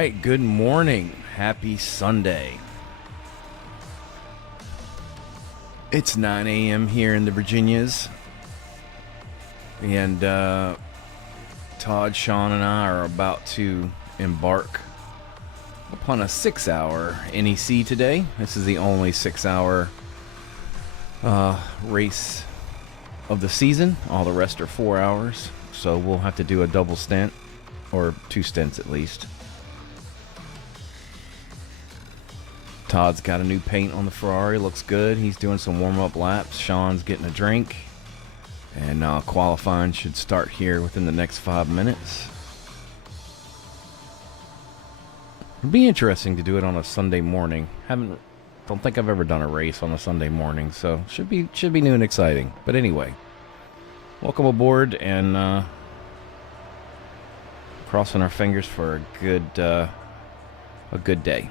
right, good morning. Happy Sunday. It's 9 a.m. here in the Virginias. And Todd, Sean, and I are about to embark upon a 6-hour NEC today. This is the only 6-hour race of the season. All the rest are 4 hours. So we'll have to do a double stint, or 2 stints at least. Todd's got a new paint on the Ferrari, looks good. He's doing some warm-up laps. Sean's getting a drink. And qualifying should start here within the next 5 minutes. It'd be interesting to do it on a Sunday morning. Don't think I've ever done a race on a Sunday morning, so should be new and exciting. But anyway, welcome aboard, and crossing our fingers for a good day.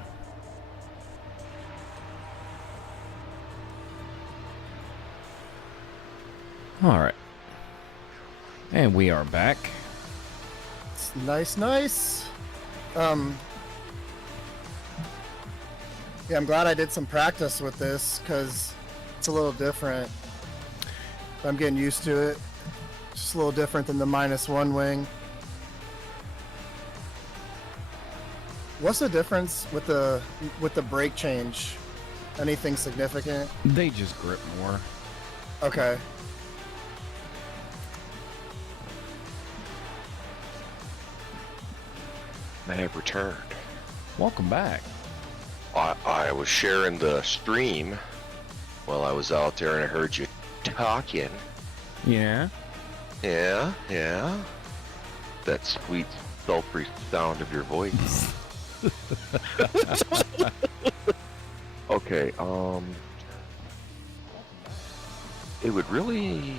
All right, and we are back. It's nice. Yeah, I'm glad I did some practice with this because it's a little different. I'm getting used to it. Just a little different than the -1 wing. What's the difference with the brake change? Anything significant? They just grip more. Okay. I have returned. Welcome back. I was sharing the stream while I was out there, and I heard you talking. Yeah? Yeah. That sweet, sultry sound of your voice. Okay, it would really...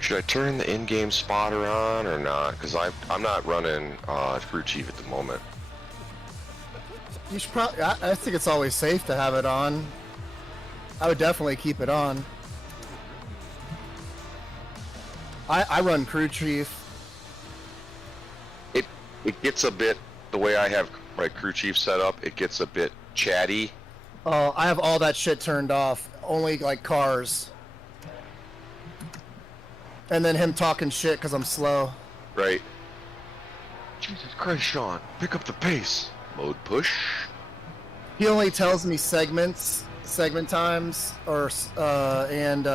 Should I turn the in-game spotter on or not? Because I'm not running crew chief at the moment. You should probably. I think it's always safe to have it on. I would definitely keep it on. I run crew chief. It gets a bit, the way I have my crew chief set up, it gets a bit chatty. Oh, I have all that shit turned off. Only like cars. And then him talking shit because I'm slow. Right. Jesus Christ, Sean, pick up the pace. Mode push. He only tells me segment times, or and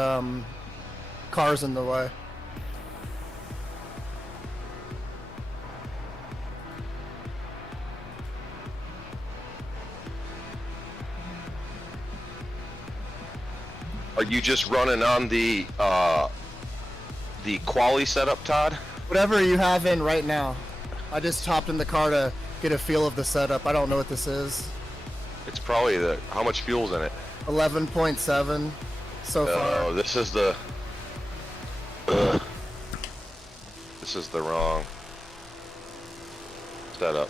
cars in the way. Are you just running on the quali setup, Todd? Whatever you have in right now. I just hopped in the car to get a feel of the setup. I don't know what this is. It's probably how much fuel's in it? 11.7 so far. Oh, this is the wrong setup.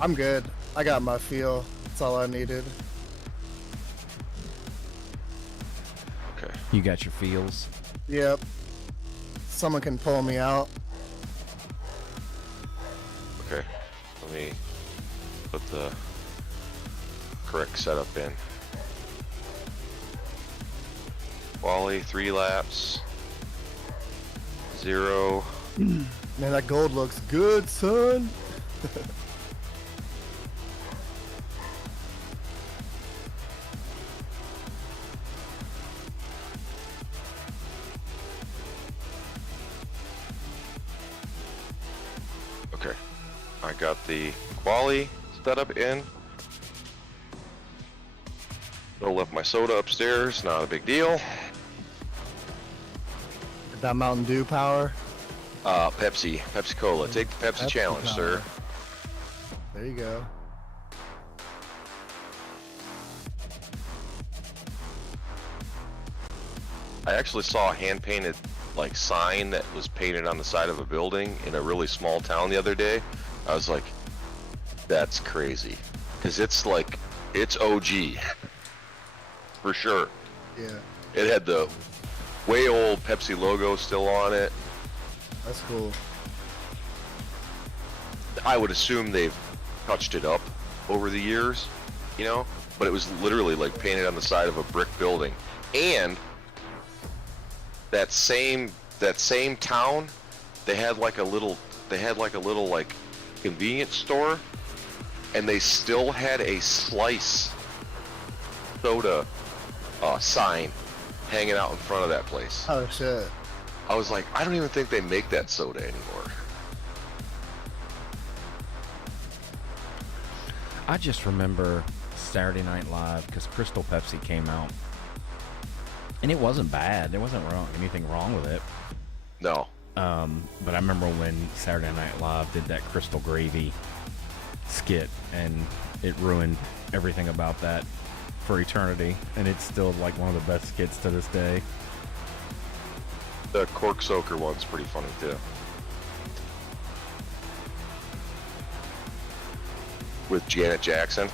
I'm good. I got my feel. That's all I needed. Okay. You got your feels. Yep. Someone can pull me out. Okay. Let me put the correct setup in. Quali, 3 laps. 0. Man, that gold looks good, son. Okay. I got the quali setup in. I left my soda upstairs, not a big deal. That Mountain Dew power. Pepsi Cola. Take the Pepsi challenge, power. sir. There you go. I actually saw a hand-painted like sign that was painted on the side of a building in a really small town the other day. I was like, that's crazy, because it's OG for sure. Yeah. It had the way old Pepsi logo still on it. That's cool. I would assume they've touched it up over the years, you know, but it was literally like painted on the side of a brick building. And that same town, they had like a little like convenience store, and they still had a Slice soda sign hanging out in front of that place. Oh shit. I was like, I don't even think they make that soda anymore. I just remember Saturday Night Live because Crystal Pepsi came out, and it wasn't bad. There wasn't anything wrong with it. No. But I remember when Saturday Night Live did that Crystal Gravy skit, and it ruined everything about that for eternity. And it's still like one of the best skits to this day. The Cork Soaker one's pretty funny too. With Janet Jackson.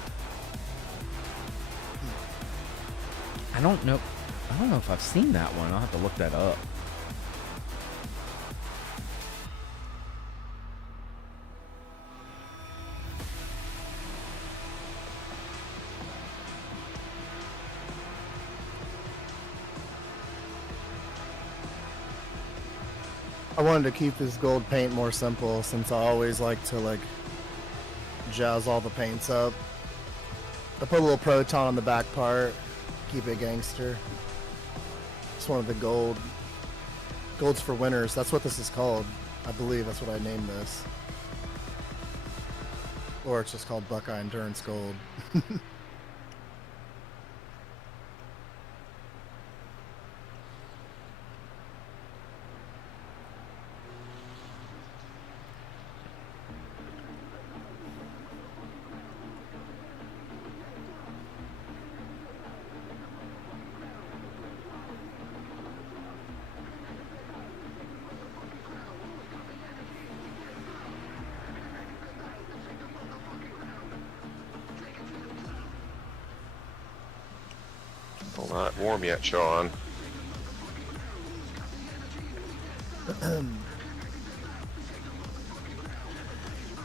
I don't know if I've seen that one. I'll have to look that up. I wanted to keep this gold paint more simple since I always like to like jazz all the paints up. I put a little proton on the back part, keep it gangster. It's one of the gold. Gold's for winners. That's what this is called. I believe that's what I named this. Or it's just called Buckeye Endurance Gold. Well, not warm yet, Sean.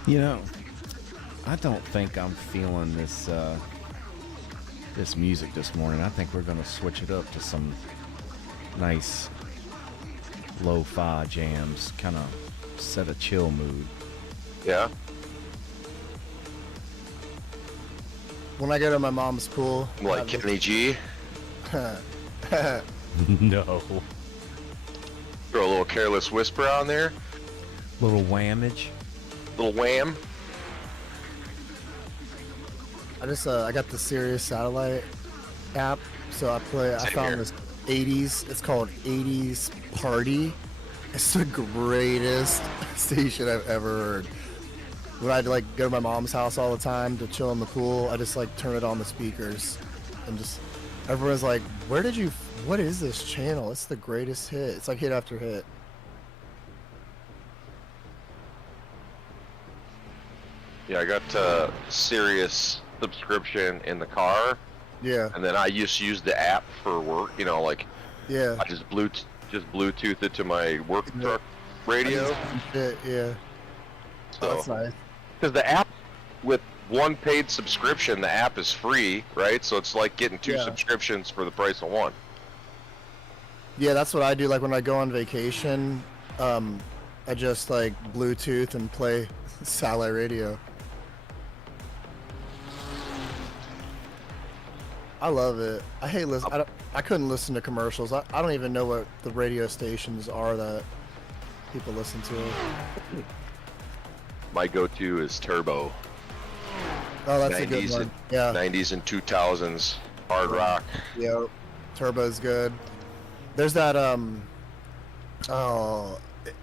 You know, I don't think I'm feeling this this music this morning. I think we're gonna switch it up to some nice lo-fi jams, kind of set a chill mood. Yeah? When I go to my mom's pool, Like Kenny G? No. Throw a little Careless Whisper on there. Little whammage. Little wham. I got the Sirius satellite app, so I Same found here. this 80s. It's called 80s Party. It's the greatest station I've ever heard. When I'd like go to my mom's house all the time to chill in the pool, I just like turn it on the speakers, and just everyone's like, what is this channel? It's the greatest hit. It's like hit after hit. Yeah, I got Sirius subscription in the car, Yeah, and then I used to use the app for work. You know, like yeah. I just Bluetooth it to my work Yeah. truck radio. Shit, yeah. So, That's nice. because the app with one paid subscription, the app is free, right? So it's like getting two Yeah. subscriptions for the price of one. Yeah, that's what I do. Like when I go on vacation, I just like Bluetooth and play satellite radio. I love it. I hate listen. I couldn't listen to commercials. I don't even know what the radio stations are that people listen to. My go-to is Turbo. Oh, that's a good 90s one. and- Yeah, 90s and 2000s hard rock. yeah. Turbo's good. There's that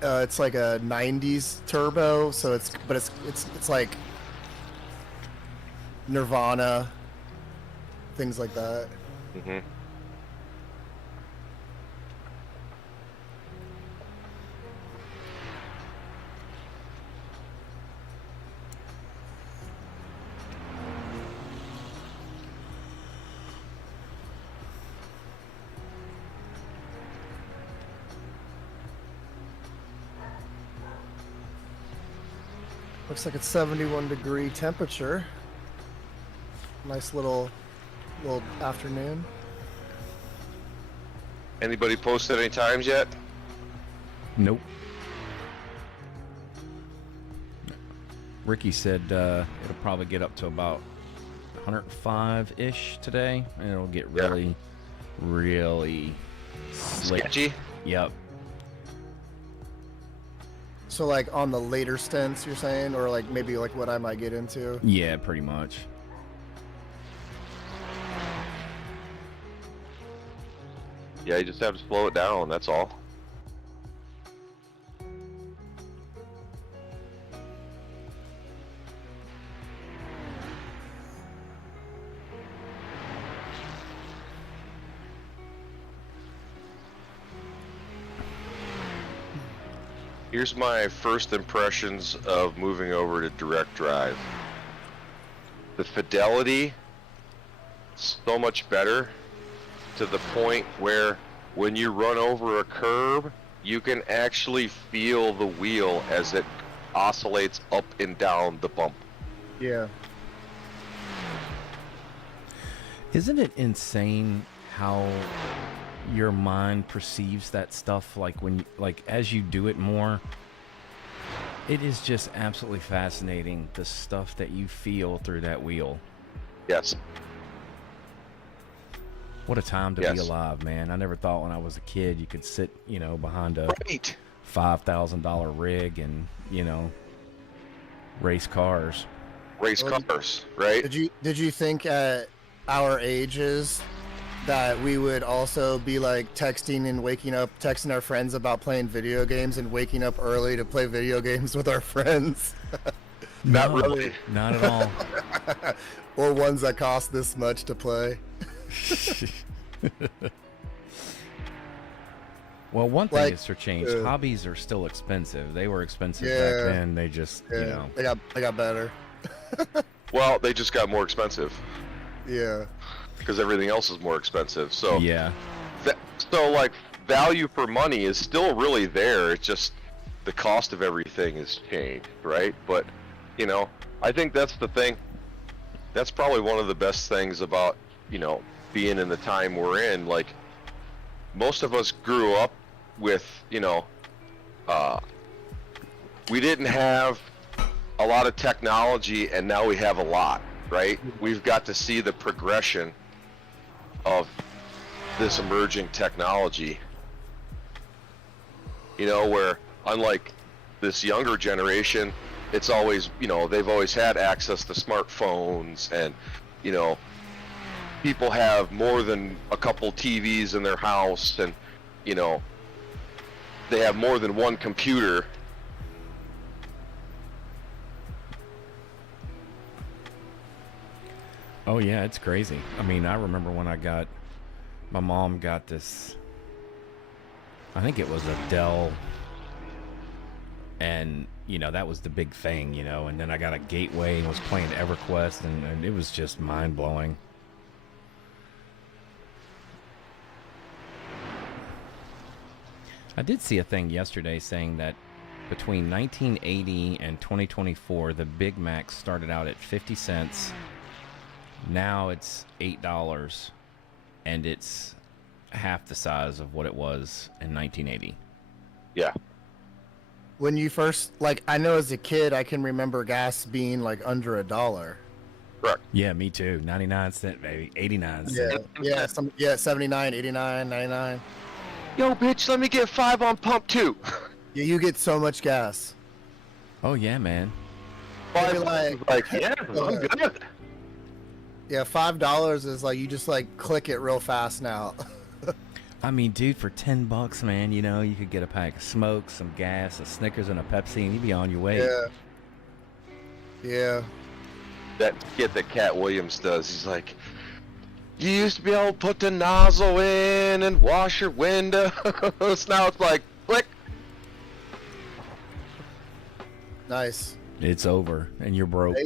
it's like a 90s turbo, so it's like Nirvana, things like that. hmm Looks like it's 71-degree temperature. Nice little afternoon. Anybody posted any times yet? Nope. Ricky said it'll probably get up to about 105-ish today, and it'll get really, really slick. Sketchy? Yep. So like on the later stints, you're saying, or like maybe like what I might get into? Yeah, pretty much. Yeah, you just have to slow it down, that's all. Here's my first impressions of moving over to direct drive. The fidelity, so much better, to the point where when you run over a curb, you can actually feel the wheel as it oscillates up and down the bump. Yeah. Isn't it insane how your mind perceives that stuff? Like when, like as you do it more, it is just absolutely fascinating the stuff that you feel through that wheel. Yes. What a time to be Yes. alive, man. I never thought when I was a kid you could sit, you know, behind a Right. $5,000 rig and, you know, race cars. Race Well, cars, right? Did you think at our ages that we would also be like texting and waking up, texting our friends about playing video games and waking up early to play video games with our friends? Not No, really. Not at all. Or ones that cost this much to play? Well, one thing Like, is for change. Hobbies are still expensive. They were expensive Yeah. back then. They just, Yeah, you know. they got better. Well, they just got more expensive Yeah. because everything else is more expensive. So, Yeah. so like value for money is still really there. It's just the cost of everything has changed, right? But, you know, I think that's the thing. That's probably one of the best things about, you know, being in the time we're in. Like, most of us grew up with, you know, we didn't have a lot of technology, and now we have a lot, right? We've got to see the progression of this emerging technology, you know, where unlike this younger generation, it's always, you know, they've always had access to smartphones, and, you know, people have more than a couple TVs in their house, and, you know, they have more than one computer. Oh, yeah, it's crazy. I mean, I remember when my mom got this, I think it was a Dell, and, you know, that was the big thing, you know, and then I got a Gateway and was playing EverQuest, and it was just mind-blowing. I did see a thing yesterday saying that between 1980 and 2024, the Big Mac started out at 50 cents. Now it's $8, and it's half the size of what it was in 1980. Yeah. When you first, like, I know as a kid, I can remember gas being like under $1. Correct. Yeah, me too. 99 cent, baby. 89 cent. Yeah, 79, 89, 99. Yo, bitch, let me get 5 on pump 2. Yeah, you get so much gas. Oh, yeah, man. Maybe Yeah, I'm good. Yeah, $5 is like, you just like click it real fast now. I mean, dude, for $10, man, you know, you could get a pack of smokes, some gas, a Snickers, and a Pepsi, and you'd be on your way. Yeah. Yeah. That skit that Cat Williams does, he's like, you used to be able to put the nozzle in and wash your windows. Now it's like, click. Nice. It's over, and you're broke.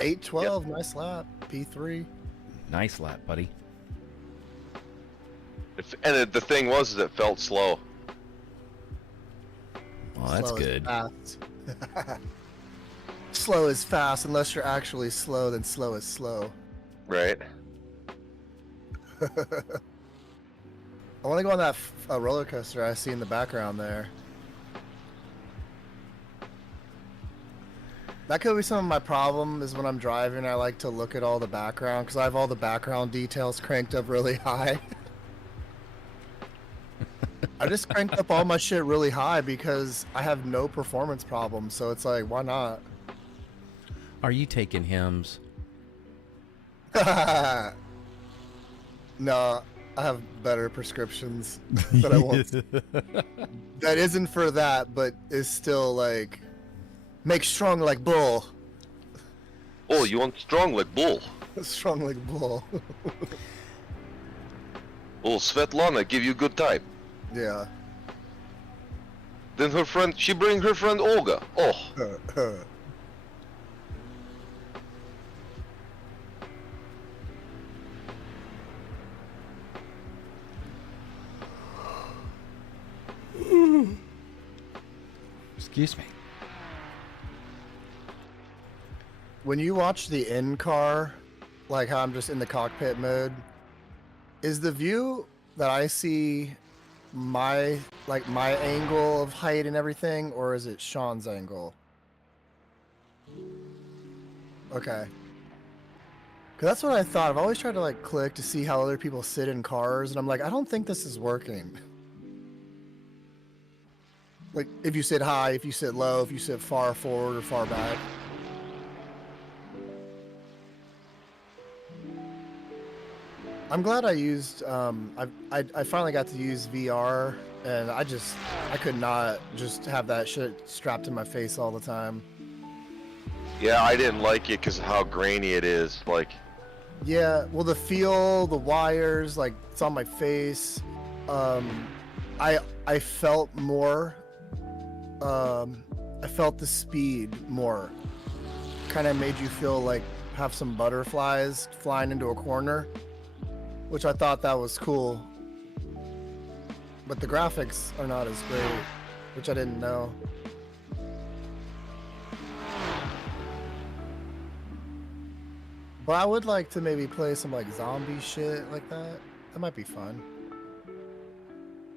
812, nice lap. P3. Nice lap, buddy. And the thing was, is it felt slow. Well, that's Slow as good. fast. slow is fast. Unless you're actually slow, then slow is slow. Right. I want to go on that roller coaster I see in the background there. That could be some of my problem is when I'm driving, I like to look at all the background because I have all the background details cranked up really high. I just cranked up all my shit really high because I have no performance problems. So it's like, why not? Are you taking hymns? No, I have better prescriptions that I want. That isn't for that, but is still like, make strong like bull. Oh, you want strong like bull? Strong like bull. Oh, Svetlana give you good time. Yeah. Then her friend, she bring her friend Olga. Oh, Excuse me. When you watch the in-car, like how I'm just in the cockpit mode, is the view that I see my angle of height and everything, or is it Sean's angle? Okay. Cause that's what I thought. I've always tried to like click to see how other people sit in cars, and I'm like, I don't think this is working. Like if you sit high, if you sit low, if you sit far forward or far back. I'm glad I used, I finally got to use VR, and I could not just have that shit strapped in my face all the time. yeah, I didn't like it because of how grainy it is. Like, Yeah, well, the feel, the wires, like, it's on my face. I felt more, I felt the speed more. Kind of made you feel like have some butterflies flying into a corner, which I thought that was cool. But the graphics are not as great, which I didn't know. But I would like to maybe play some like zombie shit like that. That might be fun.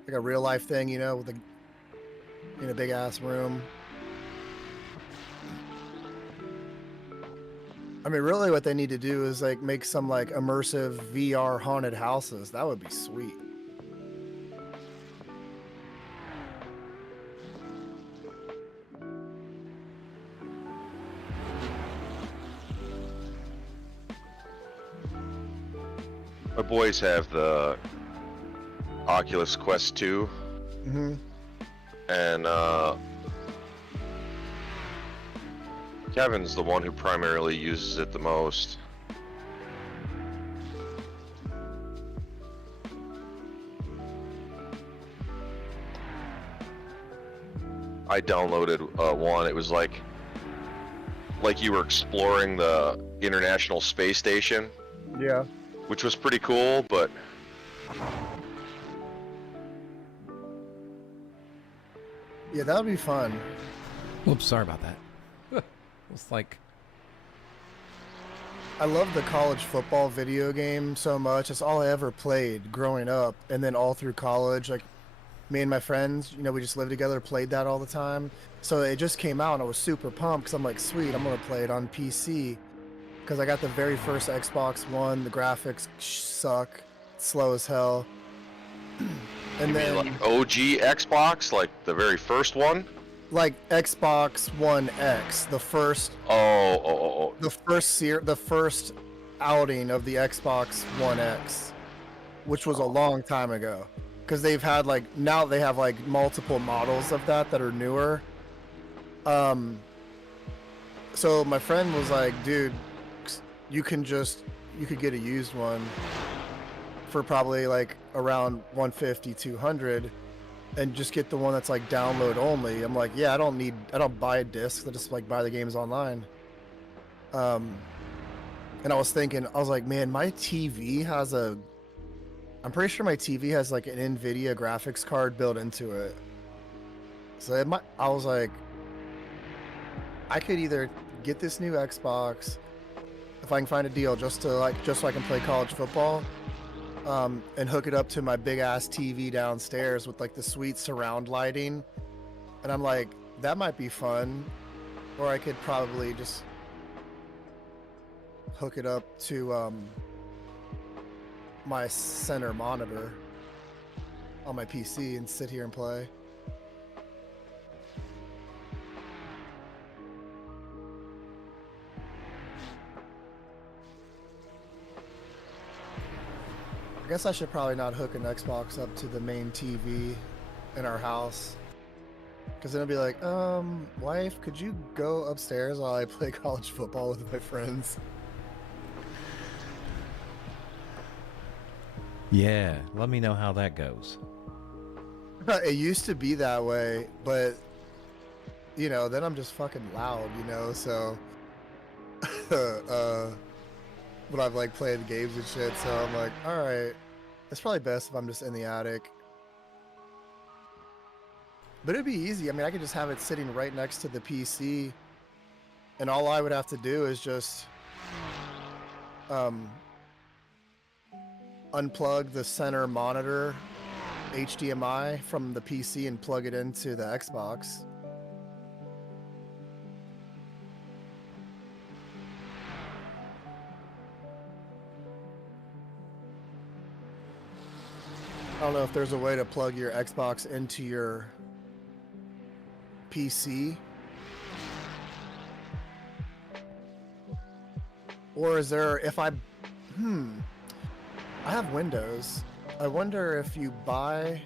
Like a real life thing, you know, with in a big ass room. I mean, really what they need to do is like make some like immersive VR haunted houses. That would be sweet. my boys have the Oculus Quest 2, Mm-hmm. and Kevin's the one who primarily uses it the most. I downloaded one. It was like you were exploring the International Space Station, Yeah. which was pretty cool, but Yeah, that would be fun. Whoops, sorry about that. It's like, I love the college football video game so much. It's all I ever played growing up, and then all through college. Like, me and my friends, you know, we just lived together, played that all the time. So it just came out, and I was super pumped because I'm like, sweet, I'm gonna play it on PC. Because I got the very first Xbox One. The graphics suck, it's slow as hell. And you then mean like OG Xbox, like the very first one? like Xbox One X, the first the first outing of the Xbox One X, which was a long time ago. Because they've had like, now they have like multiple models of that are newer. So my friend was like, dude, you could get a used one for probably like around 150, 200, and just get the one that's like download only. I'm like, yeah, I don't buy a disc. I just like buy the games online. And I was like, man, my TV has I'm pretty sure my TV has like an NVIDIA graphics card built into it. So I was like, I could either get this new Xbox, if I can find a deal, just so I can play college football, and hook it up to my big ass TV downstairs with like the sweet surround lighting. And I'm like, that might be fun. Or I could probably just hook it up to my center monitor on my PC and sit here and play. I guess I should probably not hook an Xbox up to the main TV in our house. Because then it'll be like, wife, could you go upstairs while I play college football with my friends? Yeah, let me know how that goes. It used to be that way, but, you know, then I'm just fucking loud, you know, so, when I've, like, played games and shit, so I'm like, alright, it's probably best if I'm just in the attic. But it'd be easy. I mean, I could just have it sitting right next to the PC, and all I would have to do is just unplug the center monitor HDMI from the PC and plug it into the Xbox. I don't know if there's a way to plug your Xbox into your PC, or is there, if I have Windows. I wonder if you buy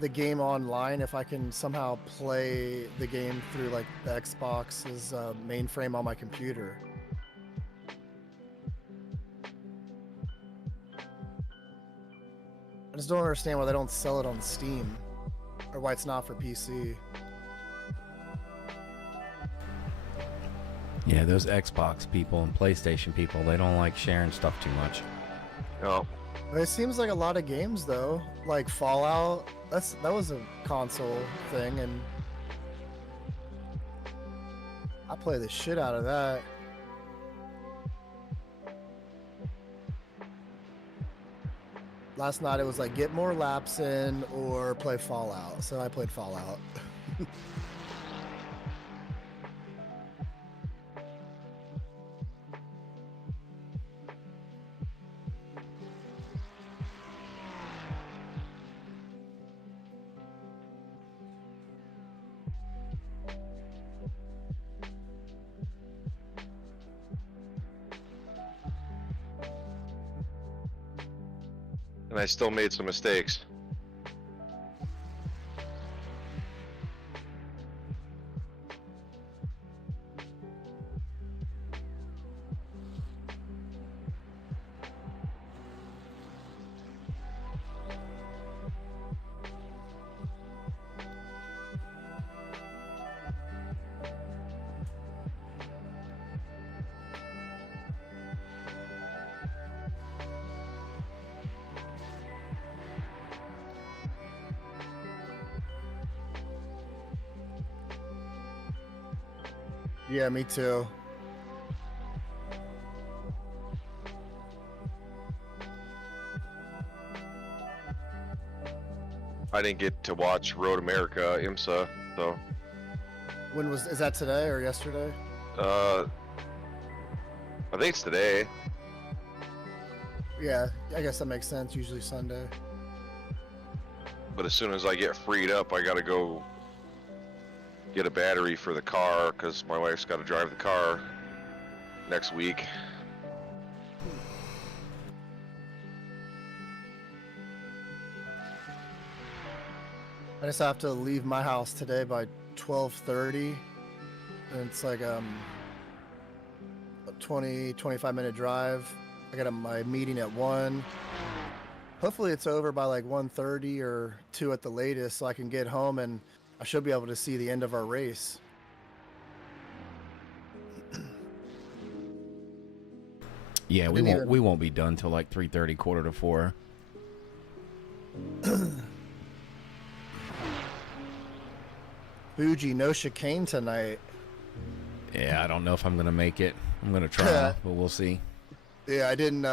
the game online, if I can somehow play the game through like the Xbox's mainframe on my computer. I just don't understand why they don't sell it on Steam, or why it's not for PC. Yeah, those Xbox people and PlayStation people, they don't like sharing stuff too much. No. It seems like a lot of games though, like Fallout, that was a console thing, and I play the shit out of that. Last night it was like get more laps in or play Fallout, so I played Fallout. And I still made some mistakes. Yeah, me too. I didn't get to watch Road America IMSA, so Is that today or yesterday? I think it's today. Yeah, I guess that makes sense. Usually Sunday. But as soon as I get freed up, I gotta go get a battery for the car because my wife's got to drive the car next week. I just have to leave my house today by 12:30, and it's like a 25 minute drive. I got my meeting at 1. Hopefully it's over by like 1:30 or 2 at the latest, so I can get home and I should be able to see the end of our race. Yeah, we won't be done till like 3:30, quarter to 4. Fuji, no chicane tonight. Yeah, I don't know if I'm gonna make it. I'm gonna try, but we'll see. Yeah, I didn't.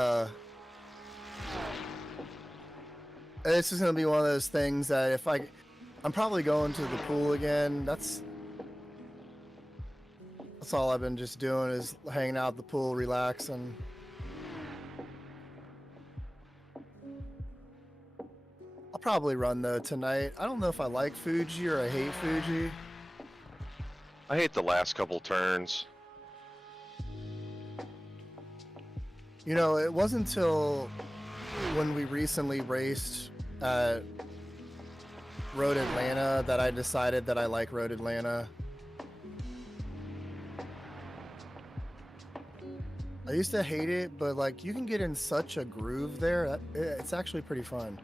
It's just gonna be one of those things that if I'm probably going to the pool again. That's all I've been just doing is hanging out at the pool, relaxing. I'll probably run though tonight. I don't know if I like Fuji or I hate Fuji. I hate the last couple turns. You know, it wasn't until when we recently raced at Road Atlanta that I decided that I like Road Atlanta. I used to hate it, but like you can get in such a groove there. It's actually pretty fun.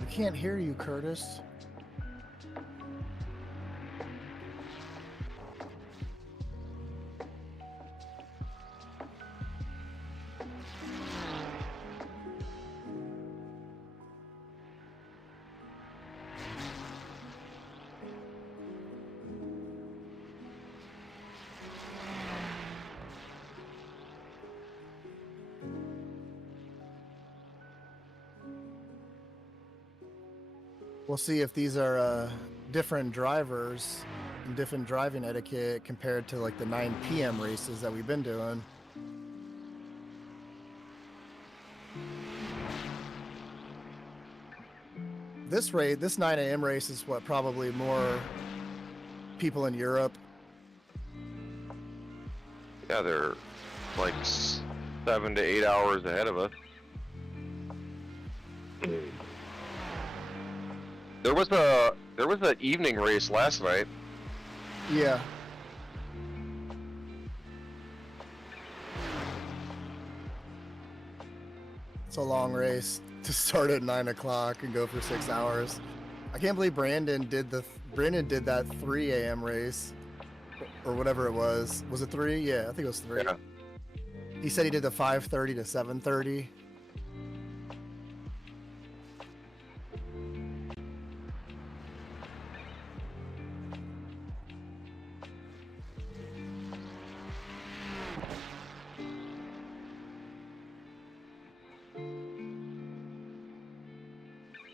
I can't hear you, Curtis. We'll see if these are different drivers and different driving etiquette compared to like the 9 p.m. races that we've been doing. This 9 a.m. race is what probably more people in Europe. Yeah, they're like 7 to 8 hours ahead of us. There was an evening race last night. Yeah. It's a long race to start at 9 o'clock and go for 6 hours. I can't believe Brandon did that 3 a.m. race or whatever it was. Was it 3? Yeah, I think it was 3. Yeah. He said he did the 5:30 to 7:30.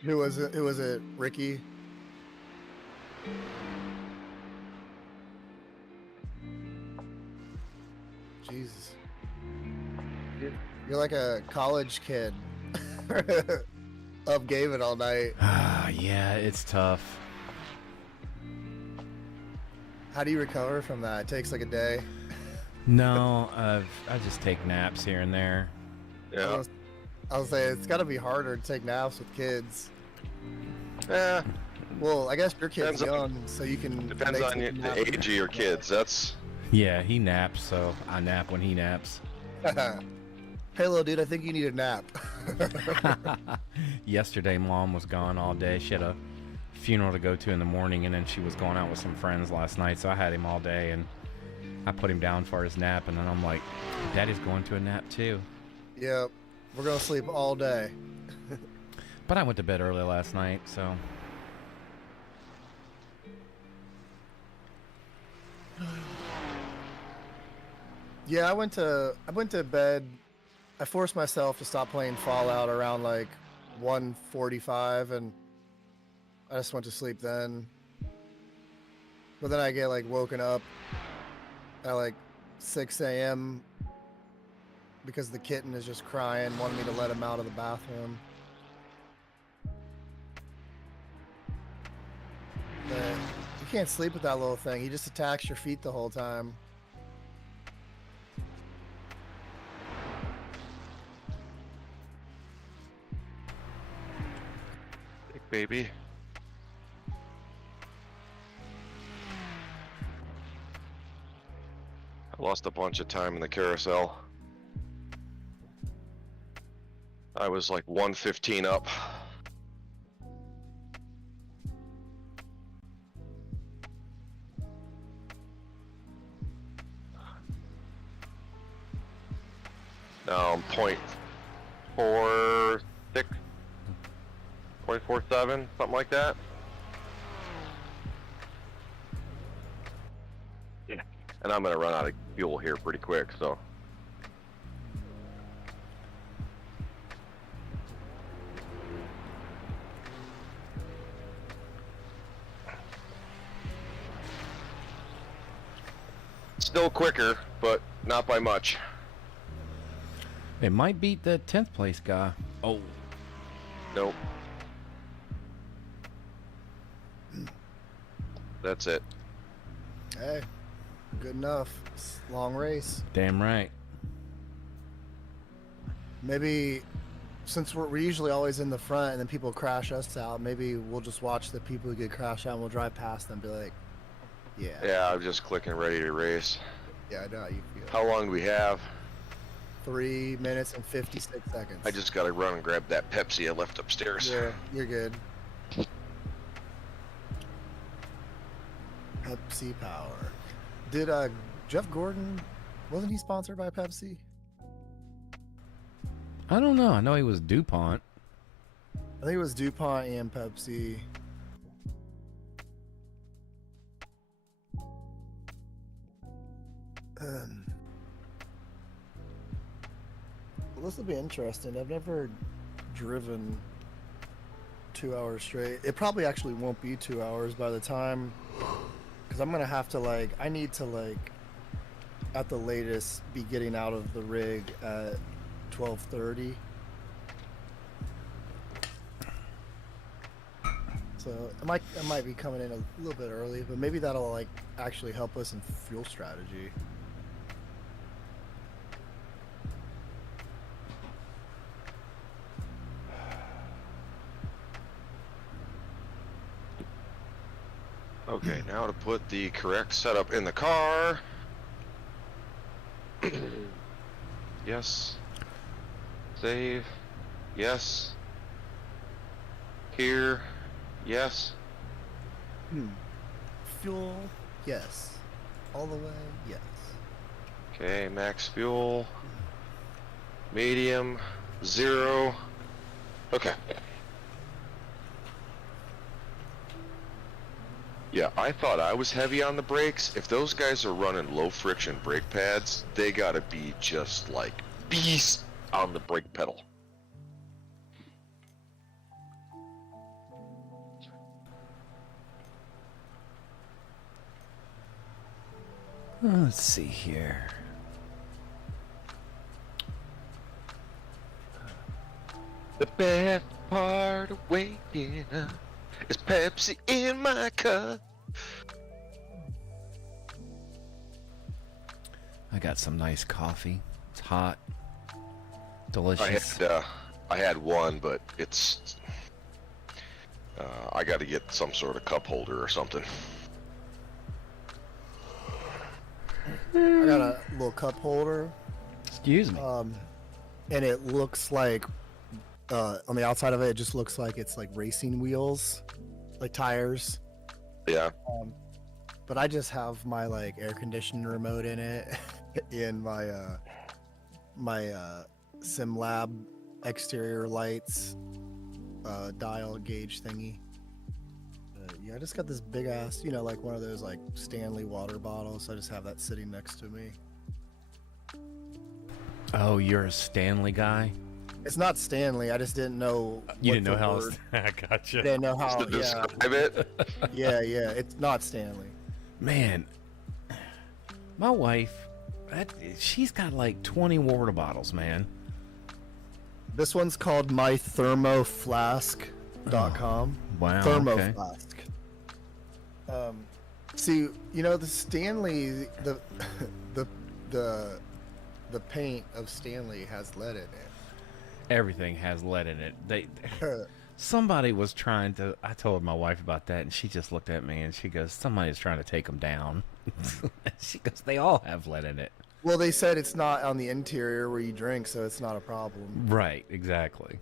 Who was it? Who was it? Ricky? Jesus. You're like a college kid. Up gave it all night. Yeah, it's tough. How do you recover from that? It takes like a day. No, I just take naps here and there. Yeah. I was saying it's got to be harder to take naps with kids. Yeah. Well, I guess your kid's Depends on- young, so you can. Depends make on some the nap. age of your kids. That's Yeah, he naps, so I nap when he naps. Hey, little dude, I think you need a nap. Yesterday, Mom was gone all day. She had a funeral to go to in the morning, and then she was going out with some friends last night, so I had him all day, and I put him down for his nap, and then I'm like, Daddy's going to a nap too. Yep, we're gonna sleep all day. But I went to bed early last night, so... Yeah, I went to bed. I forced myself to stop playing Fallout around like 1:45, and I just went to sleep then. But then I get like woken up at like 6 a.m. because the kitten is just crying, wanting me to let him out of the bathroom. But you can't sleep with that little thing. He just attacks your feet the whole time. baby. I lost a bunch of time in the carousel. I was like 115 up. Now I'm 0.46, 0.47, something like that. Yeah. And I'm gonna run out of fuel here pretty quick, so. Still quicker, but not by much. It might beat the 10th place guy. Oh. Nope. That's it. Hey, good enough. It's a long race. Damn right. Maybe since we're usually always in the front and then people crash us out, maybe we'll just watch the people who get crashed out and we'll drive past them and be like, yeah. Yeah, I'm just clicking ready to race. Yeah, I know how you feel. How long do we have? 3 minutes and 56 seconds. I just gotta run and grab that Pepsi I left upstairs. Yeah, you're good. Pepsi Power. Did Jeff Gordon, wasn't he sponsored by Pepsi? I don't know. I know he was DuPont. I think it was DuPont and Pepsi. Well, this will be interesting. I've never driven 2 hours straight. It probably actually won't be 2 hours by the time, because I'm gonna have to I need to at the latest be getting out of the rig at 12:30. So it might be coming in a little bit early, but maybe that'll actually help us in fuel strategy. Okay, now to put the correct setup in the car. Yes. Save. Yes. Here. Yes. Fuel, yes. All the way, yes. Okay, max fuel. Medium. 0. Okay. Yeah, I thought I was heavy on the brakes. If those guys are running low friction brake pads, they gotta be just like beasts on the brake pedal. Let's see here. The best part of waking up is Pepsi in my cup. I got some nice coffee. It's hot. Delicious. I had one, but it's I got to get some sort of cup holder or something. I got a little cup holder. Excuse me. And it looks like on the outside of it, it just looks like it's like racing wheels, like tires. Yeah. But I just have my air conditioning remote in it, in my SimLab exterior lights dial gauge thingy. Yeah, I just got this big ass, like one of those Stanley water bottles. I just have that sitting next to me. Oh, you're a Stanley guy? It's not Stanley. I just didn't know. You didn't know how. word- I gotcha. I didn't know how. Just to Yeah, describe it. yeah. It's not Stanley. Man, my wife, she's got like 20 water bottles, man. This one's called mythermoflask.com. Wow. Thermoflask. See, the Stanley, the paint of Stanley has lead in it. Everything has lead in it. Somebody was trying to. I told my wife about that, and she just looked at me and she goes, "Somebody's trying to take them down." She goes, "They all have lead in it." Well, they said it's not on the interior where you drink, so it's not a problem. Right, exactly.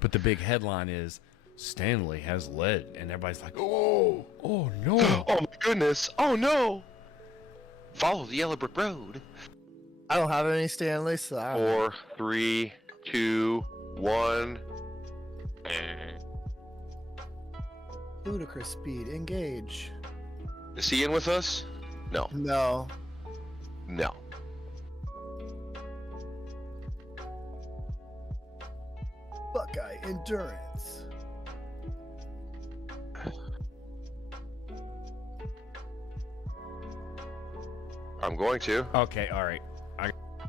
But the big headline is Stanley has lead, and everybody's like, "Oh, oh no!" Oh my goodness! Oh no! Follow the yellow brick road. I don't have any Stanley, so I don't know. 4, 3, 2, 1. Ludicrous speed, engage. Is he in with us? No. No. No. Buckeye endurance. I'm going to. Okay, all right.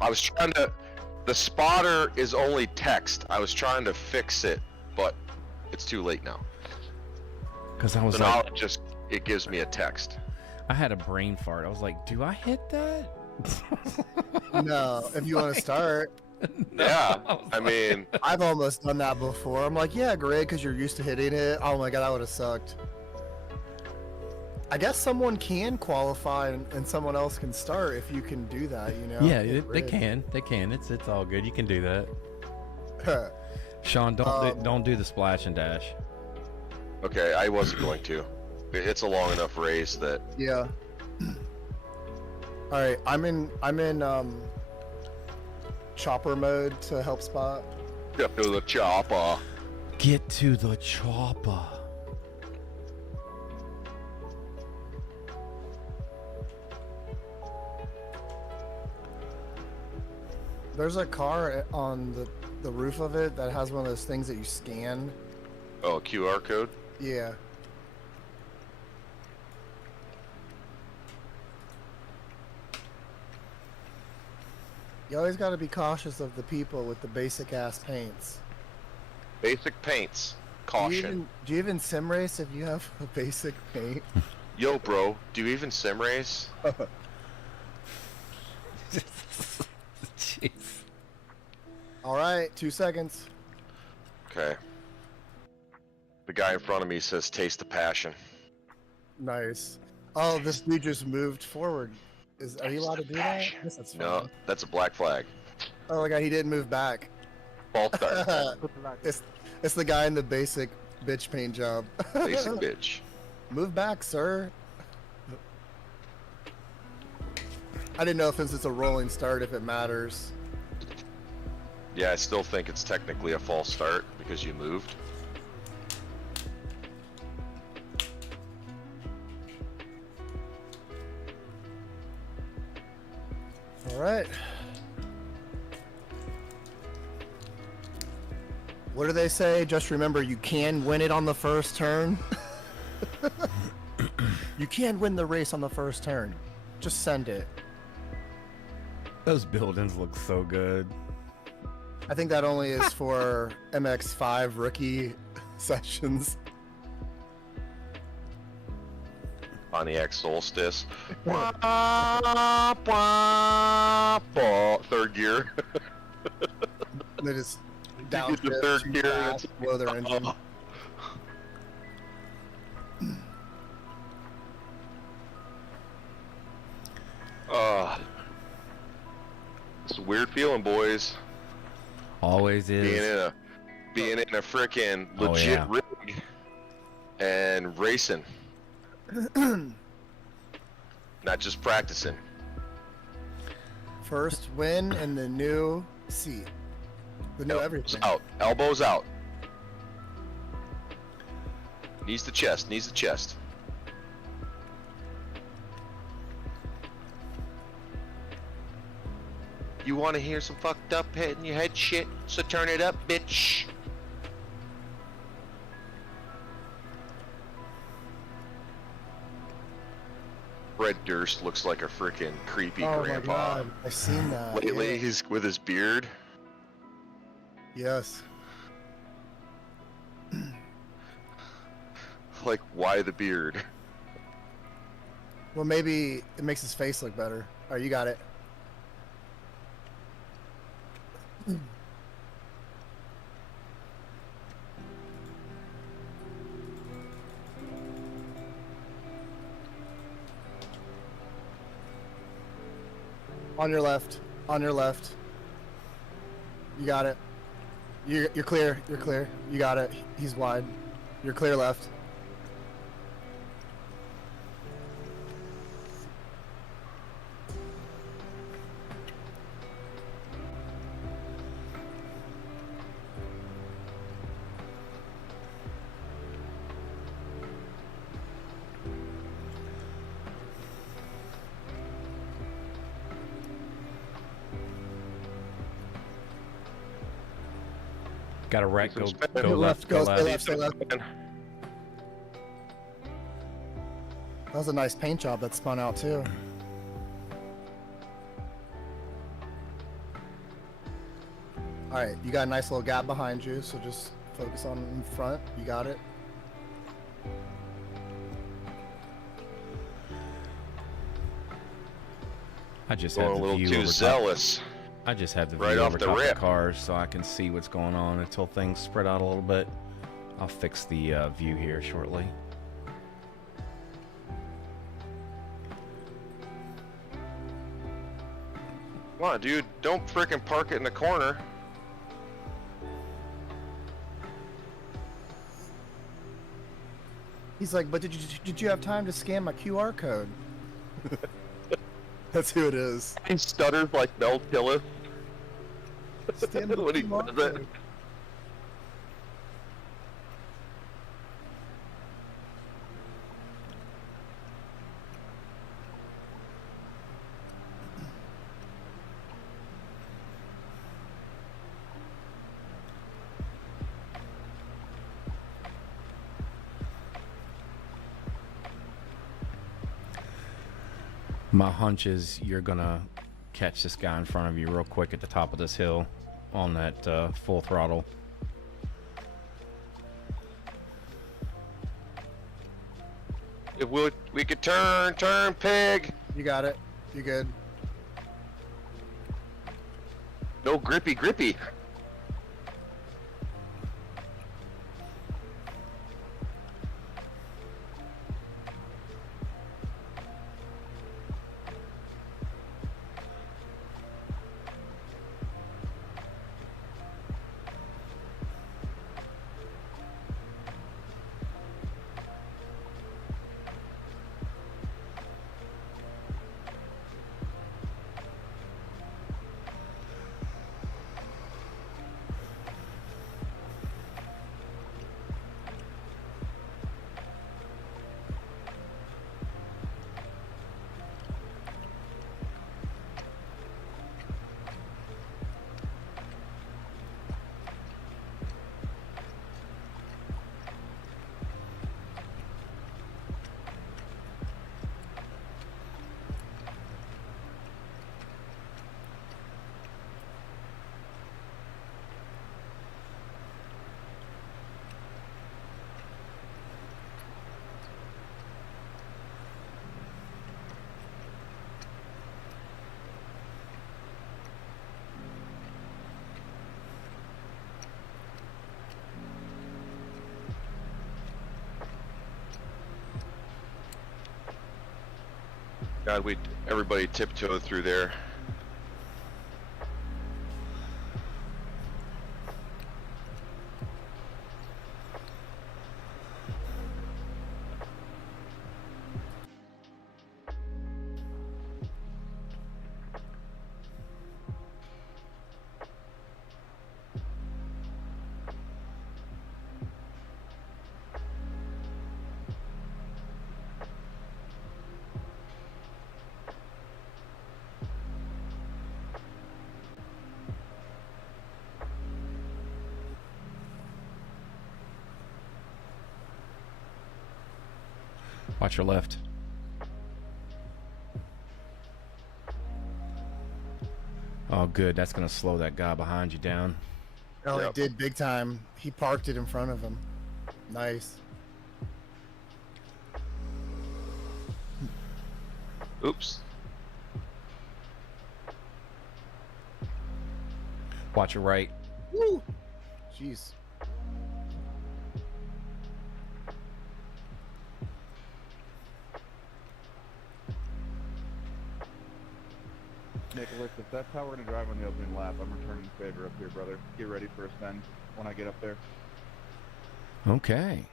I was trying to. The spotter is only text. I was trying to fix it, but it's too late now. Because I was So now like, it gives me a text. I had a brain fart. I was like, "Do I hit that?" No, if you want to start. Yeah, I mean, I've almost done that before. I'm like, yeah, great, because you're used to hitting it. Oh my god, that would have sucked. I guess someone can qualify and someone else can start if you can do that, you know? Yeah, Get they rid. can. They can. It's all good. You can do that. Sean, don't do the splash and dash. okay, I wasn't going to. It's a long enough race that Yeah. All right, I'm in chopper mode to help spot. get to the chopper. Get to the chopper. There's a car on the roof of it that has one of those things that you scan. Oh, QR code. Yeah. You always got to be cautious of the people with the basic ass paints. Basic paints. Do you Caution. even sim race if you have a basic paint? Yo, bro, do you even sim race? Jeez. All right, 2 seconds. Okay. The guy in front of me says, "Taste the passion." Nice. Oh, this dude just moved forward. Are you allowed to do that? Yes, that's No, fine. that's a black flag. Oh my god, he didn't move back. False start. it's the guy in the basic bitch paint job. Basic bitch. Move back, sir. I didn't know if since it's a rolling start if it matters. Yeah, I still think it's technically a false start because you moved. All right. What do they say? Just remember, you can win it on the first turn. You can win the race on the first turn. Just send it. Those buildings look so good. I think that only is for MX5 rookie sessions. Pontiac Solstice. Third gear. They just You down get the third gear. blow their engine. It's a weird feeling, boys. Always is. Being in a frickin' Oh, legit yeah. rig and racing. Not just practicing. First win in the new seat. The new Elbows everything. out. Elbows out. Knees to chest. Knees to chest. You want to hear some fucked up head in your head shit? So turn it up, bitch. Fred Durst looks like a freaking creepy Oh my grandpa. god, I've seen that. Lately, yeah. he's with his beard. Yes. Like, why the beard? Well, maybe it makes his face look better. Alright, you got it. On your left. On your left. You got it. You're clear. You're clear. You got it. He's wide. You're clear left. Got a wreck. Go Go left. Go Go left. left. Stay left. That was a nice paint job that spun out too. All right, you got a nice little gap behind you, so just focus on in front. You got it. I just Going have a the little view too over top. zealous. I just have the Right view off over the top of the rip. cars so I can see what's going on until things spread out a little bit. I'll fix the view here shortly. Come on, dude. Don't frickin' park it in the corner. He's like, but did you have time to scan my QR code? That's who it is. He stutters like Mel Tillis Scan the when he QR does it. code. My hunch is you're gonna catch this guy in front of you real quick at the top of this hill on that full throttle. If we could turn, pig. You got it. You good. No grippy. God, everybody tiptoed through there. Watch your left. Oh, good. That's gonna slow that guy behind you down. Oh, Yep. it did big time. He parked it in front of him. Nice. Oops. Watch your right. Woo! Jeez. Nicholas, if that's how we're going to drive on the opening lap, I'm returning the favor up here, brother. Get ready for a spin when I get up there. Okay.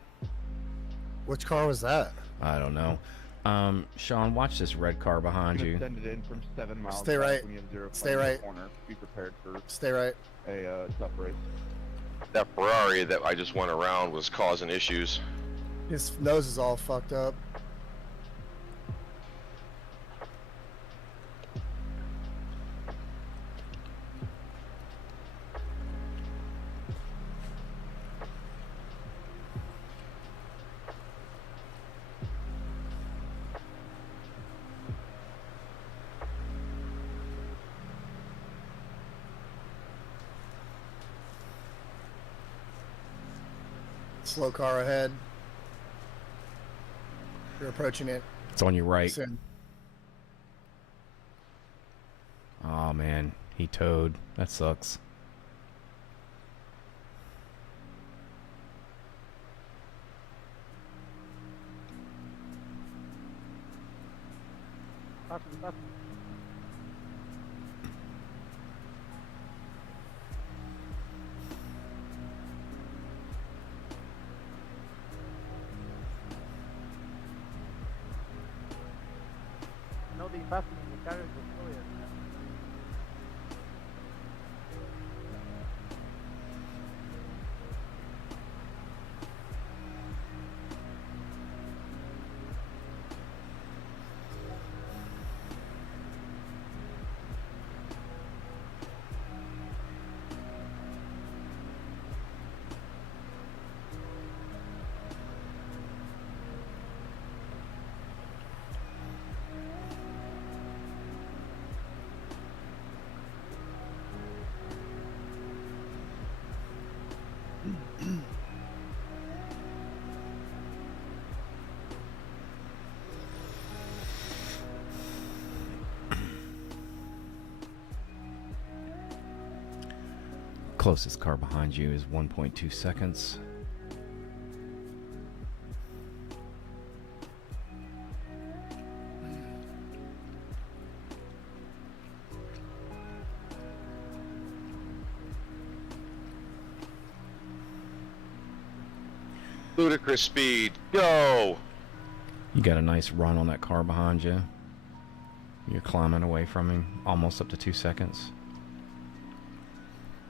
Which car was that? I don't know. Sean, watch this red car behind I'm you. gonna send it in from 7 miles. Stay back right. When you have zero Stay in the right. corner. Be prepared for Stay right. a tough race. That Ferrari that I just went around was causing issues. His nose is all fucked up. Slow car ahead. You're approaching it It's on your right. soon. Oh man, he towed. That sucks. No di fácil indicar el destroyer. Closest car behind you is 1.2 seconds. Ludicrous speed. Go! You got a nice run on that car behind you. You're climbing away from him, almost up to 2 seconds.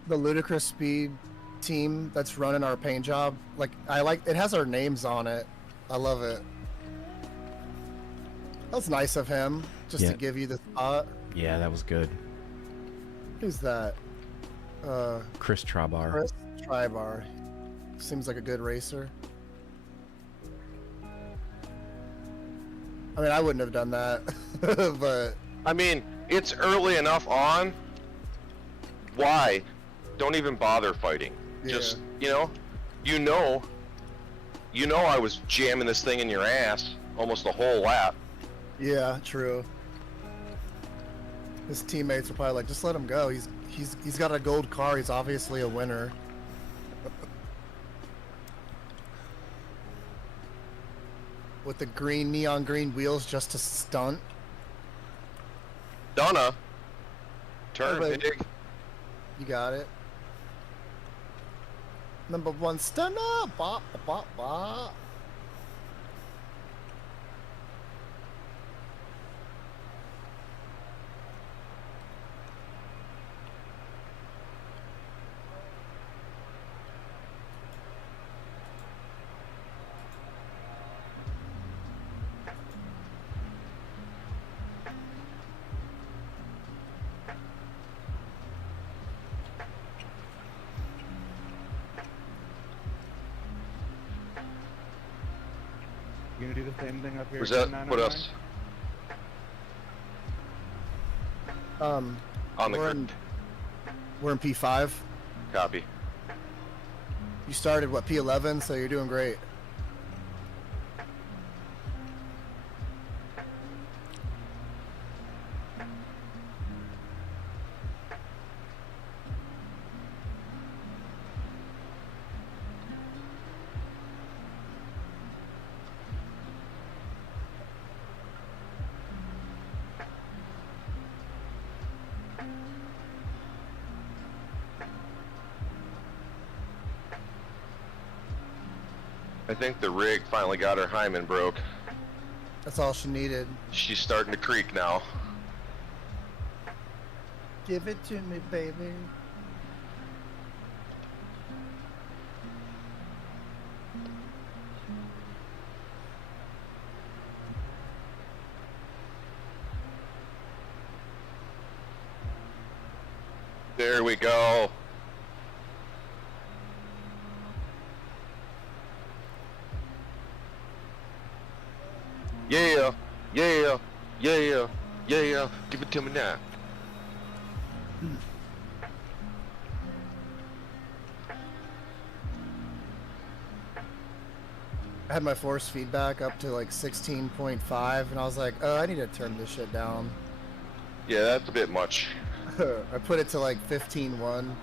The Ludicrous Speed team that's running our paint job, like it has our names on it. I love it. That's nice of him just Yeah. to give you the spot. Yeah, that was good. Who's that? Chris Trabar. Chris Tribar. Seems like a good racer. I mean, I wouldn't have done that, but I mean, it's early enough on. Why? Don't even bother fighting. Yeah. Just, you know I was jamming this thing in your ass almost the whole lap. yeah, true. His teammates are probably like, just let him go. He's got a gold car. He's obviously a winner. With the green neon green wheels just to stunt. Donna, turn Oh, baby. big. You got it. Number one stunner. Bop, bop, bop. You gonna do the same thing up here? Was that at what 909? else? On the we're grid. in, we're in P5. Copy. You started what, P11, so you're doing great. I think the rig finally got her hymen broke. That's all she needed. She's starting to creak now. Give it to me, baby. There we go. Yeah, yeah, yeah, yeah. Give it to me now. I had my force feedback up to like 16.5, and I was like, oh, I need to turn this shit down. Yeah, that's a bit much. I put it to like 15.1.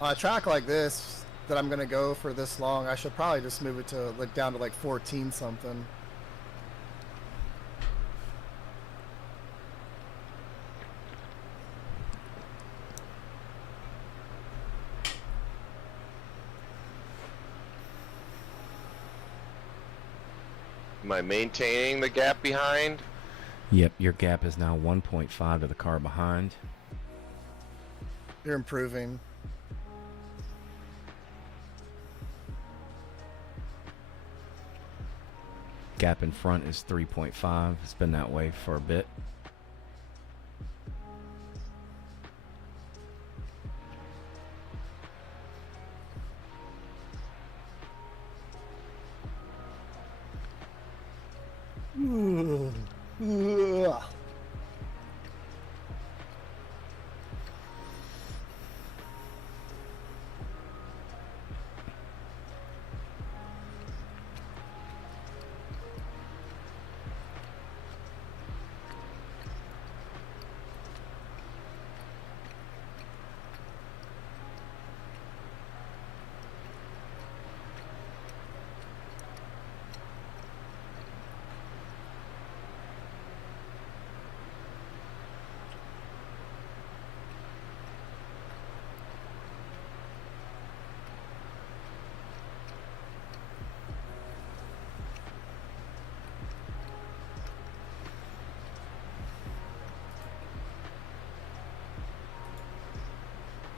On a track like this that I'm gonna go for this long, I should probably just move it to like down to like 14 something. Am I maintaining the gap behind? Yep, your gap is now 1.5 to the car behind. You're improving. Gap in front is 3.5. It's been that way for a bit.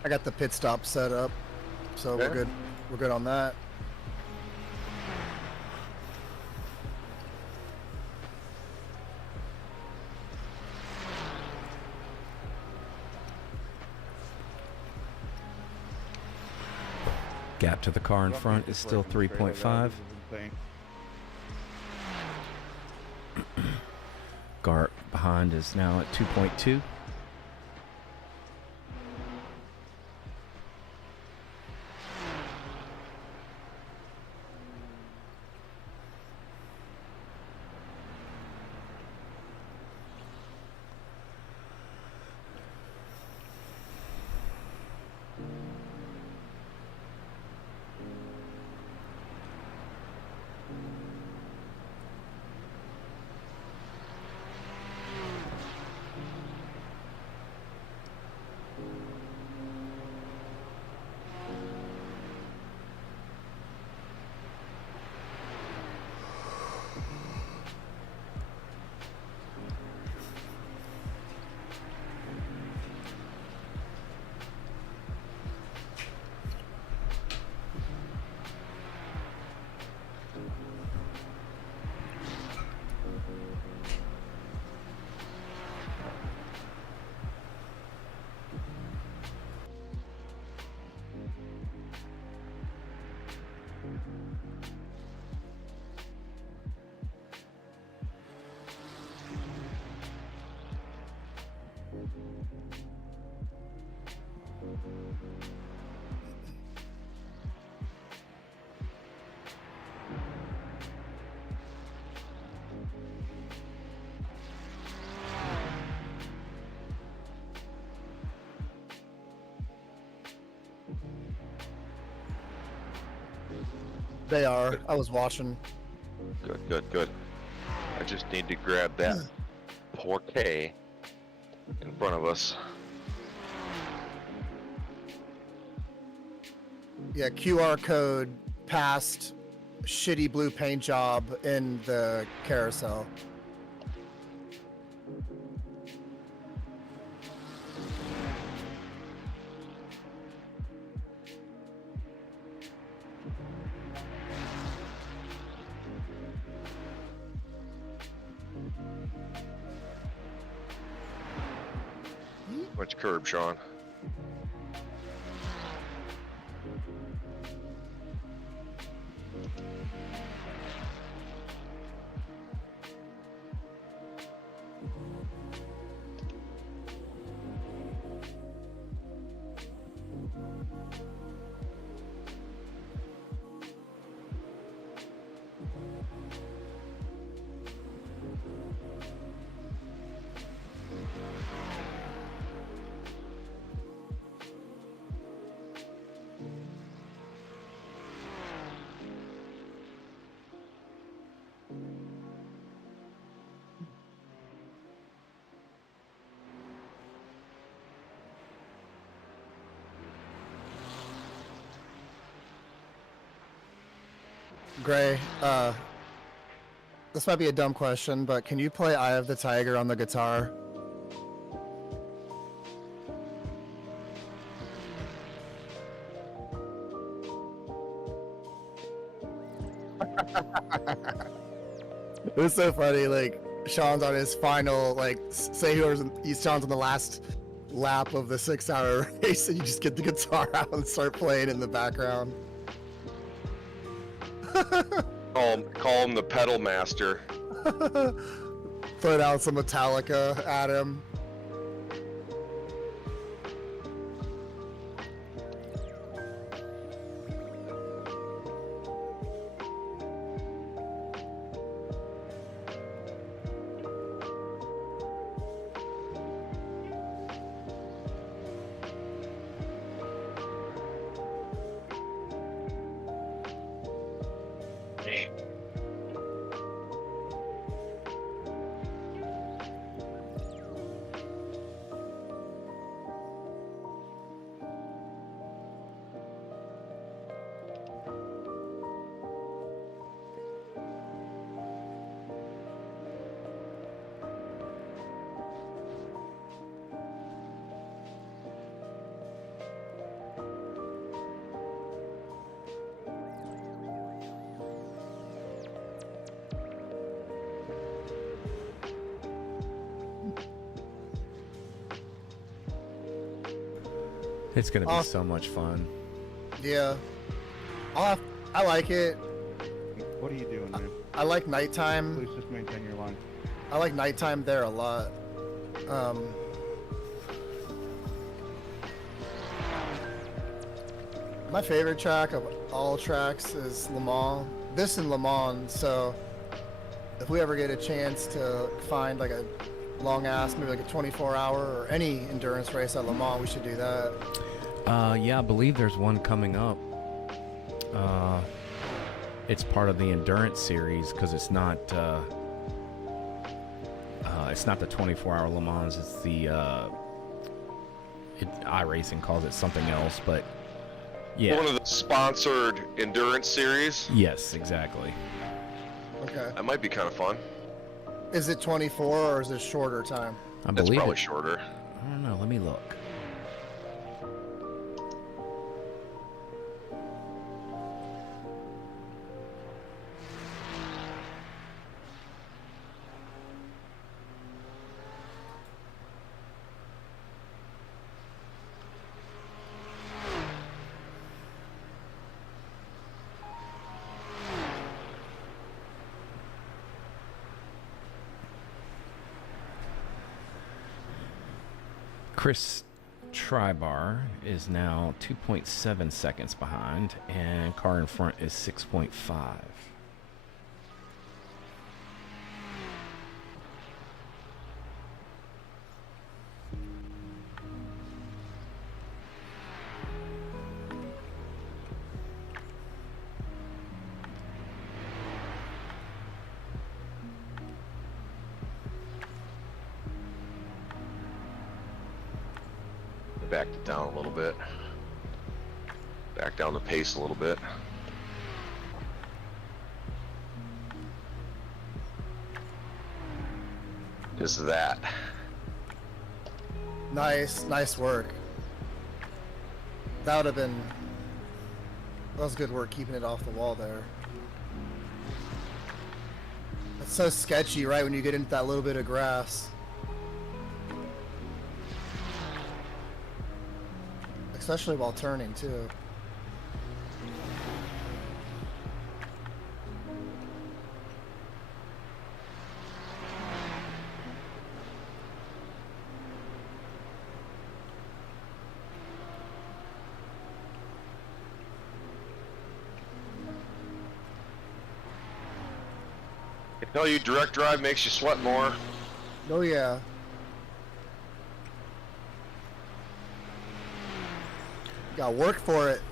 I got the pit stop set up, so we're Okay. good. We're good on that. Gap to the car in front is still 3.5. Car behind is now at 2.2. They are. I was watching. Good, good, good. I just need to grab that 4K in front of us. Yeah, QR code past shitty blue paint job in the carousel. Which curb, Sean? Gray, this might be a dumb question, but can you play Eye of the Tiger on the guitar? It was so funny, like, Sean's on his final, like, say Sean's on the last lap of the 6-hour race, and you just get the guitar out and start playing in the background. Call him the pedal master. Put out some Metallica at him. It's gonna be so much fun. Yeah. I like it. What are you doing, man? I like nighttime. Please just maintain your line. I like nighttime there a lot. My favorite track of all tracks is Le Mans. This and Le Mans, so if we ever get a chance to find like a long ass, maybe like a 24-hour or any endurance race at Le Mans, we should do that. Yeah, I believe there's one coming up. It's part of the endurance series because it's not the 24-hour Le Mans. It's the iRacing calls it something else, but yeah. One of the sponsored endurance series. Yes, exactly. Okay. That might be kind of fun. Is it 24 or is it shorter time? I It's believe probably it. shorter. I don't know. Let me look. Chris Tribar is now 2.7 seconds behind, and car in front is 6.5. Backed it down a little bit. Back down the pace a little bit. Just that. Nice work. That would have been. That was good work keeping it off the wall there. It's so sketchy, right, when you get into that little bit of grass. Especially while turning, too. I tell you, direct drive makes you sweat more. Oh, yeah. Got work for it.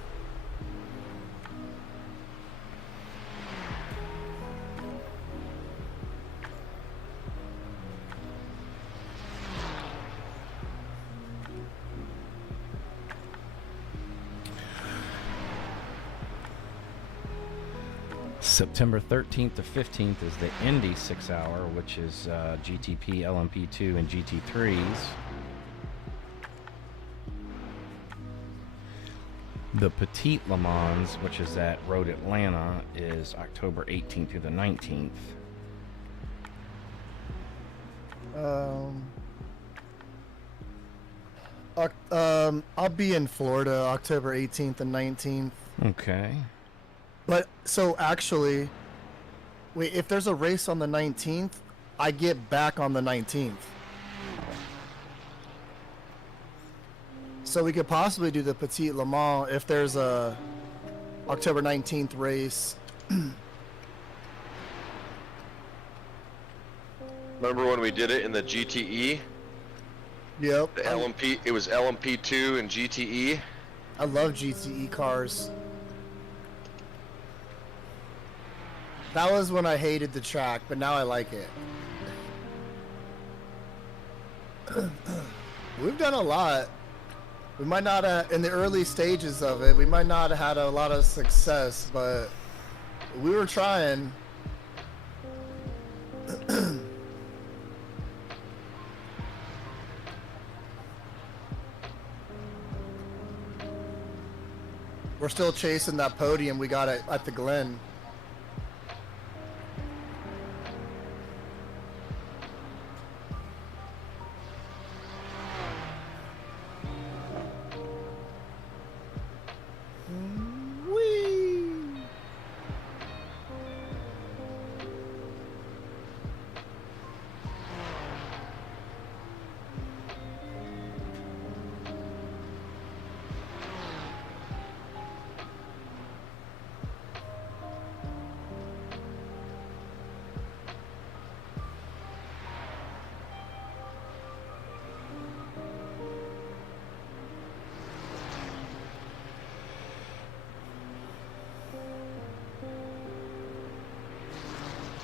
September 13th to 15th is the Indy 6 hour, which is GTP, LMP2, and GT3s. The Petite Le Mans, which is at Road Atlanta, is October 18th through the 19th. I'll be in Florida October 18th and 19th. Okay. But so actually, wait, if there's a race on the 19th, I get back on the 19th. So we could possibly do the Petite Le Mans if there's a October 19th race. Remember when we did it in the GTE? Yep. The LMP, it was LMP2 and GTE. I love GTE cars. That was when I hated the track, but now I like it. We've done a lot. We might not have, in the early stages of it, we might not have had a lot of success, but we were trying. We're still chasing that podium we got at the Glen.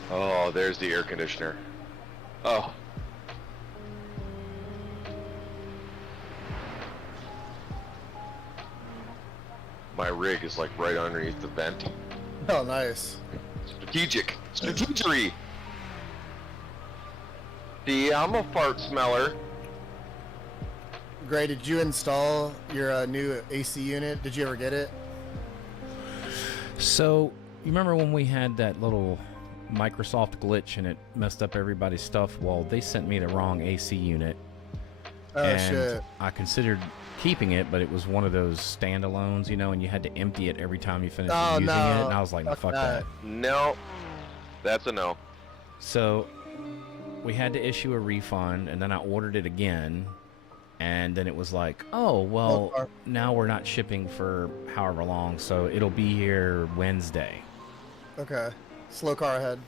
Oh, there's the air conditioner. Oh. My rig is like right underneath the vent. Oh, nice. Strategic. Strategery. See, I'm a fart smeller. Gray, did you install your new AC unit? Did you ever get it? So, you remember when we had that little Microsoft glitch and it messed up everybody's stuff? Well, they sent me the wrong AC unit. Oh, and shit. I considered keeping it, but it was one of those standalones, you know, and you had to empty it every time you finished Oh, using no. it. And I was like, no, fuck that. No. That's a no. So we had to issue a refund, and then I ordered it again, and then it was like, oh, well, now we're not shipping for however long, so it'll be here Wednesday. Okay. Slow car ahead.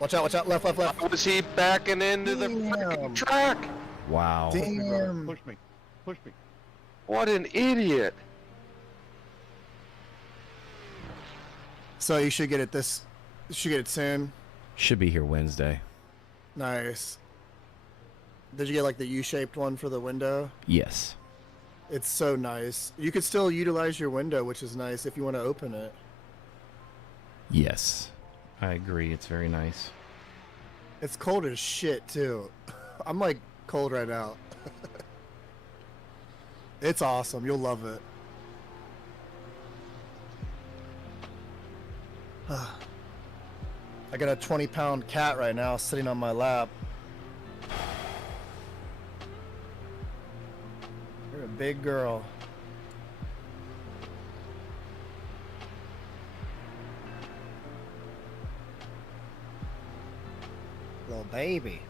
Watch out, left. How was he backing into the Damn. freaking track? Wow. Damn. Push me. Push me. What an idiot. So you should get it soon. Should be here Wednesday. Nice. Did you get like the U-shaped one for the window? Yes. It's so nice. You could still utilize your window, which is nice if you want to open it. Yes, I agree. It's very nice. It's cold as shit too. I'm like cold right now. It's awesome. You'll love it. I got a 20-pound cat right now sitting on my lap. You're a big girl. Little baby.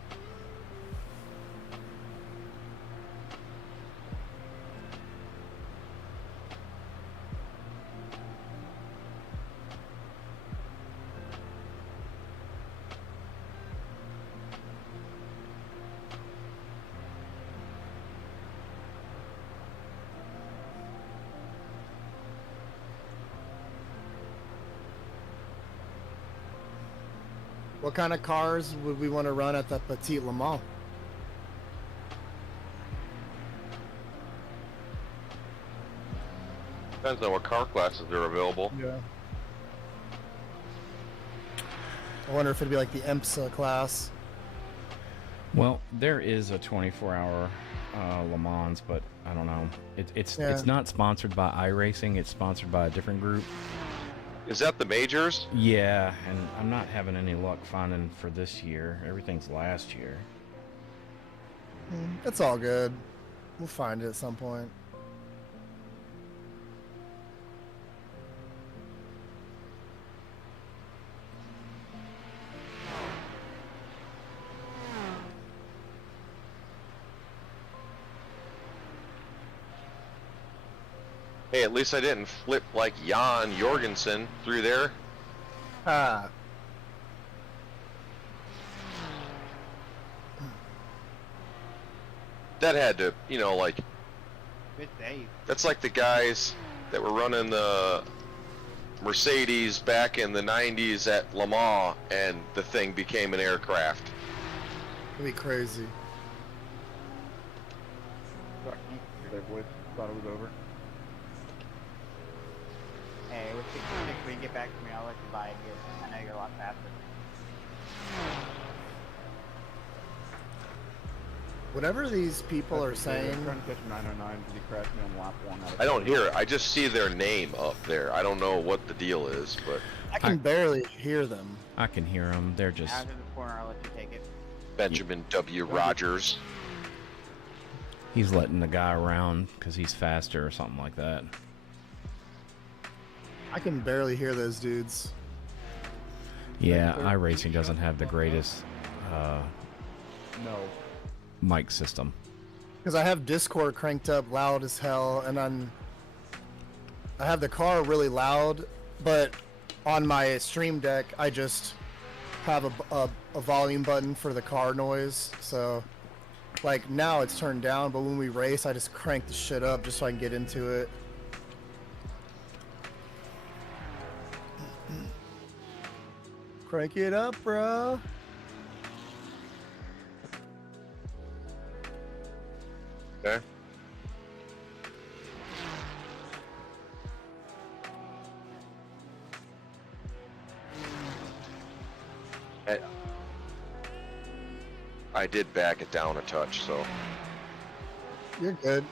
What kind of cars would we want to run at the Petit Le Mans? Depends on what car classes are available. Yeah. I wonder if it'd be like the IMSA class. Well, there is a 24-hour Le Mans, but I don't know. It's not sponsored by iRacing. It's sponsored by a different group. Is that the majors? Yeah, and I'm not having any luck finding for this year. Everything's last year. It's all good. We'll find it at some point. Hey, at least I didn't flip like Jan Jorgensen through there. Ah. That had to, you know, like, Good save. that's like the guys that were running the Mercedes back in the 90s at Le Mans, and the thing became an aircraft. It'd be crazy. Sorry, there, boys. Thought it was over. Hey, with 66, when you get back to me, I'll let you buy it. I know you're a lot faster. Whatever these people are That's okay. saying, I'm trying to catch a 909 because he crashed me on lap 1 out of I don't hear it. I just see their name up there. I don't know what the deal is, but I can barely hear them. I can hear them. They're just... Out of the corner, I'll let you take it. Benjamin W. Rogers. He's letting the guy around because he's faster or something like that. I can barely hear those dudes. Yeah, iRacing doesn't have the greatest No. mic system. Because I have Discord cranked up loud as hell, and I have the car really loud, but on my stream deck, I just have a volume button for the car noise. So, like, now it's turned down, but when we race, I just crank the shit up just so I can get into it. Crank it up, bro. Okay. I did back it down a touch, so You're good.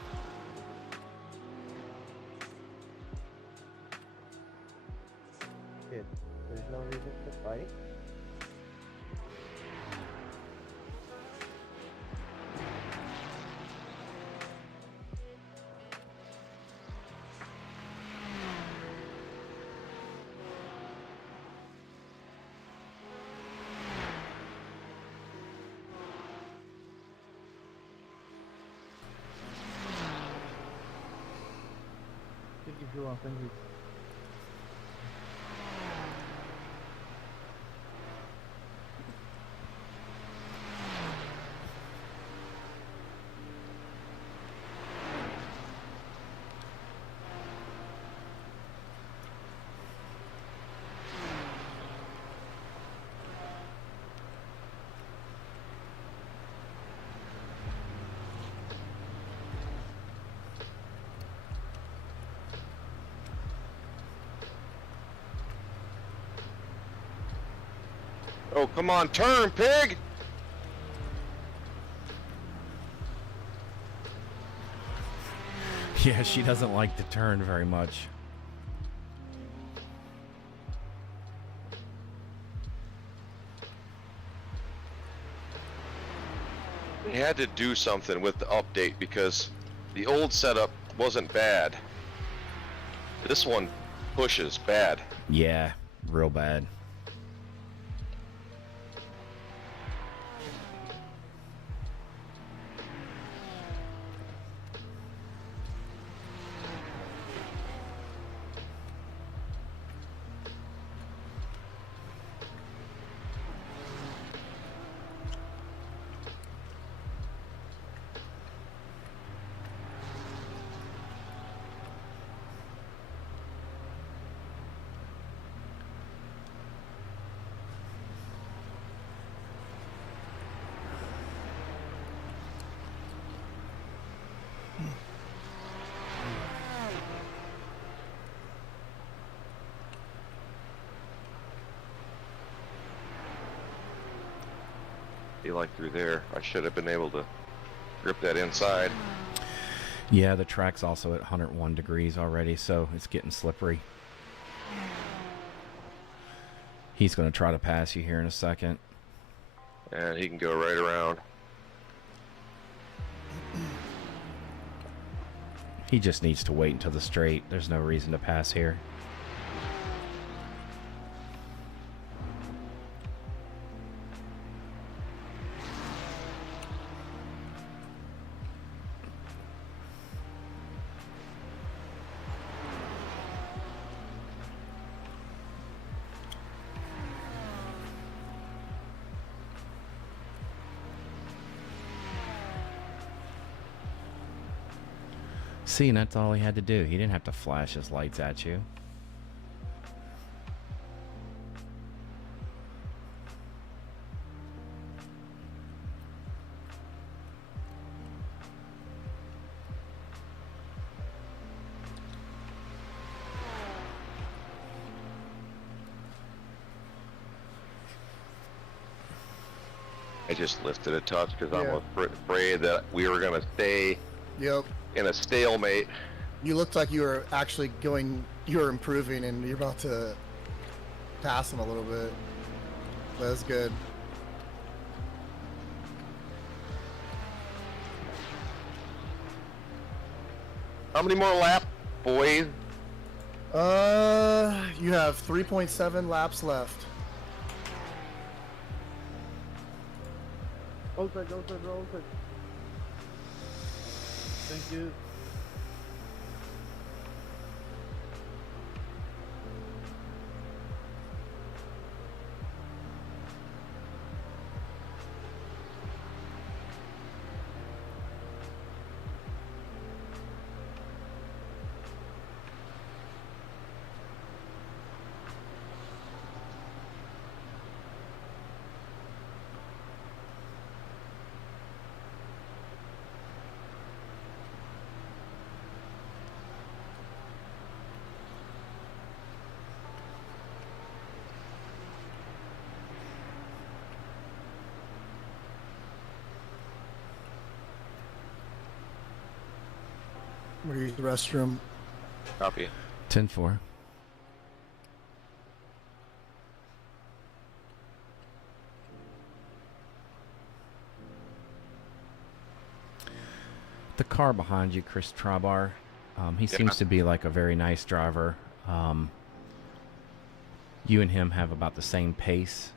Good. There's no reason to fight. Thank you, Joel. Thank you. Oh, come on, turn, pig! Yeah, she doesn't like to turn very much. They had to do something with the update because the old setup wasn't bad. This one pushes bad. Yeah, real bad. Be like through there. I should have been able to grip that inside. Yeah, the track's also at 101 degrees already, so it's getting slippery. He's going to try to pass you here in a second. And he can go right around. He just needs to wait until the straight. There's no reason to pass here. See, and that's all he had to do. He didn't have to flash his lights at you. I just lifted a touch because Yeah. I'm afraid that we were going to stay Yep. in a stalemate. You looked like you were actually going, you were improving and you're about to pass him a little bit. That was good. How many more laps, boys? You have 3.7 laps left. Outside, outside. Thank you. I'm gonna use the restroom. Copy. 10-4. The car behind you, Chris Trabar, he seems to be like a very nice driver. You and him have about the same pace.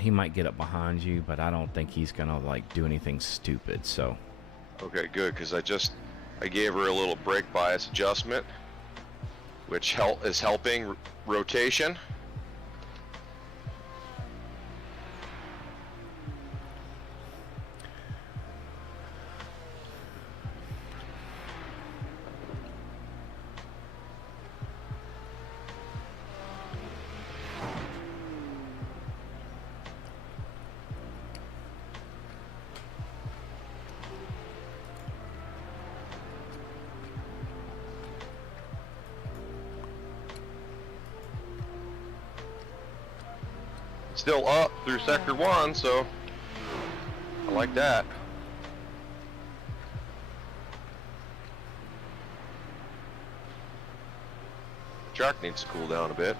He might get up behind you, but I don't think he's gonna like do anything stupid. So Okay, good, because I gave her a little brake bias adjustment, which is helping rotation. Still up through sector 1, so I like that. Track needs to cool down a bit.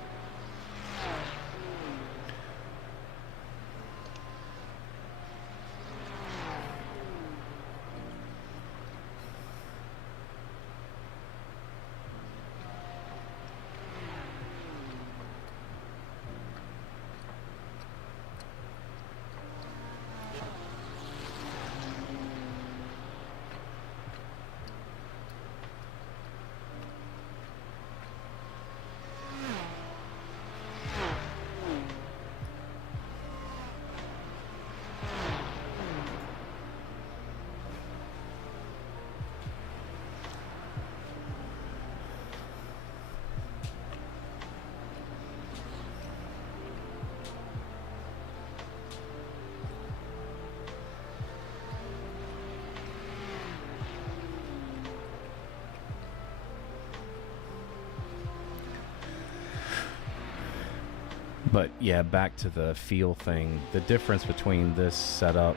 But yeah, back to the feel thing. The difference between this setup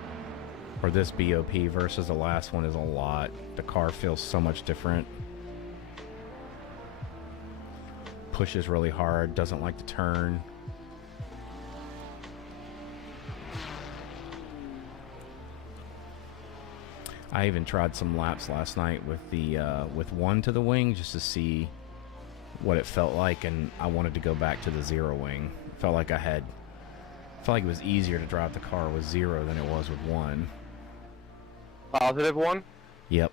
or this BOP versus the last one is a lot. The car feels so much different. Pushes really hard, doesn't like to turn. I even tried some laps last night with the with one to the wing just to see what it felt like, and I wanted to go back to the zero wing. Felt like it was easier to drive the car with zero than it was with one. Positive 1? Yep.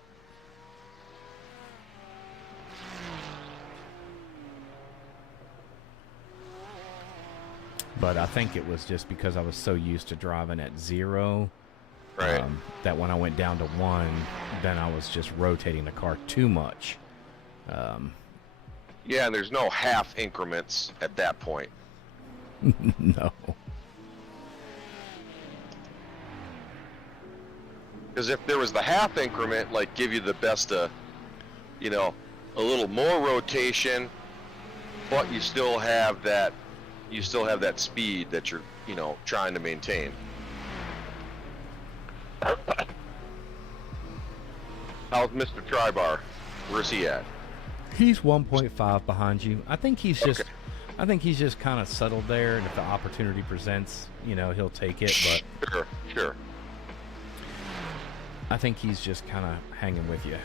But I think it was just because I was so used to driving at zero, Right. that when I went down to one, then I was just rotating the car too much. Yeah, and there's no half increments at that point. No. Because if there was the half increment, like give you the best, you know, a little more rotation, but you still have that speed that you're, you know, trying to maintain. How's Mr. Tribar? Where's he at? He's 1.5 behind you. I think he's just Okay. I think he's just kind of settled there, and if the opportunity presents, you know, he'll take it, but Sure. I think he's just kind of hanging with you.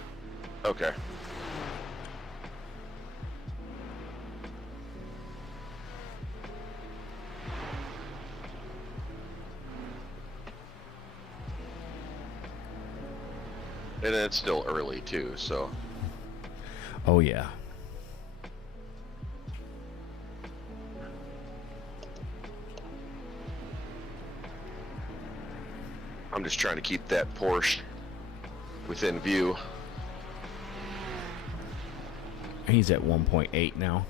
Okay. And it's still early too, so Oh yeah. I'm just trying to keep that Porsche within view. He's at 1.8 now.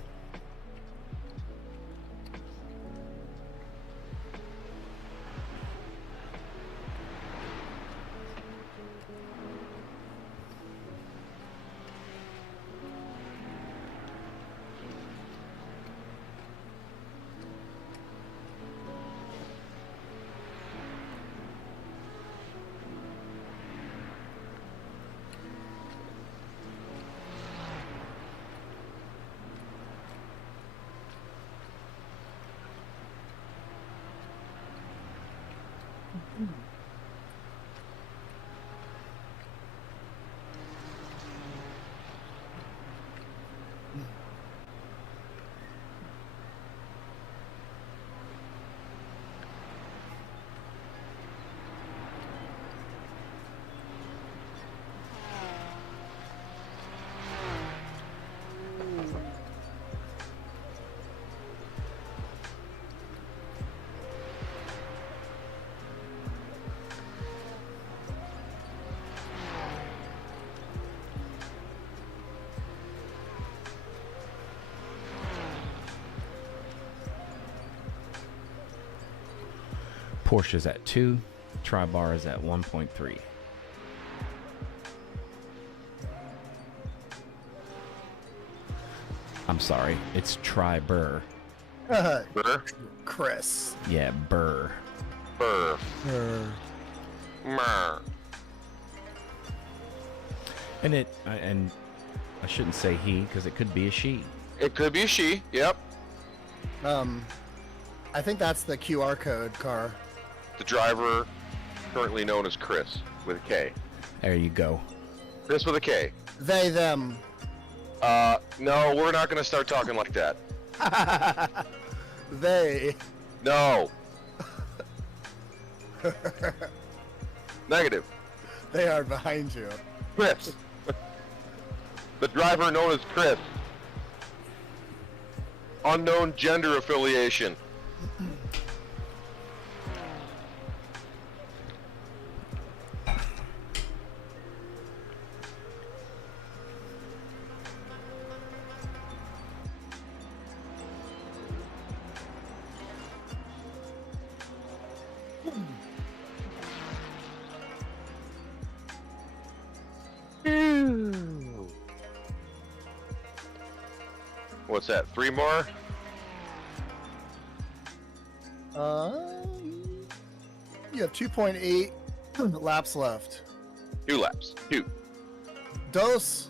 Porsche's at 2. Tri-Bar is at 1.3. I'm sorry, it's Tri-Bur Burr? Chris. Yeah, Burr. Burr. Uh, Mer. And I shouldn't say he because it could be a she. It could be a she. Yep. I think that's the QR code car. The driver, currently known as Chris with a K. There you go. Chris with a K. They, them. No, we're not going to start talking like that. They. No. Negative. They are behind you. Chris. The driver known as Chris. Unknown gender affiliation. What's that? 3 more? You have 2.8 laps left. 2 laps. 2. Dos.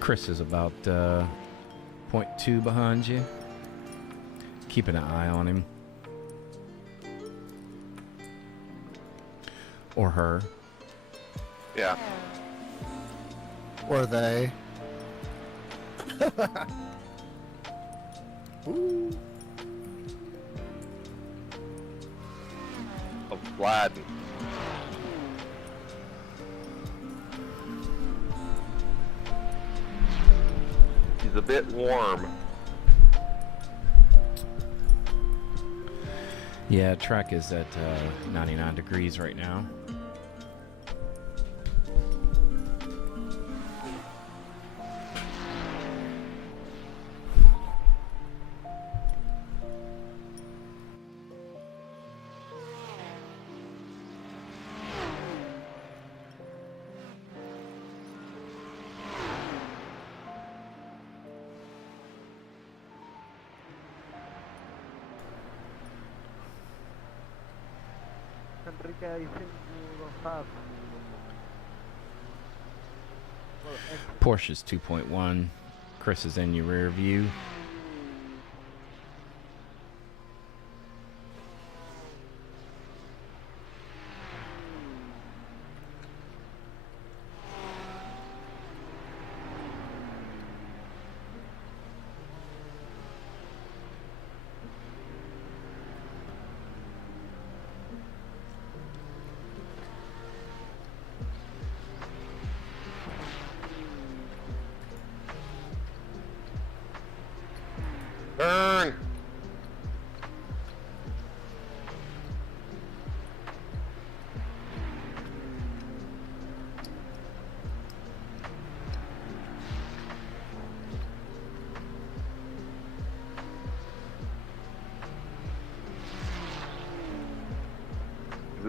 Chris is about 0.2 behind you. Keeping an eye on him. Or her. Yeah. Or they. Ooh. Of Vlad. He's a bit warm. Yeah, track is at 99 degrees right now. Porsche's 2.1. Chris is in your rear view.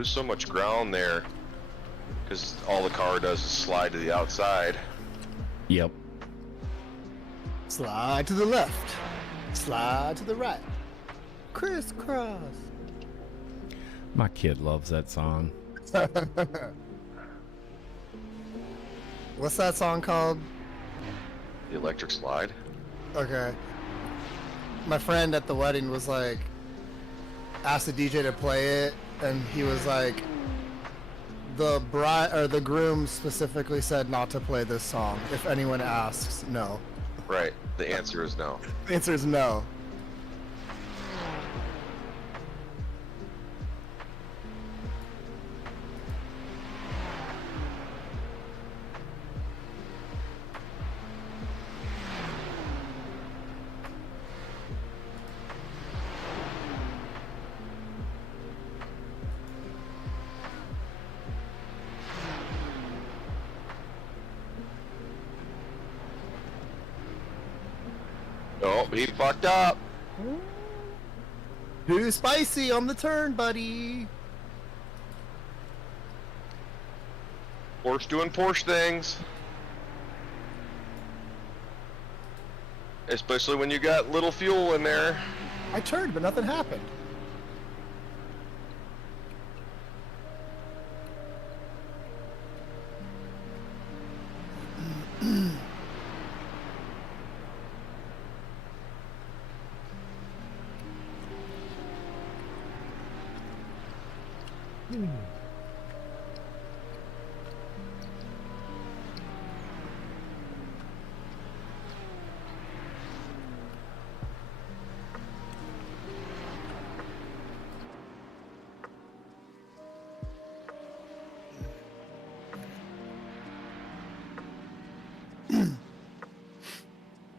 lose so much ground there because all the car does is slide to the outside. Yep. Slide to the left. Slide to the right. Crisscross. My kid loves that song. What's that song called? The electric slide. Okay. My friend at the wedding was like, asked the DJ to play it, and he was like, the bride or the groom specifically said not to play this song. If anyone asks, no. Right. The answer is no. The answer is no. Oh, he fucked up. Too spicy on the turn, buddy. Porsche doing Porsche things. Especially when you got little fuel in there. I turned, but nothing happened.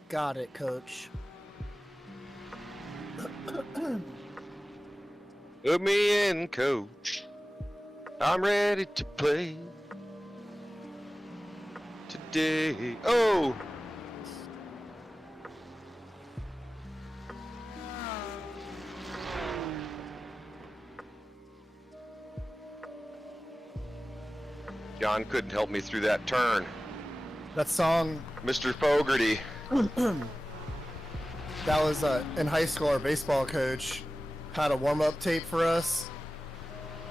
Got it, coach. Put me in, coach. I'm ready to play. Today. Oh! John couldn't help me through that turn. That song, Mr. Fogarty. that was in high school, our baseball coach had a warm-up tape for us.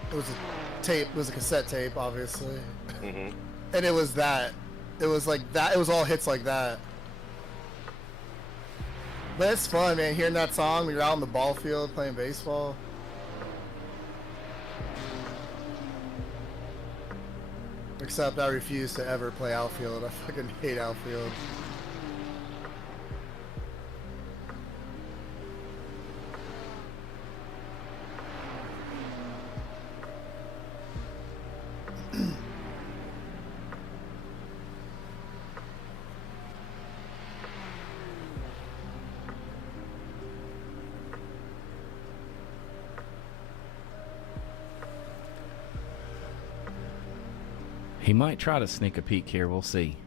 It was a tape, it was a cassette tape, obviously. Mm-hmm. And it was that. It was like that, it was all hits like that. But it's fun, man, hearing that song when you're out in the ball field playing baseball. Except I refuse to ever play outfield. I fucking hate outfield. He might try to sneak a peek here. We'll see.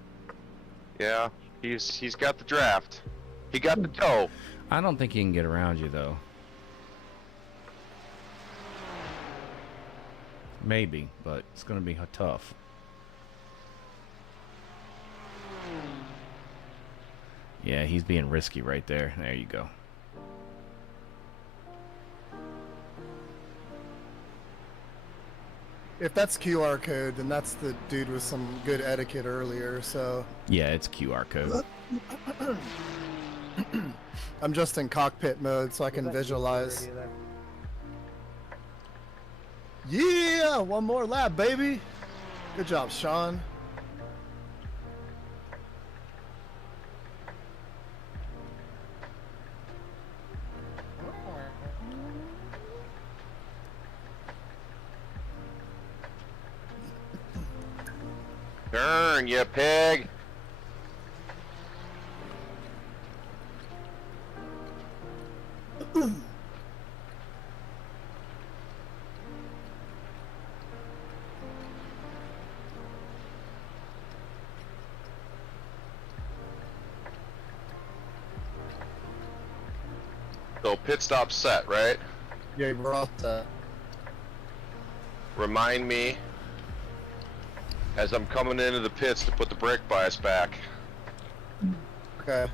Yeah, he's got the draft. He got the toe. I don't think he can get around you, though. Maybe, but it's going to be tough. Yeah, he's being risky right there. There you go. If that's QR code, then that's the dude with some good etiquette earlier, so... Yeah, it's QR code. I'm just in cockpit mode so I can visualize. Yeah! One more lap, baby! Good job, Sean. Turn, you pig. So pit stop set, right? Yeah, we're all set. remind me as I'm coming into the pits to put the brake bias back. Okay.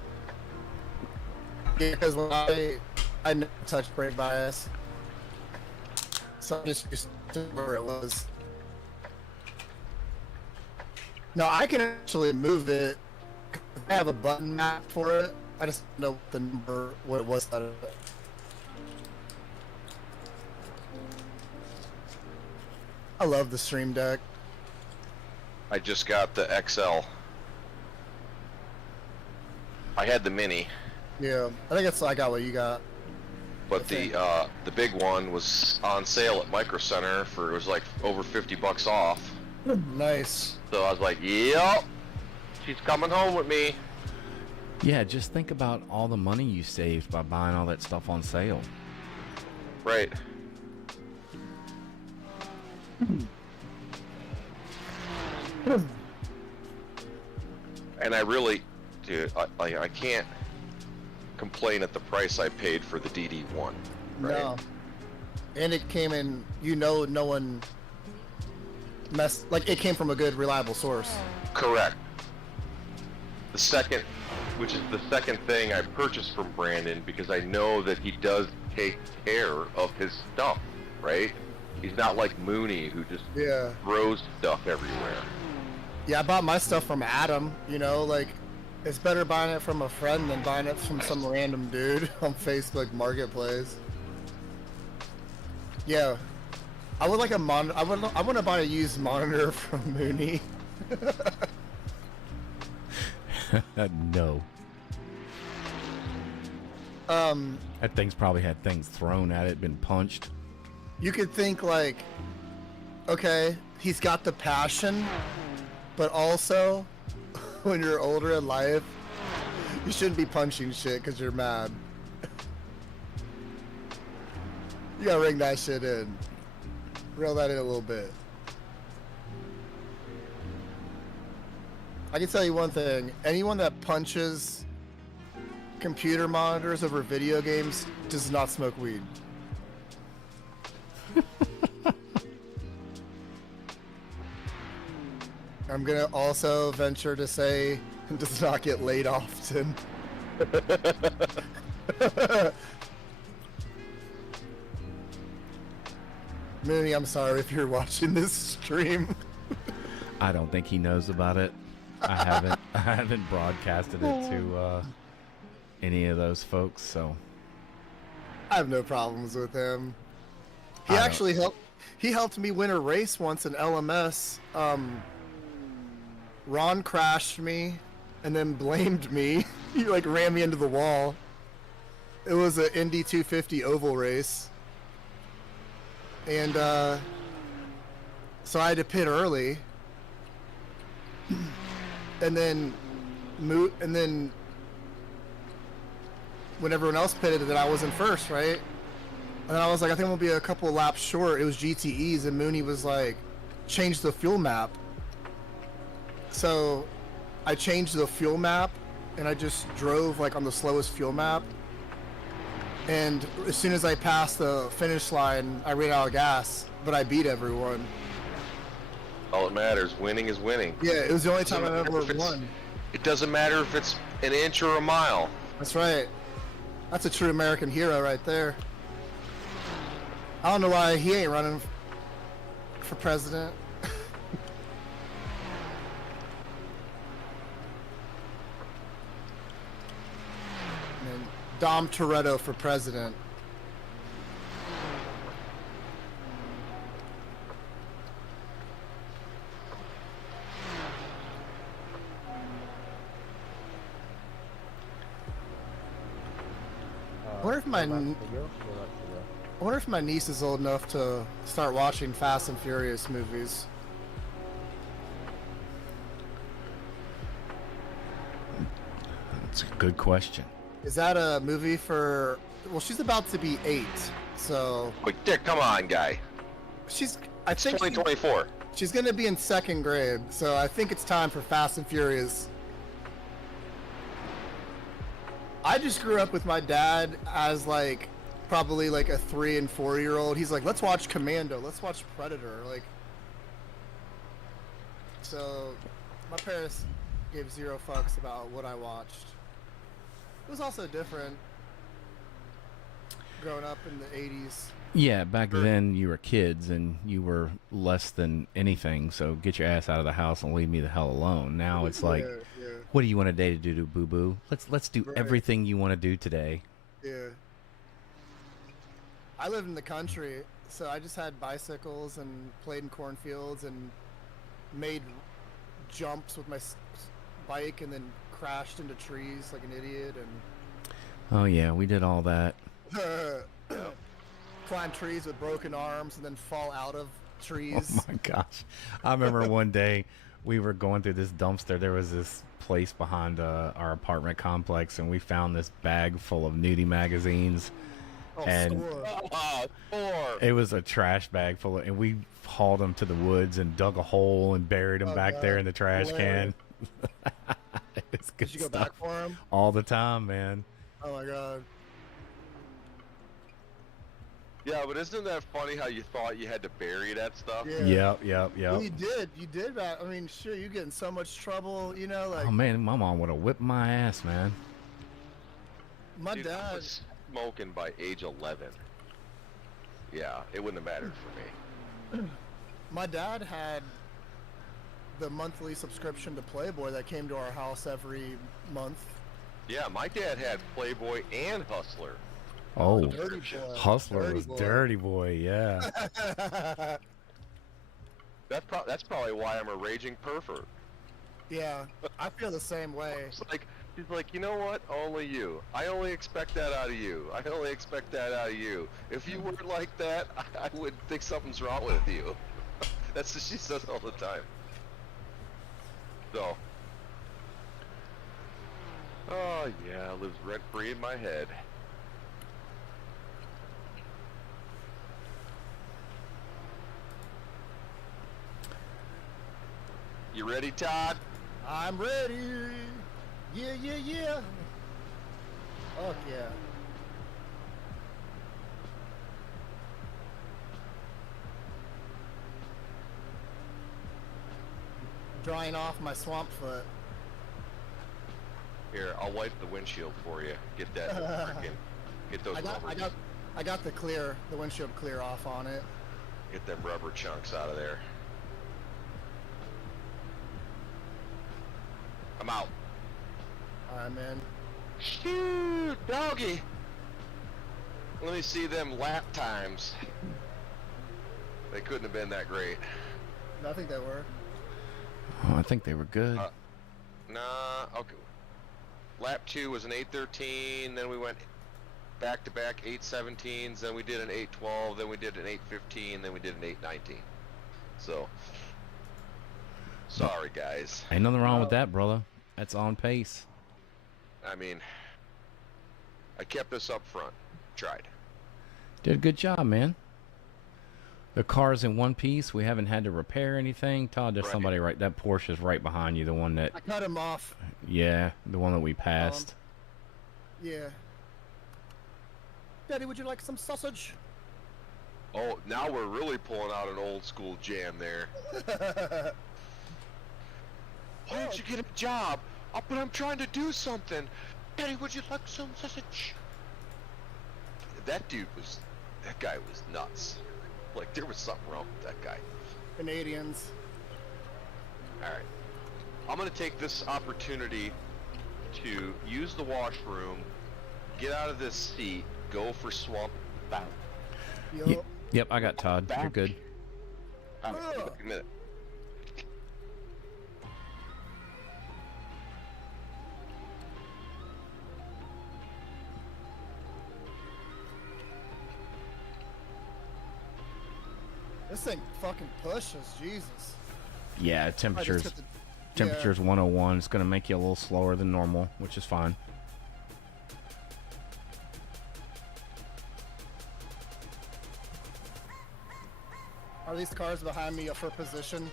Yeah, because when I never touched brake bias, so I just used to where it was. No, I can actually move it. I have a button map for it. I just don't know what the number, what it was out of it. I love the Stream Deck. I just got the XL. I had the Mini, Yeah, I think I got what you got. but the big one was on sale at Micro Center for, it was like over $50 off. Nice. So I was like, yep, she's coming home with me. Yeah, just think about all the money you saved by buying all that stuff on sale. Right. And I really, dude, I can't complain at the price I paid for the DD1. Right? No. And it came in, no one messed, like, it came from a good, reliable source. Correct. The second, which is the second thing I purchased from Brandon, because I know that he does take care of his stuff, right? He's not like Mooney, who just Yeah. throws stuff everywhere. Yeah, I bought my stuff from Adam, like, it's better buying it from a friend than buying it from some random dude on Facebook Marketplace. Yeah. I would like a I want to buy a used monitor from Mooney. No. That thing's probably had things thrown at it, been punched. You could think like, okay, he's got the passion, but also, when you're older in life, you shouldn't be punching shit because you're mad. You gotta ring that shit in. Reel that in a little bit. I can tell you one thing. Anyone that punches computer monitors over video games does not smoke weed. I'm gonna also venture to say does not get laid often. Mooney, I'm sorry if you're watching this stream. I don't think he knows about it. I haven't broadcasted it to any of those folks, so I have no problems with him. He actually helped me win a race once in LMS. Ron crashed me and then blamed me. He like ran me into the wall. It was an Indy 250 oval race. And so I had to pit early. And then when everyone else pitted, then I was in first, right? And then I was like, I think we'll be a couple laps short. It was GTEs, and Mooney was like, change the fuel map. So I changed the fuel map, and I just drove like on the slowest fuel map. And as soon as I passed the finish line, I ran out of gas, but I beat everyone. All that matters, winning is winning. Yeah, it was the only time I Doesn't ever matter if it's- won. It doesn't matter if it's an inch or a mile. That's right. That's a true American hero right there. I don't know why he ain't running for president. And Dom Toretto for president. I wonder if my niece is old enough to start watching Fast and Furious movies. it's a good question. Is that a movie for... Well, she's about to be 8, so... Like, Dick, come on, guy. I It's think 2024. she's gonna be in 2nd grade, so I think it's time for Fast and Furious. I just grew up with my dad as, like, probably like a 3 and 4-year-old. He's like, let's watch Commando, let's watch Predator. Like, so my parents gave 0 fucks about what I watched. It was also different growing up in the 80s. Yeah, back then you were kids and you were less than anything, so get your ass out of the house and leave me the hell alone. Now it's like, Yeah, what do you want today to do, boo boo? Let's do Right. everything you want to do today. yeah. I lived in the country, so I just had bicycles and played in cornfields and made jumps with my bike and then crashed into trees like an idiot and Oh yeah, we did all that. climb trees with broken arms and then fall out of Oh trees. my gosh. I remember one day we were going through this dumpster. There was this place behind our apartment complex, and we found this bag full of nudie magazines. Oh, and- score. Oh, 4. It was a trash bag full of, and we hauled them to the woods and dug a hole and buried them Oh, back God. there in the trash Hilarious. can. It's good Did you go stuff. back for him? All the time, man. Oh my god. Yeah, but isn't that funny how you thought you had to bury that stuff? Yeah. Yep. Well, you did that. I mean, sure, you get in so much trouble, you know, like Oh man, my mom would have whipped my ass, man. my Dude, I dad. was smoking by age 11. Yeah, it wouldn't have mattered for me. My dad had the monthly subscription to Playboy that came to our house every month. Yeah, my dad had Playboy and Hustler. Oh, Dirty boy. Hustler Dirty was boy. dirty boy, yeah. That's probably why I'm a raging pervert. Yeah, I feel the same way. It's like, he's like, you know what? Only you. I only expect that out of you. I only expect that out of you. If you weren't like that, I would think something's wrong with you. That's what she says all the time. So. Oh yeah, lives rent free in my head. You ready, Todd? I'm ready. Yeah. Fuck yeah. Drying off my swamp foot. Here, I'll wipe the windshield for you. Get that freaking, get those I got the windshield clear off on it. get them rubber chunks out of there. I'm out. Alright, man. Shoot, doggy. Let me see them lap times. They couldn't have been that great. I think they were. Oh, I think they were good. Nah, okay. Lap 2 was an 8:13, then we went back-to-back 8:17s, then we did an 8:12, then we did an 8:15, then we did an 8:19. So, sorry guys. Ain't nothing wrong with that, brother. That's on pace. I mean, I kept this up front. Tried. Did a good job, man. The car's in one piece. We haven't had to repair anything. Todd, there's Right. somebody right. That Porsche's right behind you. The one that, I cut him off. yeah, the one that we passed. Yeah. Daddy, would you like some sausage? Oh, now we're really pulling out an old school jam there. Why don't you get a job? Oh, but I'm trying to do something. Daddy, would you like some sausage? That guy was nuts. Like, there was something wrong with that guy. Canadians. Alright. I'm gonna take this opportunity to use the washroom, get out of this seat, go for swamp back. Yo. Yep, I got Todd. You're good. Back in a minute. This thing fucking pushes, Jesus. Yeah, I just temperature's got the- temperature's 101. It's gonna make you a little slower than normal, which is fine. Are these cars behind me for position?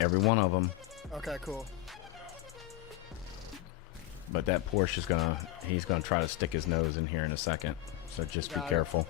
Every one of them. Okay, cool. but that Porsche is he's gonna try to stick his nose in here in a second. So just be Got it. careful.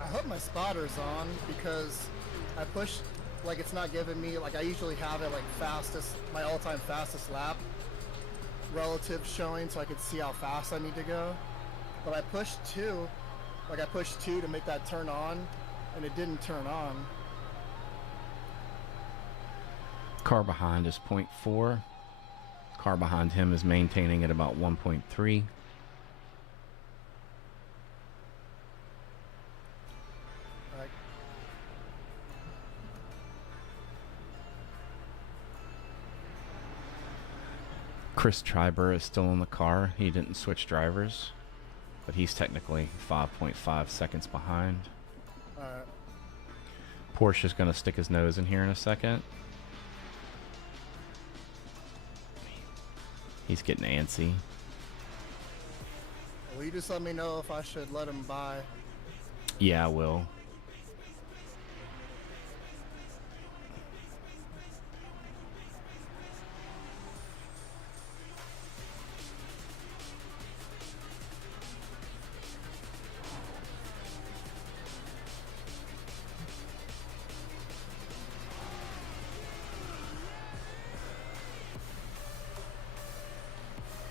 I hope my spotter's on because I pushed like it's not giving me, like I usually have it like fastest, my all-time fastest lap relative showing so I could see how fast I need to go. But I pushed 2, like I pushed 2 to make that turn on and it didn't turn on. Car behind is 0.4. Car behind him is maintaining at about 1.3. Like, Chris Triber is still in the car. He didn't switch drivers, but he's technically 5.5 seconds behind. alright. Porsche is going to stick his nose in here in a second. He's getting antsy. Will you just let me know if I should let him by? Yeah, I will.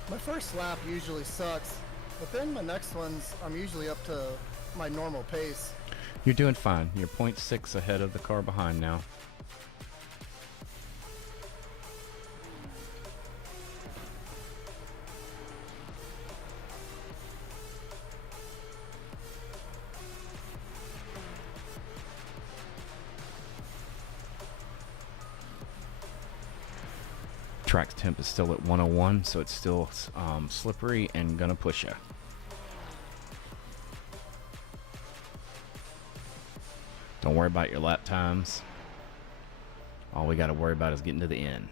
My first lap usually sucks, but then my next ones, I'm usually up to my normal pace. You're doing fine. You're 0.6 ahead of the car behind now. Track temp is still at 101, so it's still slippery and gonna push you. Don't worry about your lap times. All we got to worry about is getting to the end.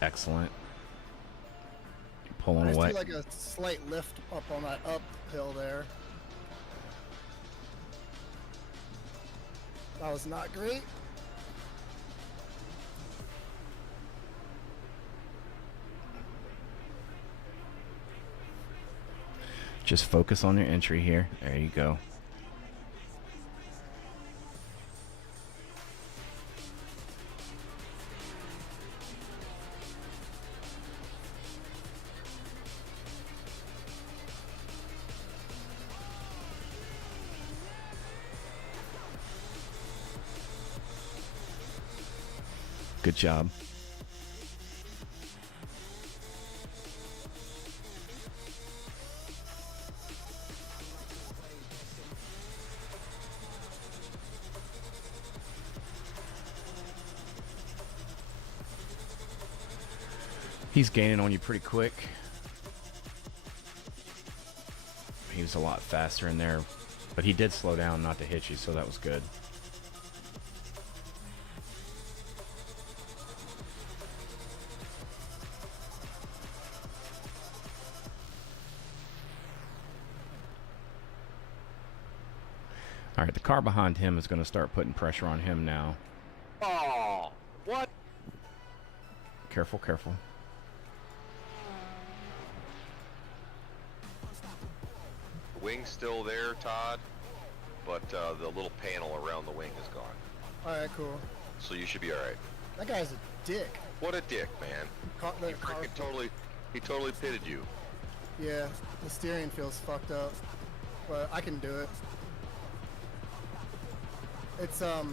Excellent. You're I pulling just away. do like a slight lift up on that uphill there. That was not great. Just focus on your entry here. There you go. Good job. He's gaining on you pretty quick. He was a lot faster in there, but he did slow down not to hit you, so that was good. All right, the car behind him is going to start putting pressure on him now. Oh, what? Careful, careful. The wing's still there, Todd, but the little panel around the wing is gone. All right, cool. So you should be all right. That guy's a dick. What a dick, man. The He car- freaking he totally pitted you. Yeah, the steering feels fucked up, but I can do it. It's the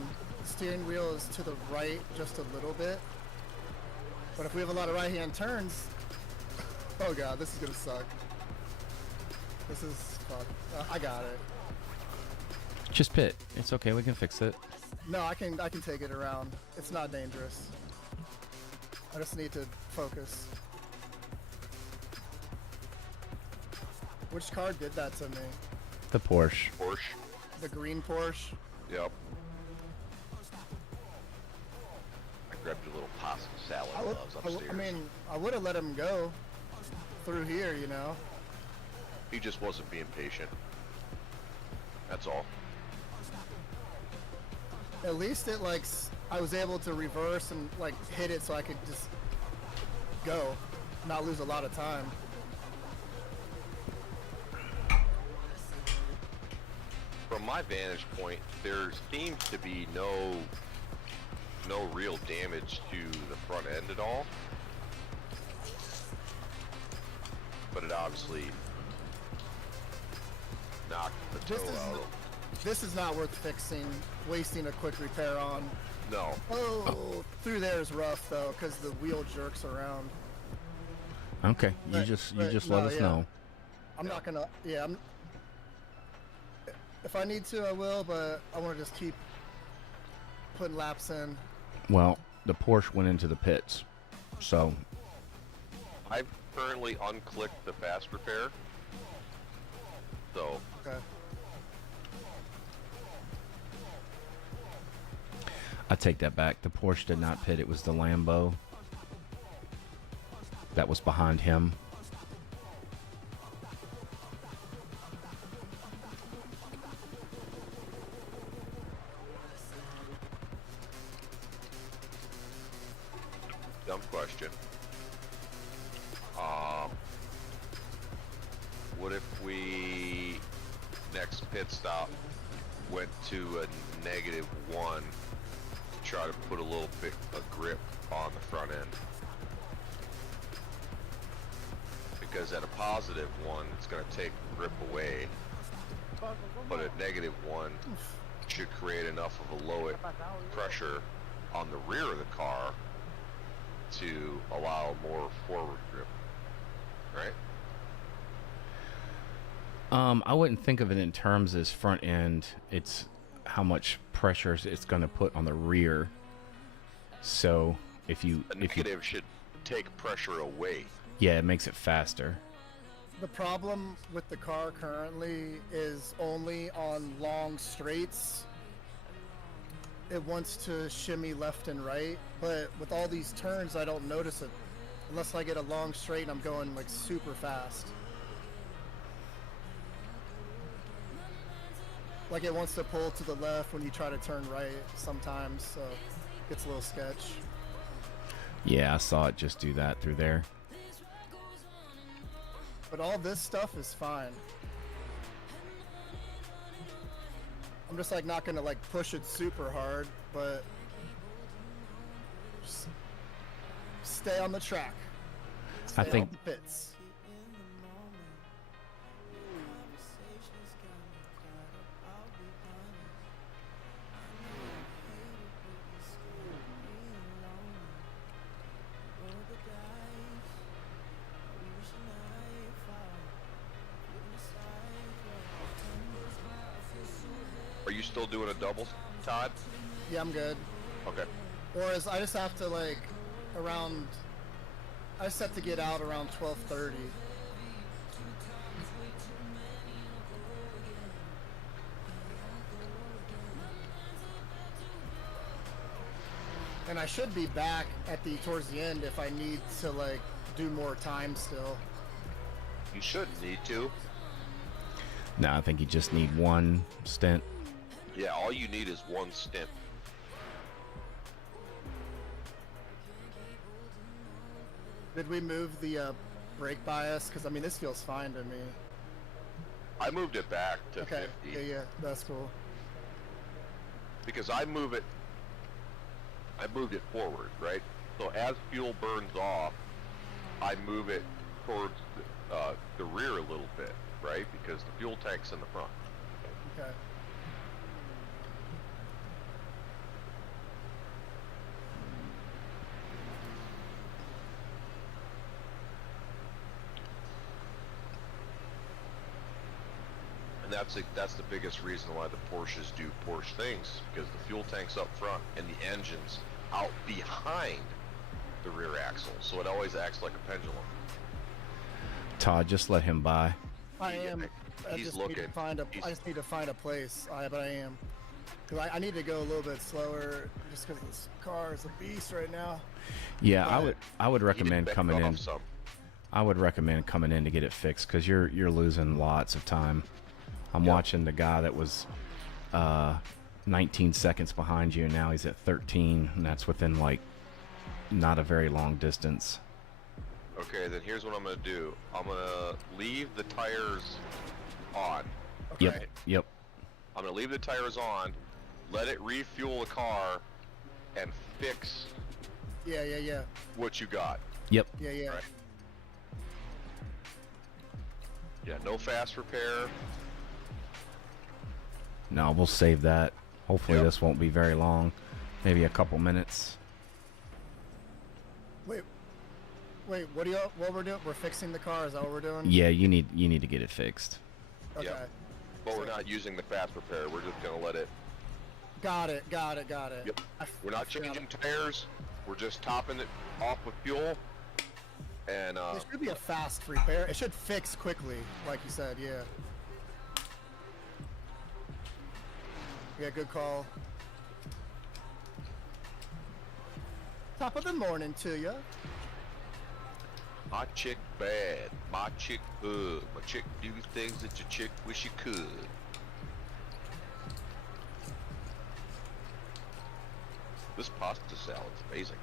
steering wheel is to the right just a little bit, but if we have a lot of right-hand turns, oh god, this is gonna suck. This is fuck. I got it. Just pit. It's okay. We can fix it. No, I can take it around. It's not dangerous. I just need to focus. Which car did that to me? The Porsche. Porsche. The green Porsche? Yep. I grabbed your little pasta salad I while I was upstairs. mean, I would have let him go through here, you know? He just wasn't being patient. That's all. At least it, like, I was able to reverse and, like, hit it so I could just go, not lose a lot of time. From my vantage point, there seems to be no real damage to the front end at all. But it obviously knocked the toe out. This is not worth fixing, wasting a quick repair on. No. Oh, through there is rough, though, because the wheel jerks around. Okay. You But- just but let no, us yeah. know. I'm not gonna, yeah, if I need to, I will, but I want to just keep putting laps in. Well, the Porsche went into the pits. So, I've currently unclicked the fast repair. So, Okay. I take that back. The Porsche did not pit. It was the Lambo that was behind him. dumb question. What if we next pit stop went to a -1 to try to put a little bit of grip on the front end? Because at a +1, it's going to take grip away, but at -1 should create enough of a low pressure on the rear of the car to allow more forward grip, right? I wouldn't think of it in terms as front end. It's how much pressure it's going to put on the rear. So if you, A negative should take pressure away. yeah, it makes it faster. The problem with the car currently is only on long straights. It wants to shimmy left and right, but with all these turns, I don't notice it unless I get a long straight and I'm going like super fast. Like it wants to pull to the left when you try to turn right sometimes, so it gets a little sketch. Yeah, I saw it just do that through there. But all this stuff is fine. I'm just like not gonna like push it super hard, but just stay on the track. I Stay think on the pits. Are you still doing a double, Todd? Yeah, I'm good. Okay. Or is I just have to like around. I set to get out around 12:30. And I should be back at towards the end if I need to like do more time still. You shouldn't need to. no, I think you just need one stint. Yeah, all you need is one stint. Did we move the brake bias? Because I mean, this feels fine to me. I moved it back to Okay. 50 Yeah, that's cool. because I moved it forward, right? So as fuel burns off, I move it towards the rear a little bit, right? Because the fuel tank's in the front. Okay. And that's the biggest reason why the Porsches do Porsche things, because the fuel tank's up front and the engine's out behind the rear axle, so it always acts like a pendulum. Todd, just let him by. I am. I He's just looking. Need to find I just need to find a place. But I am. Because I need to go a little bit slower, just because this car is a beast right now. Yeah, But I would You recommend did back coming off in. some. I would recommend coming in to get it fixed because you're losing lots of time. I'm Yep. watching the guy that was 19 seconds behind you, and now he's at 13, and that's within like not a very long distance. Okay, then here's what I'm gonna do. I'm gonna leave the tires on. Okay. Yep. I'm gonna leave the tires on, let it refuel the car, and fix Yeah. what you got. Yep. Yeah. Right. Yeah, no fast repair. No, we'll save that. Hopefully Yep. this won't be very long. Maybe a couple minutes. Wait. What we're doing? We're fixing the car. Is that what we're doing? Yeah, you need to get it fixed. Okay. Yep. But we're not using the fast repair. We're just gonna let it. Got it. Yep. We're not I forgot. changing tires. We're just topping it off with fuel. And There should be a fast repair. It should fix quickly, like you said. Yeah. Yeah. Good call. Top of the morning to you. my chick bad, my chick good, my chick do things that your chick wish she could. This pasta salad's amazing.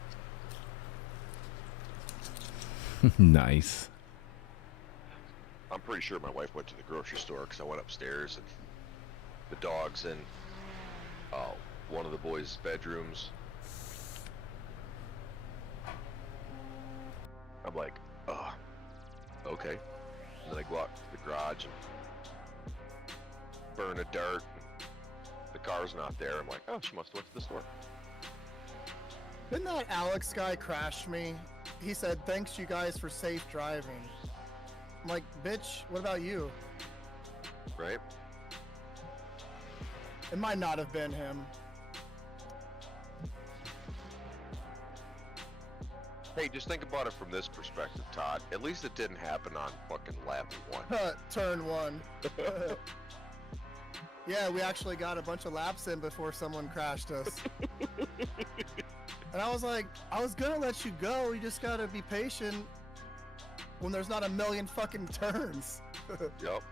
Nice. I'm pretty sure my wife went to the grocery store because I went upstairs and the dog's in one of the boys' bedrooms. I'm like, okay. And then I go out to the garage and burn a dart. The car's not there. I'm like, oh, she must have went to the store. Didn't that Alex guy crash me? He said, thanks you guys for safe driving. I'm like, bitch, what about you? Right? It might not have been him. Hey, just think about it from this perspective, Todd. At least it didn't happen on fucking lap 1. Turn 1. Yeah, we actually got a bunch of laps in before someone crashed us. And I was like, I was gonna let you go. You just gotta be patient when there's not a million fucking turns. Yep.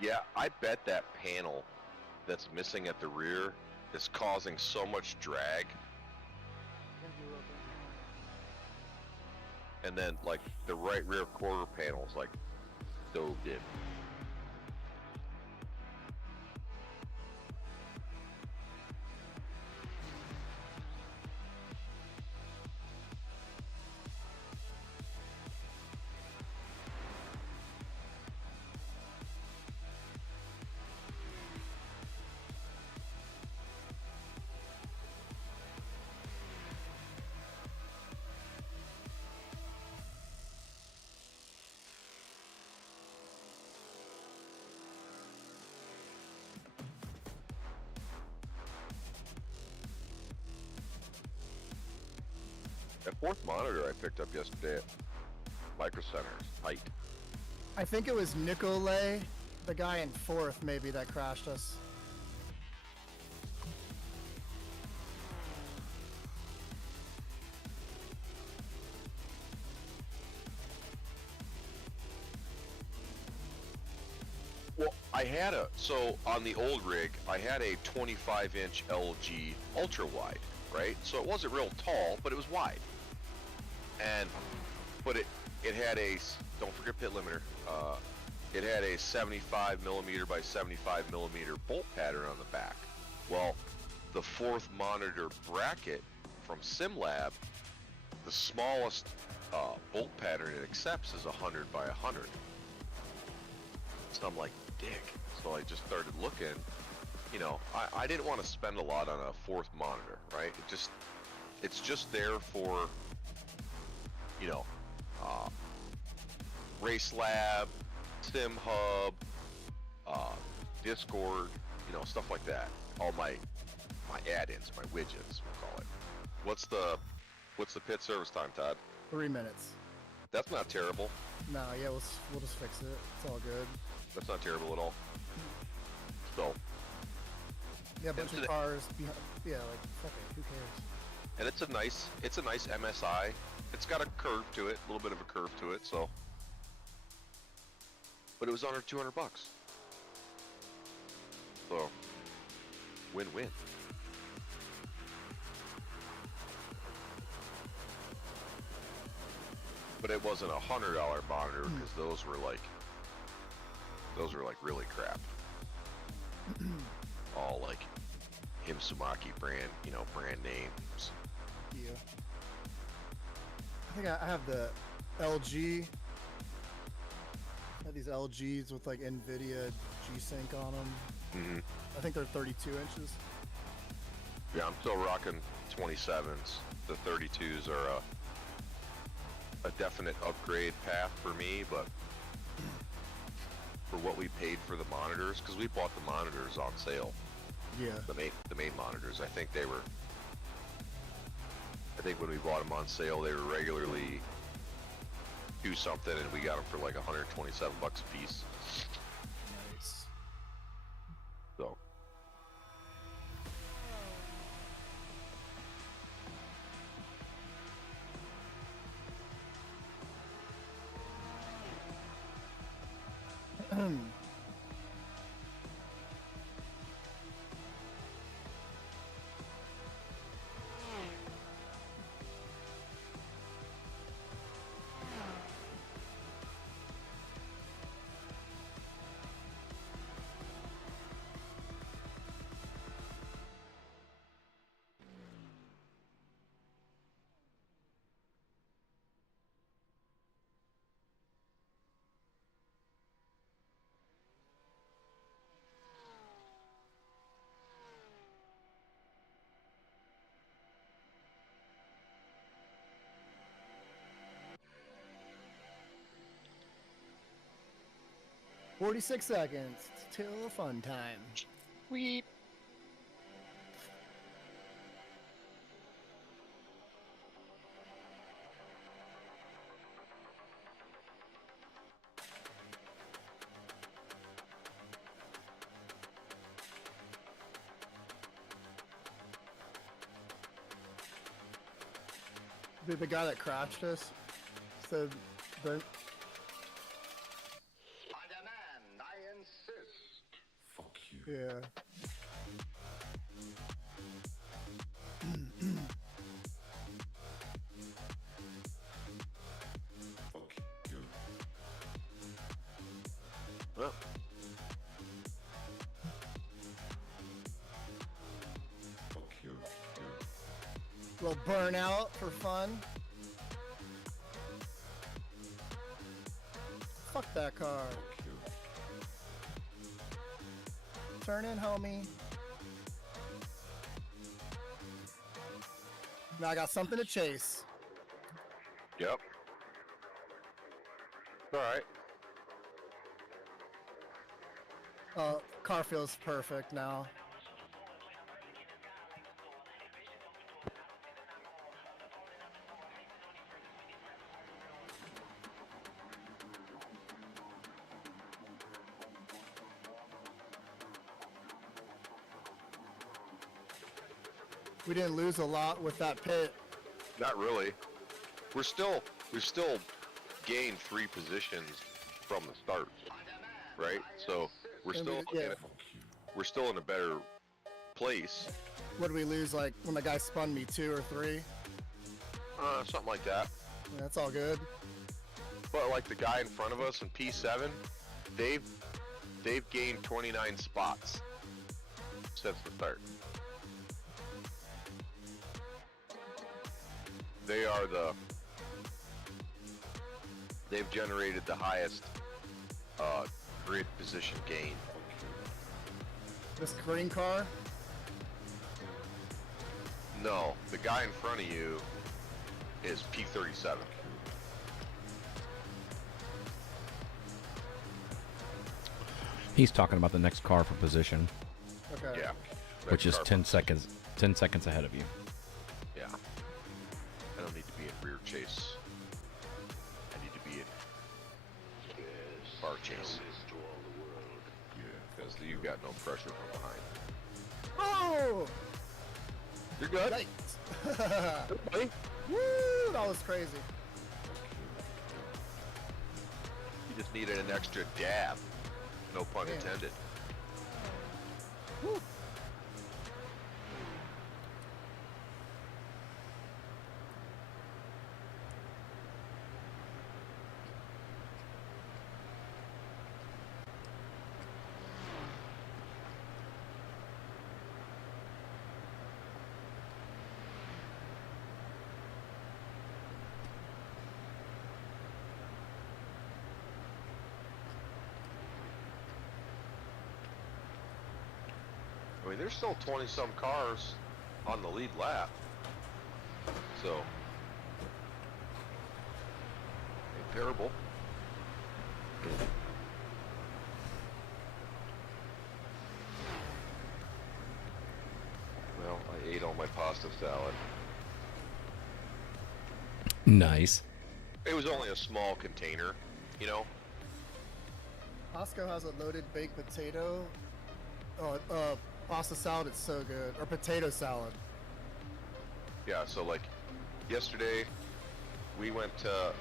Yeah, I bet that panel that's missing at the rear is causing so much drag. And then, like, the right rear quarter panel's, like, dove in. That fourth monitor I picked up yesterday at Micro Center's height. I think it was Nicolay, the guy in fourth, maybe, that crashed us. Well, so on the old rig, I had a 25-inch LG ultra wide, right? So it wasn't real tall, but it was wide. But it had don't forget pit limiter. It had a 75 millimeter by 75 millimeter bolt pattern on the back. Well, the fourth monitor bracket from SimLab, the smallest bolt pattern it accepts is 100 by 100. So I'm like, dick. So I just started looking. You know, I didn't want to spend a lot on a fourth monitor, right? It's just there for, you know, Race Lab, Sim Hub, Discord, you know, stuff like that. All my add-ins, my widgets, we'll call it. What's the pit service time, Todd? 3 minutes. That's not terrible. No, yeah, we'll just fix it. It's all good. That's not terrible at all. So, Yeah, a bunch of cars behind. Yeah, like, fuck it, who cares? and it's a nice MSI. It's got a curve to it, a little bit of a curve to it, so. But it was under $200. So, win-win. But it wasn't $100 monitor because those were like really crap. All like Himsumaki brand, you know, brand names. Yeah. I think I have the LG. I have these LGs with like NVIDIA G-Sync on them. Mm-hmm. I think they're 32 inches. Yeah, I'm still rocking 27s. The 32s are a definite upgrade path for me, but for what we paid for the monitors, because we bought the monitors on sale. Yeah. The main monitors. I think when we bought them on sale, they were regularly do something, and we got them for like 127 bucks a piece. Nice. So. "46 seconds till fun time." Weep. The guy that crashed us said that. I demand, I insist. Fuck you. Yeah. Fuck you. Well, Fuck you. Little burnout for fun. Fuck that car. Fuck you. Turn in, homie. Now I got something to chase. yep. All right. Car feels perfect now. We didn't lose a lot with that pit. Not really. We've still gained 3 positions from the start, right? So we're And still yeah. we're still in a better place. What did we lose? Like when the guy spun me 2 or 3? Something like that. Yeah, that's all good. But like the guy in front of us in P7, they've gained 29 spots since the start. They've generated the highest grid position gain. This green car. No, the guy in front of you is P37. He's talking about the next car for position, Okay. Yeah. which is Car- 10 seconds. 10 seconds ahead of you. Yeah. I don't need to be in rear chase. I need to be in bar chase. Because you've got no pressure from behind. Oh! You're good. Yikes. Good, buddy. Woo! That was crazy. You just needed an extra dab. No pun Man. intended. Woo! I mean, there's still 20-some cars on the lead lap. So, ain't terrible. Well, I ate all my pasta salad. Nice. It was only a small container, you know? Costco has a loaded baked potato. Oh, pasta salad. It's so good. Or potato salad. Yeah, so like yesterday we went to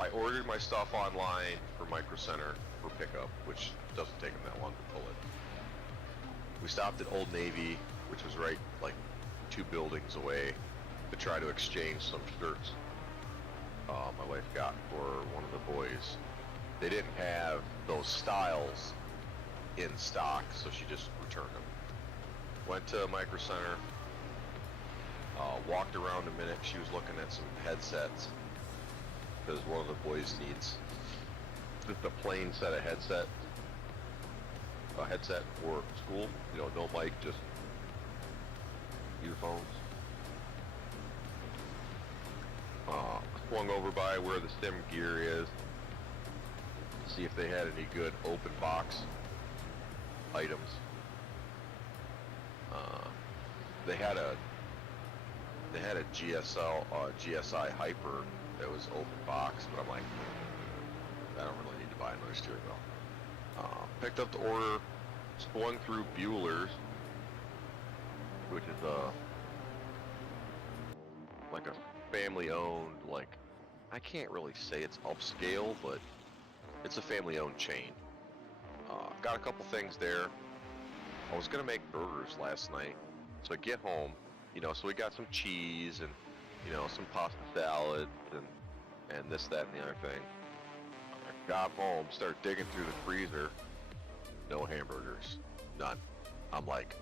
I ordered my stuff online for Micro Center for pickup, which doesn't take them that long to pull it. We stopped at Old Navy, which was right like 2 buildings away, to try to exchange some shirts my wife got for one of the boys. They didn't have those styles in stock, so she just returned them. Went to Micro Center, walked around a minute. She was looking at some headsets because one of the boys needs just a plain set of headset for school. You know, no mic, just earphones. Swung over by where the stem gear is to see if they had any good open box items. They had a GSI Hyper that was open box, but I'm like, I don't really need to buy another steering wheel. Picked up the order, swung through Bueller's, which is like a family-owned, like, I can't really say it's upscale, but it's a family-owned chain. Got a couple things there. I was gonna make burgers last night, so I get home, you know, so we got some cheese and, you know, some pasta salad and this, that, and the other thing. I got home, start digging through the freezer, no hamburgers, none. I'm like,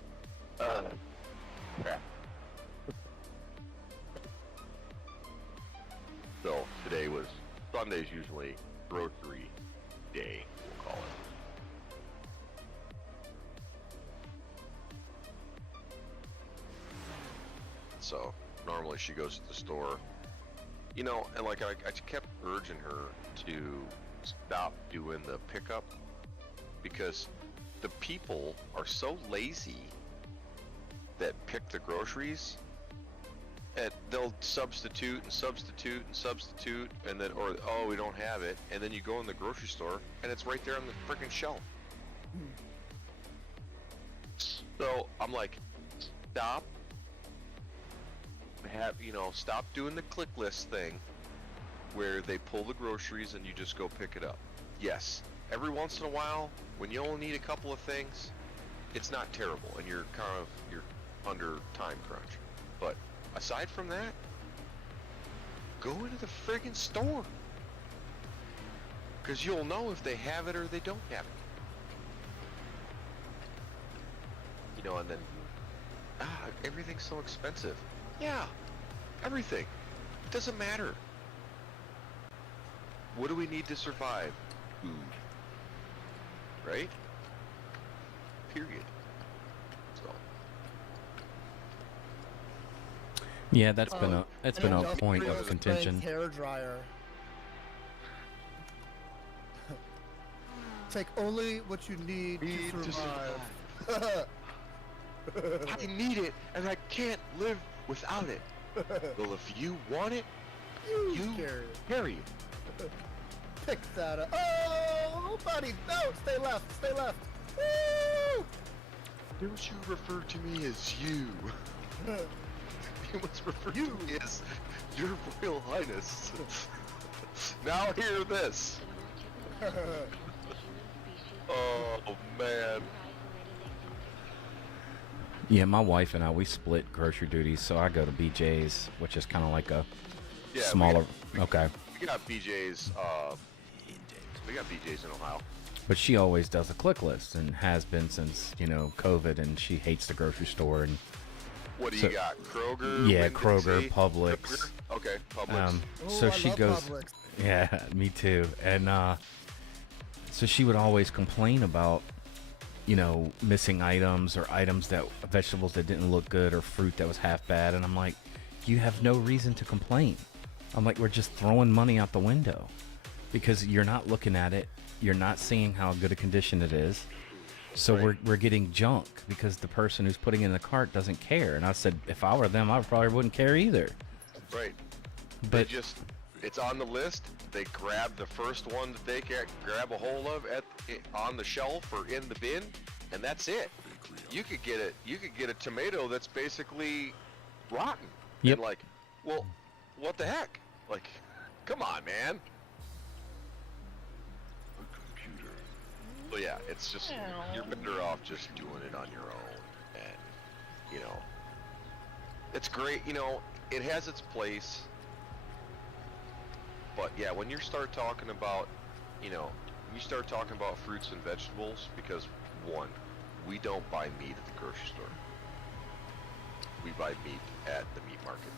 crap. So today was, Sunday's usually grocery day, we'll call it. So normally she goes to the store, you know, and like I kept urging her to stop doing the pickup because the people are so lazy that pick the groceries, and they'll substitute and then, or, oh, we don't have it, and then you go in the grocery store and it's right there on the freaking shelf. So I'm like, stop stop doing the click list thing where they pull the groceries and you just go pick it up. Yes, every once in a while when you only need a couple of things, it's not terrible and you're under time crunch. But aside from that, go into the friggin' store, because you'll know if they have it or they don't have it. And then everything's so expensive. Yeah, everything. It doesn't matter. What do we need to survive? Food. Right? Period. So. Yeah, that's been a point of Industrial contention. strength hair dryer. Take only what you need to survive. I need it, and I can't live without it. Well, if you want it, you carry it. Pick that up. Oh, buddy, no, stay left, stay left. Woo! Don't you refer to me as you. You must refer to me as Your Royal Highness. Now hear this. Oh, man. Yeah, my wife and I, we split grocery duties, so I go to BJ's, which is kind of like a smaller. Okay. We got BJ's. We got BJ's in Ohio. But she always does a click list and has been since COVID, and she hates the grocery store. And what do you got? Kroger. Yeah, Windy Kroger, City? Publix. Okay, Publix. So I she love goes. Publix. Yeah, me too. And so she would always complain about, missing items or vegetables that didn't look good or fruit that was half bad. And I'm like, you have no reason to complain. I'm like, we're just throwing money out the window because you're not looking at it. You're not seeing how good a condition it is. So we're getting junk because the person who's putting it in the cart doesn't care. And I said, if I were them, I probably wouldn't care either. Right. But it's on the list. They grab the first one that they can grab a hold of on the shelf or in the bin, and that's it. You could get a tomato that's basically rotten. Yep. And like, well, what the heck? Like, come on, man. But yeah, it's just you're better off just doing it on your own, and it's great. It has its place. But yeah, when you start talking about, fruits and vegetables, because one, we don't buy meat at the grocery store. We buy meat at the meat market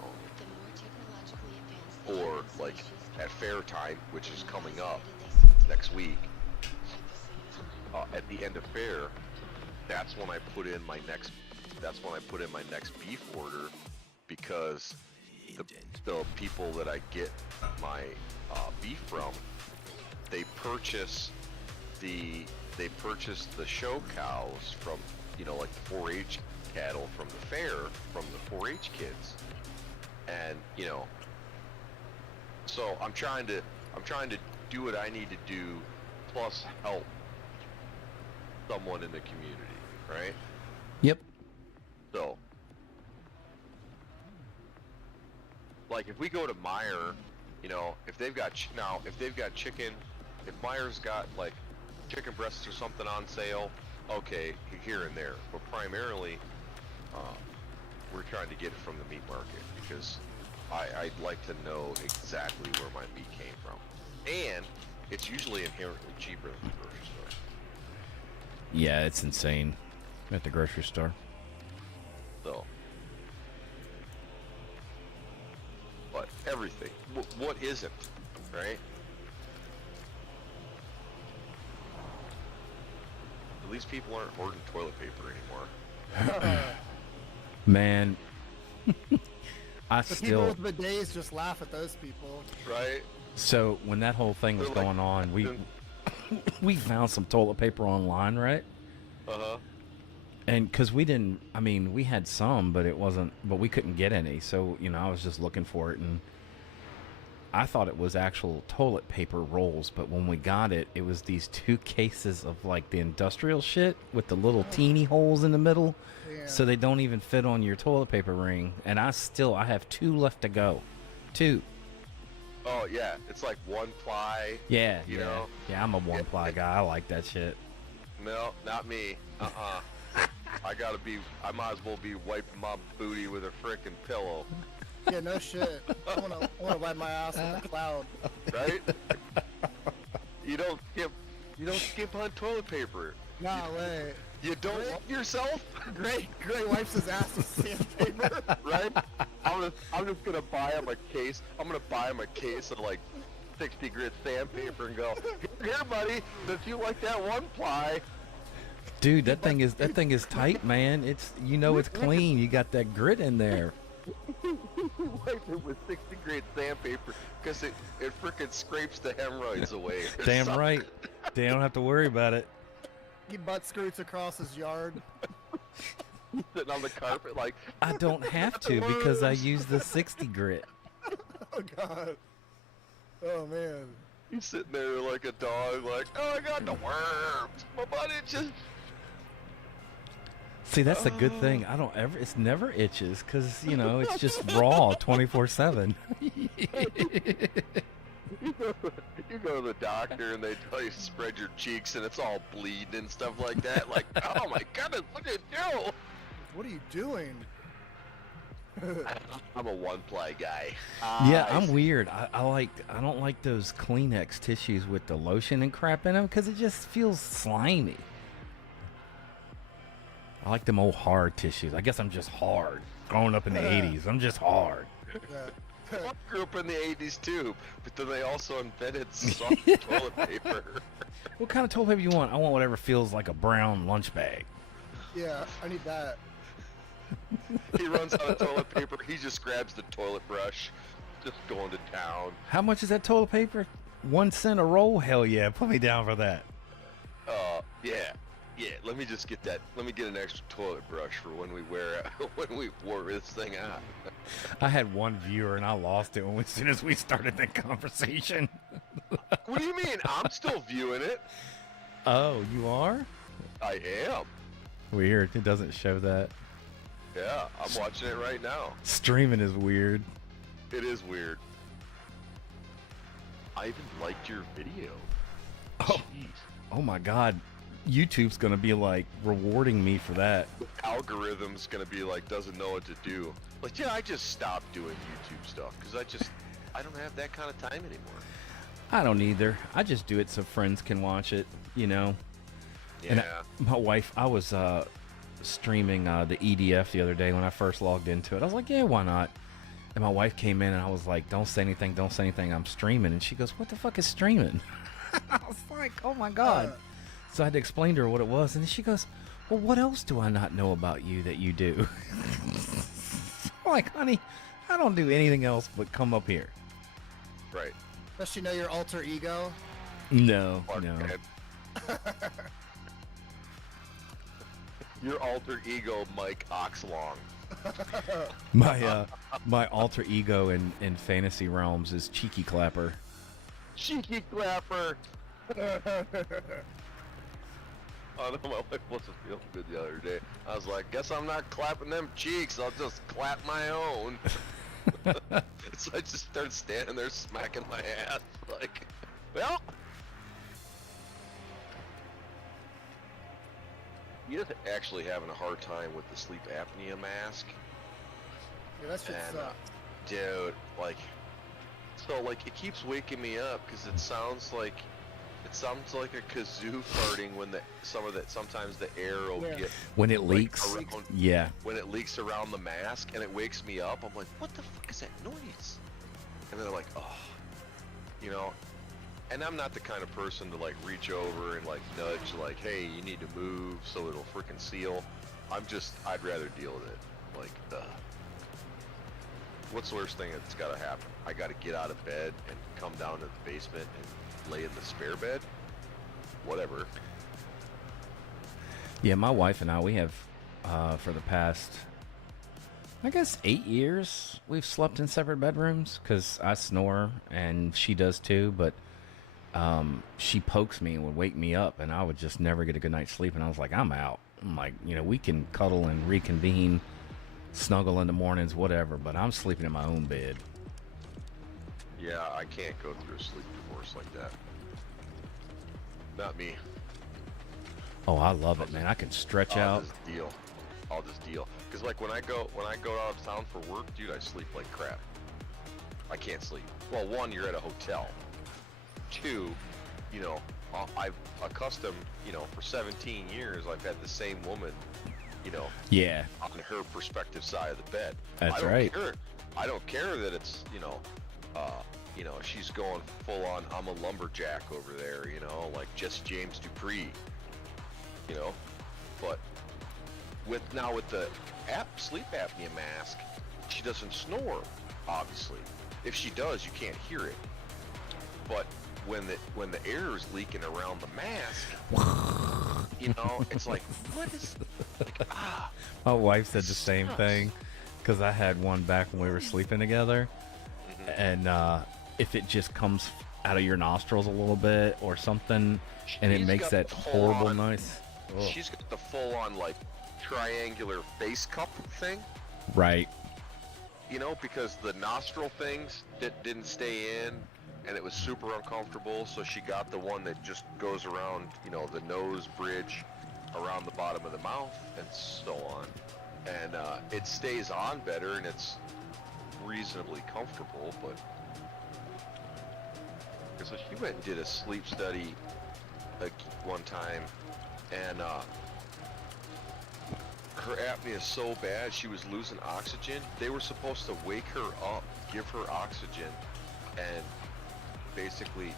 only. Or like at fair time, which is coming up next week. At the end of fair, that's when I put in my next beef order, because the people that I get my beef from, they purchase the show cows from, like the 4-H cattle from the fair, from the 4-H kids, and so I'm trying to do what I need to do, plus help someone in the community, right? Yep. So, like, if we go to Meijer, if they've got chicken, if Meijer's got like chicken breasts or something on sale, okay, here and there. But primarily, we're trying to get it from the meat market, because I'd like to know exactly where my meat came from, and it's usually inherently cheaper than the grocery store. Yeah, it's insane at the grocery store. So, but everything, what isn't, right? At least people aren't hoarding toilet paper anymore. Man, I The people still. with bidets just laugh at those people. Right? So when that whole thing was They're like- going on, we found some toilet paper online, right? Uh-huh. And because we had some, but we couldn't get any. So, I was just looking for it. And I thought it was actual toilet paper rolls, but when we got it, it was these 2 cases of like the industrial shit with the little teeny holes in the middle, Yeah. so they don't even fit on your toilet paper ring. And I have 2 left to go. 2. Oh yeah, it's like 1 ply. Yeah, You yeah, know? yeah. I'm a 1-ply guy. I like that shit. No, not me. I might as well be wiping my booty with a frickin' pillow, Yeah, no shit. I wanna wipe my ass with a cloud. right? You don't skip on toilet paper. Nah, way. You don't love yourself, Great wipes his ass with sandpaper. right? I'm just gonna buy him a case. I'm gonna buy him a case of like 60 grit sandpaper and go, here, buddy. Since you like that 1 ply, Dude, that thing is tight, man. It's it's clean. You got that grit in there. wipe it with 60 grit sandpaper because it frickin' scrapes the hemorrhoids away. or Damn something. right. They don't have to worry about it. He butt scoots across his yard. Sitting on the carpet like, I don't have to because I use the 60 grit. Oh god. Oh man. he's sitting there like a dog, like, oh, I got the worms. My butt itches. See, that's a good thing. It's never itches because, it's just raw 24/7. You go to the doctor and they tell you to spread your cheeks and it's all bleeding and stuff like that. Like, oh my goodness, what did you do? What are you doing? I'm a 1-ply guy. Yeah, I'm weird. I don't like those Kleenex tissues with the lotion and crap in them because it just feels slimy. I like them old hard tissues. I guess I'm just hard. Growing up in the 80s, I'm just hard. Yeah. I grew up in the 80s too, but then they also invented soft toilet paper. What kind of toilet paper you want? I want whatever feels like a brown lunch bag. Yeah, I need that. He runs out of toilet paper, he just grabs the toilet brush, just going to town. How much is that toilet paper? 1 cent a roll? Hell yeah, put me down for that. Yeah, let me just get that. Let me get an extra toilet brush for when we wore this thing out. I had one viewer and I lost it as soon as we started that conversation. What do you mean? I'm still viewing it. Oh, you are? I am. Weird. It doesn't show that. Yeah, I'm watching it right now. Streaming is weird. It is weird. I even liked your video. Oh, Jeez. oh my God. YouTube's gonna be like rewarding me for that. Algorithm's gonna be like, doesn't know what to do. Like, yeah, I just stopped doing YouTube stuff because I don't have that kind of time anymore. I don't either. I just do it so friends can watch it, Yeah. And my wife, I was streaming the EDF the other day when I first logged into it. I was like, yeah, why not? And my wife came in and I was like, don't say anything, I'm streaming. And she goes, what the fuck is streaming? I was like, oh my God. So I had to explain to her what it was, and she goes, well, what else do I not know about you that you do? I'm like, honey, I don't do anything else but come up here. Right. Does she know your alter ego? No, Clark no. Kent. Your alter ego, Mike Oxlong. My alter ego in fantasy realms is Cheeky Clapper. Cheeky clapper. I know my wife wasn't feeling good the other day. I was like, guess I'm not clapping them cheeks. I'll just clap my own. So I just started standing there smacking my ass. Like, well. You're actually having a hard time with the sleep apnea mask. Yeah, that shit And, sucks. dude, like, so like it keeps waking me up because it sounds like a kazoo farting when sometimes the air will get When it like, leaks, around, yeah. when it leaks around the mask and it wakes me up. I'm like, what the fuck is that noise? And then they're like, oh, and I'm not the kind of person to like reach over and like nudge like, hey, you need to move so it'll freaking seal. I'd rather deal with it. Like, what's the worst thing that's got to happen? I got to get out of bed and come down to the basement and lay in the spare bed? Whatever. Yeah, my wife and I, we have, for the past I guess 8 years we've slept in separate bedrooms because I snore and she does too. But she pokes me and would wake me up, and I would just never get a good night's sleep. And I was like, I'm out. I'm like, we can cuddle and reconvene, snuggle in the mornings, whatever. But I'm sleeping in my own bed. Yeah, I can't go through a sleep divorce like that. Not me. Oh, I love it, man. I can stretch out. I'll just deal. Cause like when I go out of town for work, dude, I sleep like crap. I can't sleep. Well, one, you're at a hotel. Two, I've accustomed, for 17 years, I've had the same woman, Yeah, on her perspective side of the bed. that's right. I don't care that it's, she's going full on, I'm a lumberjack over there, like just James Dupree, but with the sleep apnea mask, she doesn't snore, obviously. If she does, you can't hear it. But when the air is leaking around the mask, it's like, what is, like, My wife said the same thing because I had one back when we were sleeping together, and if it just comes out of your nostrils a little bit or something, and it She's makes got that the horrible full-on- noise. Ugh. she's got the full-on like triangular face cup thing, Right. because the nostril things didn't stay in, and it was super uncomfortable. So she got the one that just goes around, the nose bridge, around the bottom of the mouth, and so on. And it stays on better, and it's reasonably comfortable. But so she went and did a sleep study like one time, and her apnea is so bad she was losing oxygen. They were supposed to wake her up, give her oxygen, and basically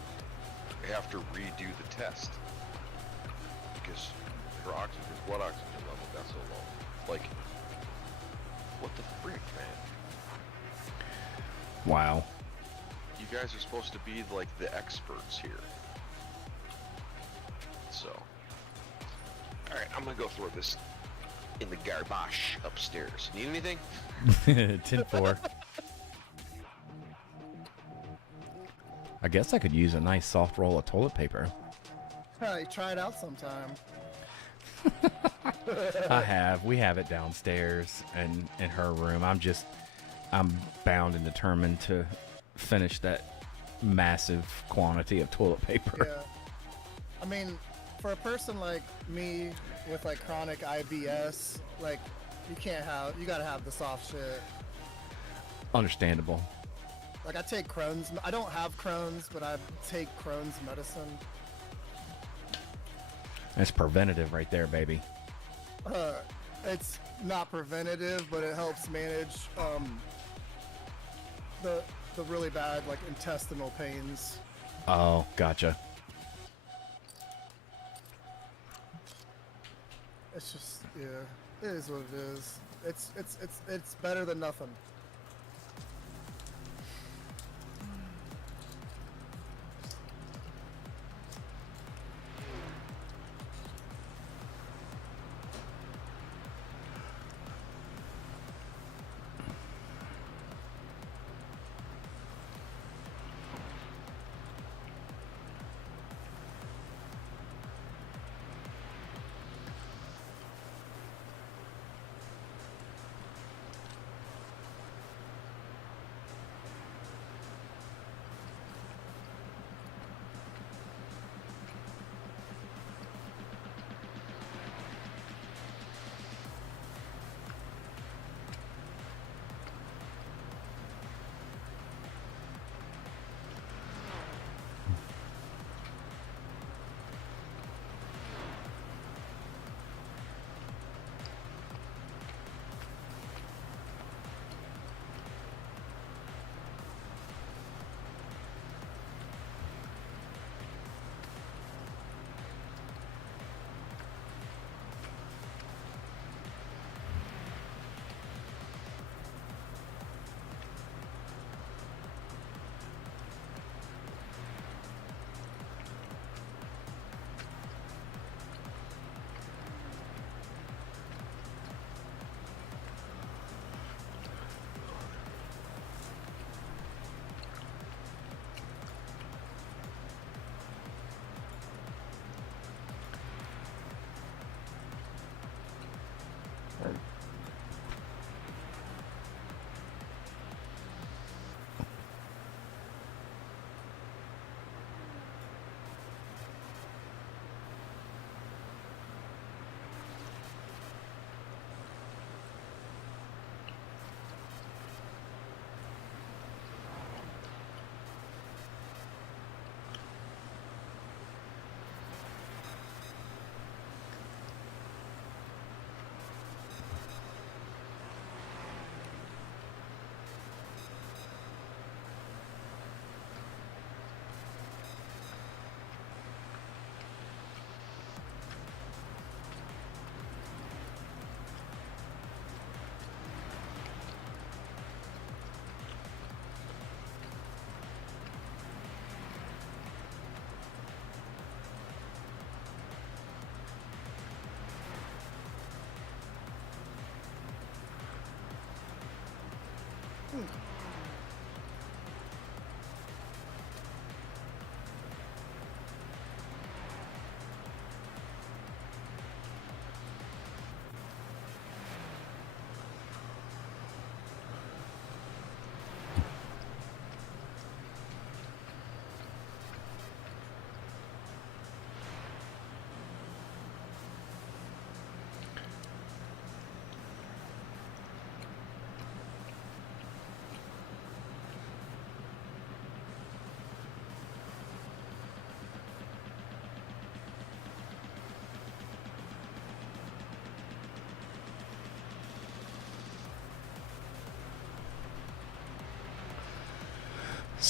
have to redo the test because her blood oxygen level got so low. Like, what the freak, man? Wow. You guys are supposed to be like the experts here. So, all right, I'm gonna go throw this in the garbage upstairs. Need anything? 10-4. I guess I could use a nice soft roll of toilet paper. Try it out sometime. I have. We have it downstairs and in her room. I'm bound and determined to finish that massive quantity of toilet paper. Yeah. I mean, for a person like me with like chronic IBS, like you gotta have the soft shit. Understandable. Like I take Crohn's. I don't have Crohn's, but I take Crohn's medicine. That's preventative right there, baby. It's not preventative, but it helps manage the really bad like intestinal pains. Oh, gotcha. It's just, yeah, it is what it is. It's better than nothing.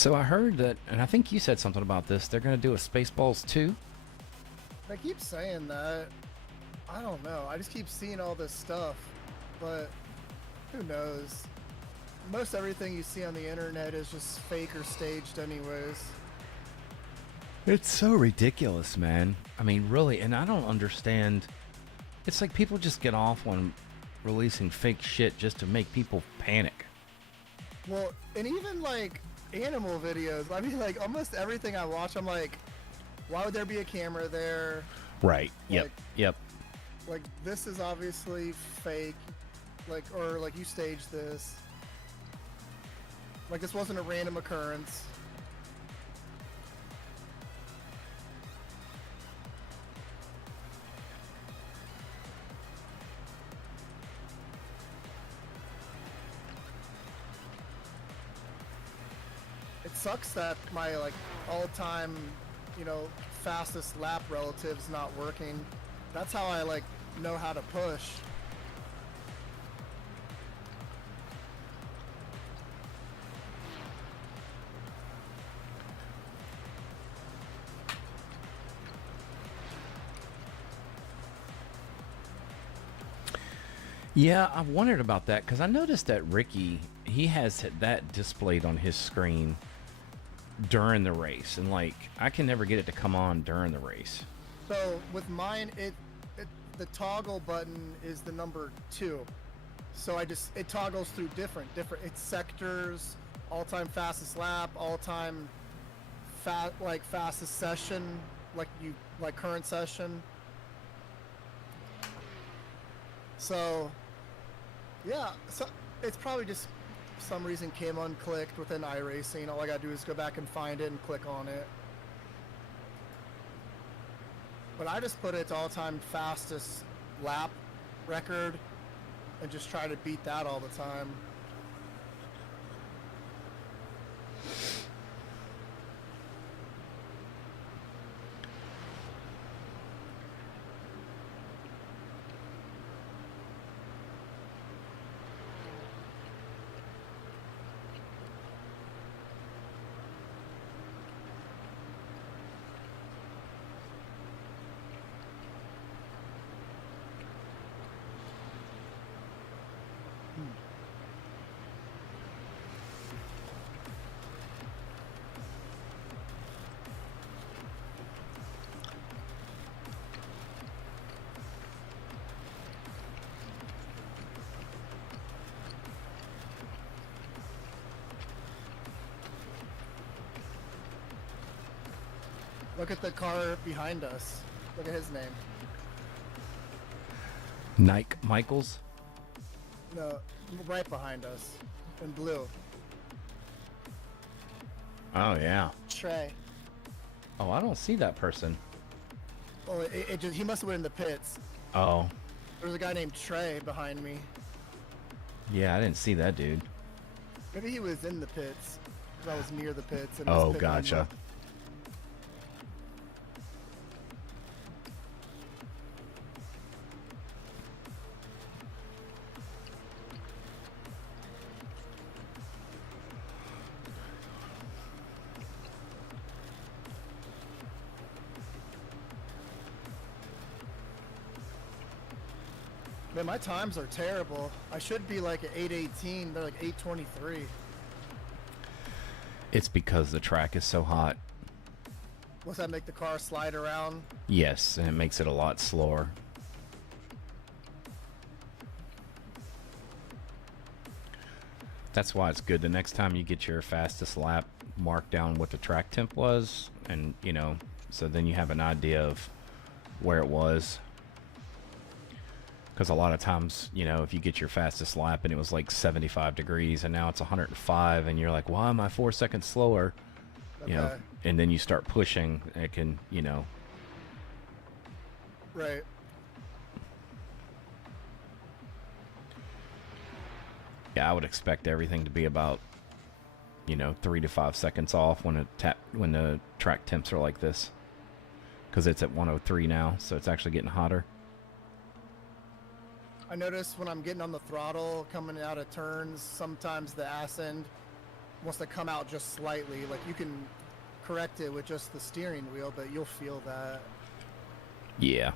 So I heard that, and I think you said something about this. They're going to do a Spaceballs 2. They keep saying that. I don't know. I just keep seeing all this stuff, but who knows? Most everything you see on the internet is just fake or staged anyways. It's so ridiculous, man. I mean, really, and I don't understand. It's like people just get off on releasing fake shit just to make people panic. Well, and even like animal videos. I mean, like almost everything I watch, I'm like, why would there be a camera there? Right. Yep. Like- Yep. Like this is obviously fake. Like, or like you staged this. Like this wasn't a random occurrence. It sucks that my like all-time, you know, fastest lap relative's not working. That's how I like know how to push. Yeah, I've wondered about that because I noticed that Ricky, he has that displayed on his screen during the race, and like I can never get it to come on during the race. So with mine, the toggle button is the number 2. So it toggles through different it's sectors, all-time fastest lap, all-time fastest session, like current session. So yeah, so it's probably just some reason came unclicked within iRacing. All I gotta do is go back and find it and click on it. But I just put its all-time fastest lap record and just try to beat that all the time. Look at the car behind us. Look at his name. Nike Michaels. No, right behind us, in blue. Oh yeah. Trey. Oh, I don't see that person. Oh, he must have been in the pits. Oh. There's a guy named Trey behind me. Yeah, I didn't see that dude. Maybe he was in the pits. 'Cause I was near the pits. And his Oh, pit gotcha. number. Man, my times are terrible. I should be like at 8:18. They're like 8:23. It's because the track is so hot. What's that make the car slide around? Yes, and it makes it a lot slower. That's why it's good. The next time you get your fastest lap, mark down what the track temp was, and you know, so then you have an idea of where it was. Because a lot of times, you know, if you get your fastest lap and it was like 75 degrees and now it's 105 and you're like, why am I 4 seconds slower? You know, Okay. and then you start pushing, it can, you know. Right. Yeah, I would expect everything to be about, you know, 3 to 5 seconds off when the track temps are like this. Because it's at 103 now, so it's actually getting hotter. I notice when I'm getting on the throttle coming out of turns, sometimes the ass end wants to come out just slightly. Like you can correct it with just the steering wheel, but you'll feel that. Yeah.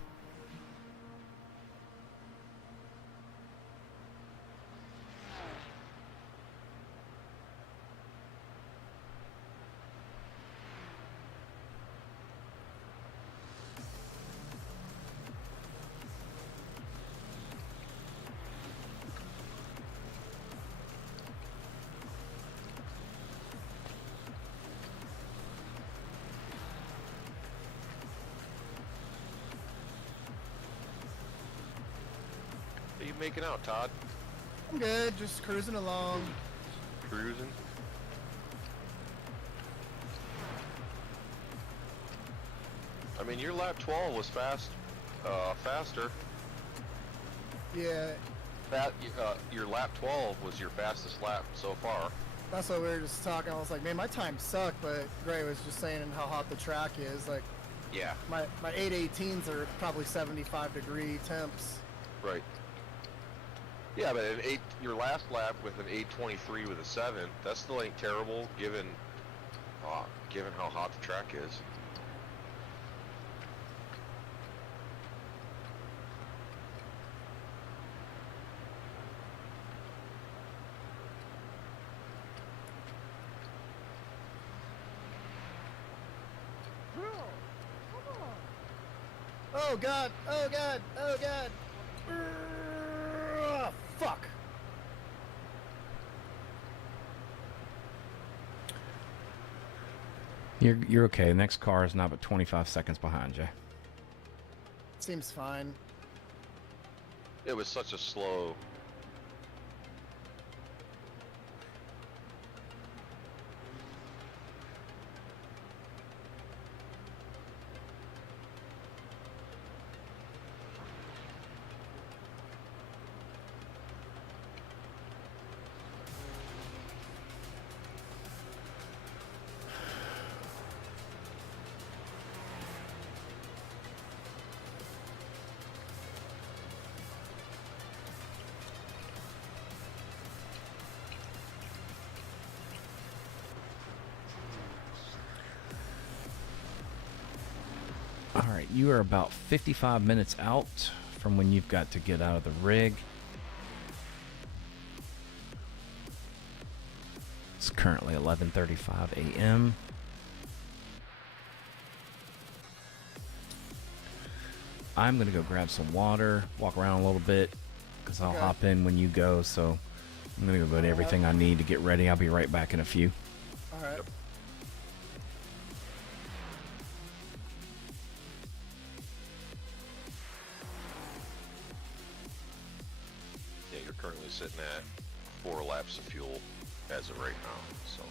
How you making out, Todd? I'm good, just cruising along. Cruising? I mean, your lap 12 was faster. Yeah, Your lap 12 was your fastest lap so far. that's what we were just talking. I was like, man, my time sucked, but Gray was just saying how hot the track is. Like, Yeah, my 818s are probably 75-degree temps. right. Yeah, but your last lap with an 8:23 with a 7, that still ain't terrible given how hot the track is. Oh god! Oh god! Oh god! Fuck! You're okay. The next car is now but 25 seconds behind you. Seems fine. It was such a slow. All right, you are about 55 minutes out from when you've got to get out of the rig. It's currently 11:35 a.m. I'm gonna go grab some water, walk around a little bit, because I'll Okay. hop in when you go. So I'm gonna go get everything I need to get ready. I'll be right back in a few. Alright. Yeah, you're currently sitting at 4 laps of fuel as of right now. So.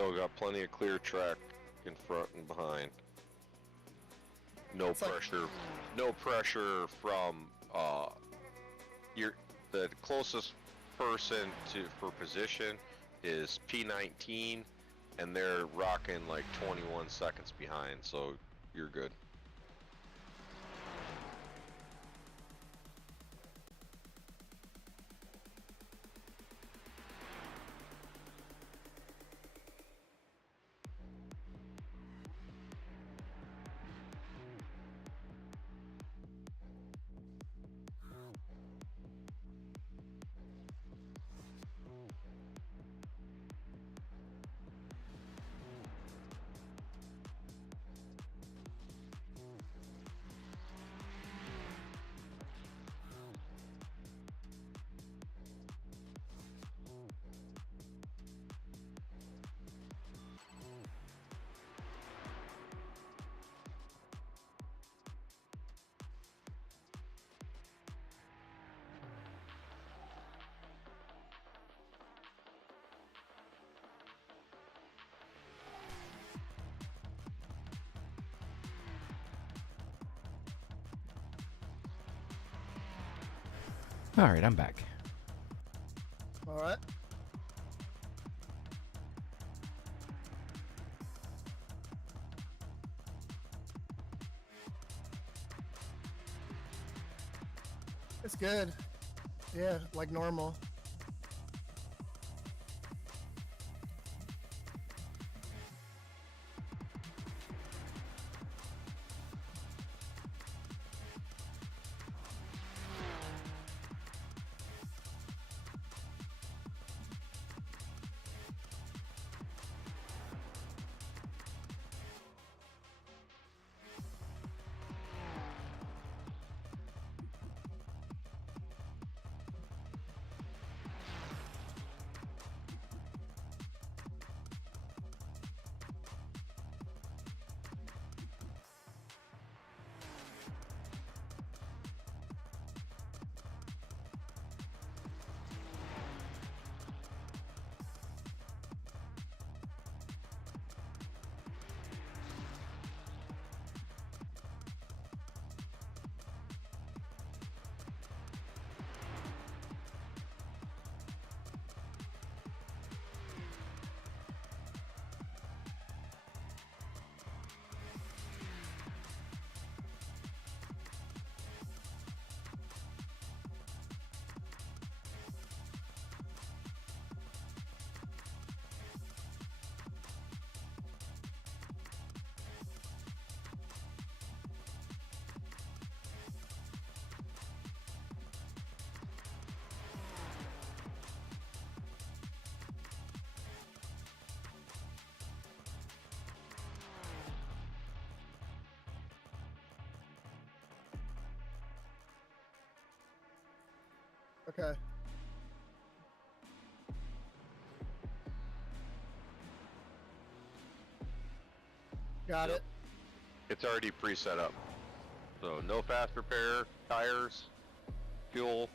Still got plenty of clear track in front and behind. No It's like- pressure. No pressure from the closest person for position is P19, and they're rocking like 21 seconds behind, so you're good. All right, I'm back. All right. It's good. Yeah, like normal. Okay. Got it. It's already pre-set up. So no fast repair, tires, fuel.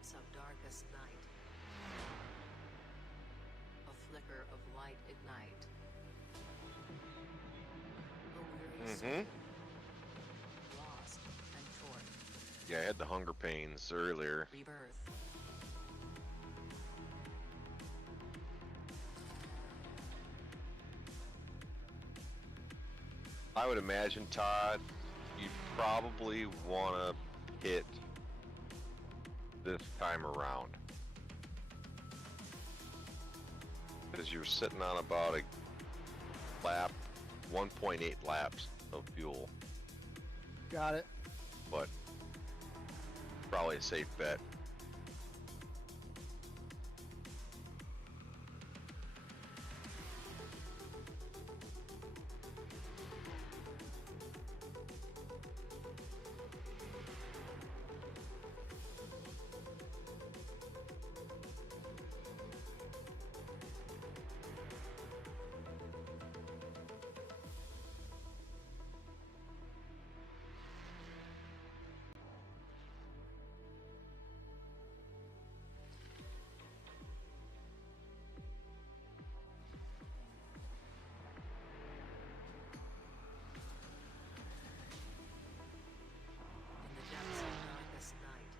depths of darkest night, a flicker of light ignite. A weary soul, lost and torn. Yeah, I had the hunger pains earlier. Rebirth. I would imagine, Todd, you'd probably want to hit this time around. Because you're sitting on about a lap, 1.8 laps of fuel. Got it. But probably a safe bet. In the depths of darkest night,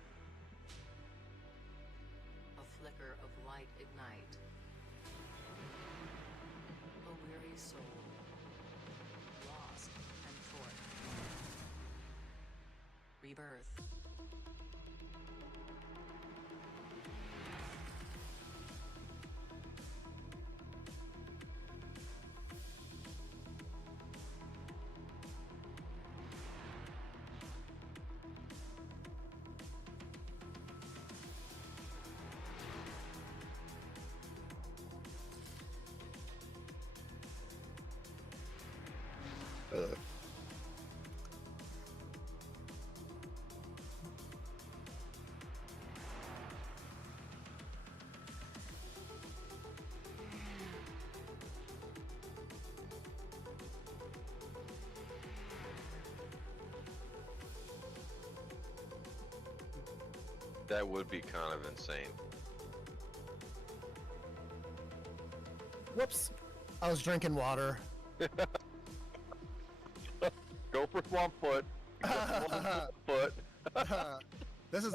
a flicker of light ignite. A weary soul, lost and torn. Rebirth. That would be kind of insane. Whoops. I was drinking water. Go for swamp foot. Foot. This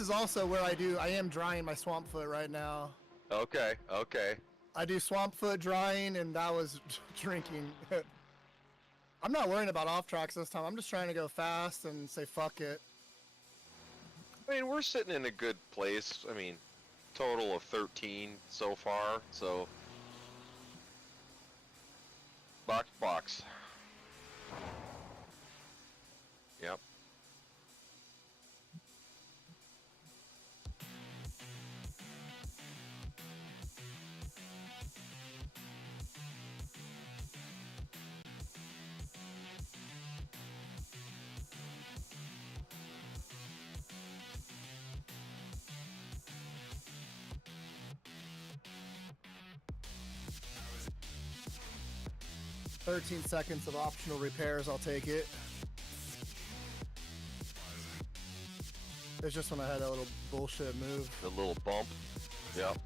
is also where I am drying my swamp foot right now. Okay, okay. I do swamp foot drying, and that was drinking. I'm not worrying about off tracks this time. I'm just trying to go fast and say fuck it. I mean, we're sitting in a good place. I mean, total of 13 so far, so box. Yep. "13 seconds of optional repairs, I'll take it." It's just when I had a little bullshit move. The little bump. Yep.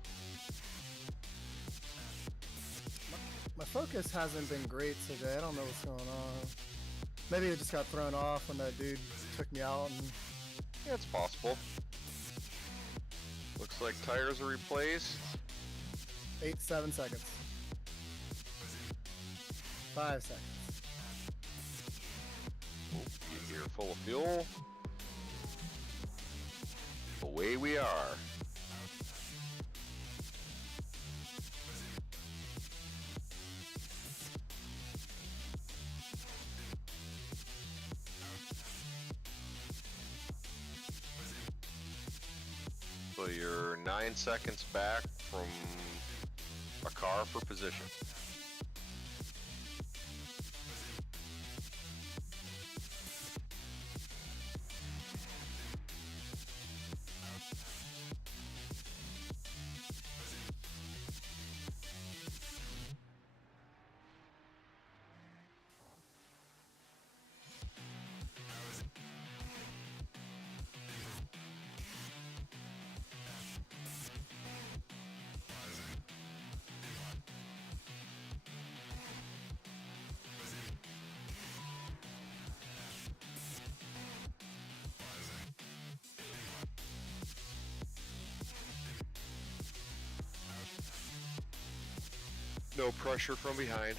My focus hasn't been great today. I don't know what's going on. Maybe it just got thrown off when that dude took me out. And Yeah, it's possible. Looks like tires are replaced. 7 seconds. 5 seconds. You're full of fuel. Away we are. So you're 9 seconds back from a car for position. No pressure from behind.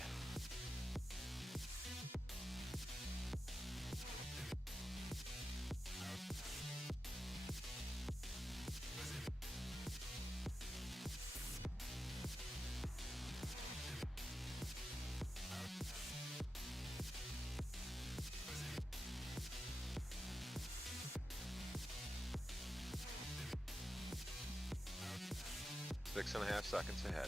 Six and a half seconds ahead.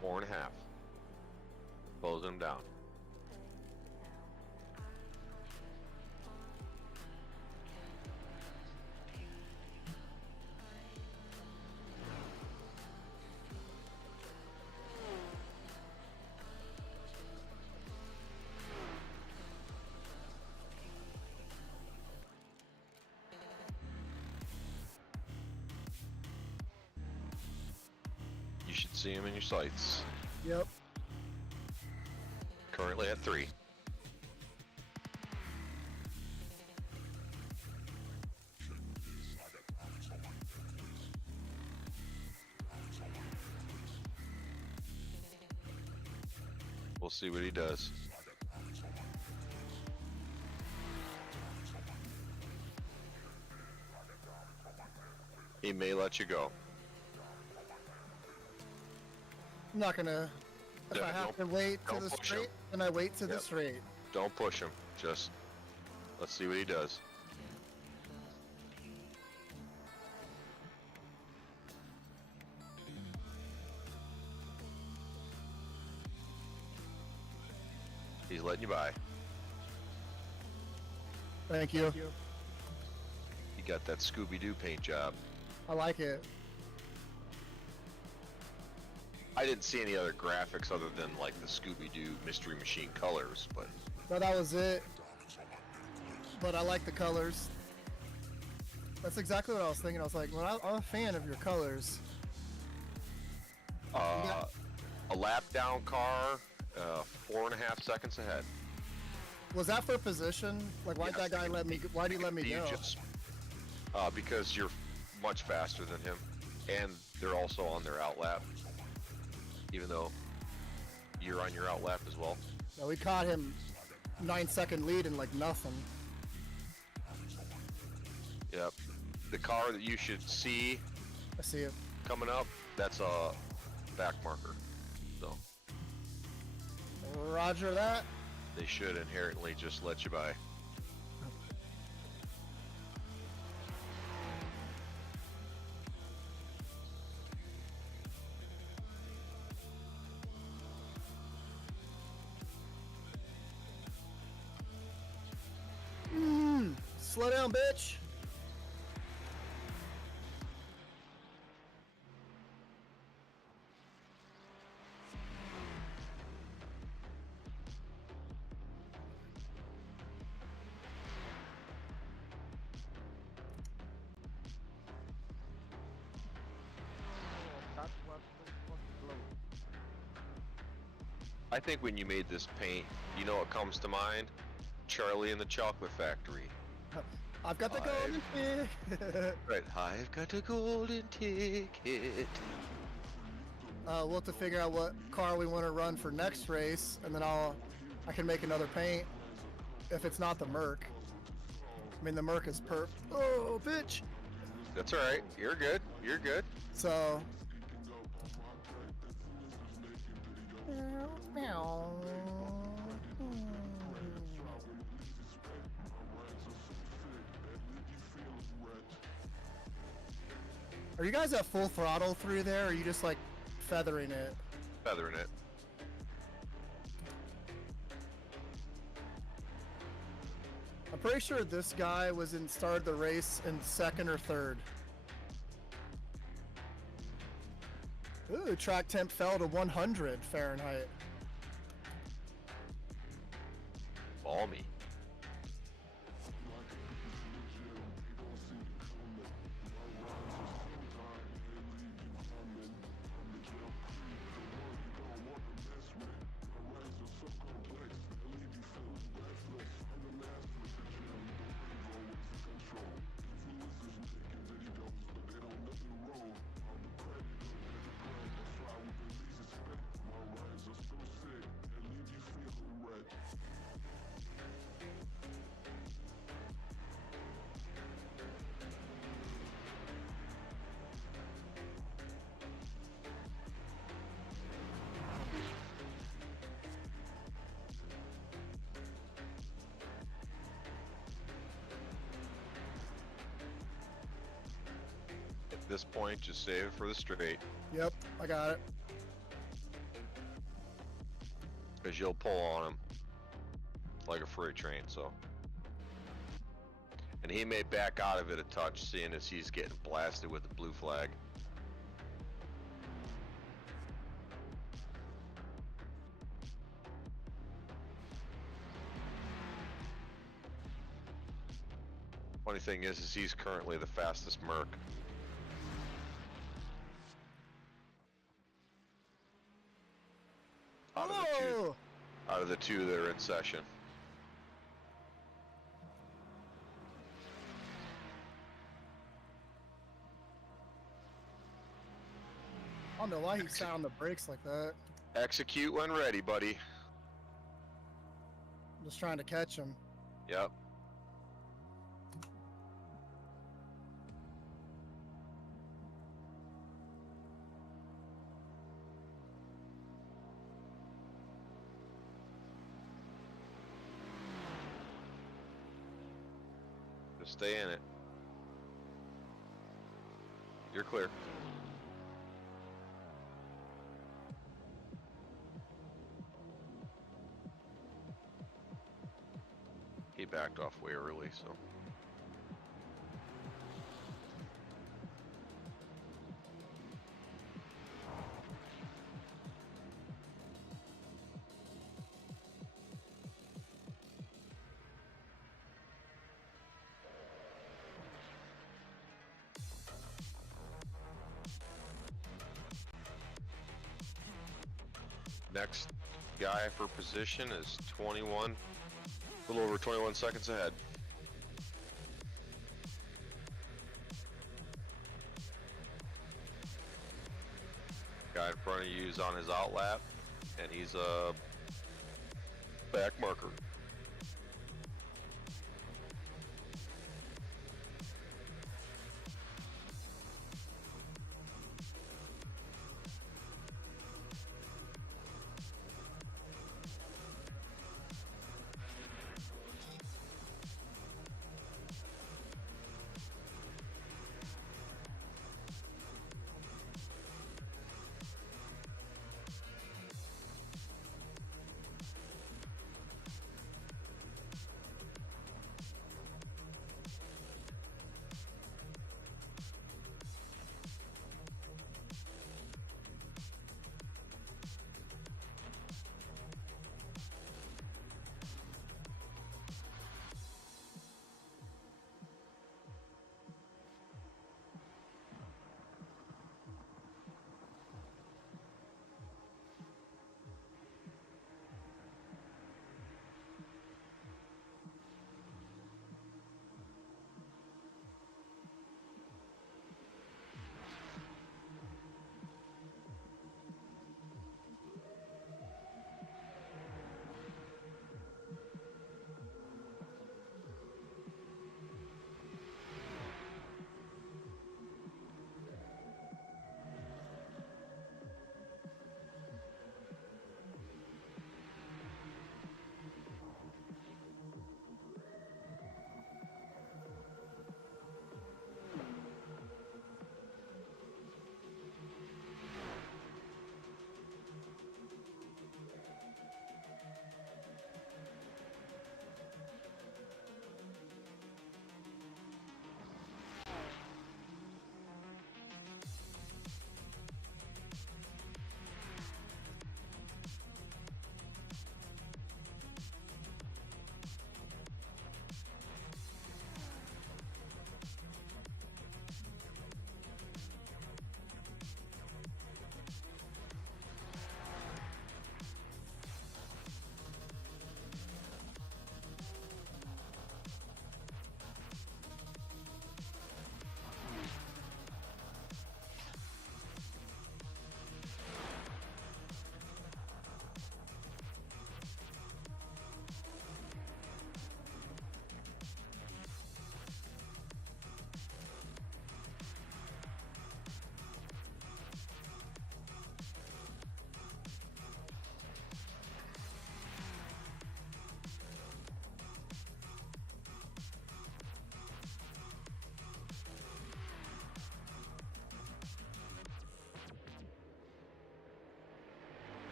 Four and a half. Closing them down. You should see them in your sights. Yep. Currently at 3. We'll see what he does. He may let you go. I'm not gonna. If Yeah, I have to don't- wait to don't the push him. straight, then I wait to the Yep. straight. Don't push him. Just let's see what he does. He's letting you by. Thank you. He got that Scooby-Doo paint job. I like it. I didn't see any other graphics other than like the Scooby-Doo Mystery Machine colors, but No, that was it. But I like the colors. That's exactly what I was thinking. I was like, well, I'm a fan of your colors. a lap down car, 4.5 seconds ahead. Was that for position? Like, why'd Yes. that guy let me? Why'd he let me You go? just- because you're much faster than him, and they're also on their outlap, even though you're on your outlap as well. No, we caught him 9-second lead in like nothing. Yep. The car that you should see I see it. coming up, that's a back marker. So Roger that. they should inherently just let you by. Slow down, bitch. That's what's low. I think when you made this paint, you know what comes to mind? Charlie and the Chocolate Factory. I've got the golden ticket. Right. I've got a golden ticket. We'll have to figure out what car we want to run for next race, and then I can make another paint if it's not the Merc. I mean, the Merc is perp. Oh, bitch. That's all right. You're good. You're good. So. Are you guys at full throttle through there, or are you just like feathering it? Feathering it. I'm pretty sure this guy started the race in second or third. Ooh, track temp fell to 100 Fahrenheit. this point, just save it for the straight, Yep, I got it. because you'll pull on him like a freight train. So, and he may back out of it a touch, seeing as he's getting blasted with the blue flag. Funny thing is he's currently the fastest Merc. Oh! Out of the two that are in session. I don't know why he sound the brakes like that. Execute when ready, buddy. I'm just trying to catch him. Yep. Just stay in it. You're clear. He backed off way early, so. Next guy for position is 21, a little over 21 seconds ahead. Guy in front of you is on his outlap, and he's a back marker.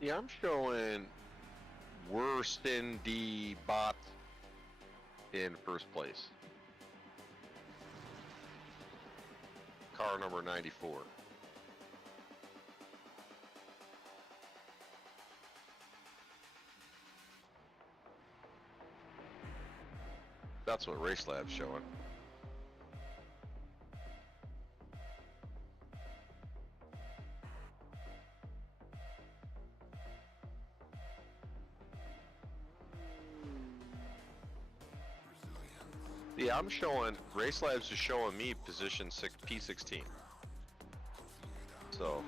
Yeah, I'm showing Worston D. Bot in first place. Car number 94. That's what Race Lab's showing. Yeah, I'm showing, Race Labs is showing me position P16. So,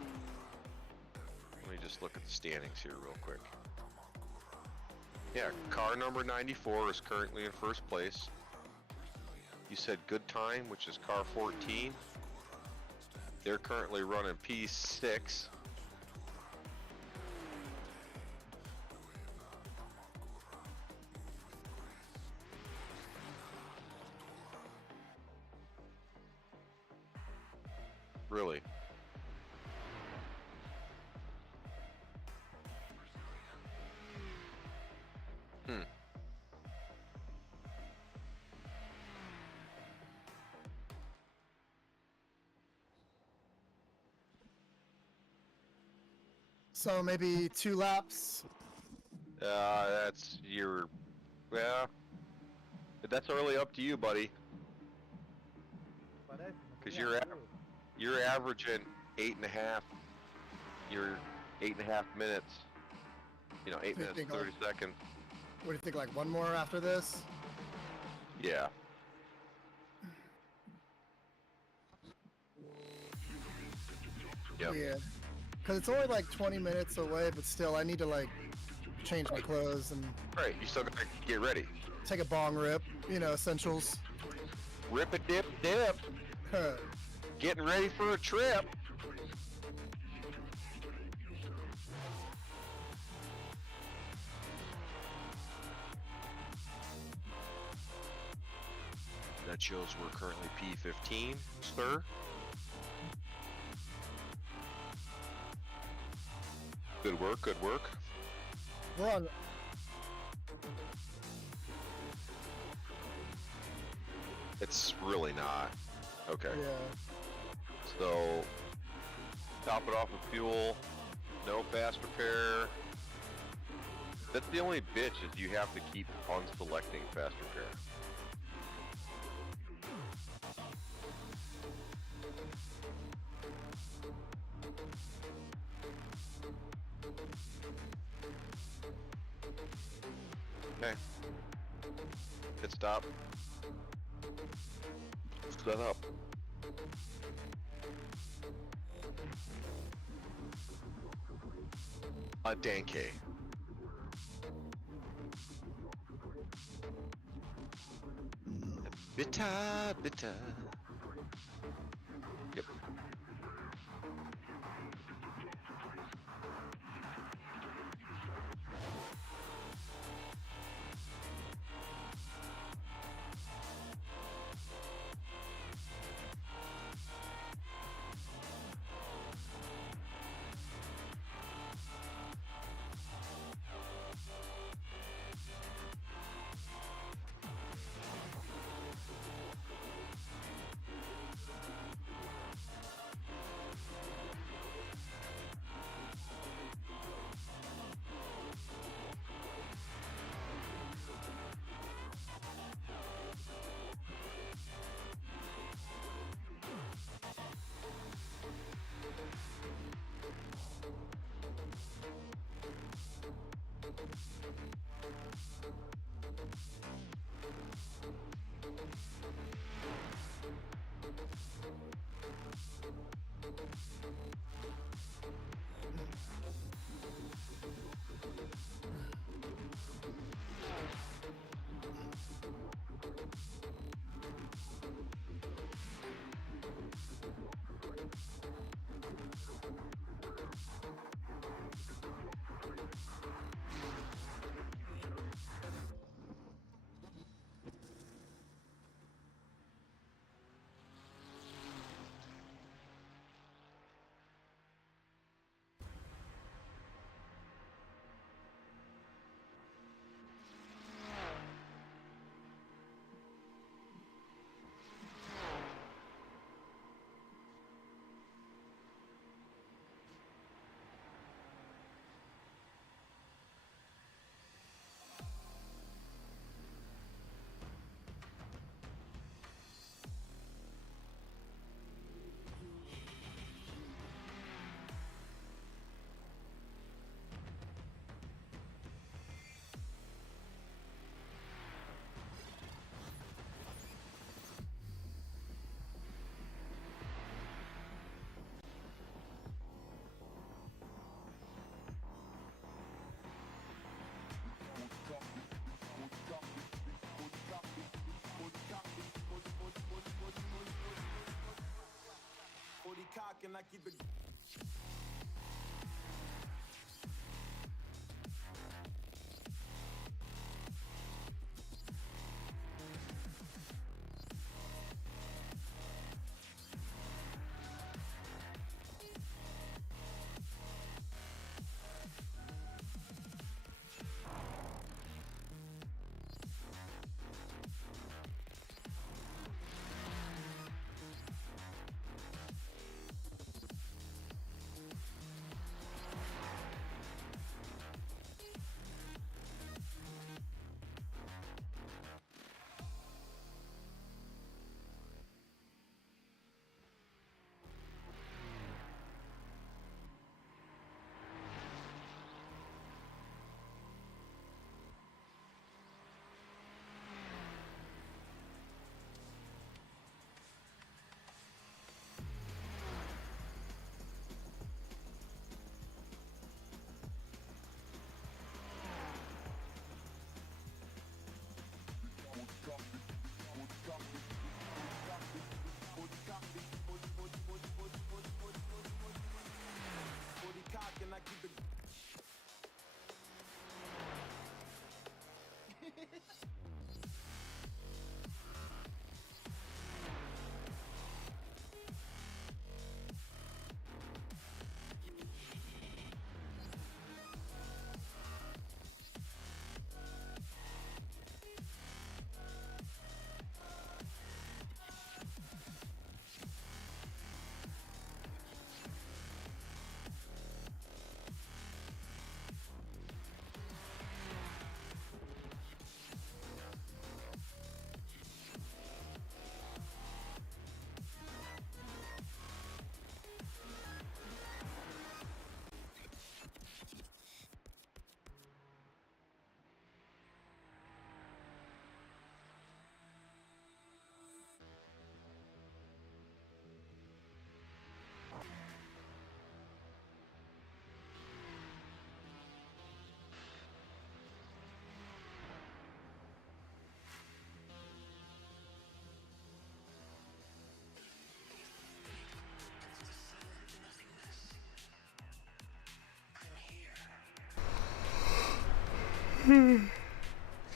let me just look at the standings here real quick. Yeah, car number 94 is currently in first place. You said Good Time, which is car 14. They're currently running P6. Really? Hmm. So maybe 2 laps. That's your, yeah. That's really up to you, buddy. Because you're averaging 8.5. You're 8.5 minutes. You know, 8 Do you minutes think 30 seconds. What do you think? Like 1 more after this? Yeah. Yep. Yeah. Because it's only like 20 minutes away, but still, I need to like change my clothes and Right. You still gotta get ready. take a bong rip. You know, essentials. Rip a dip dip. Getting ready for a trip. That shows we're currently P15, sir. Good work, good work. We're on. It's really not. Okay. Yeah. So, top it off with fuel. No fast repair. That's the only bitch is you have to keep unselecting fast repair. Okay. Pit stop. Set up. A Danke. Bitter, bitter. Yep.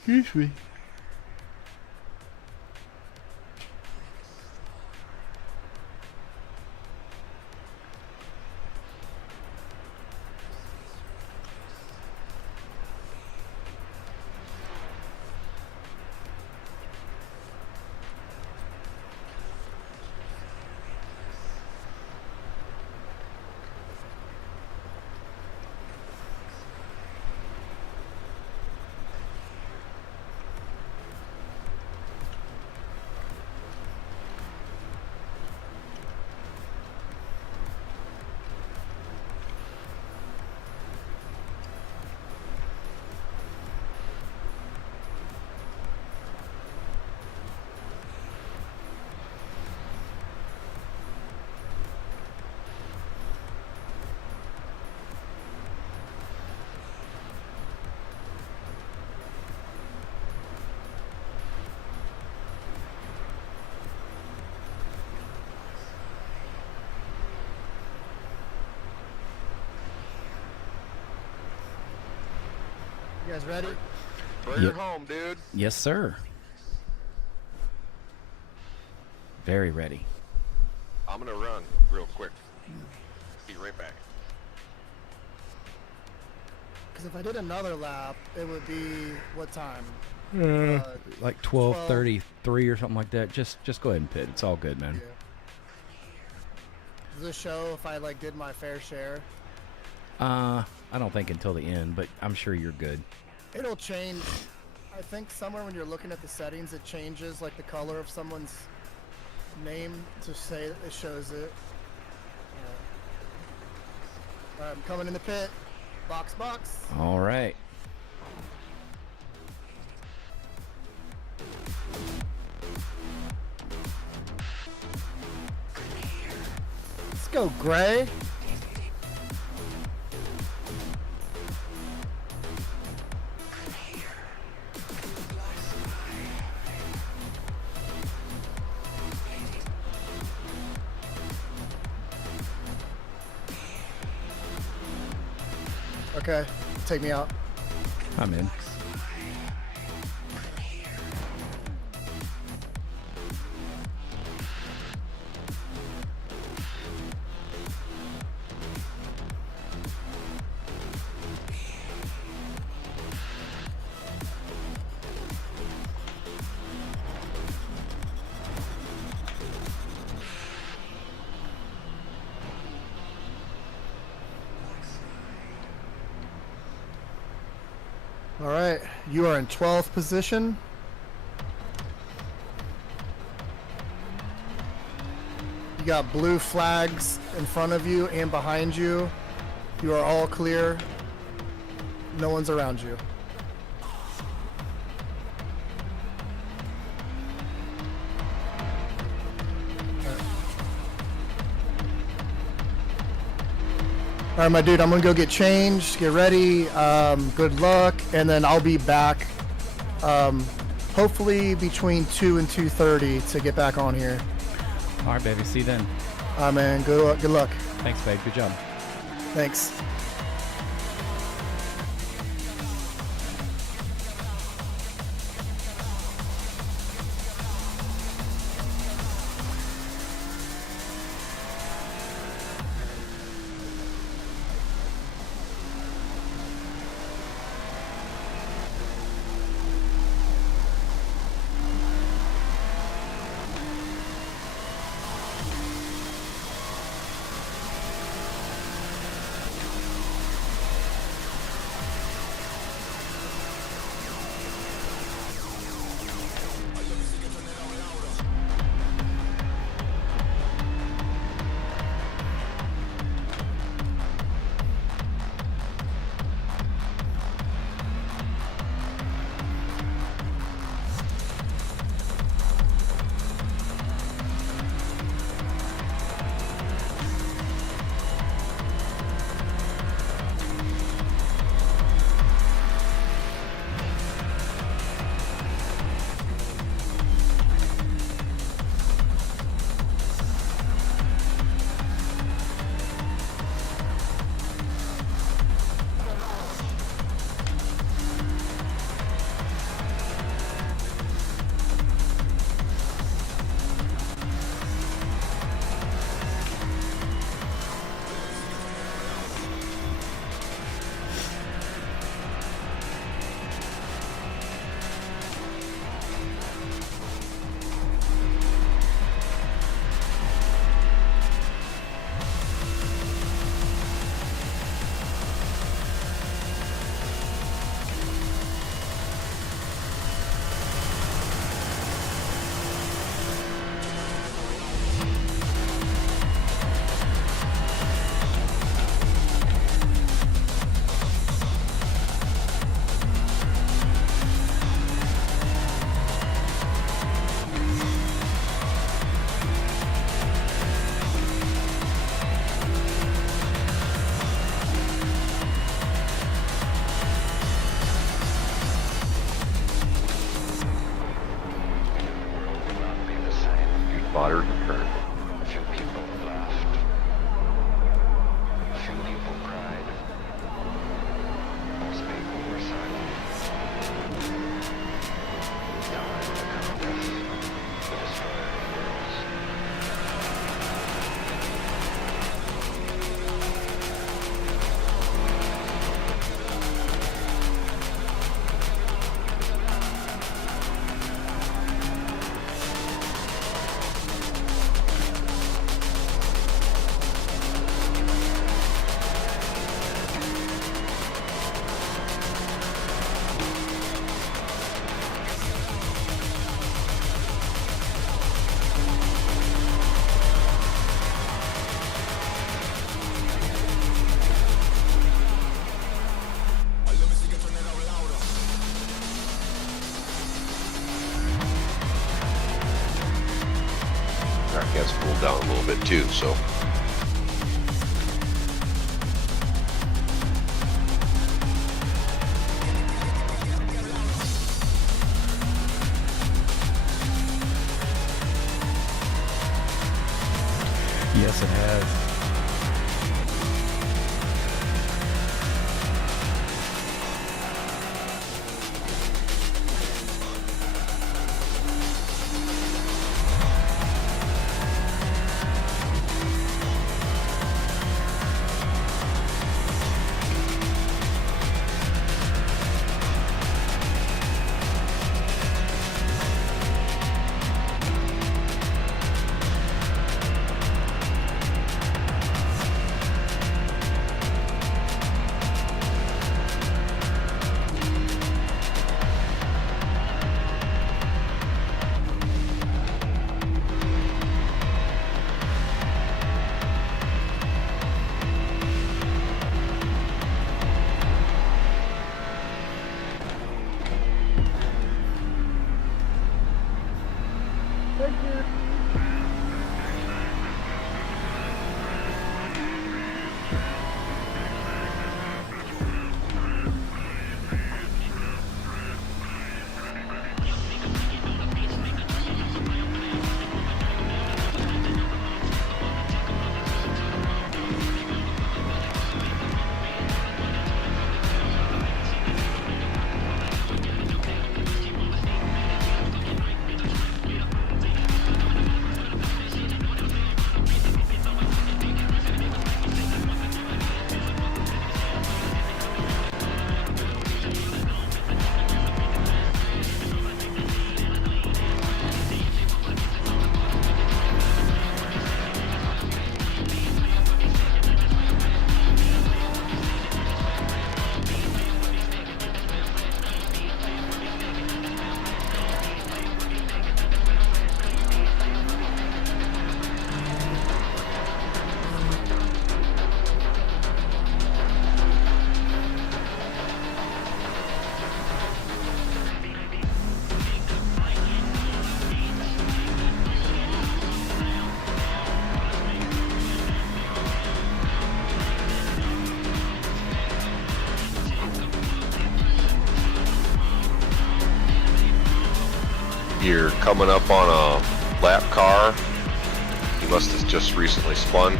Excuse me. You guys ready? Bring Yep. her home, dude. Yes, sir. Very ready. I'm gonna run real quick. Be right back. Because if I did another lap, it would be what time? Like 12:33 or something like that. Just go ahead and pit. It's all good, man. Yeah. Does this show if I like did my fair share? I don't think until the end, but I'm sure you're good. It'll change. I think somewhere when you're looking at the settings, it changes like the color of someone's name to say that it shows it. All right, I'm coming in the pit. Box, box. All right. Let's go, Gray. Okay, take me out. I'm in. All right, you are in 12th position. You got blue flags in front of you and behind you. You are all clear. No one's around you. All right, my dude, I'm gonna go get changed, get ready. Good luck, and then I'll be back. Hopefully between 2 and 2:30 to get back on here. All right, baby. See you then. All right, man. Good luck. Thanks, babe. Good job. Thanks. Modern turn. A few people laughed. A few people cried. Most people were silent. Time to come death, the destroyer of worlds. Track has cooled down a little bit too, so. Yes, it has. You're coming up on a lap car. You must have just recently spun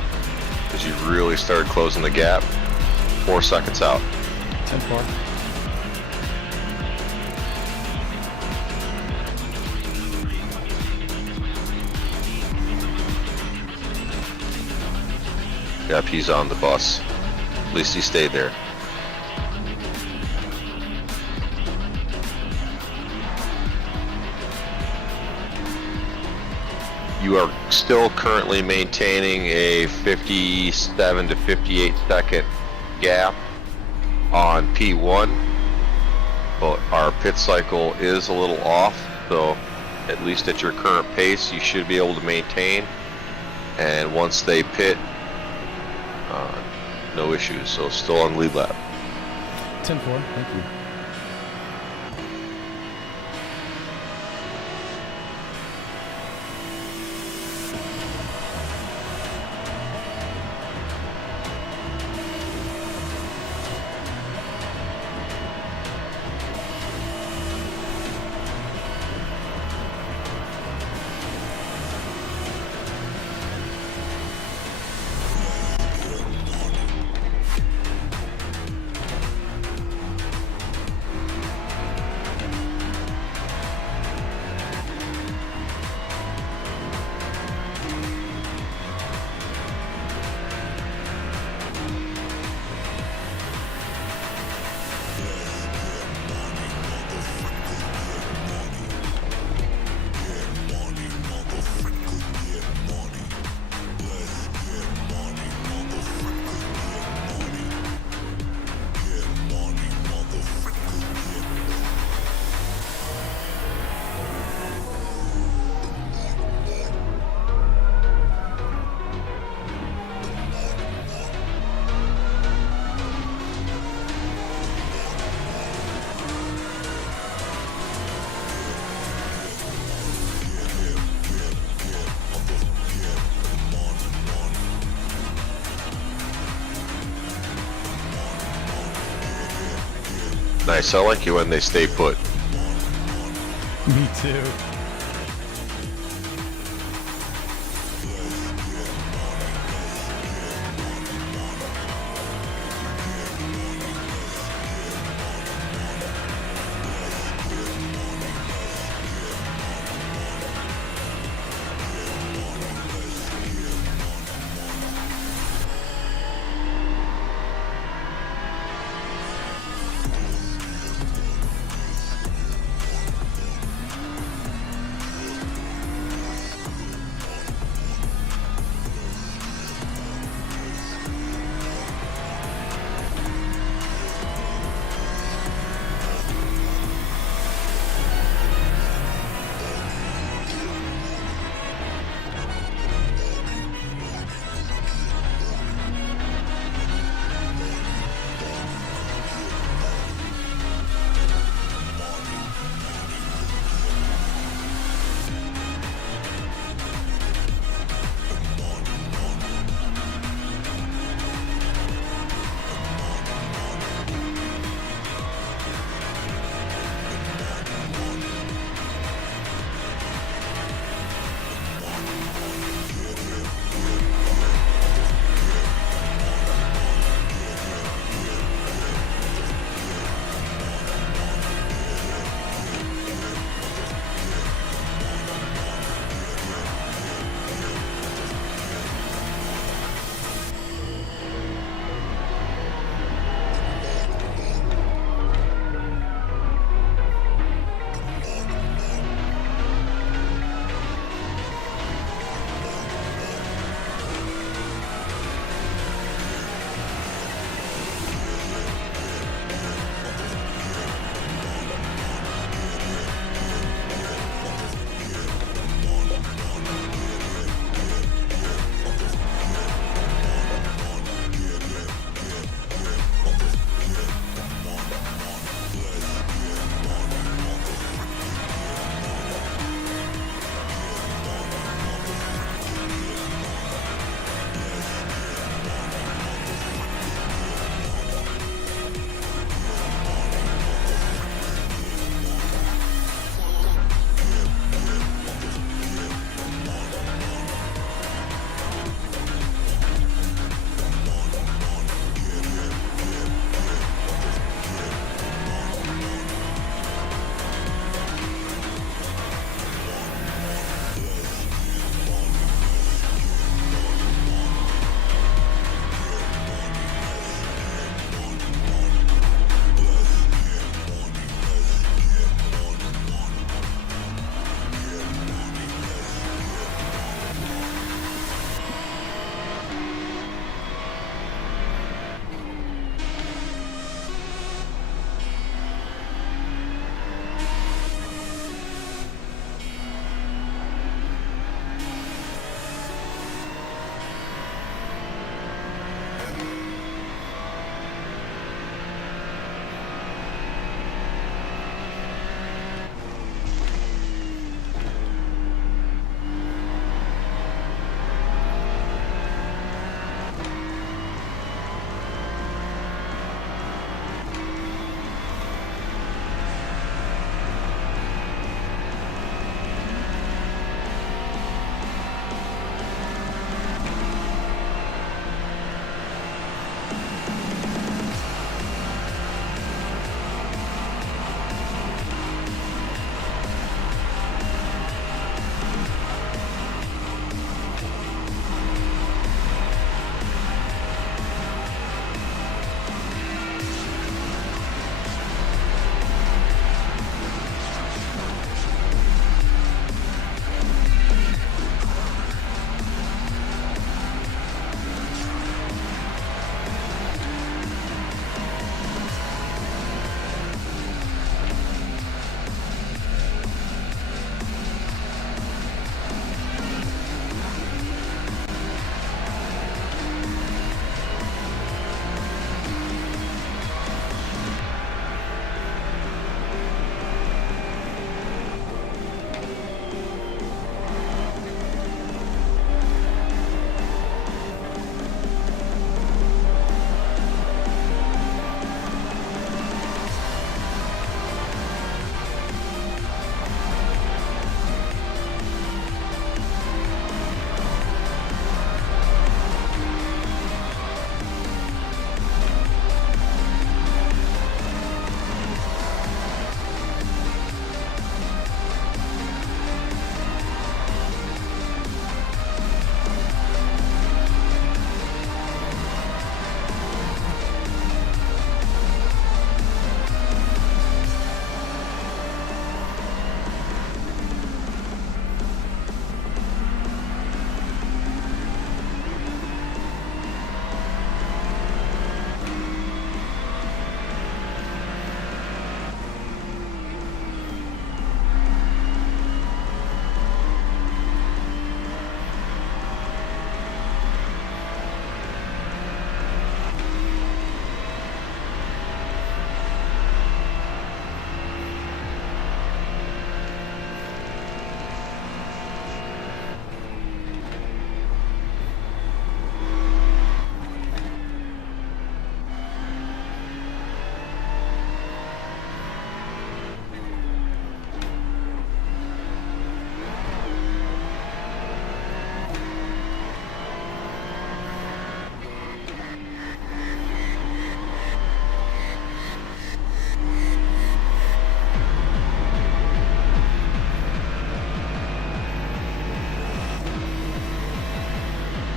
because you really started closing the gap. 4 seconds out. 10-4. Yep, he's on the bus. At least he stayed there. You are still currently maintaining a 57 to 58 second gap on P1, but our pit cycle is a little off, so at least at your current pace you should be able to maintain, and once they pit, no issues, so still on lead lap. 10-4. Thank you. Nice, I like you when they stay put. Me too.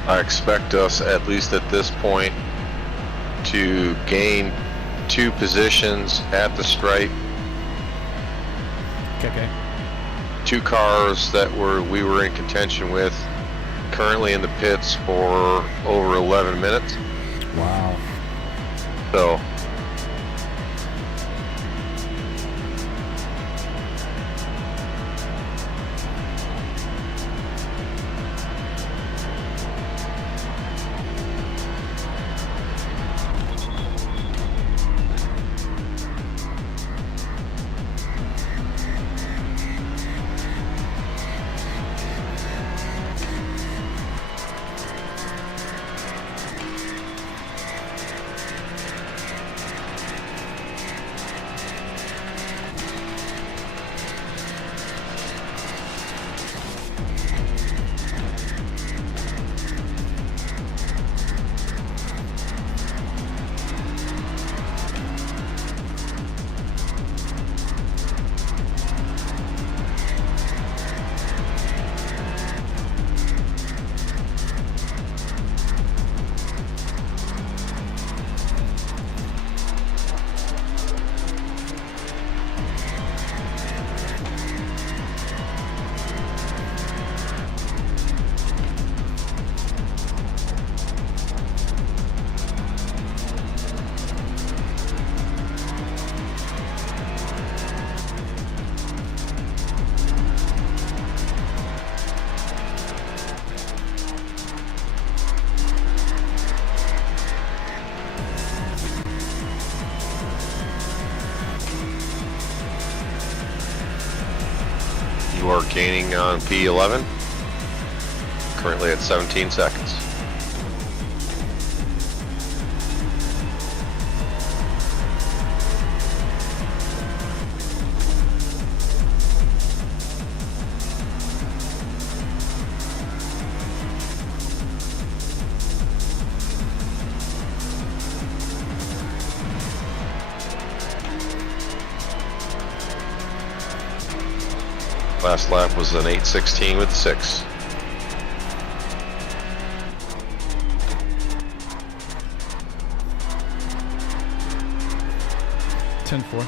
I expect us, at least at this point, to gain 2 positions at the stripe. Okay. 2 cars that we were in contention with, currently in the pits for over 11 minutes. Wow. So you are gaining on P11, currently at 17 seconds. Last lap was an 8:16 with 6. Ten four.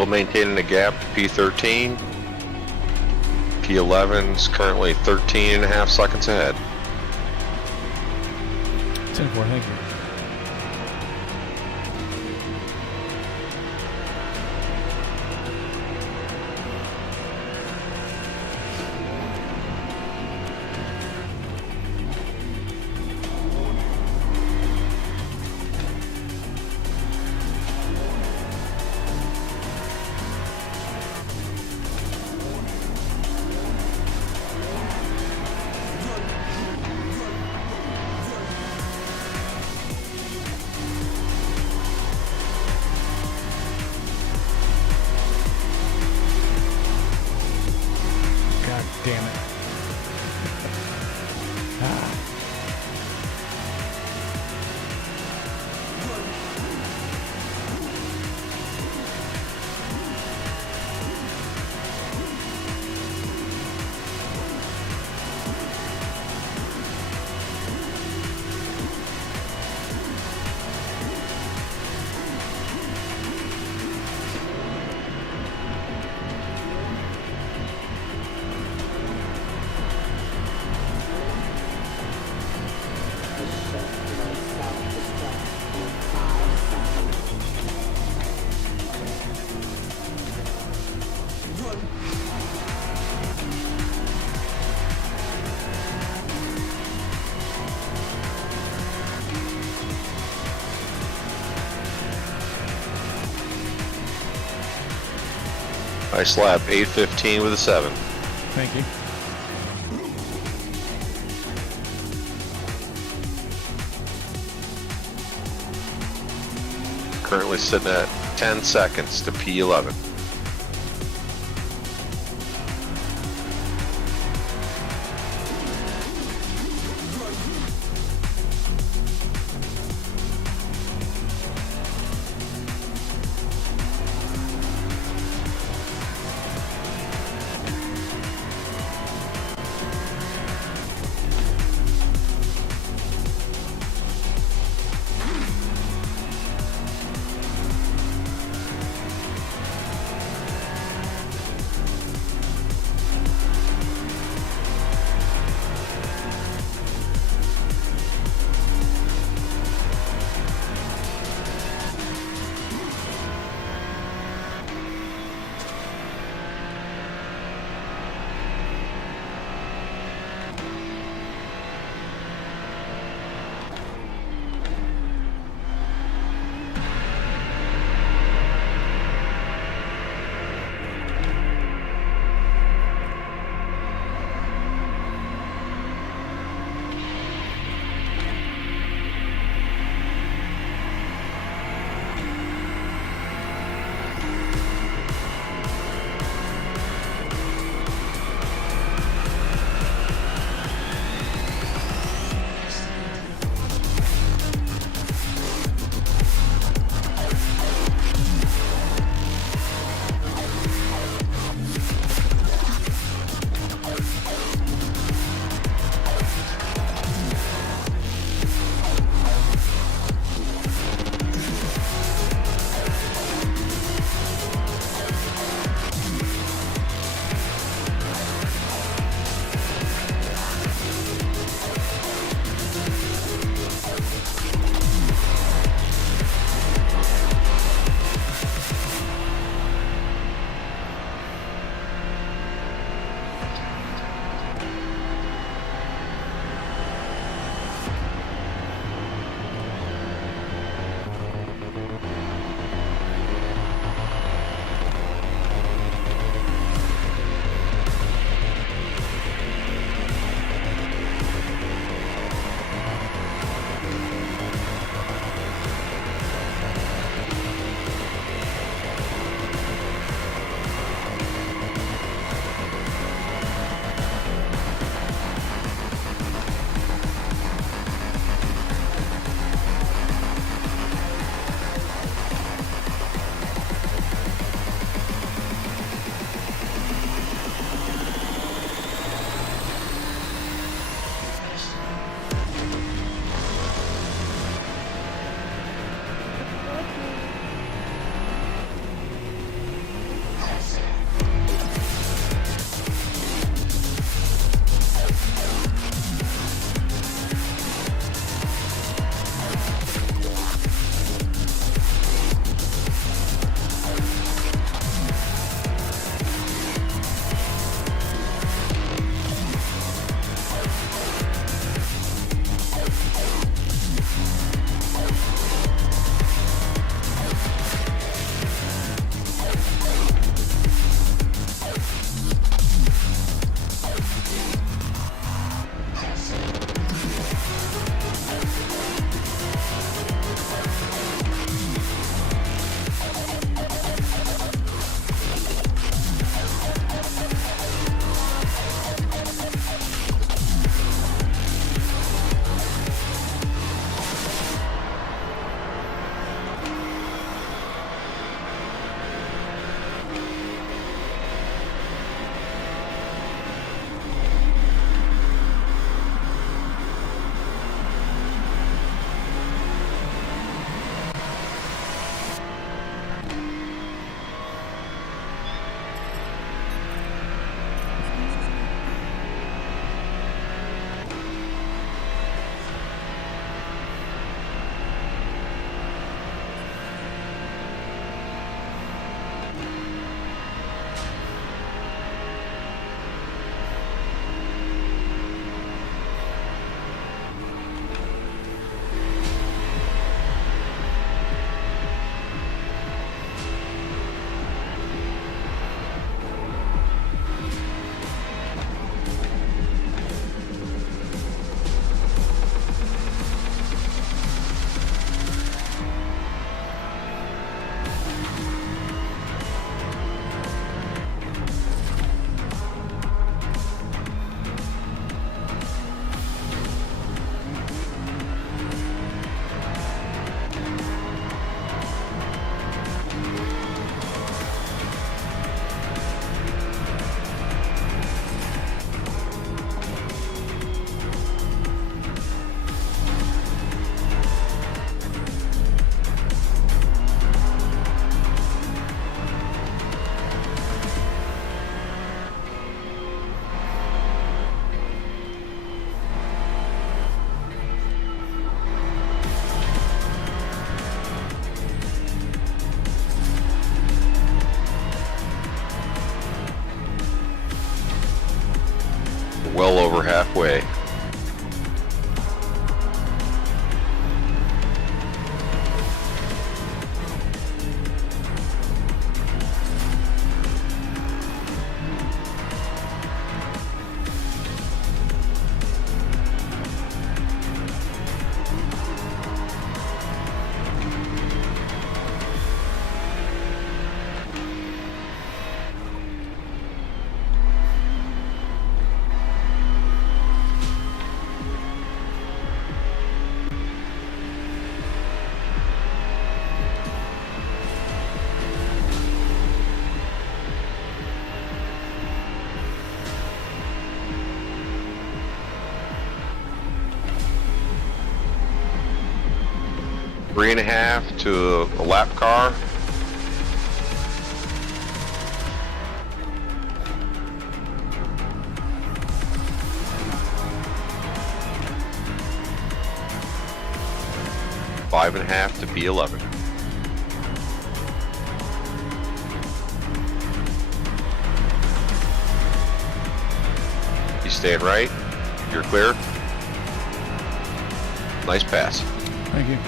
Still maintaining a gap to P13. P11's currently 13 and a half seconds ahead. 10-4, thank you. God damn it. Ah. Nice lap, 8:15 with a 7. Thank you. Currently sitting at 10 seconds to P11. well over halfway. Three and a half to a lap car. Five and a half to P11. You staying right? You're clear? Nice pass. Thank you.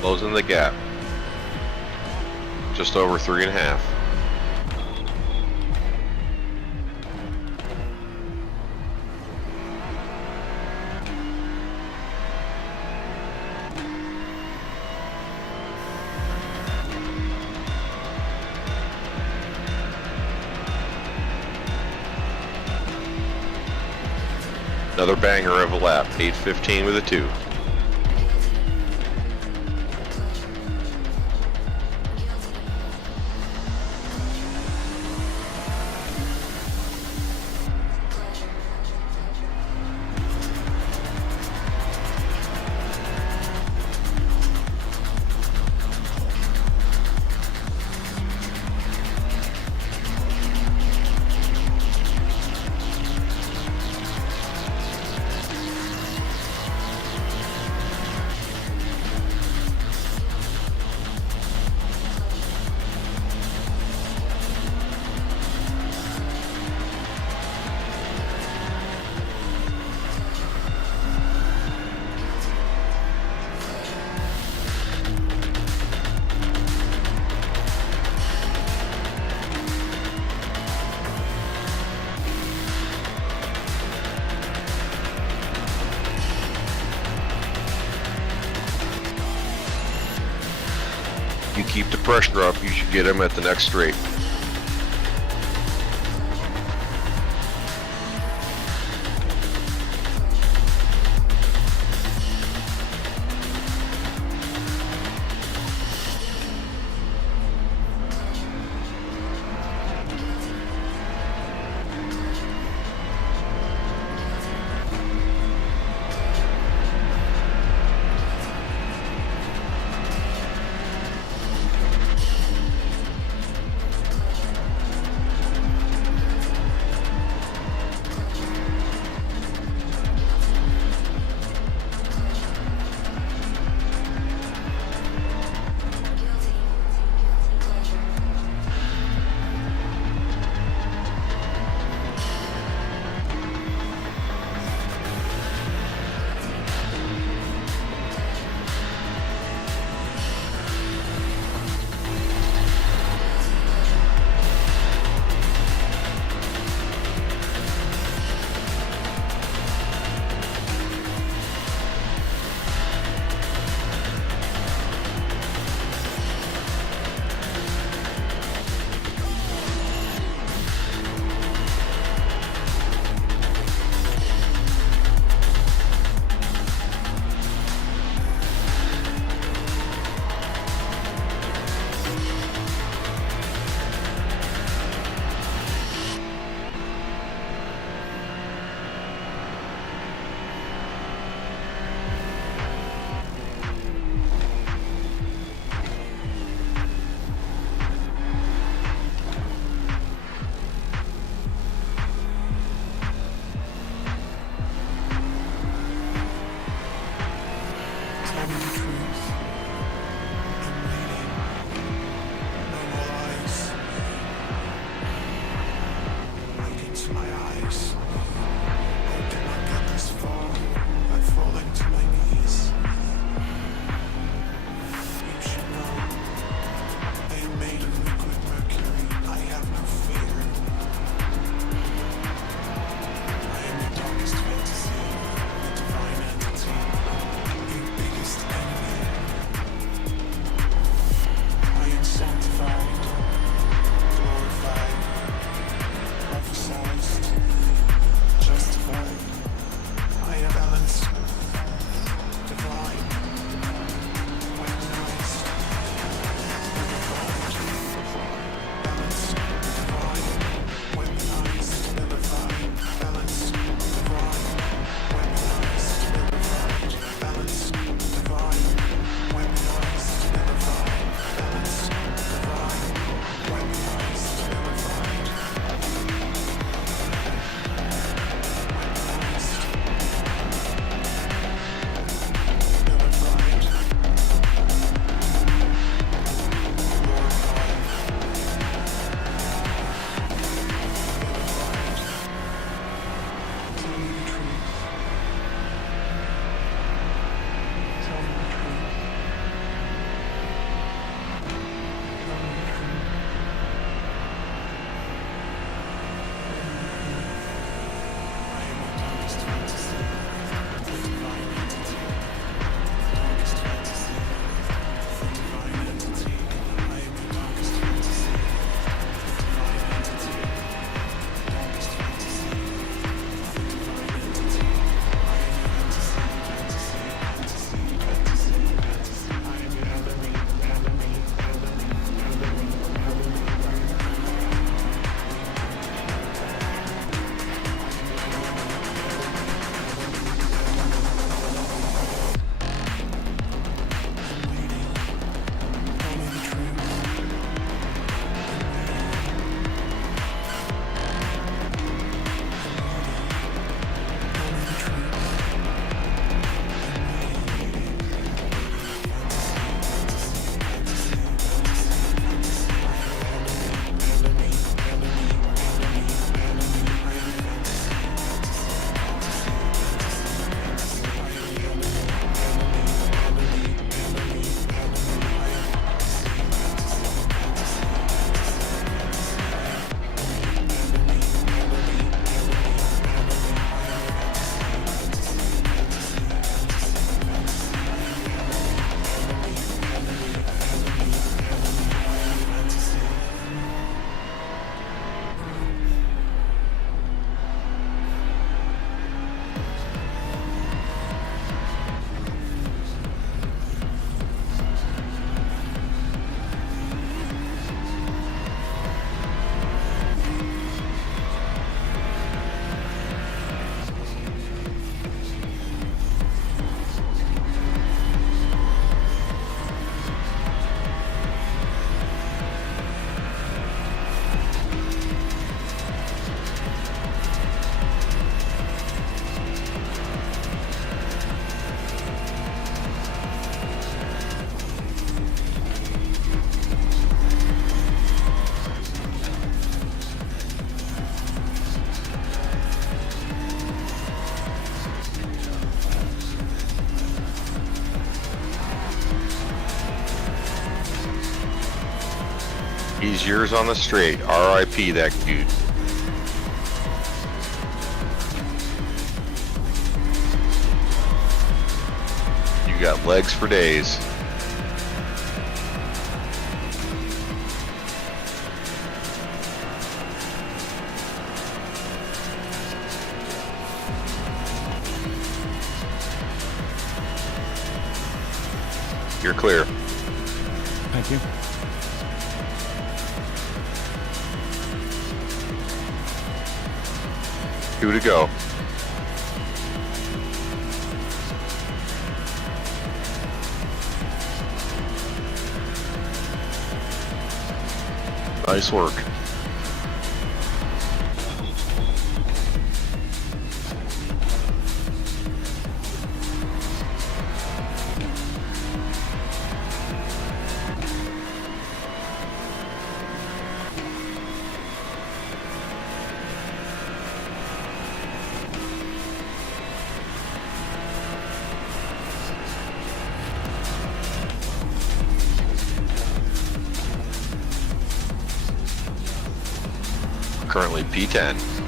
Closing the gap. Just over 3.5. Another banger of a lap. 8:15 with a 2. You keep the pressure up, you should get him at the next straight. He's years on the straight. R.I.P. that dude. You got legs for days. You're clear. Thank you. Two to go. Nice work. Currently P10.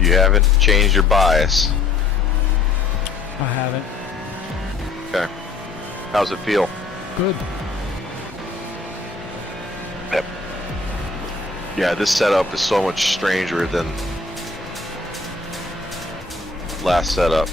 You haven't changed your bias. I haven't. Okay. How's it feel? Good. Yep. Yeah, this setup is so much stranger than last setup.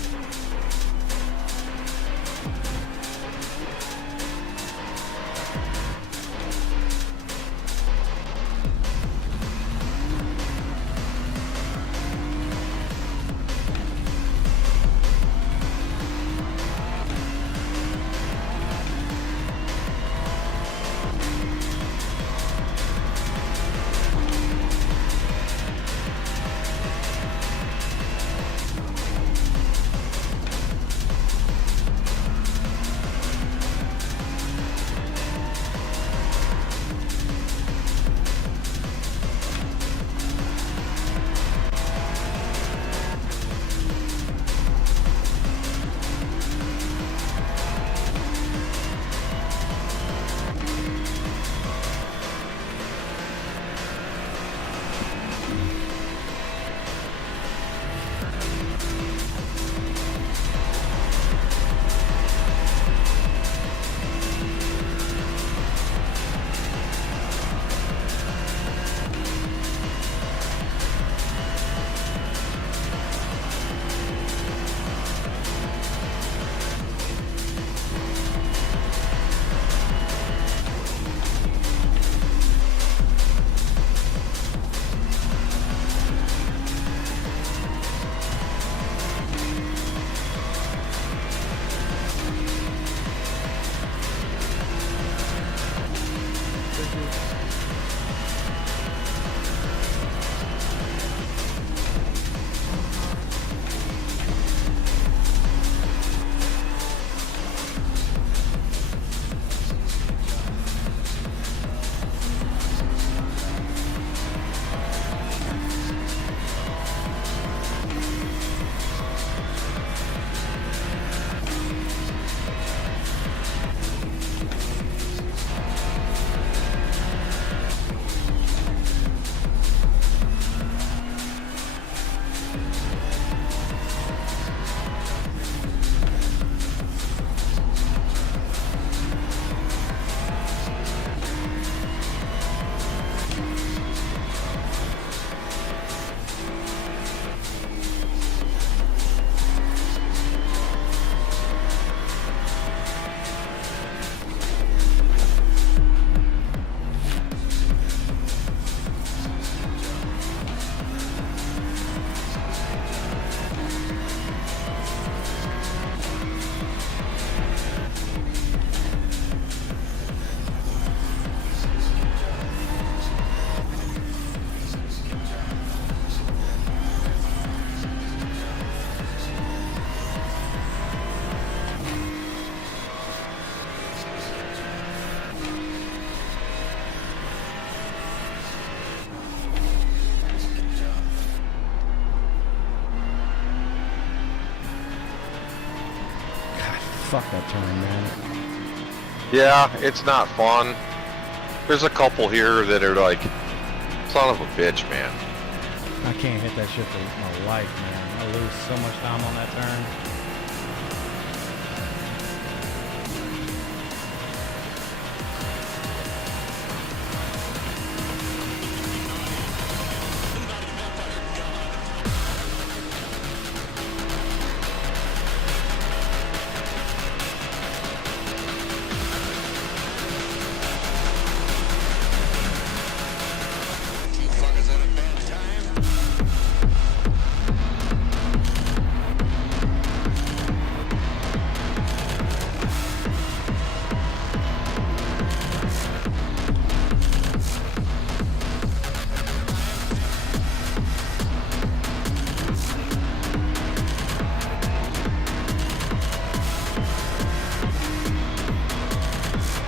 suck, that turn, man. Yeah, it's not fun. There's a couple here that are like, son of a bitch, man. I can't hit that shit for my life, man. I lose so much time on that turn.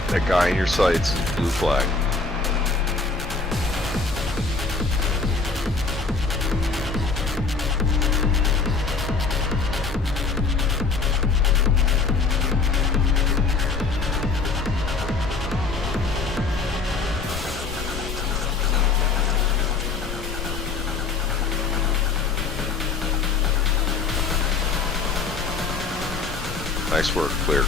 That guy in your sights is blue flag. Nice work, clear.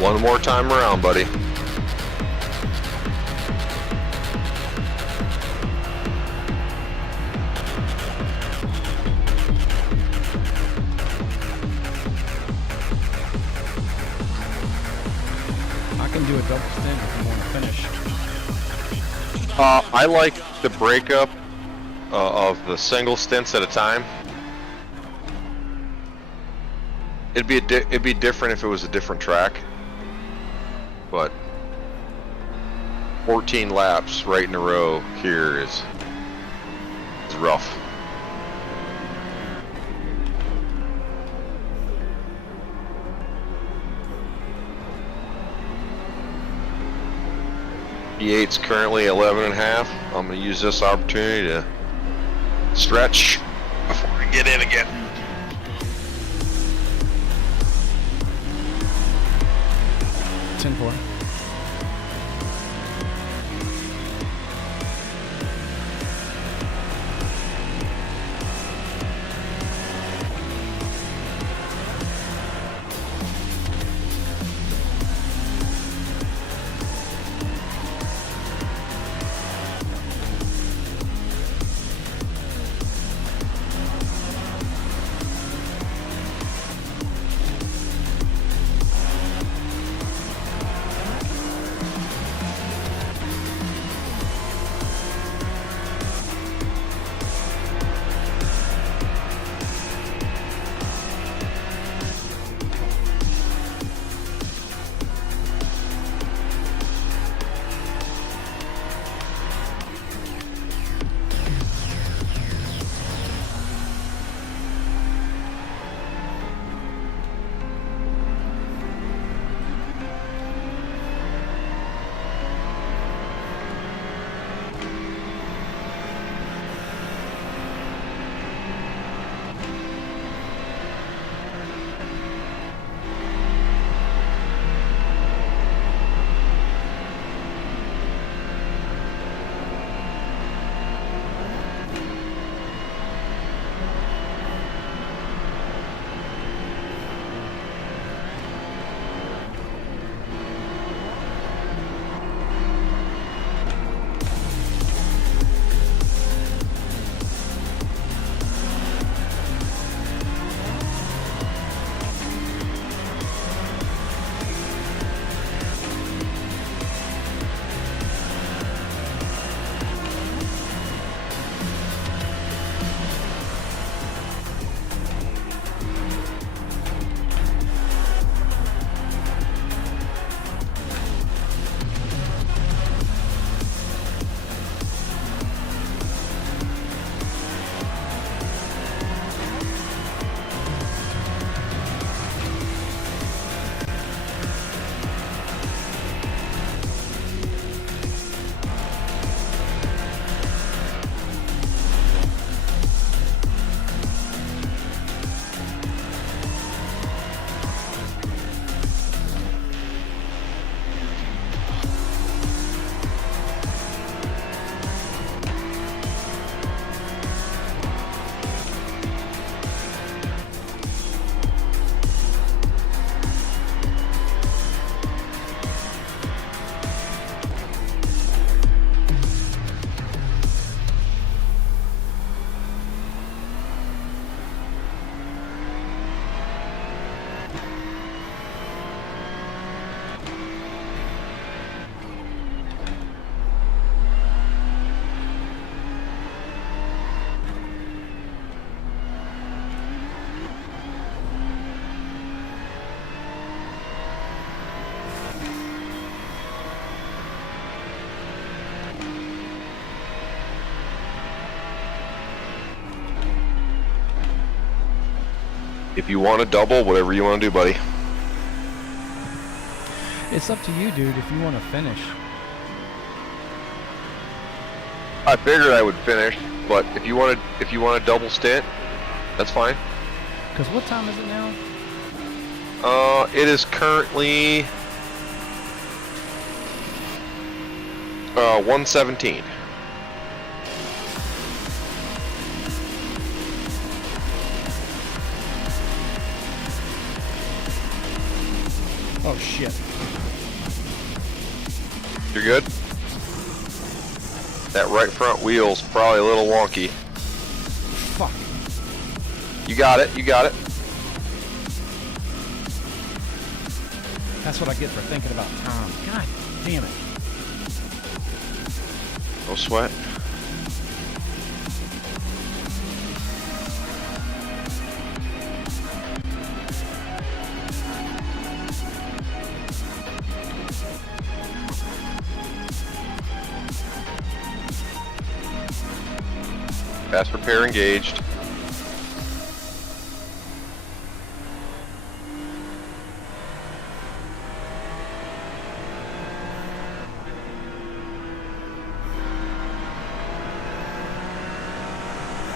One more time around, buddy. I can do a double stint if you want to finish. I like the breakup of the single stints at a time. It'd be different if it was a different track, but 14 laps right in a row here is rough. E8's currently 11.5. I'm going to use this opportunity to stretch before I get in again. Ten four. If you want to double, whatever you want to do, buddy. It's up to you, dude, if you want to finish. I figured I would finish, but if you want to double stint, that's fine. Because what time is it now? It is currently 1:17. Oh, shit. You're good? That right front wheel's probably a little wonky. Fuck. You got it, you got it. That's what I get for thinking about time. God damn it. No sweat. Fast repair engaged.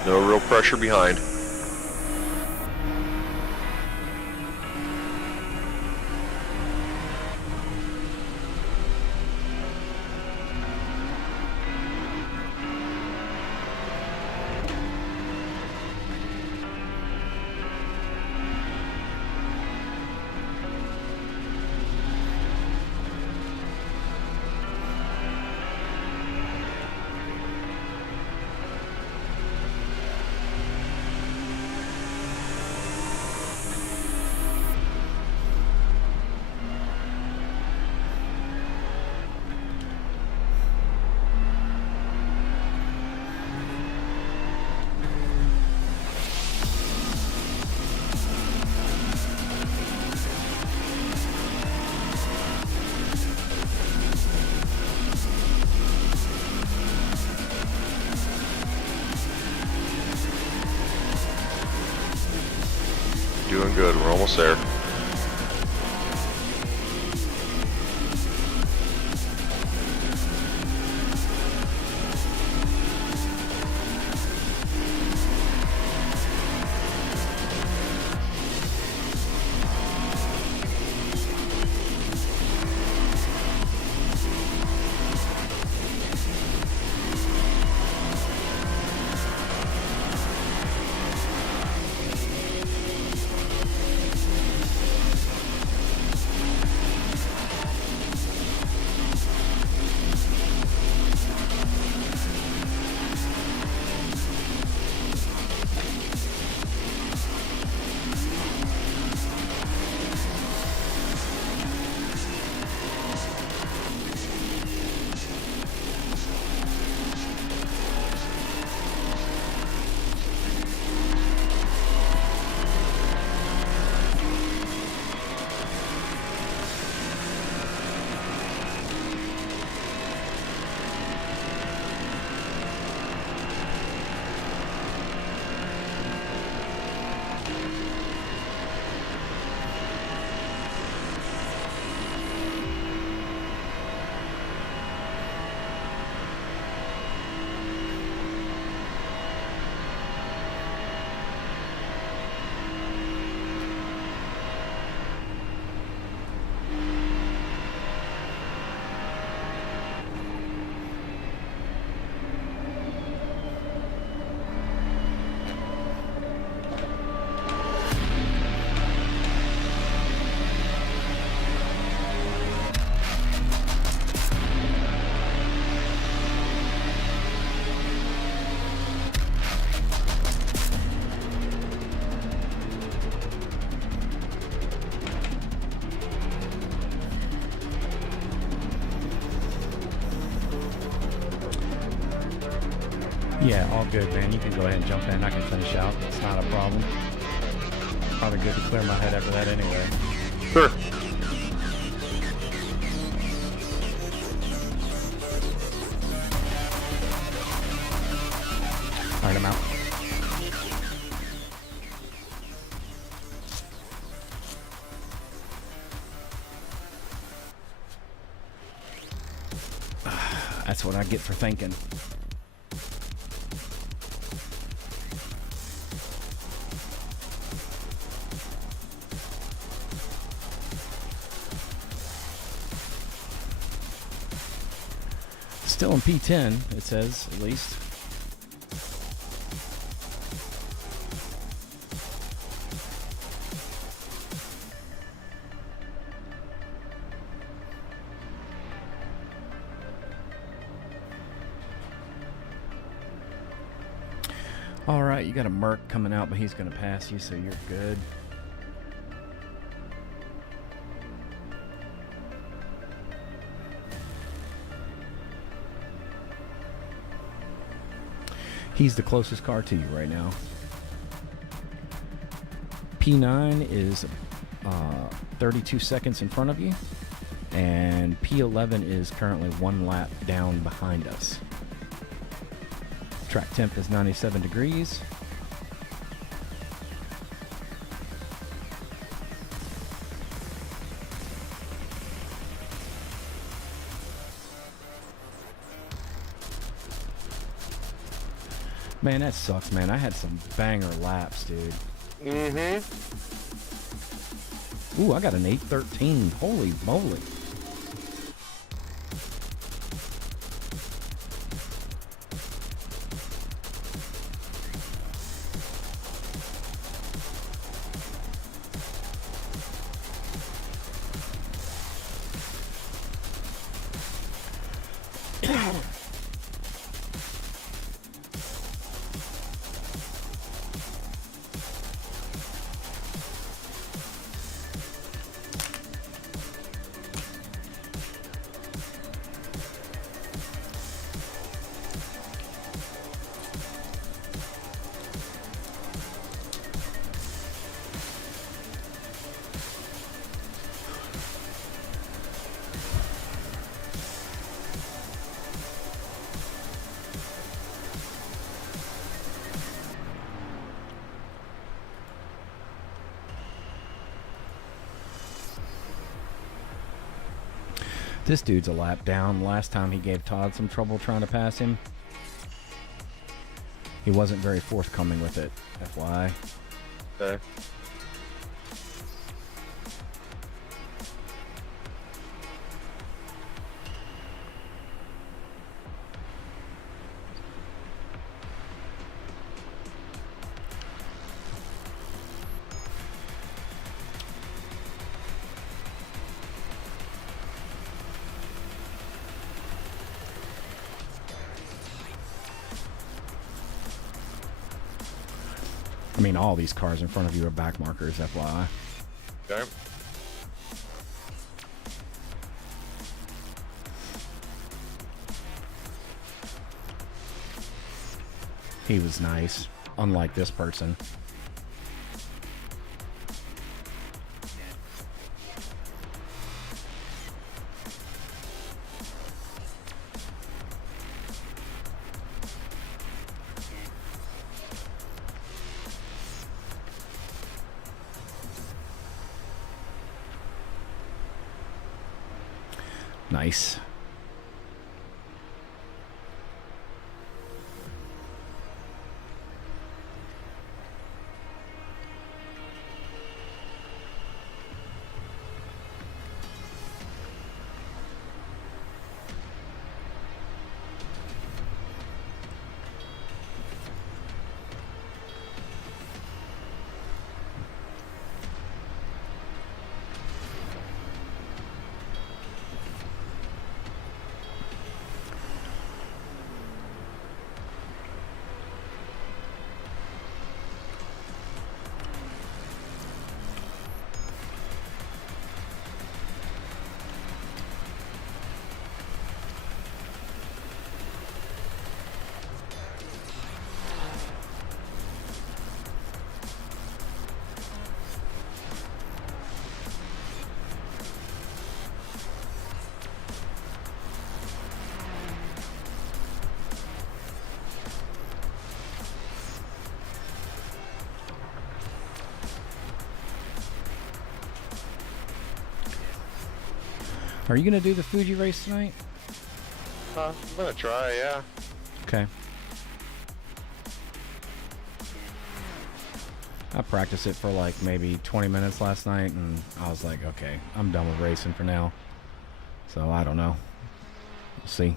No real pressure behind. Doing good, we're almost there. Yeah, all good, man. You can go ahead and jump in. I can finish out. It's not a problem. Probably good to clear my head after that anyway. Sure. Alright, I'm out. That's what I get for thinking. Still in P10, it says, at least. All right, you got a Merc coming out, but he's going to pass you, so you're good. He's the closest car to you right now. P9 is 32 seconds in front of you, and P11 is currently 1 lap down behind us. Track temp is 97 degrees. Man, that sucks, man. I had some banger laps, dude. Mm-hmm. Ooh, I got an 8:13. Holy moly. This dude's a lap down. Last time he gave Todd some trouble trying to pass him. He wasn't very forthcoming with it, FYI. Okay. I mean, all these cars in front of you are back markers, FYI. Okay. He was nice, unlike this person. Nice. Are you going to do the Fuji race tonight? I'm gonna try, yeah. Okay. I practiced it for like maybe 20 minutes last night, and I was like, okay, I'm done with racing for now. So I don't know. We'll see.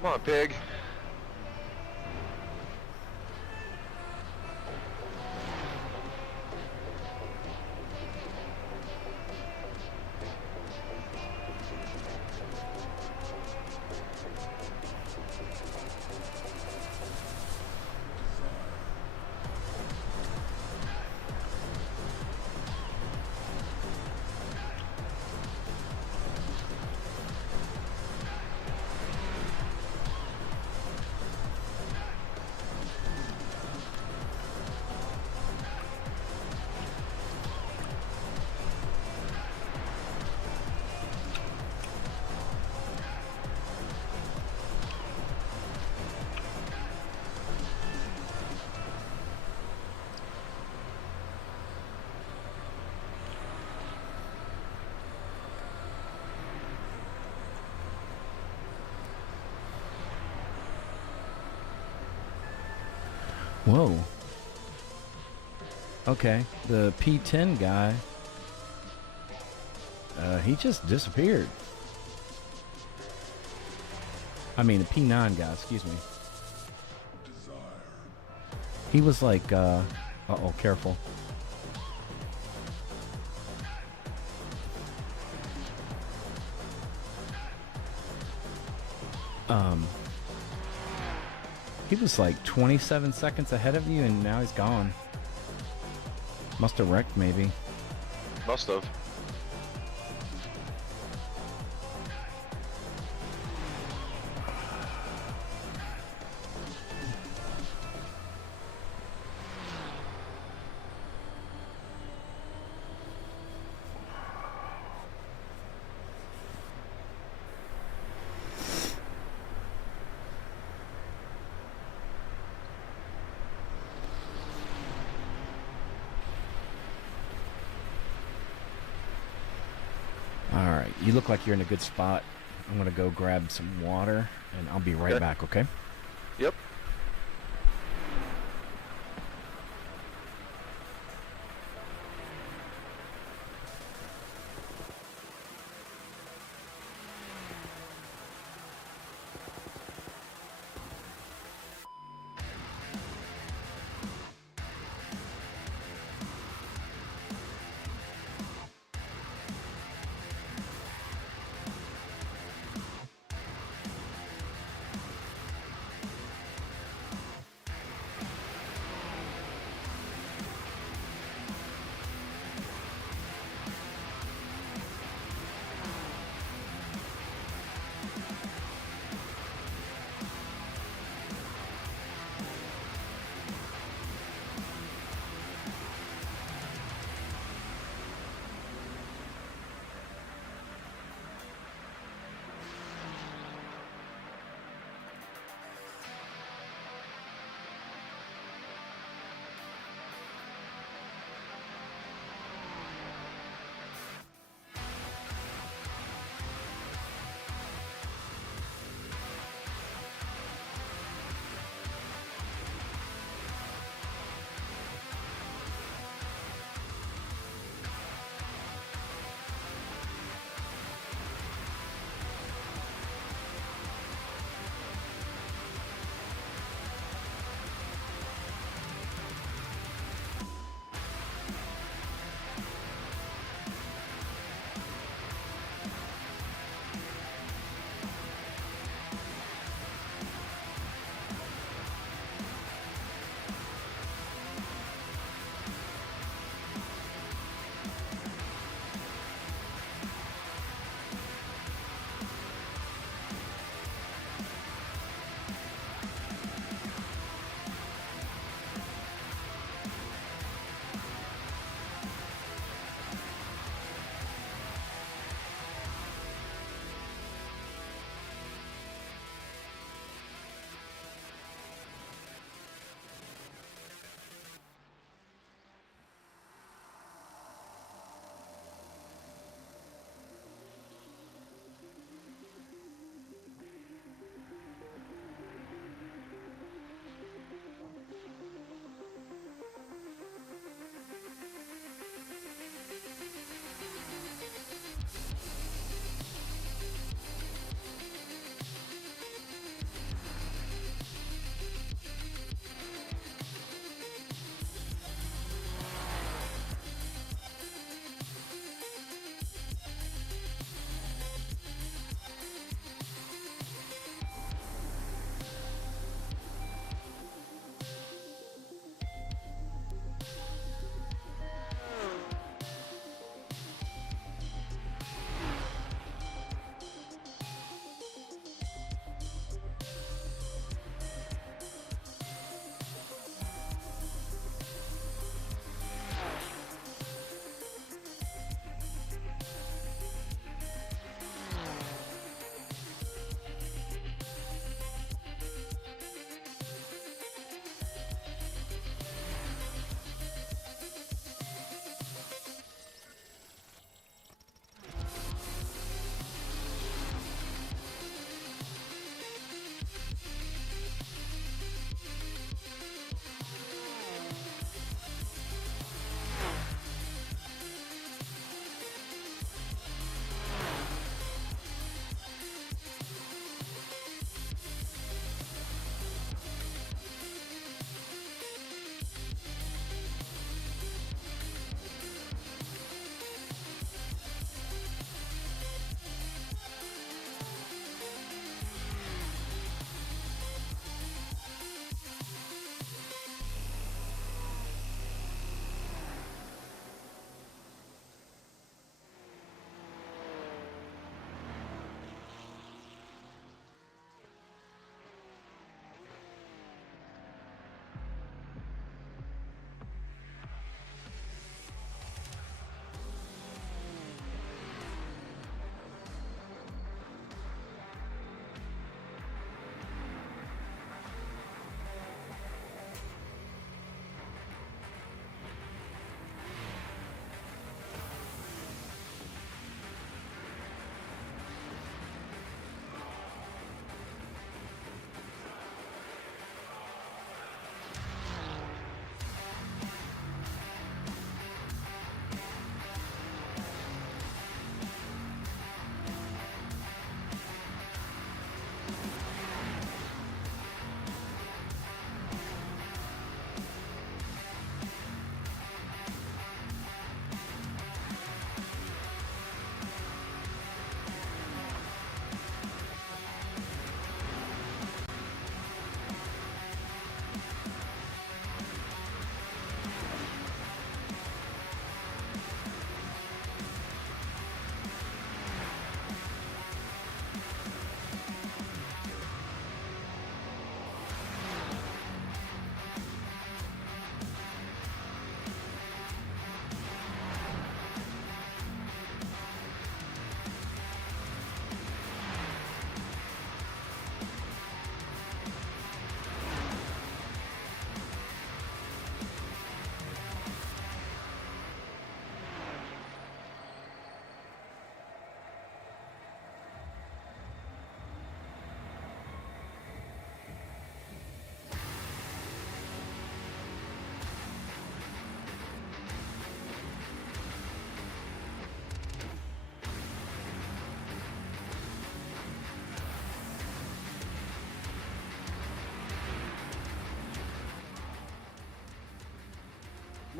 Come on, pig. Whoa. Okay, the P10 guy, he just disappeared. I mean, the P9 guy, excuse me. He was like, uh-oh, careful. He was like 27 seconds ahead of you, and now he's gone. Must have wrecked, maybe. Must have. Alright, you look like you're in a good spot. I'm gonna go grab some water, and I'll be right Okay. back, okay? Yep.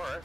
all right.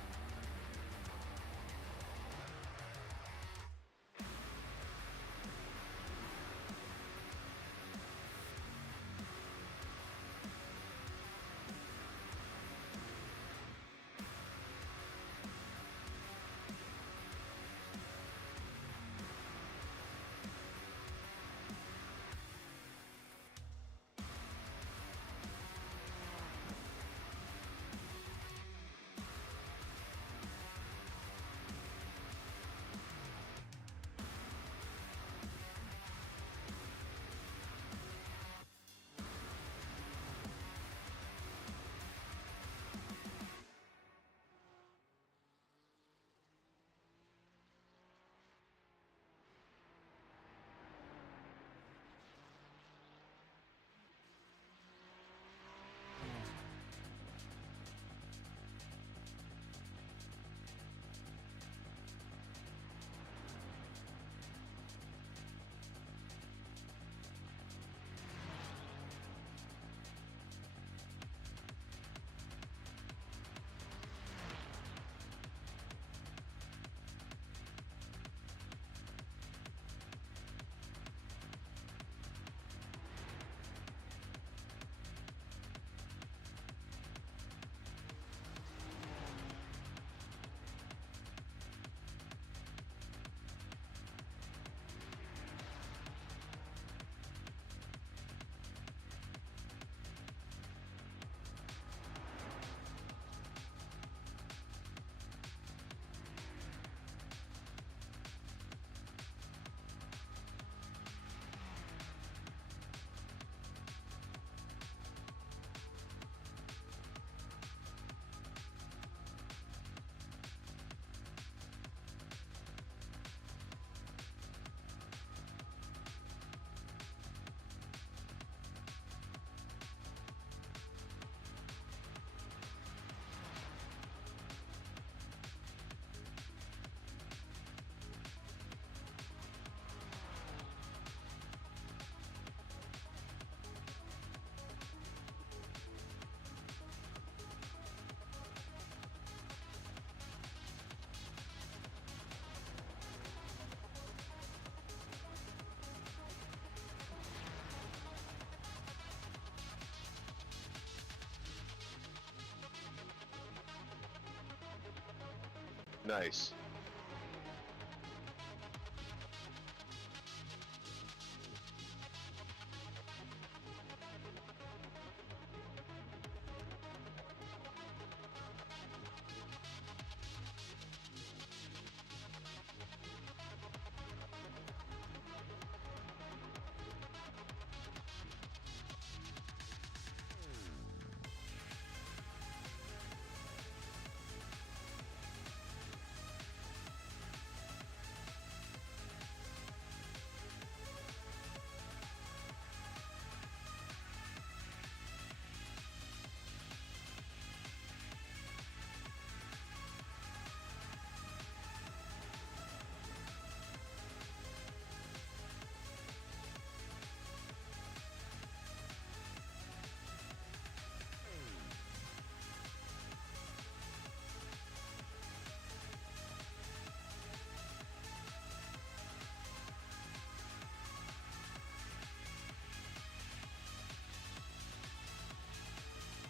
Nice.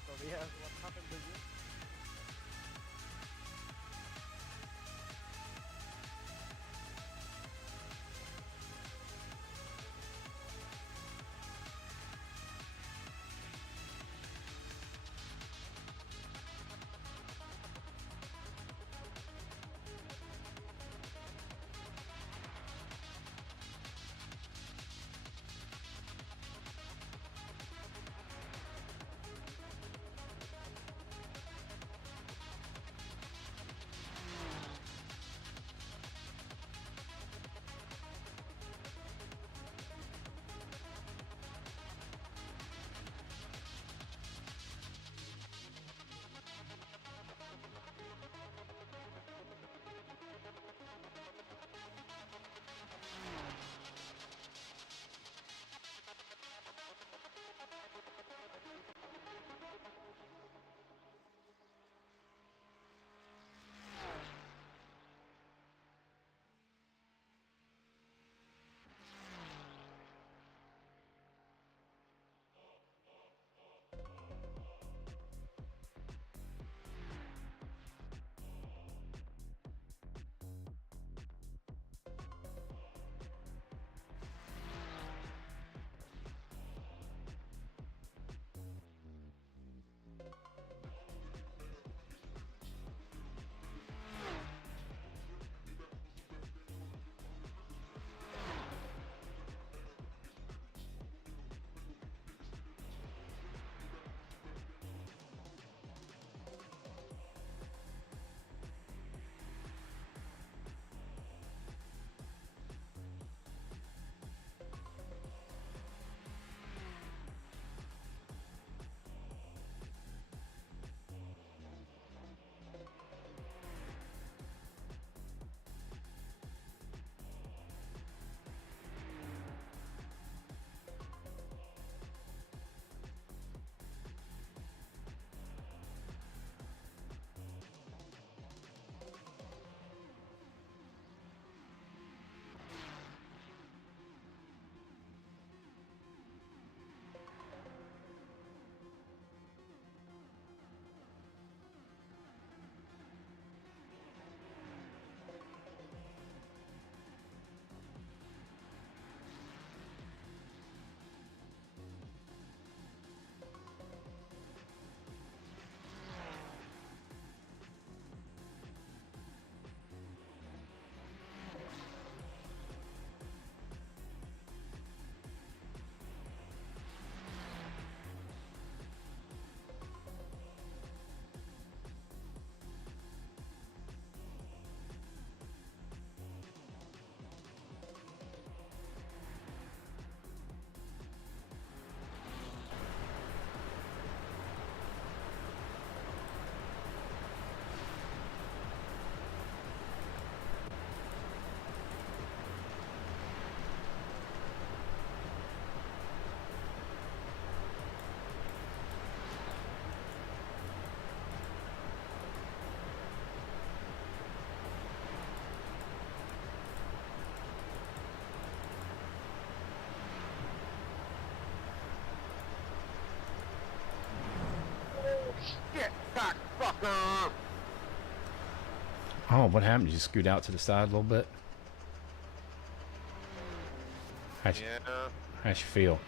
So yeah, what happened to you? Oh, what happened? Did you scoot out to the side a little bit? How'd you feel?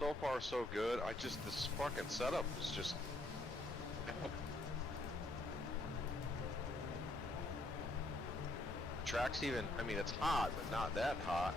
So far so good. This fucking setup is just. Track's even, I mean, it's hot, but not that hot.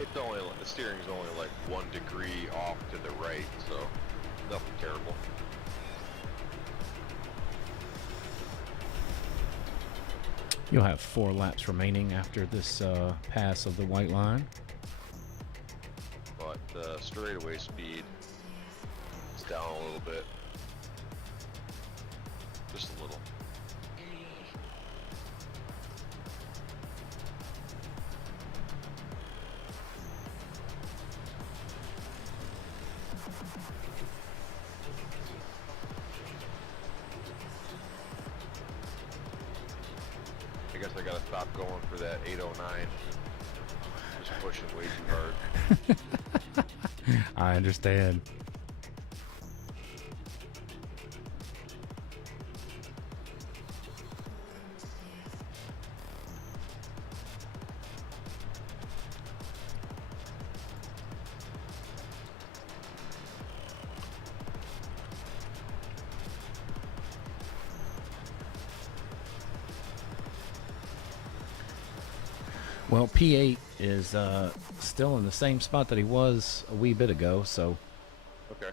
It's only, the steering's only like 1 degree off to the right, so nothing terrible. You'll have 4 laps remaining after this pass of the white line. But the straightaway speed is down a little bit. Just a little. I guess I gotta stop going for that 809. Just pushing way too hard. I understand. Well, P8 is still in the same spot that he was a wee bit ago, so Okay.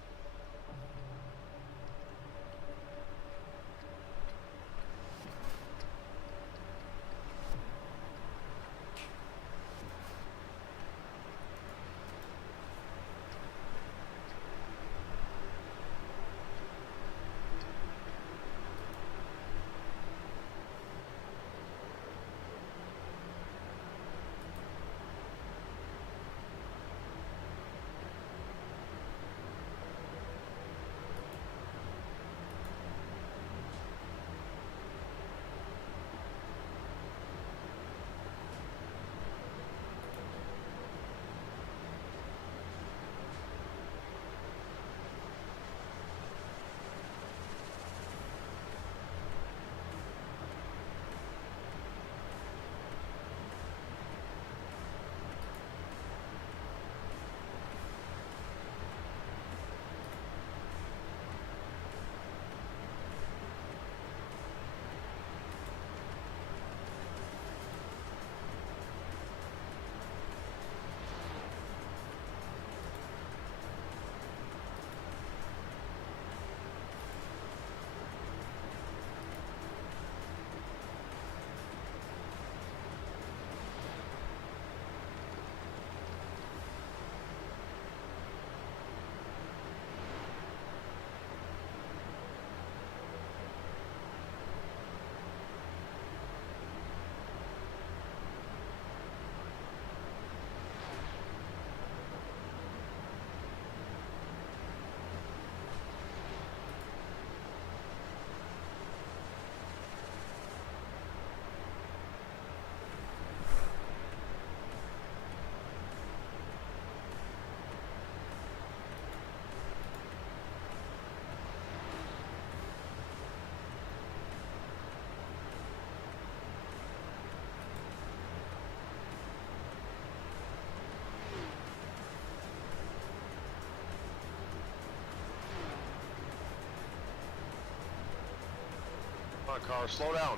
on, car. Slow down.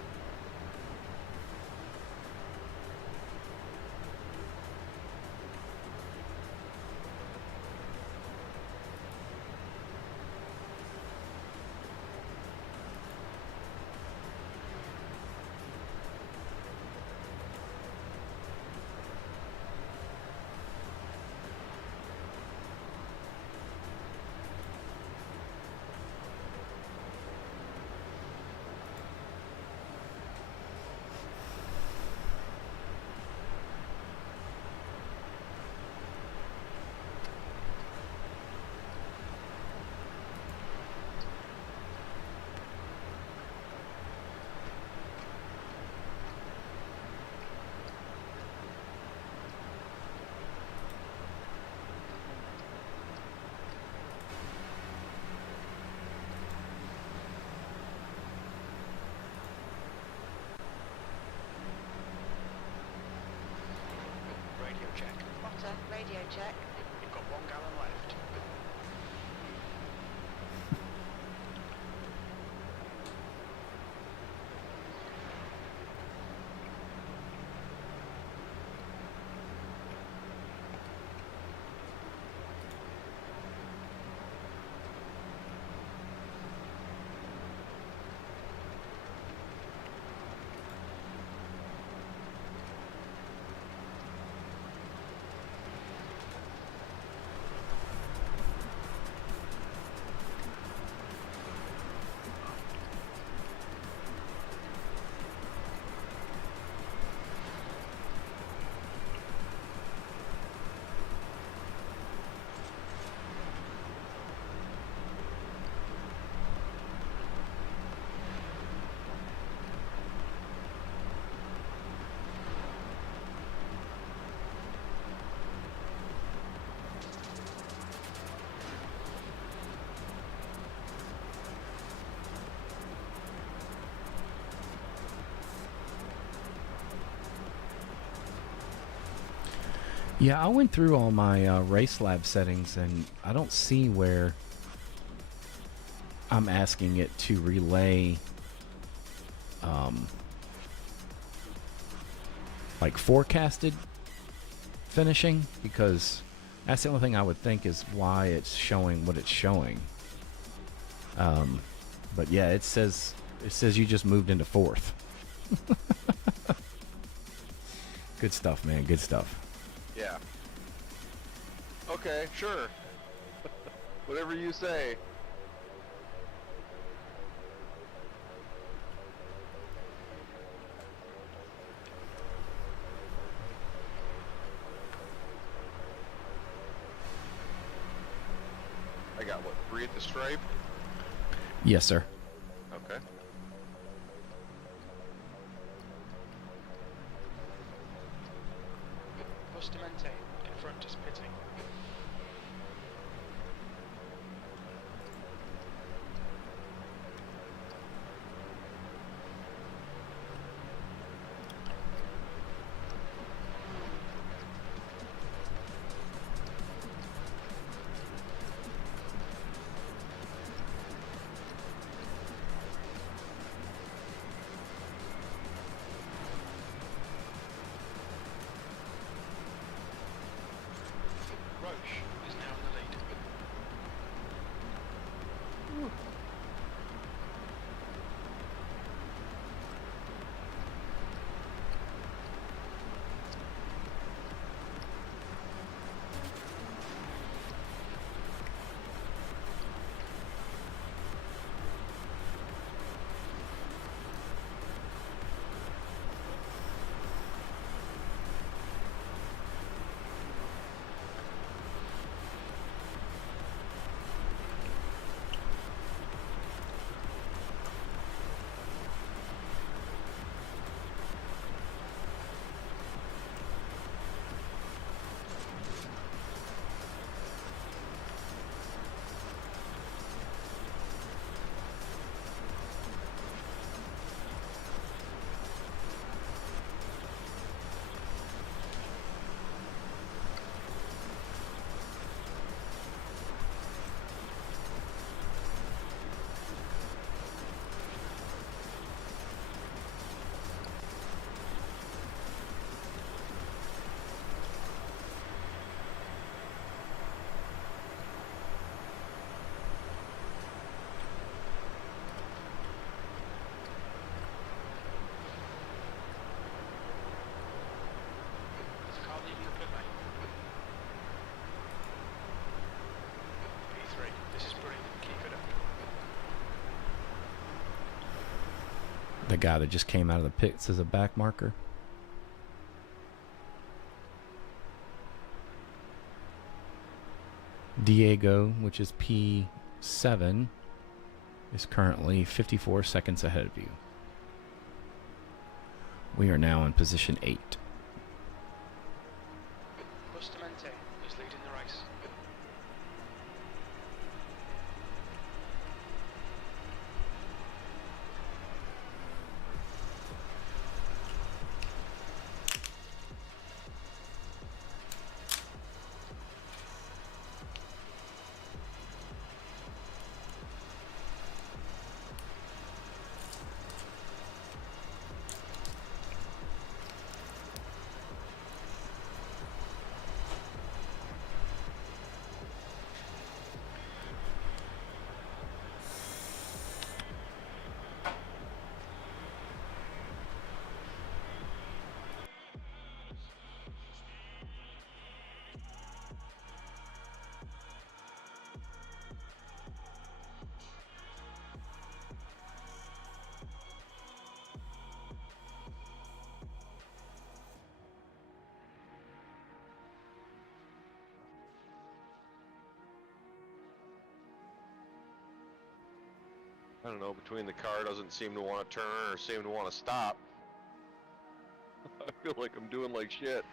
Radio check. Potter, radio check. You've got 1 gallon left. Yeah, I went through all my race lab settings and I don't see where I'm asking it to relay like forecasted finishing, because that's the only thing I would think is why it's showing what it's showing. But yeah, it says you just moved into 4th. Good stuff, man. Good stuff. Yeah. Okay, sure. Whatever you say. I got what, 3 at the stripe? Yes, sir. Okay. Bustamante in front is pitting. The guy that just came out of the pits as a back marker. Diego, which is P7, is currently 54 seconds ahead of you. We are now in position 8. Bustamante is leading the race. I don't know, between the car doesn't seem to want to turn or seem to want to stop. I feel like I'm doing like shit.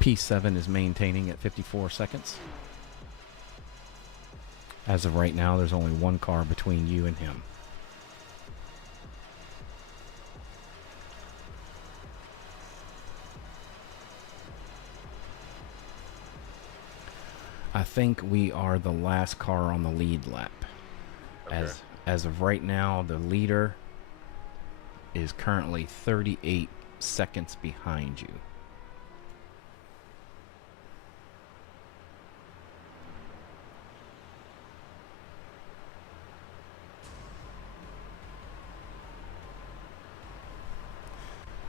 P7 is maintaining at 54 seconds. As of right now, there's only one car between you and him. I think we are the last car on the lead lap. Okay. As of right now, the leader is currently 38 seconds behind you.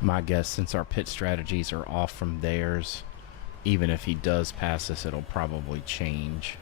My guess, since our pit strategies are off from theirs, even if he does pass us, it'll probably change.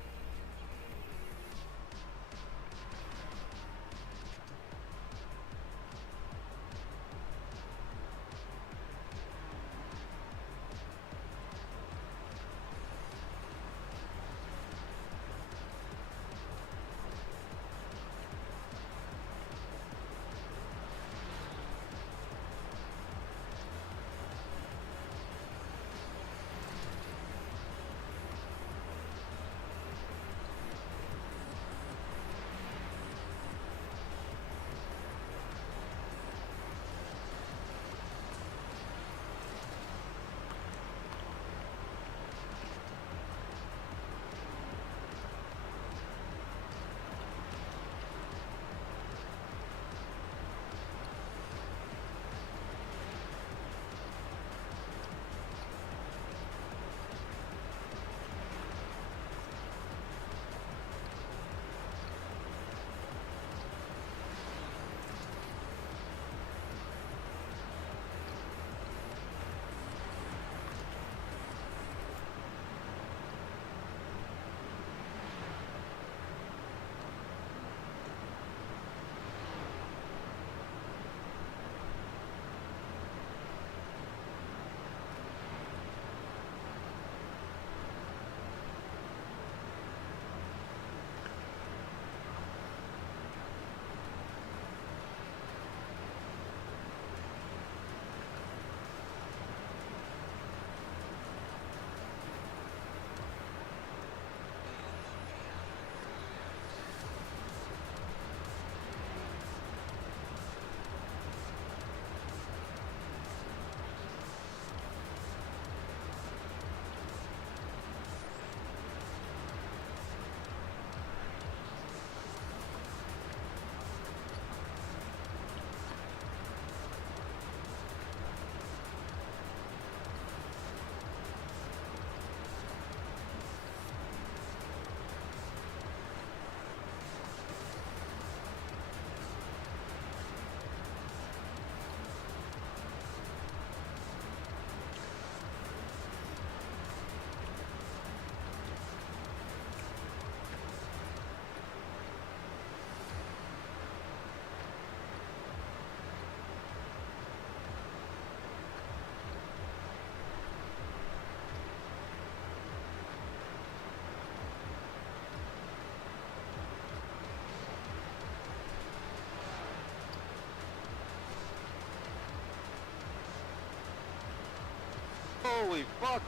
Holy fuck!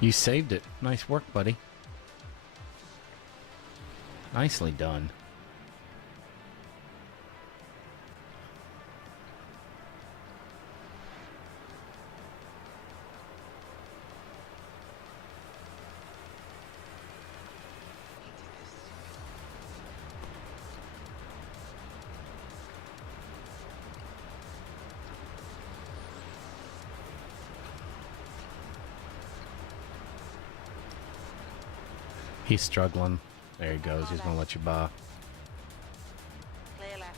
You saved it. Nice work, buddy. Nicely done. He's struggling. There he goes. He's gonna let you by. Clear left.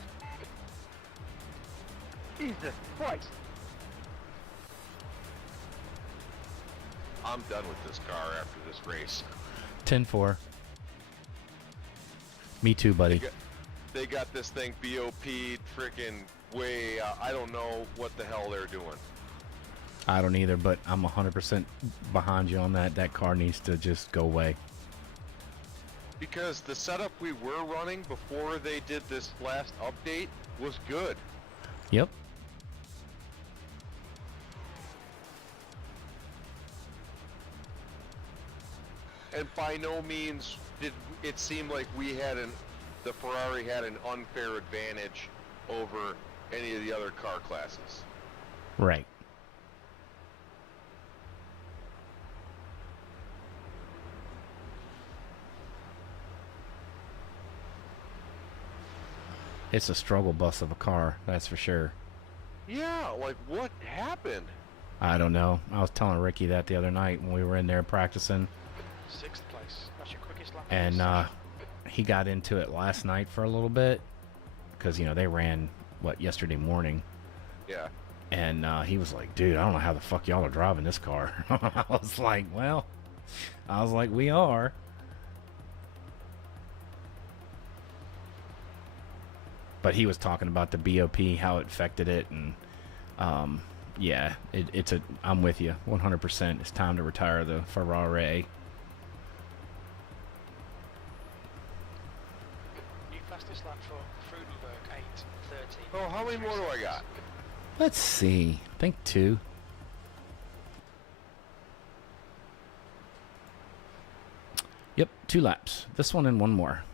Jesus Christ! I'm done with this car after this race. 10-4. Me too, buddy. They got this thing BOP'd freaking way. I don't know what the hell they're doing. I don't either, but I'm 100% behind you on that. That car needs to just go away. Because the setup we were running before they did this last update was good. Yep. And by no means did it seem like the Ferrari had an unfair advantage over any of the other car classes. Right. It's a struggle bus of a car, that's for sure. Yeah, like what happened? I don't know. I was telling Ricky that the other night when we were in there practicing. 6th place. That's your quickest lap. And he got into it last night for a little bit. Because, you know, they ran, yesterday morning. Yeah. And he was like, dude, I don't know how the fuck y'all are driving this car. I was like, we are. But he was talking about the BOP, how it affected it, and yeah, I'm with you 100%. It's time to retire the Ferrari. New fastest lap for Frudenberg, 8:13. Oh, how many more do I got? Let's see. I think 2. Yep, 2 laps. This one and one more.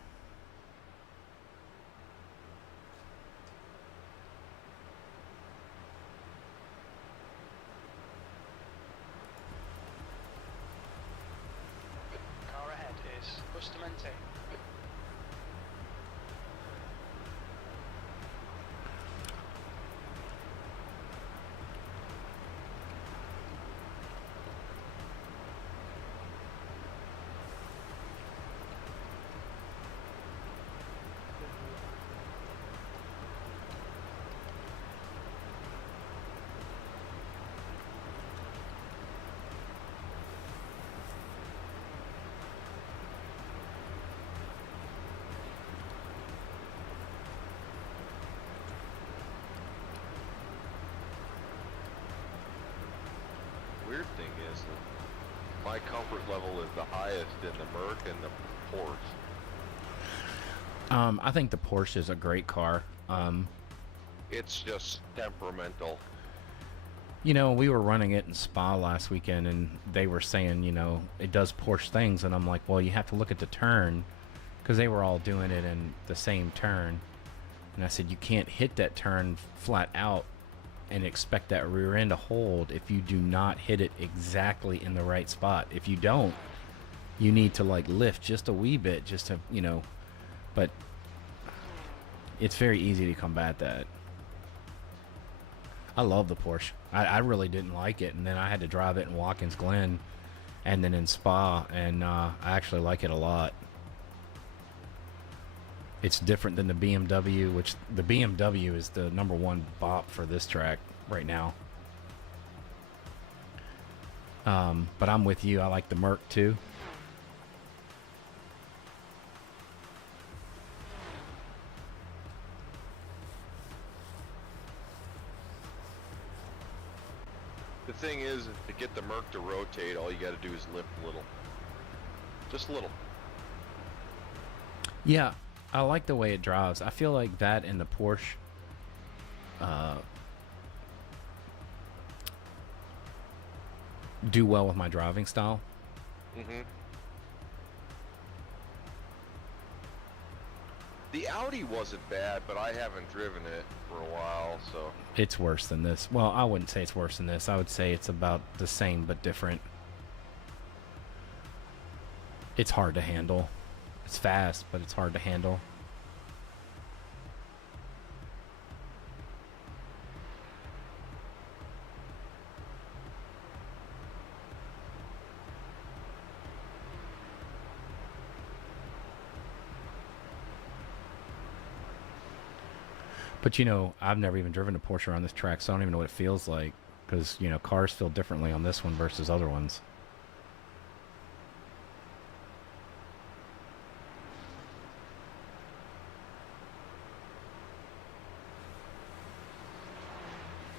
Car ahead is Bustamante. Weird thing is that my comfort level is the highest in the Merc and the Porsche. I think the Porsche is a great car. It's just temperamental. You know, we were running it in Spa last weekend, and they were saying, you know, it does Porsche things, and I'm like, well, you have to look at the turn, because they were all doing it in the same turn. And I said, you can't hit that turn flat out and expect that rear end to hold if you do not hit it exactly in the right spot. If you don't, you need to like lift just a wee bit just to, you know, but it's very easy to combat that. I love the Porsche. I really didn't like it, and then I had to drive it in Watkins Glen and then in Spa, and I actually like it a lot. It's different than the BMW, which the BMW is the #1 bop for this track right now. But I'm with you. I like the Merc too. The thing is, to get the Merc to rotate, all you got to do is lift a little. Just a little. Yeah, I like the way it drives. I feel like that and the Porsche do well with my driving style. Mm-hmm. The Audi wasn't bad, but I haven't driven it for a while, so... It's worse than this. Well, I wouldn't say it's worse than this. I would say it's about the same but different. It's hard to handle. It's fast, but it's hard to handle. But, you know, I've never even driven a Porsche on this track, so I don't even know what it feels like. Because, you know, cars feel differently on this one versus other ones.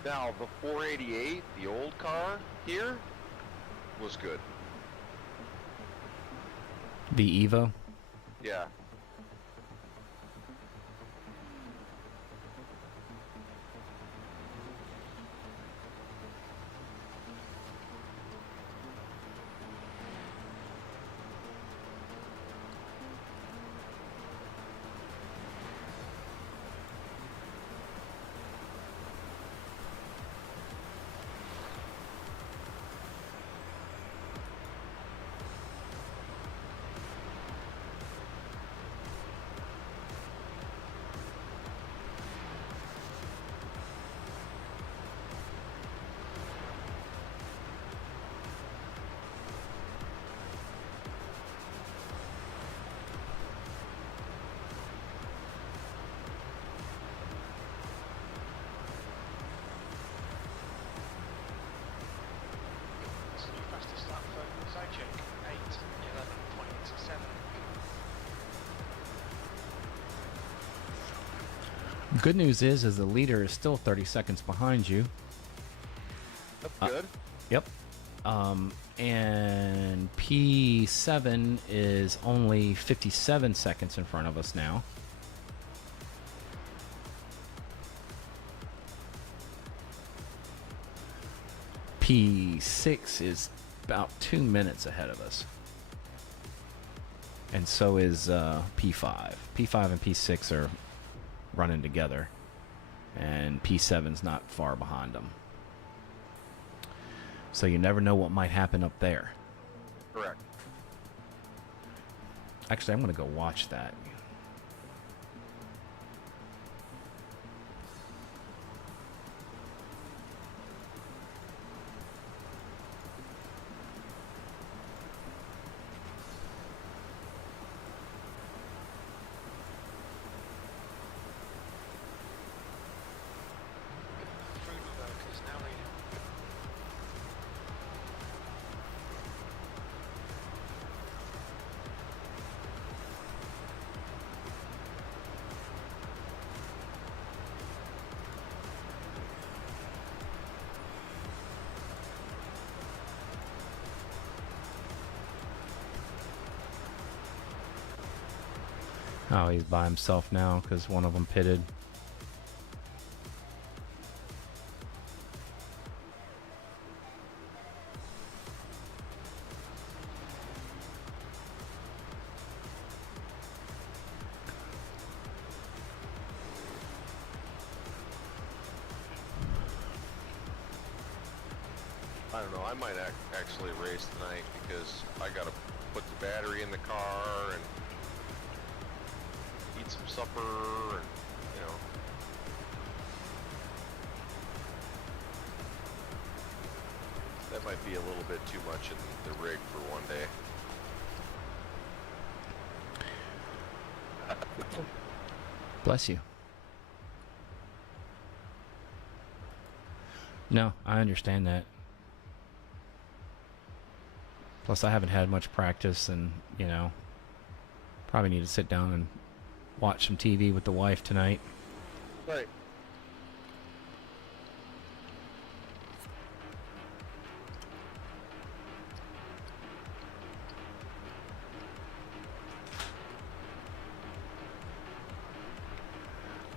Now, the 488, the old car here, was good. The Evo? Yeah. So your fastest lap for side check, 8:11.7. Good news is the leader is still 30 seconds behind you. That's good. Yep. And P7 is only 57 seconds in front of us now. P6 is about 2 minutes ahead of us. And so is P5. P5 and P6 are running together. And P7's not far behind them. So you never know what might happen up there. Correct. Actually, I'm going to go watch that. Frudenberg is now leading. Oh, he's by himself now because one of them pitted. I don't know. I might actually race tonight because I gotta put the battery in the car and eat some supper and, you know. That might be a little bit too much in the rig for one day. Bless you. No, I understand that. Plus, I haven't had much practice and, you know, probably need to sit down and watch some TV with the wife tonight. Right.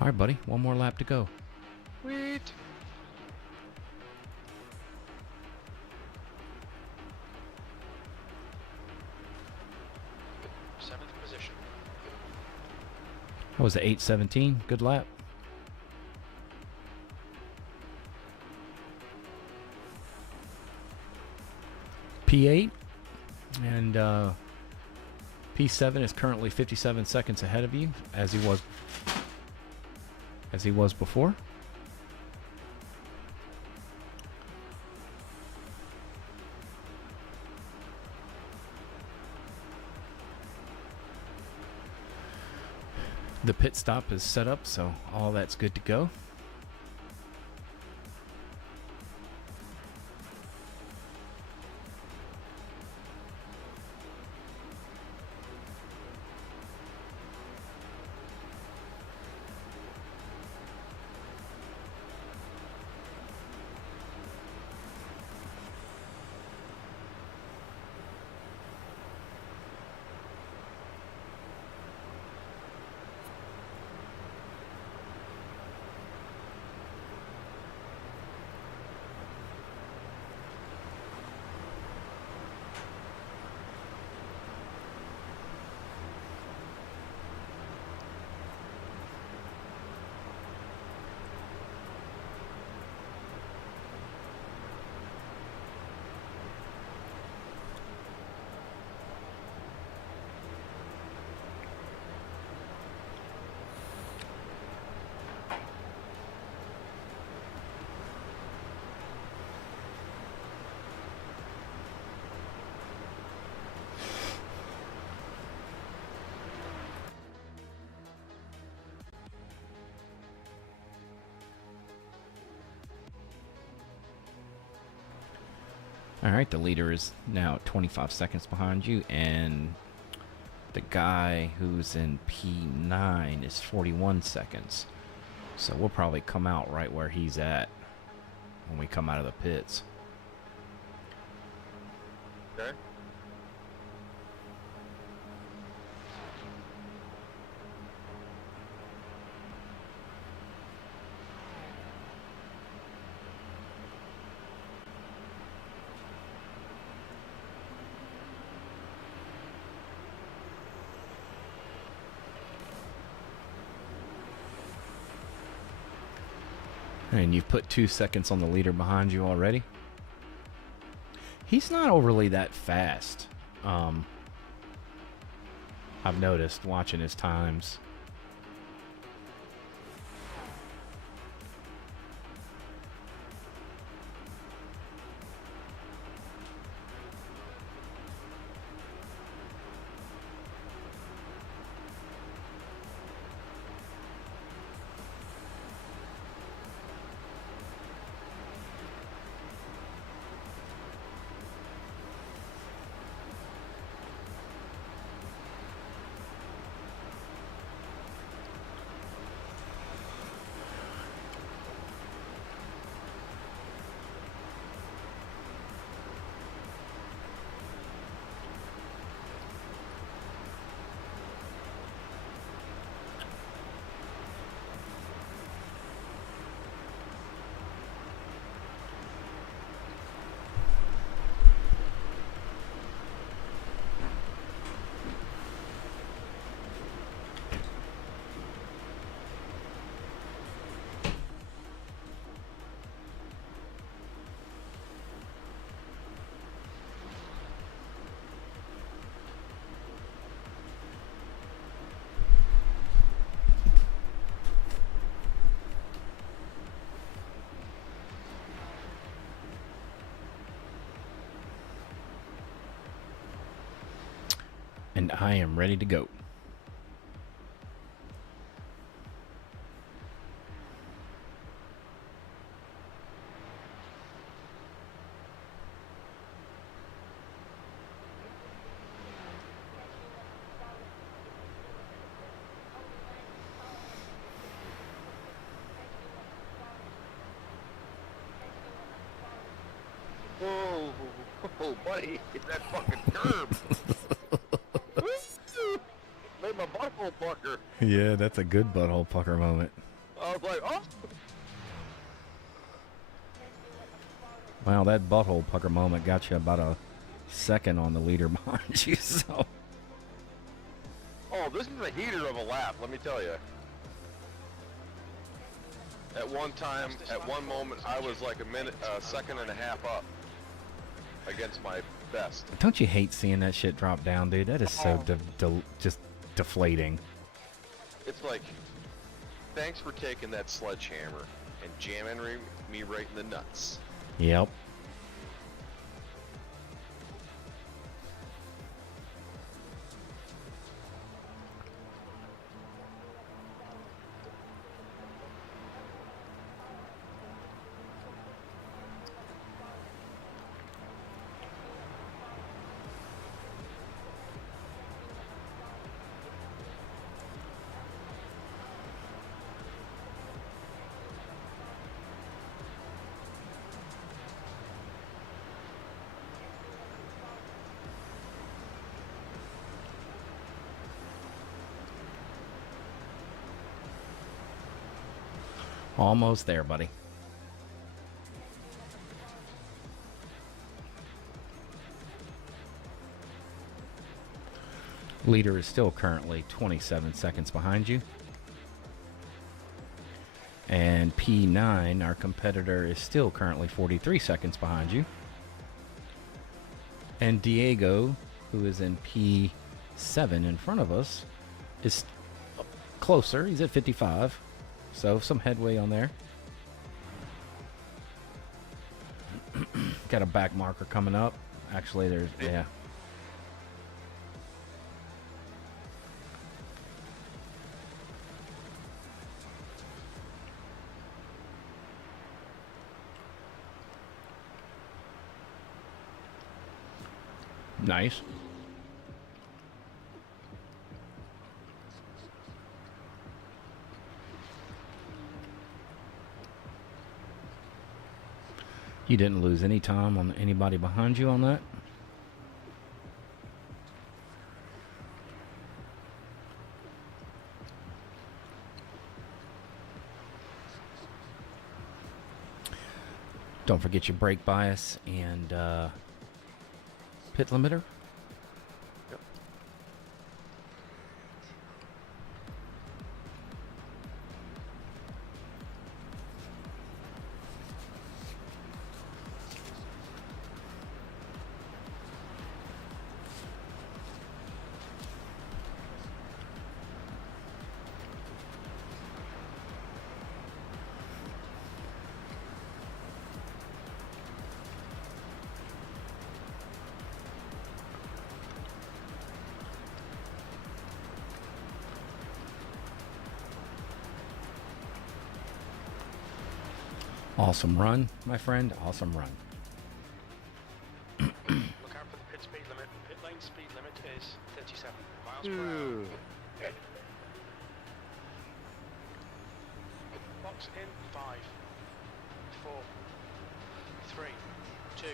All right, buddy. One more lap to go. Sweet. That was a 8:17. Good lap. P8 and P7 is currently 57 seconds ahead of you, as he was before. The pit stop is set up, so all that's good to go. All right, the leader is now 25 seconds behind you, and the guy who's in P9 is 41 seconds. So we'll probably come out right where he's at when we come out of the pits. Okay. And you've put 2 seconds on the leader behind you already. He's not overly that fast. I've noticed watching his times. And I am ready to go. Whoa, whoa, buddy, it's that fucking curb. Made my butthole pucker. Yeah, that's a good butthole pucker moment. I was like, oh. Wow, that butthole pucker moment got you about a second on the leader behind you. So, Oh this is a heater of a lap, let me tell you. At one time, at one moment, I was like a second and a half up against my best. Don't you hate seeing that shit drop down, dude? That is so just deflating. It's like, thanks for taking that sledgehammer and jamming me right in the nuts. Yep. Almost there, buddy. Leader is still currently 27 seconds behind you. And P9, our competitor, is still currently 43 seconds behind you. And Diego, who is in P7 in front of us, is closer. He's at 55. So some headway on there. Got a back marker coming up. Actually, there's, yeah. Nice. You didn't lose any time on anybody behind you on that? Don't forget your brake bias and pit limiter. Yep. Awesome run, my friend. Awesome run. Look out for the pit speed limit. Pit lane speed limit is 37 miles per hour. Box in 5, 4, 3, 2,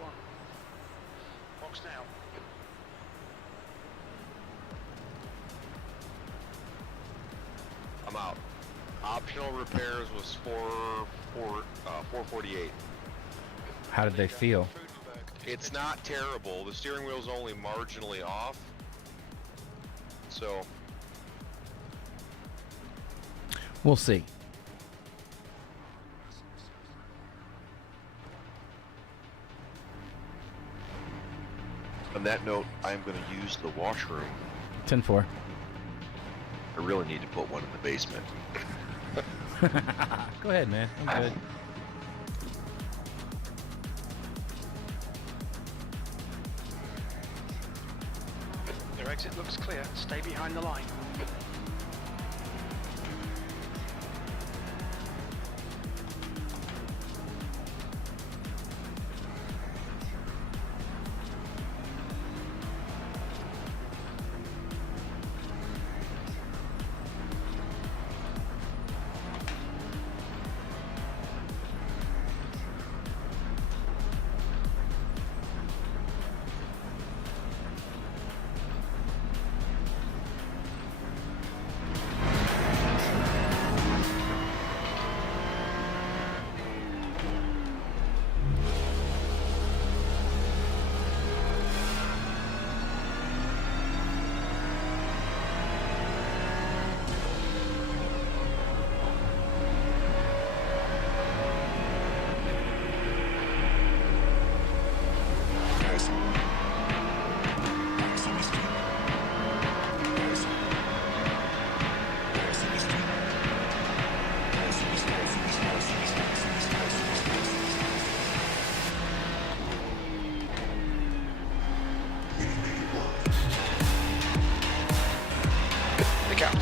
1. Box now. I'm out. Optional repairs was 448. How did they feel? It's not terrible. The steering wheel's only marginally off. So We'll see. on that note, I'm going to use the washroom. 10-4. I really need to put one in the basement. Go ahead, man. I'm good. Your exit looks clear. Stay behind the line.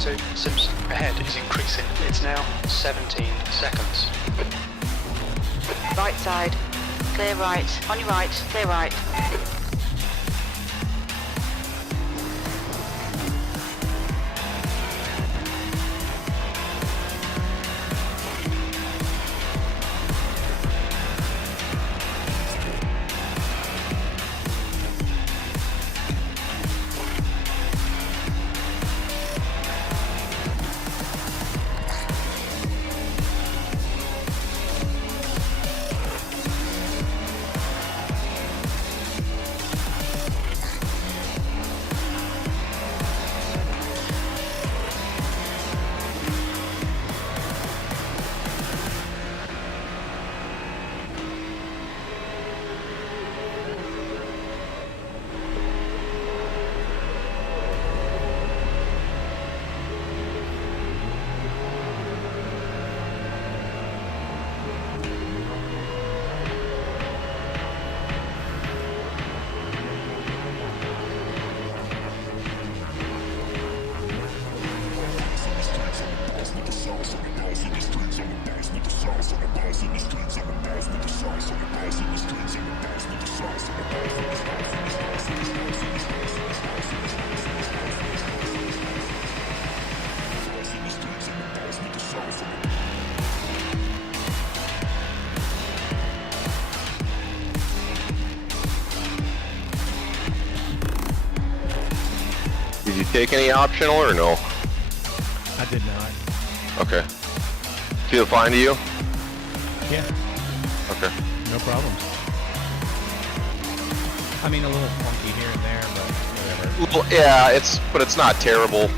2. Sims ahead is increasing. It's now 17 seconds. Right side. Clear right. On your right. Clear right. Did you take any optional or no? I did not. Okay. Feel fine to you? Yeah, Okay. no problems. I mean, a little funky here and there, but whatever. Well, yeah, but it's not terrible.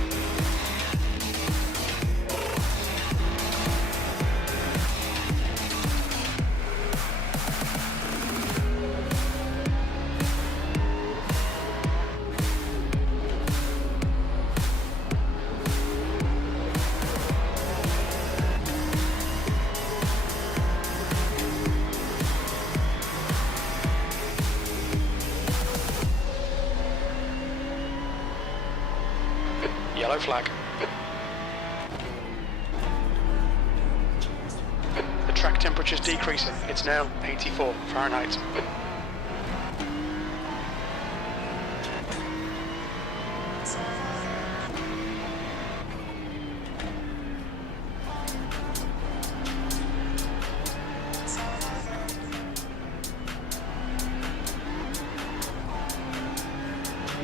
Yellow flag. The track temperature's decreasing. It's now 84 Fahrenheit.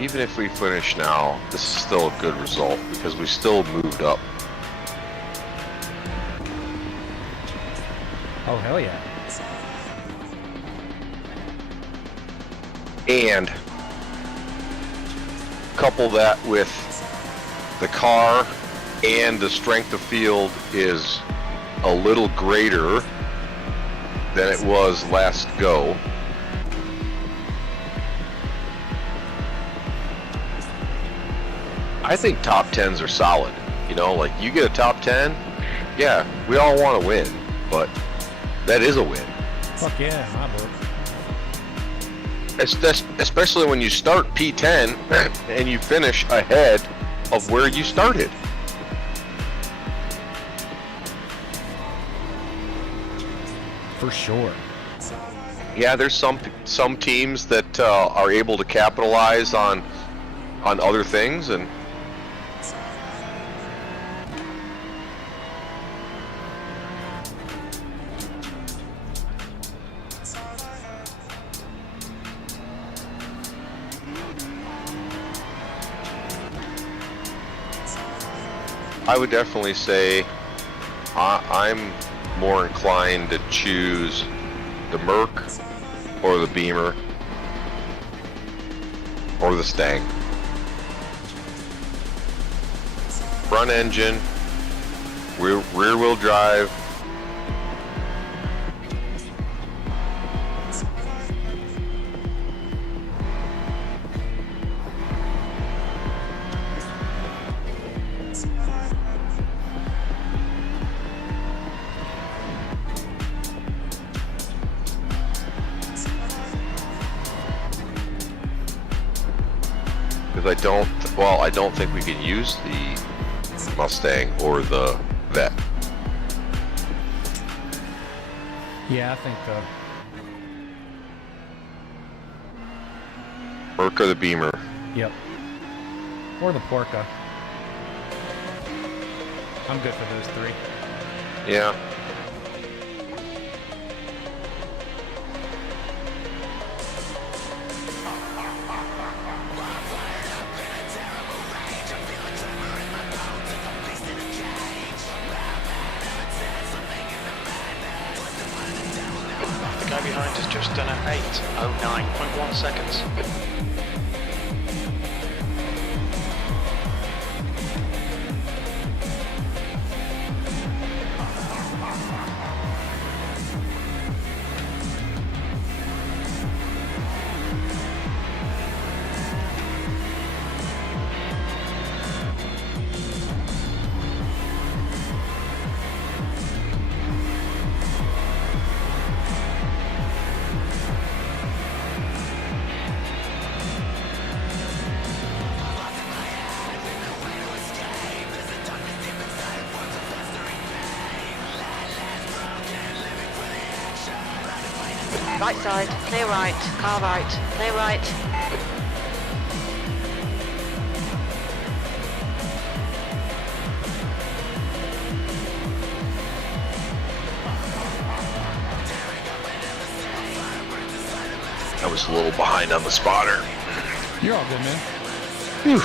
Even if we finish now, this is still a good result because we still moved up. Oh, hell yeah. And couple that with the car and the strength of field is a little greater than it was last go. I think top 10s are solid. You know, like you get a top 10, yeah, we all want to win, but that is a win. Fuck yeah, my book. Especially when you start P10 and you finish ahead of where you started. For sure. Yeah, there's some teams that are able to capitalize on other things, and I would definitely say I'm more inclined to choose the Merc or the Beamer or the Stang. Front engine, rear wheel drive. Because I don't think we can use the Mustang or the Vet? Yeah, I think Merc or the Beamer? yep. Or the Porca. I'm good for those three. Yeah. The guy behind has just done an 8:09.1 seconds. Right side, clear right, car right, clear right. I was a little behind on the spotter. You're all good, man. Whew.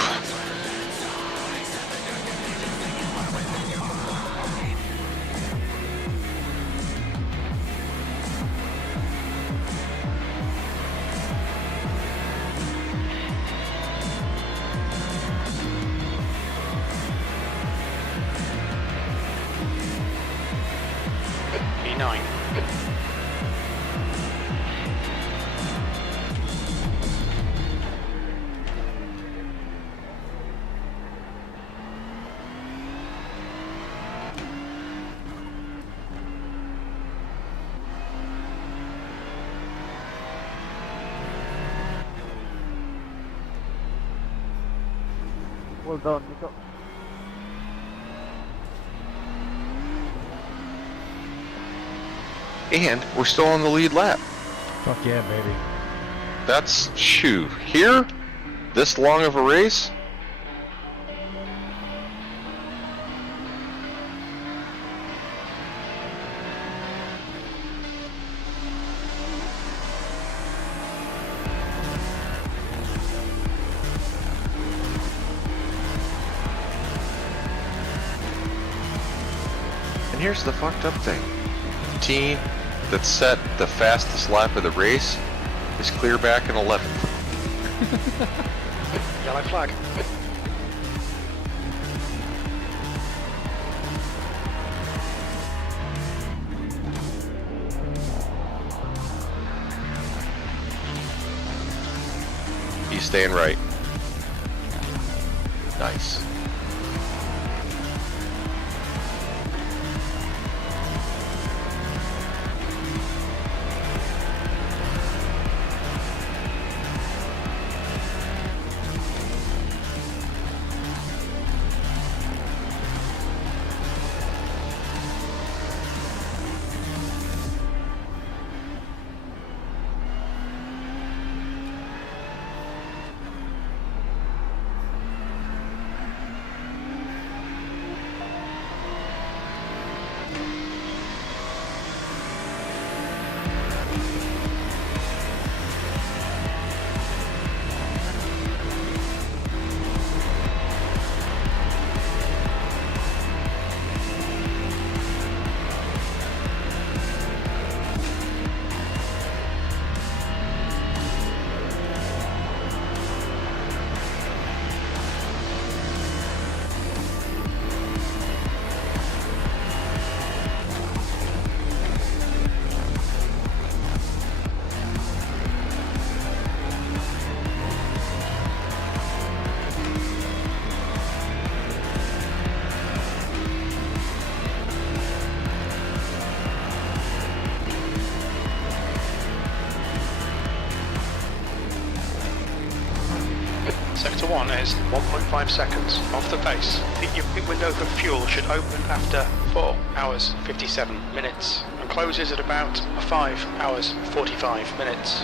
E9. Well done, Nico. And we're still on the lead lap. Fuck yeah, baby. That's, shoo, here? This long of a race? And here's the fucked up thing. The team that set the fastest lap of the race is clear back in 11th. Yellow flag. He's staying right. Nice. one is 1.5 seconds off the pace. Your pit window for fuel should open after 4 hours 57 minutes and closes at about 5 hours 45 minutes.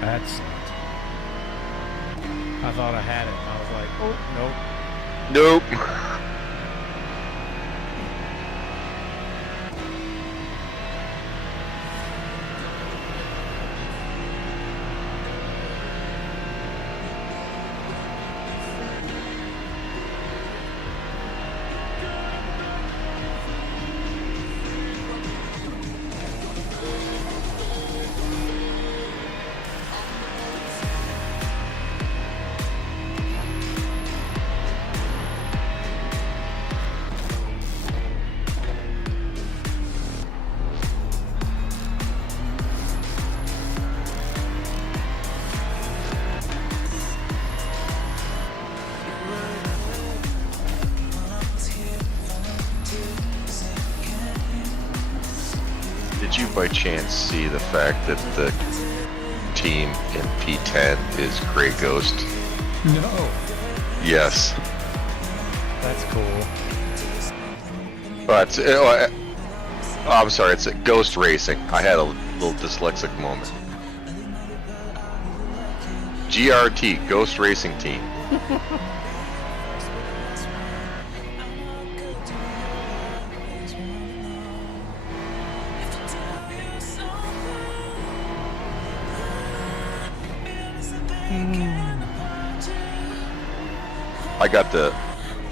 That sucked. I thought I had it. I was like, oh, nope. Nope. Did you by chance see the fact that the team in P10 is Grey Ghost? No. Yes. That's cool. But I'm sorry, it's Ghost Racing. I had a little dyslexic moment. GRT, Ghost Racing Team.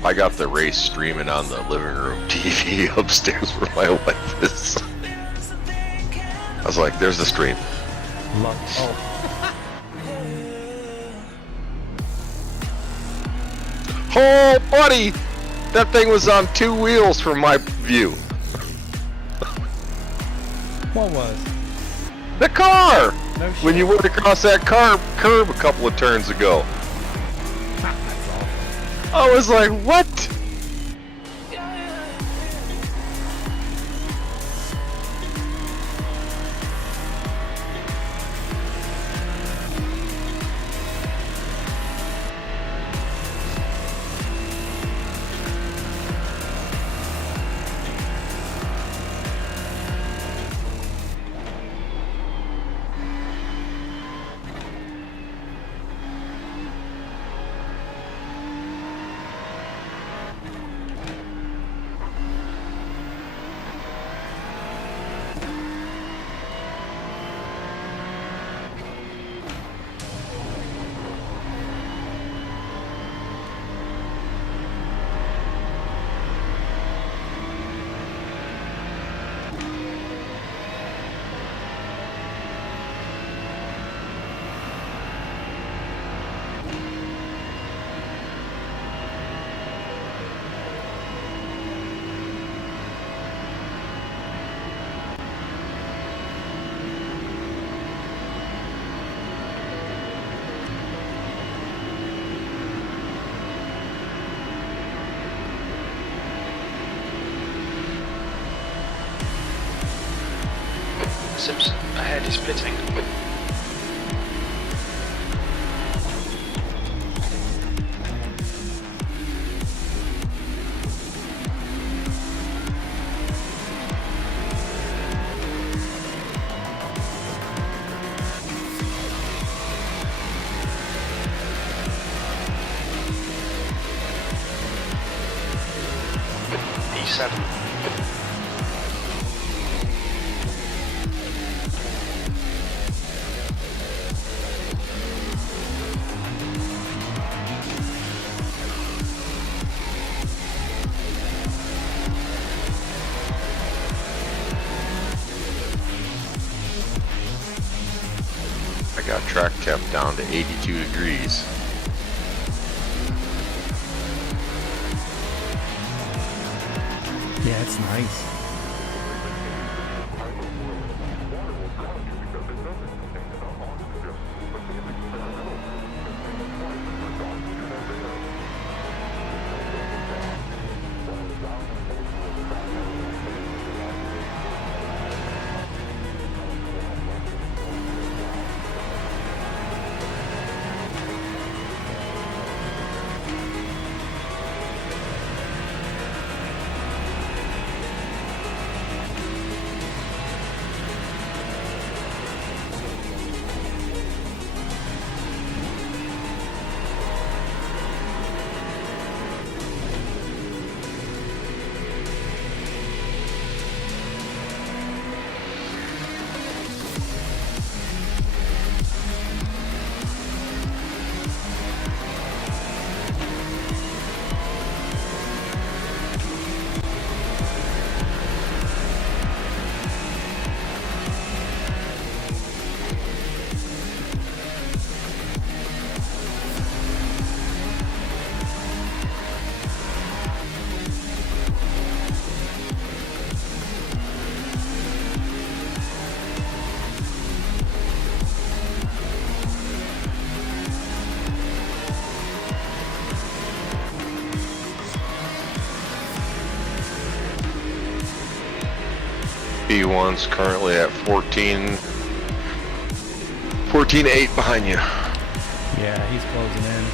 I got the race streaming on the living room TV upstairs where my wife is. I was like, there's the stream. Oh, buddy! That thing was on 2 wheels from my view. What was? The car! No When you went across that curb a couple of turns ago. That's awful. I was like, what? head is splitting. E7. I got track temp down to 82 degrees. Yeah, it's nice. P1's currently at 14.8 behind you. Yeah, he's closing in.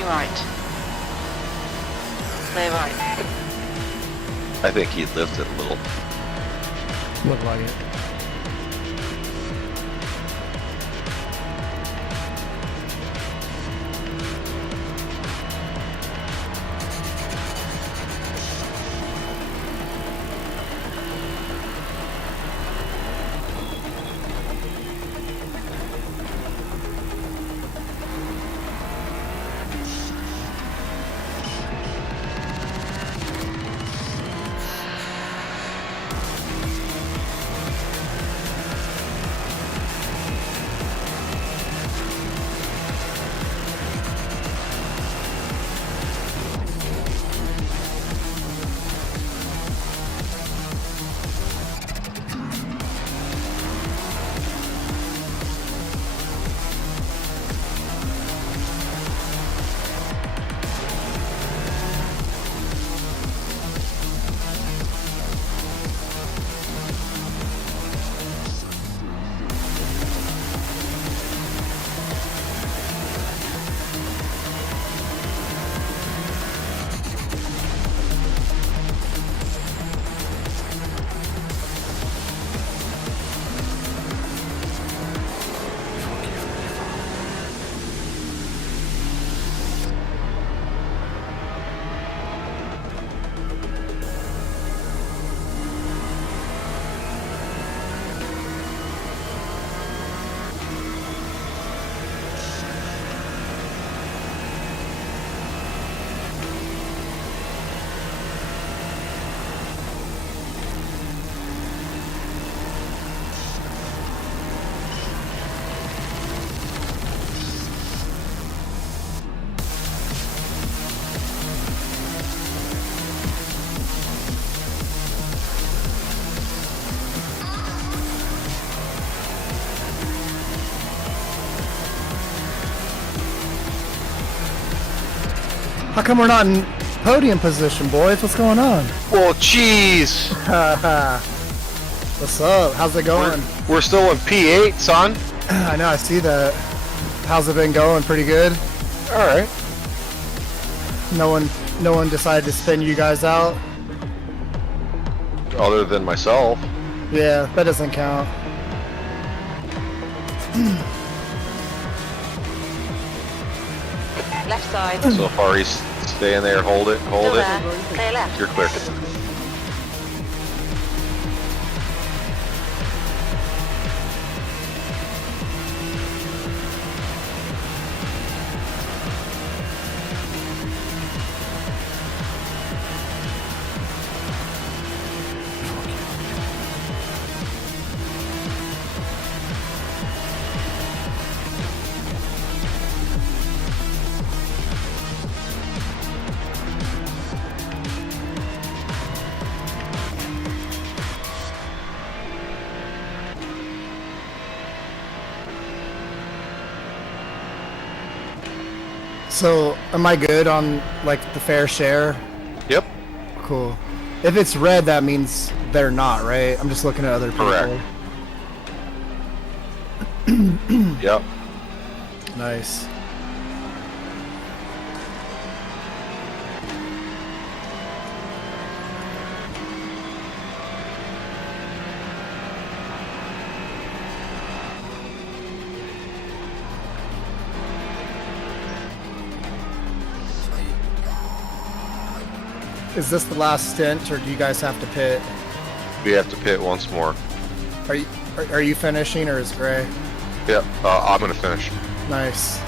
your right. Clear right. I think he lifted a little. Look like it. How come we're not in podium position, boys? What's going on? Well, jeez. What's up? How's it going? We're still in P8, son. I know, I see that. How's it been going? Pretty good? All right. No one decided to spin you guys out? Other than myself. Yeah, that doesn't count. Left side. So far, he's staying there. Hold it. Hold Still it. there. Clear left. You're clear. So, am I good on, like, the fair share? Yep. Cool. If it's red, that means they're not, right? I'm just looking at other people. Correct. Yep. Nice. Is this the last stint, or do you guys have to pit? We have to pit once more. Are you finishing, or is Gray? Yep. I'm gonna finish. Nice.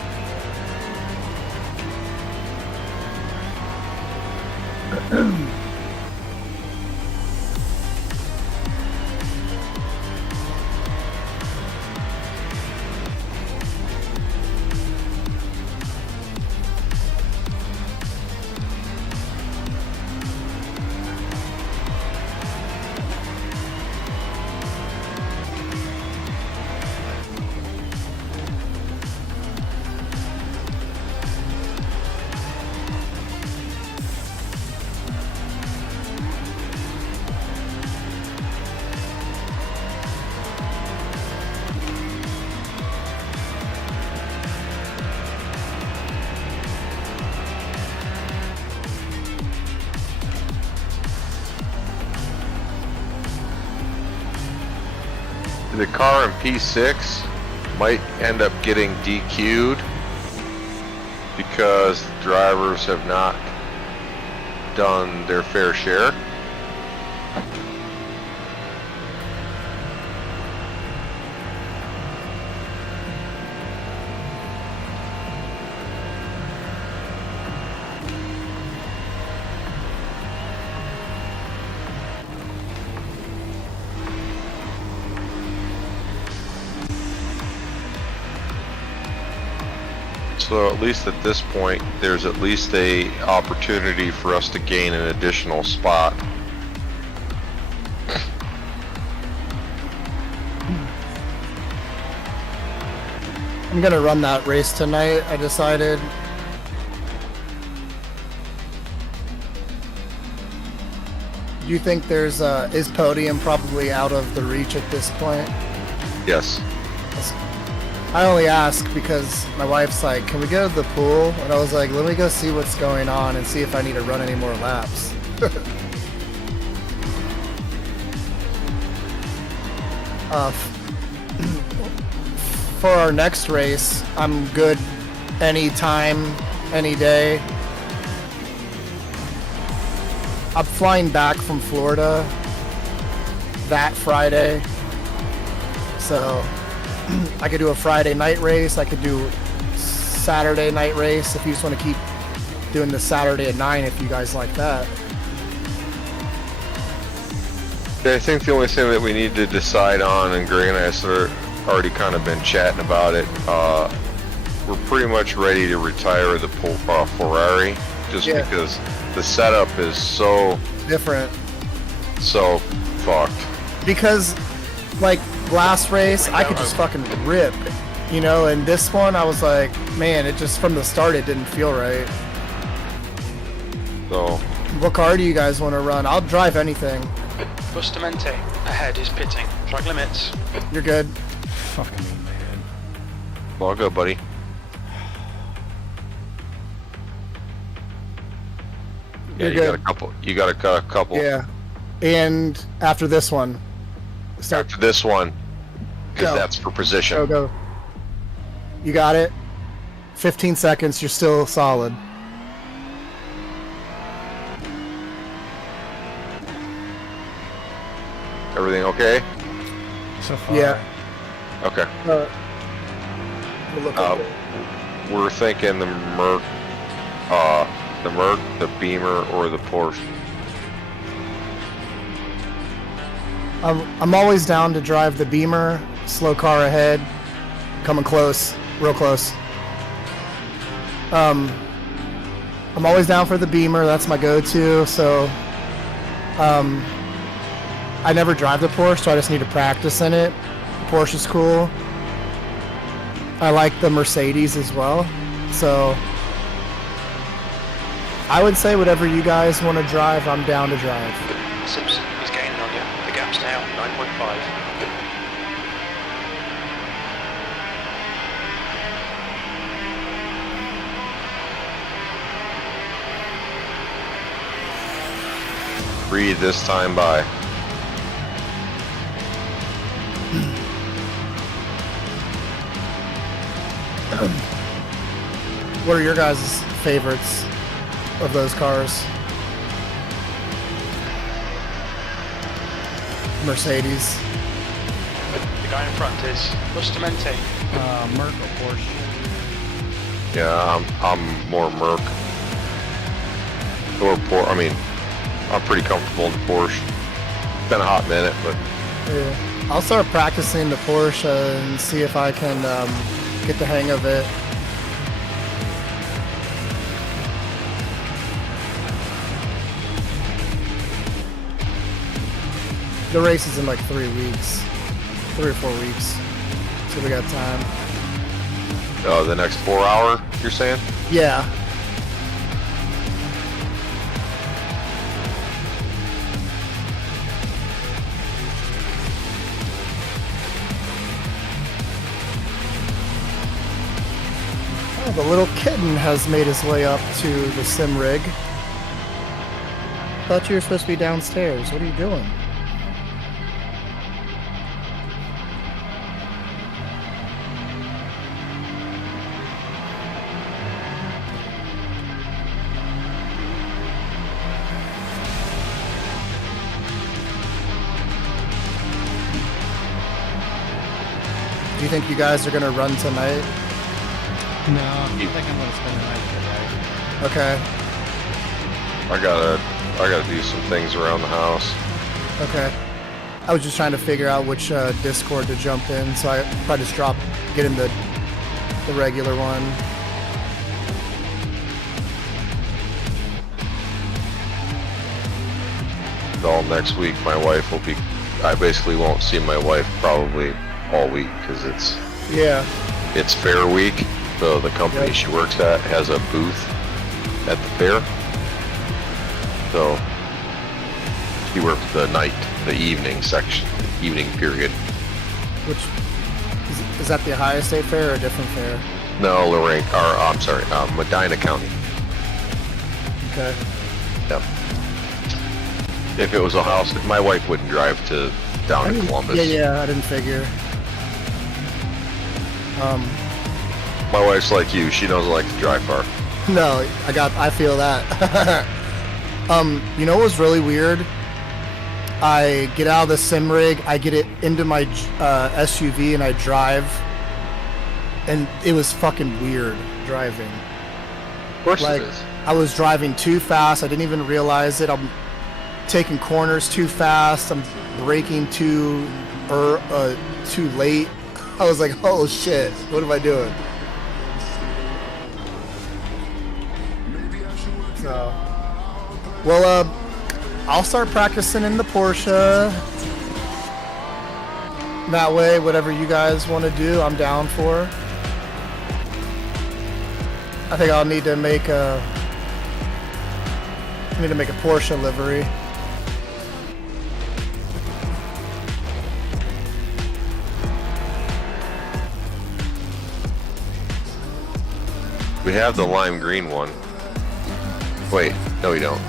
the car in P6 might end up getting DQ'd because drivers have not done their fair share. So at least at this point, there's at least a opportunity for us to gain an additional spot. I'm gonna run that race tonight, I decided. Do you think there's is podium probably out of the reach at this point? Yes. I only ask because my wife's like, can we go to the pool? And I was like, let me go see what's going on and see if I need to run any more laps. For our next race, I'm good anytime, any day. I'm flying back from Florida that Friday. So I could do a Friday night race. I could do Saturday night race if you just want to keep doing the Saturday at 9 if you guys like that. I think the only thing that we need to decide on, and Greg and I have already kind of been chatting about it, we're pretty much ready to retire the Ferrari just because the setup is so different, so fucked. Because like last race I could just fucking rip, you know, and this one I was like, man, it just from the start it didn't feel right. So what car do you guys want to run? I'll drive anything. Bustamante ahead is pitting. Track limits. You're good. Fucking man. Well, I'll go, buddy. Yeah, You're you got good. a couple. You got a couple. Yeah. And after this one, start. After this one, because Go. that's for position. Go, go. You got it. 15 seconds. You're still solid. Everything okay? So far. Yeah. Okay. We'll look up there. We're thinking the Merc, the Beamer, or the Porsche. I'm always down to drive the Beamer. Slow car ahead. Coming close. Real close. I'm always down for the Beamer. That's my go-to. So, I never drive the Porsche, so I just need to practice in it. The Porsche is cool. I like the Mercedes as well. So, I would say whatever you guys want to drive, I'm down to drive. Simpson is gaining on you. The gap's now 9.5. Breathe this time by. What are your guys' favorites of those cars? Mercedes. The guy in front is Bustamante. Merc or Porsche? Yeah, I'm more Merc. Or I mean, I'm pretty comfortable in the Porsche. Been a hot minute, but Yeah. I'll start practicing the Porsche and see if I can get the hang of it. The race is in like 3 weeks. 3 or 4 weeks. So we got time. the next 4 hour, you're saying? Yeah. Oh, the little kitten has made his way up to the sim rig. Thought you were supposed to be downstairs. What are you doing? Do you think you guys are gonna run tonight? No, I think I'm gonna spend the night here, Okay. I gotta do some things around the house. Okay. I was just trying to figure out which Discord to jump in, so I probably just get in the regular one. All next week, my wife will be. I basically won't see my wife probably all week because Yeah. it's fair week. So the company Yep. she works at has a booth at the fair. So she works the evening section, evening period. Which is that the Ohio State Fair or a different fair? No, Lorraine, or I'm sorry, Medina County. Okay. Yep. If it was a house, my wife wouldn't drive down to Columbus. Yeah, I didn't figure. My wife's like you; she doesn't like to drive far. No, I feel that. You know what was really weird? I get out of the sim rig, I get it into my SUV, and I drive, and it was fucking weird driving. Of course Like, it is. I was driving too fast. I didn't even realize it. I'm taking corners too fast. I'm braking too late. I was like, oh shit, what am I doing? So, well, I'll start practicing in the Porsche. That way, whatever you guys want to do, I'm down for. I think I'll need to make a Porsche livery. We have the lime green one. Wait, no, we don't.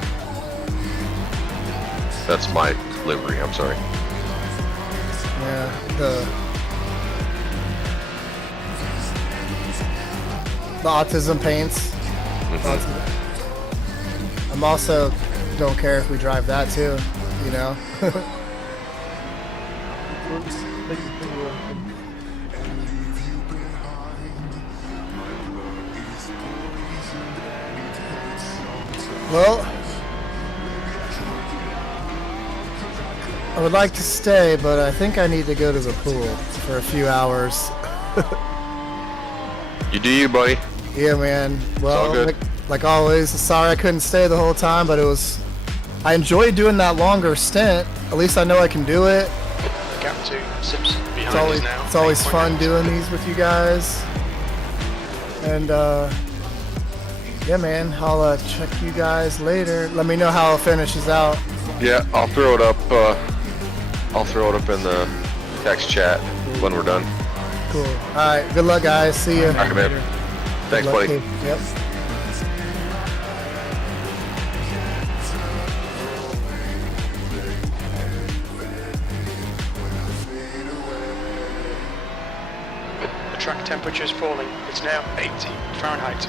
That's my livery. I'm sorry. Yeah, the autism paints. I'm also don't care if we drive that too, you know. Well, I would like to stay, but I think I need to go to the pool for a few hours. You do you, buddy. Yeah, man. Well, all good. like always, sorry I couldn't stay the whole time, but I enjoyed doing that longer stint. At least I know I can do it. Gap 2 sips behind us now. It's always 8.8. fun doing these with you guys. And yeah, man, I'll check you guys later. Let me know how it finishes out. Yeah, I'll throw it up. I'll throw it up in the text chat when we're done. Cool. All right. Good luck, guys. See you. All right, man. Thanks, Good luck, buddy. kid. Yep. The track temperature is falling. It's now 80 Fahrenheit.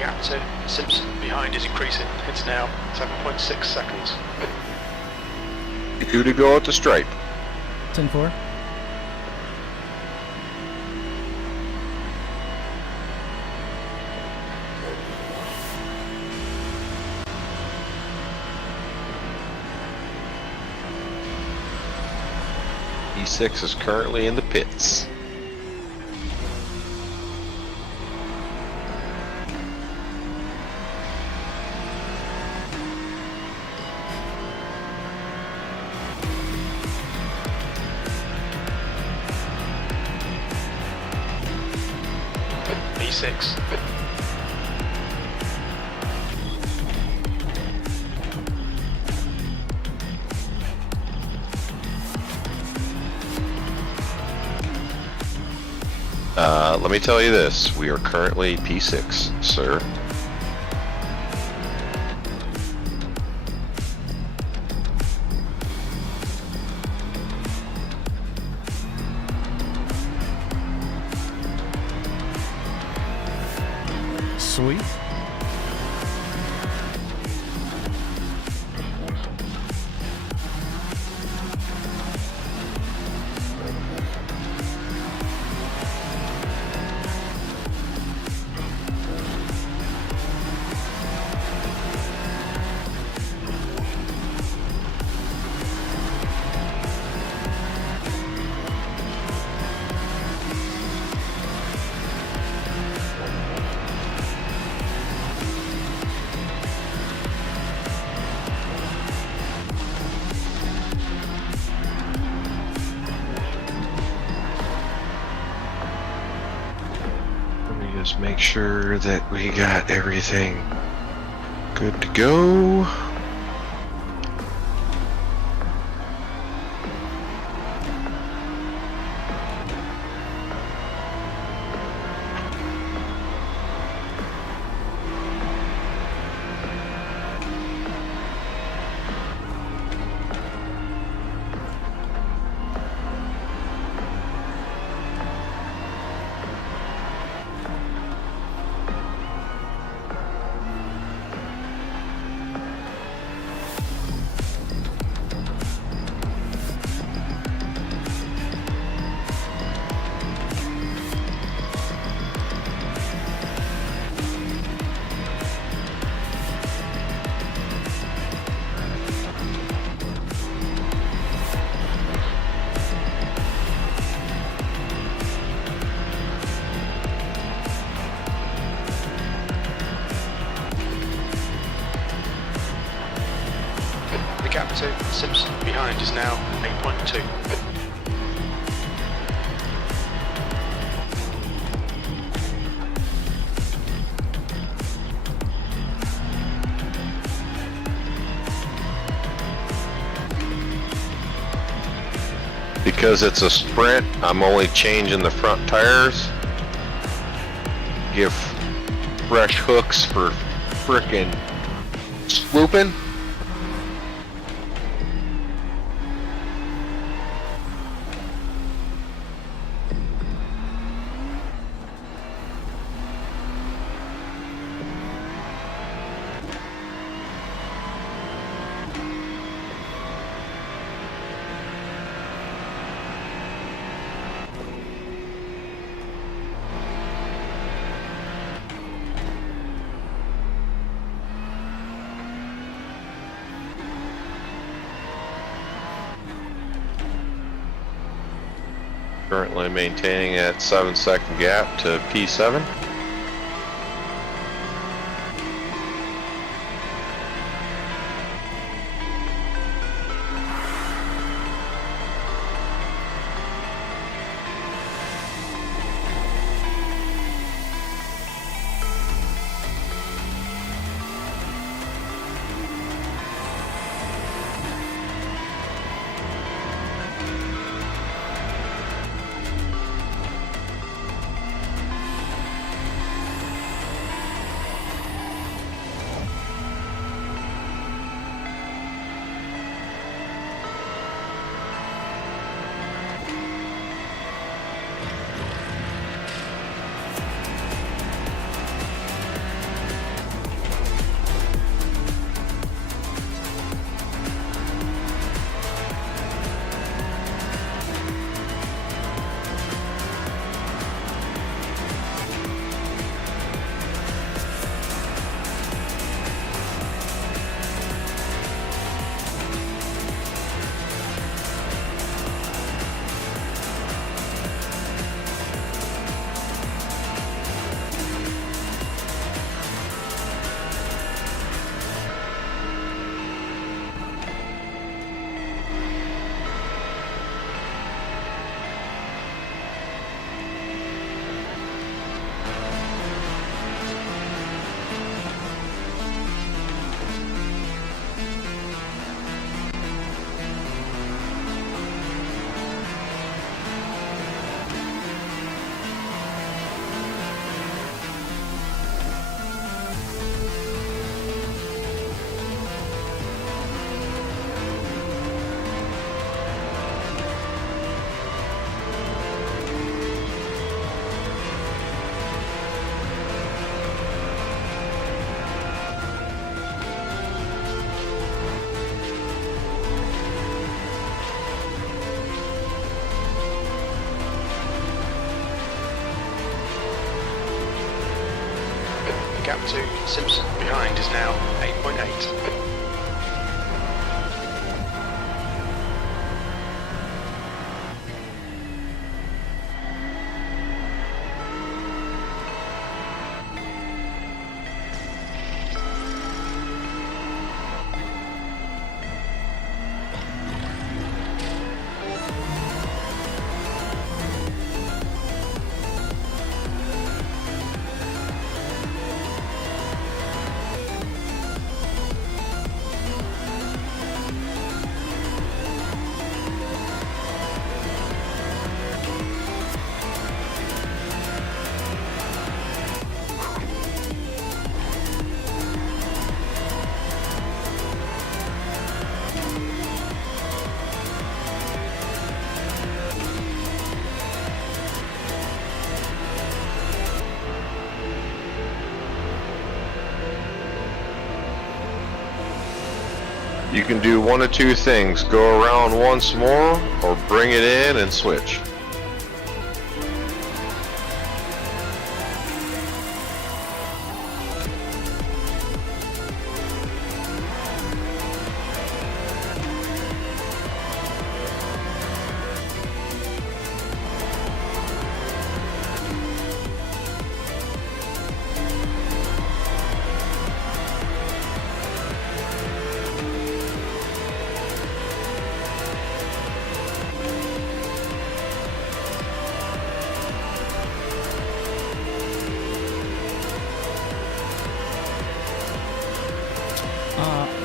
gap to Simpson behind is increasing. It's now 7.6 seconds. Two to go at the stripe. 10-4. E6 is currently in the pits. E6. Let me tell you this, we are currently P6, sir. Sweet. Just make sure that we got everything good to go. The gap to Simpson behind is now 8.2. Because it's a sprint, I'm only changing the front tires. Give fresh hooks for frickin' swooping. Currently maintaining that 7-second gap to P7. gap to Simpson behind is now 8.8. You can do one of two things: go around once more, or bring it in and switch.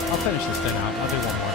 I'll finish this thing out. I'll do one more.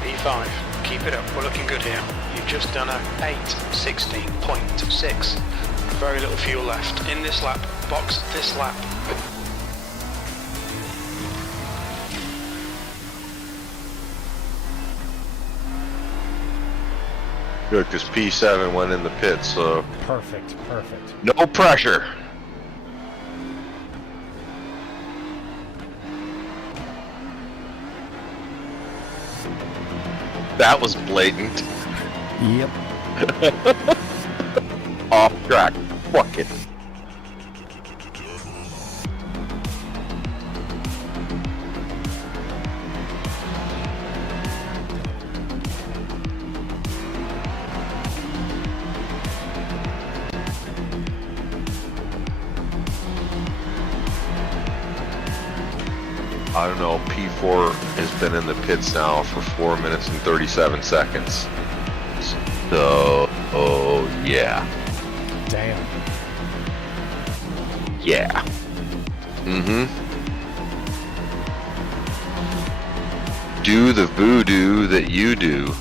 P5, keep it up, we're looking good here. You've just done a 8:16.6. Very little fuel left. In this lap, box this lap. Good, because P7 went in the pit, so Perfect. no pressure. That was blatant. Yep. Off track. Fuck it. I don't know, P4 has been in the pits now for 4 minutes and 37 seconds. So, oh yeah. Damn. Yeah. Mm-hmm. Do the voodoo that you do.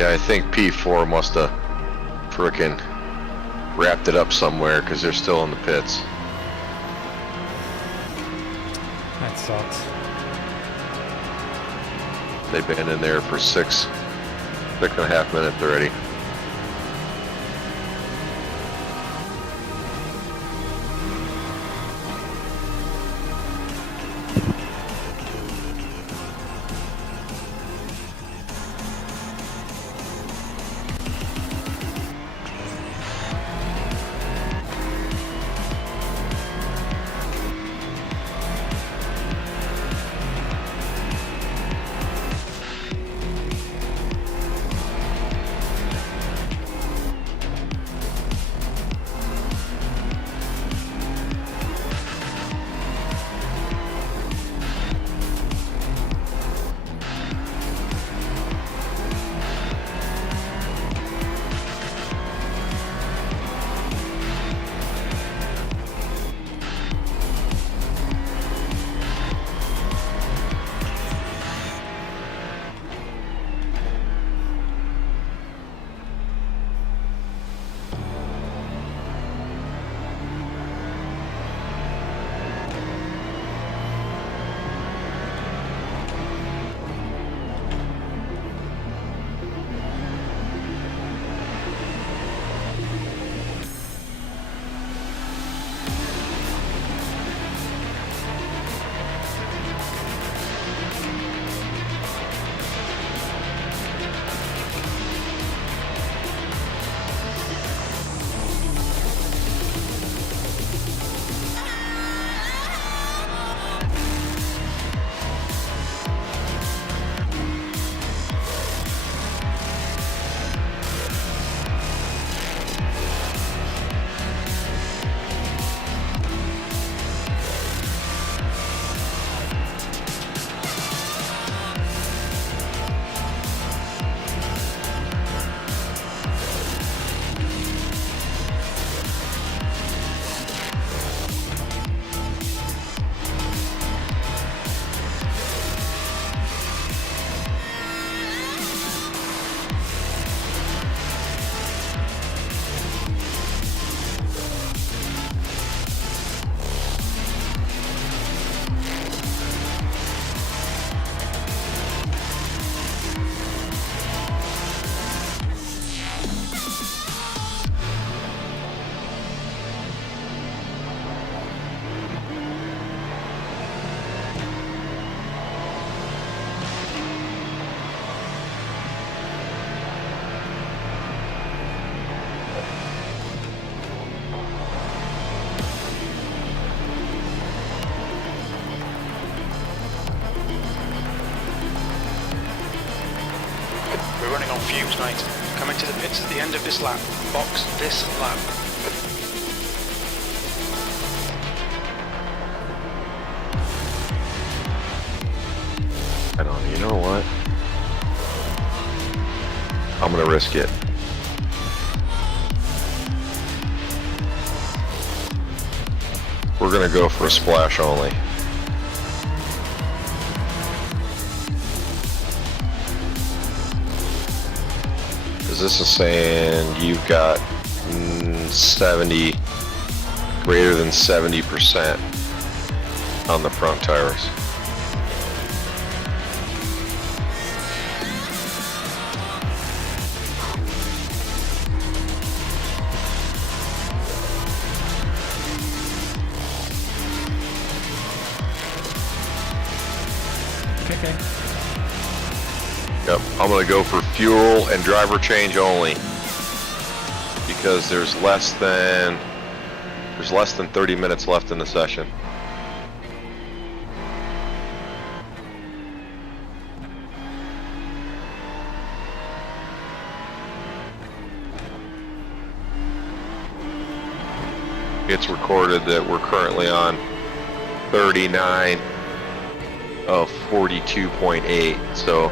Yeah, I think P4 must have frickin' wrapped it up somewhere because they're still in the pits. That sucks. They've been in there for 6.5 minutes already. We're running on fumes, mate. Coming to the pits at the end of this lap. Box this lap. I don't. You know what? I'm gonna risk it. We're gonna go for a splash only. This is saying you've got 70, greater than 70% on the front tires. Okay. Yep, I'm gonna go for fuel and driver change only because there's less than 30 minutes left in the session. It's recorded that we're currently on 39 of 42.8, so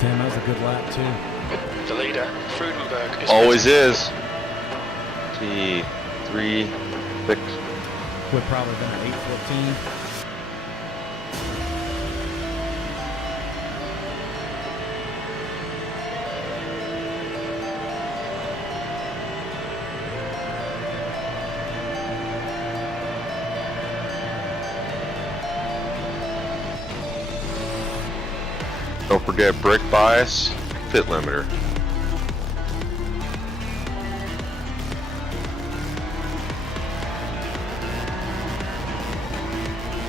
Damn, that was a good lap too. The leader, Frudenberg, is Always pitting. is. T3, 6. We're probably been at 8:14. Don't forget brake bias, fit limiter.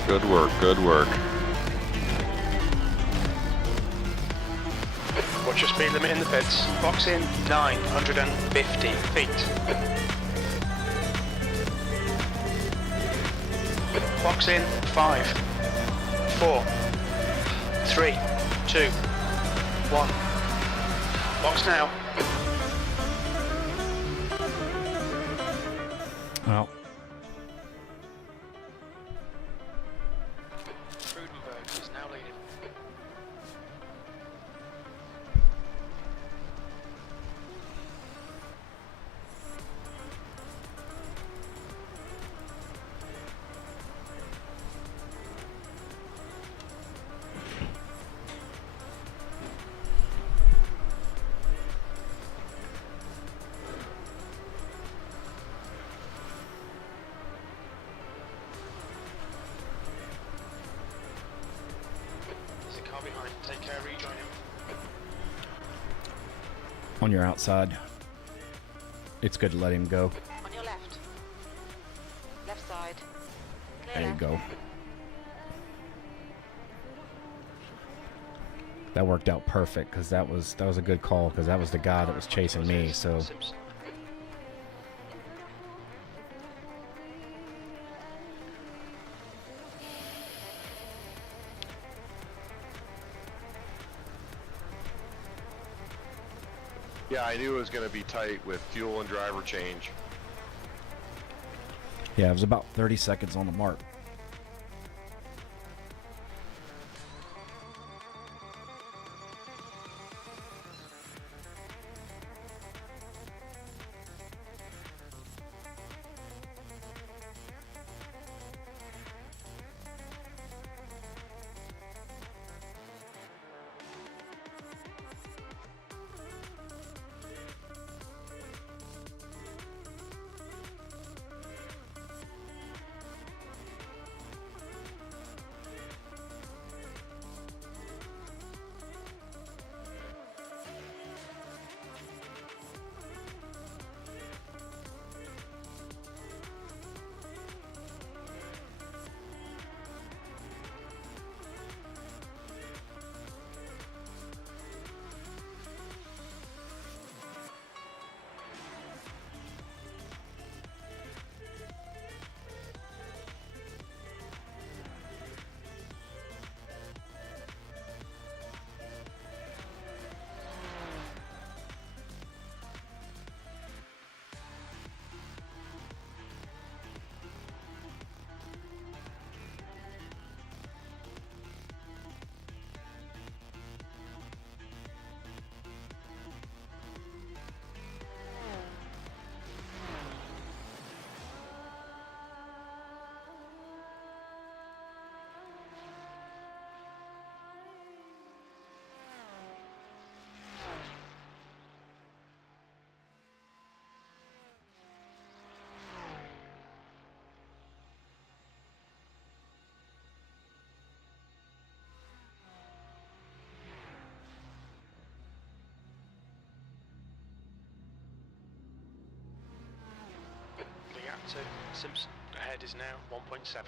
Good work, good work. What's your speed limit in the pits? Box in 950 feet. Box in 5, 4, 3, 2, 1. Box now. Well, Frudenberg is now leading. There's a car behind. Take care, rejoin him. on your outside. It's good to let him go. On your left. Left side. Clear There you left. go. That worked out perfect because that was a good call because that was the guy that was chasing me. So Simpson. Yeah, I knew it was going to be tight with fuel and driver change. yeah, it was about 30 seconds on the mark. The gap to Simpson ahead is now 1.7.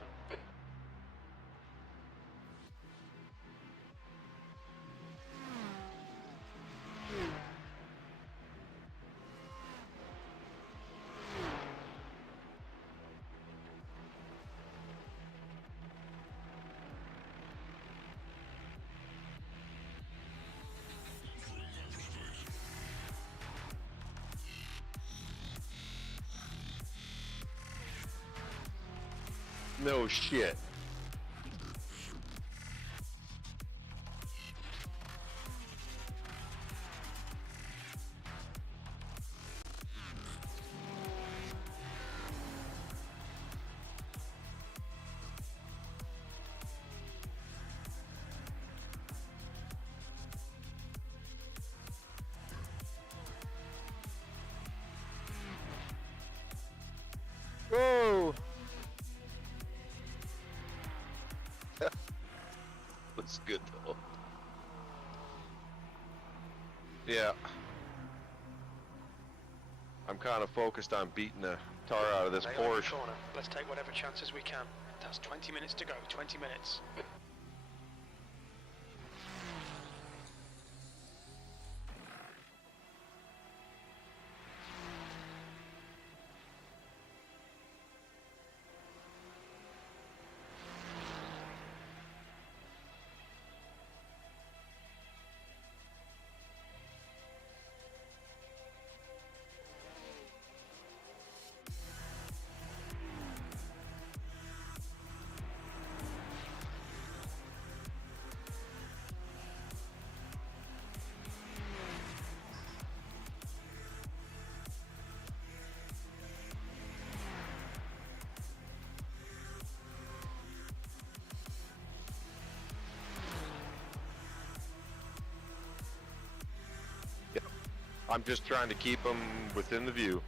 No shit. It's good though. Yeah. I'm kind of focused on beating the tar out of this They are in the Porsche. corner. Let's take whatever chances we can. That's 20 minutes to go. 20 minutes. I'm just trying to keep them within the view.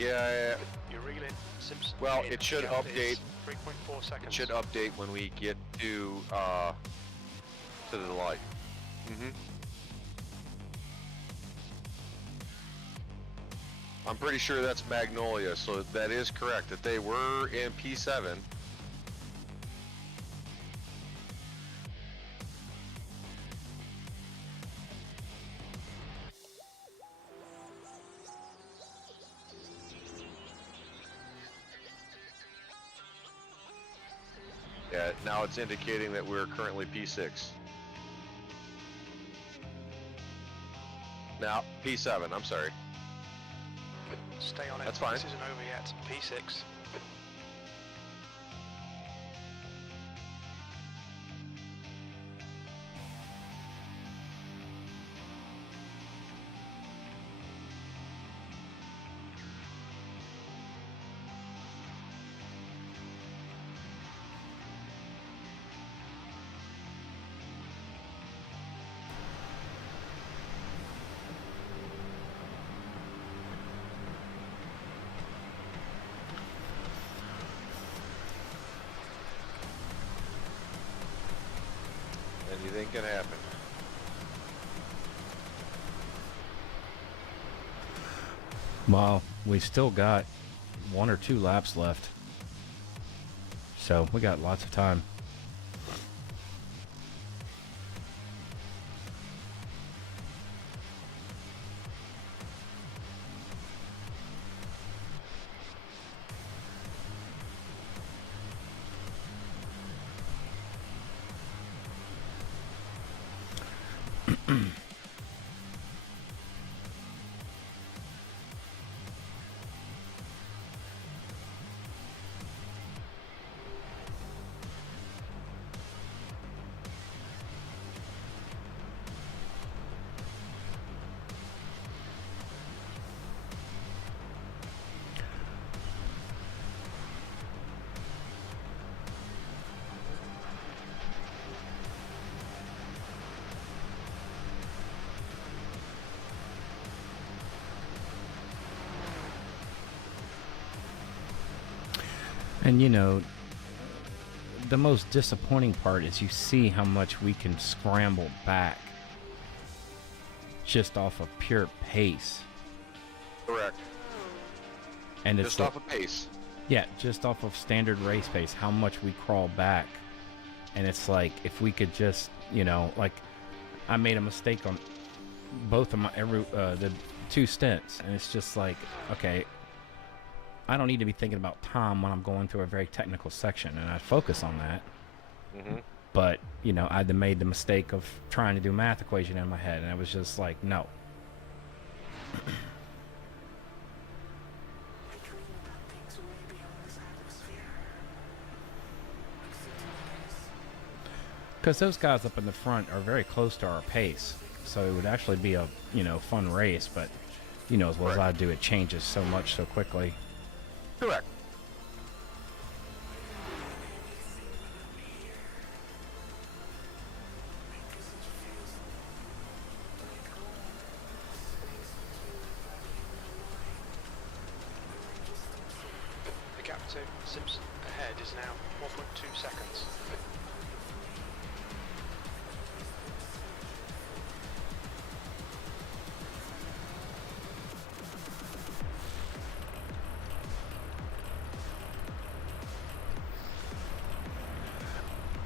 Yeah, You're reeling. Simpson. well, in. it should Gap is update. 3.4 seconds. It should update when we get to the light. I'm pretty sure that's Magnolia, so that is correct, that they were in P7. Yeah, now it's indicating that we're currently P6. Now, P7, I'm sorry. Stay on it. That's fine. This isn't over yet. P6. Anything can happen. Well, we still got 1 or 2 laps left. So we got lots of time. And you know, the most disappointing part is you see how much we can scramble back just off of pure pace. Correct. And it's Just off of pace. yeah, just off of standard race pace, how much we crawl back. And it's like, if we could just, you know, like, I made a mistake on both of my the 2 stints, and it's just like, okay, I don't need to be thinking about time when I'm going through a very technical section, and I focus on that. Mm-hmm. But, you know, I'd made the mistake of trying to do math equation in my head, and it was just like, no. Because those guys up in the front are very close to our pace, so it would actually be a, you know, fun race, but, you know, as well as I do, it changes so much so quickly. Correct. The gap to Simpson ahead is now 1.2 seconds.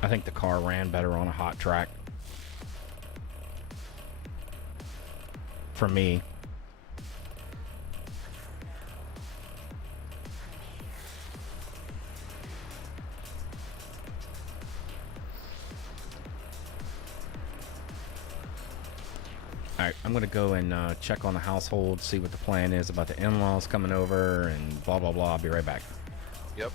I think the car ran better on a hot track. For me. Alright, I'm gonna go and check on the household, see what the plan is about the in-laws coming over, and blah blah blah. I'll be right back. Yep.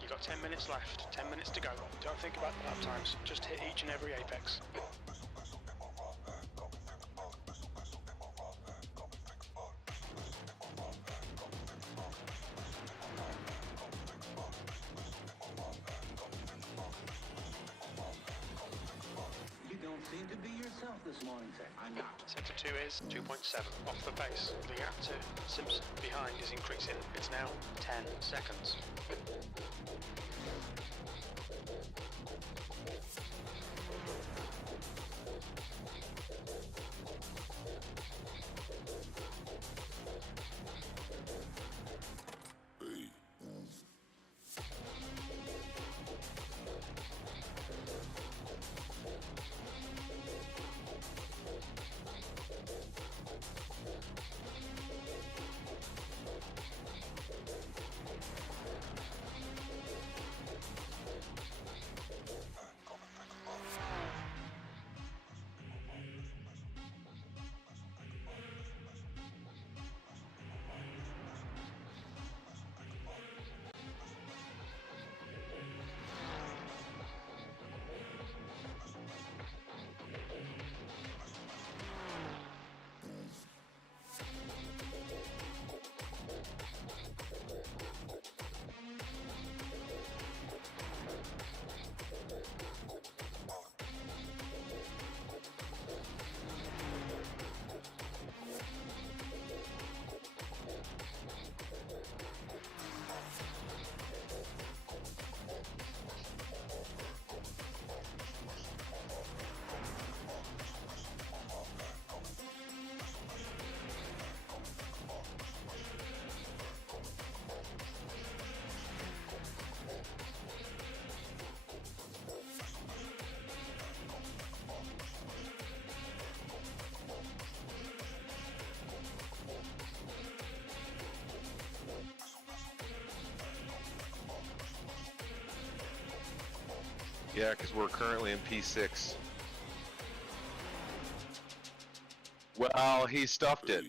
You've got 10 minutes left, 10 minutes to go. Don't think about the lap times, just hit each and every apex. Sector 2 is 2.7 off the pace. The gap to Simpson behind is increasing. It's now 10 seconds. Yeah, because we're currently in P6. Well, he stuffed it.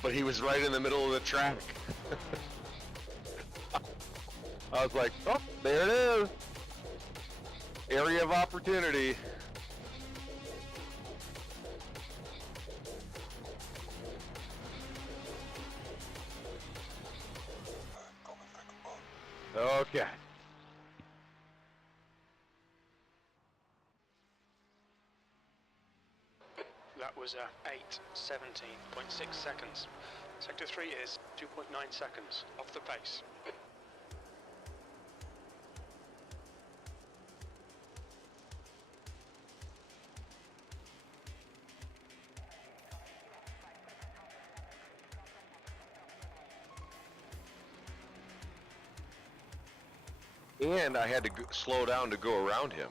But he was right in the middle of the track. I was like, oh, there it is. Area of opportunity. Okay. That was 8:17.6 seconds. Sector 3 is 2.9 seconds off the pace. And I had to slow down to go around him.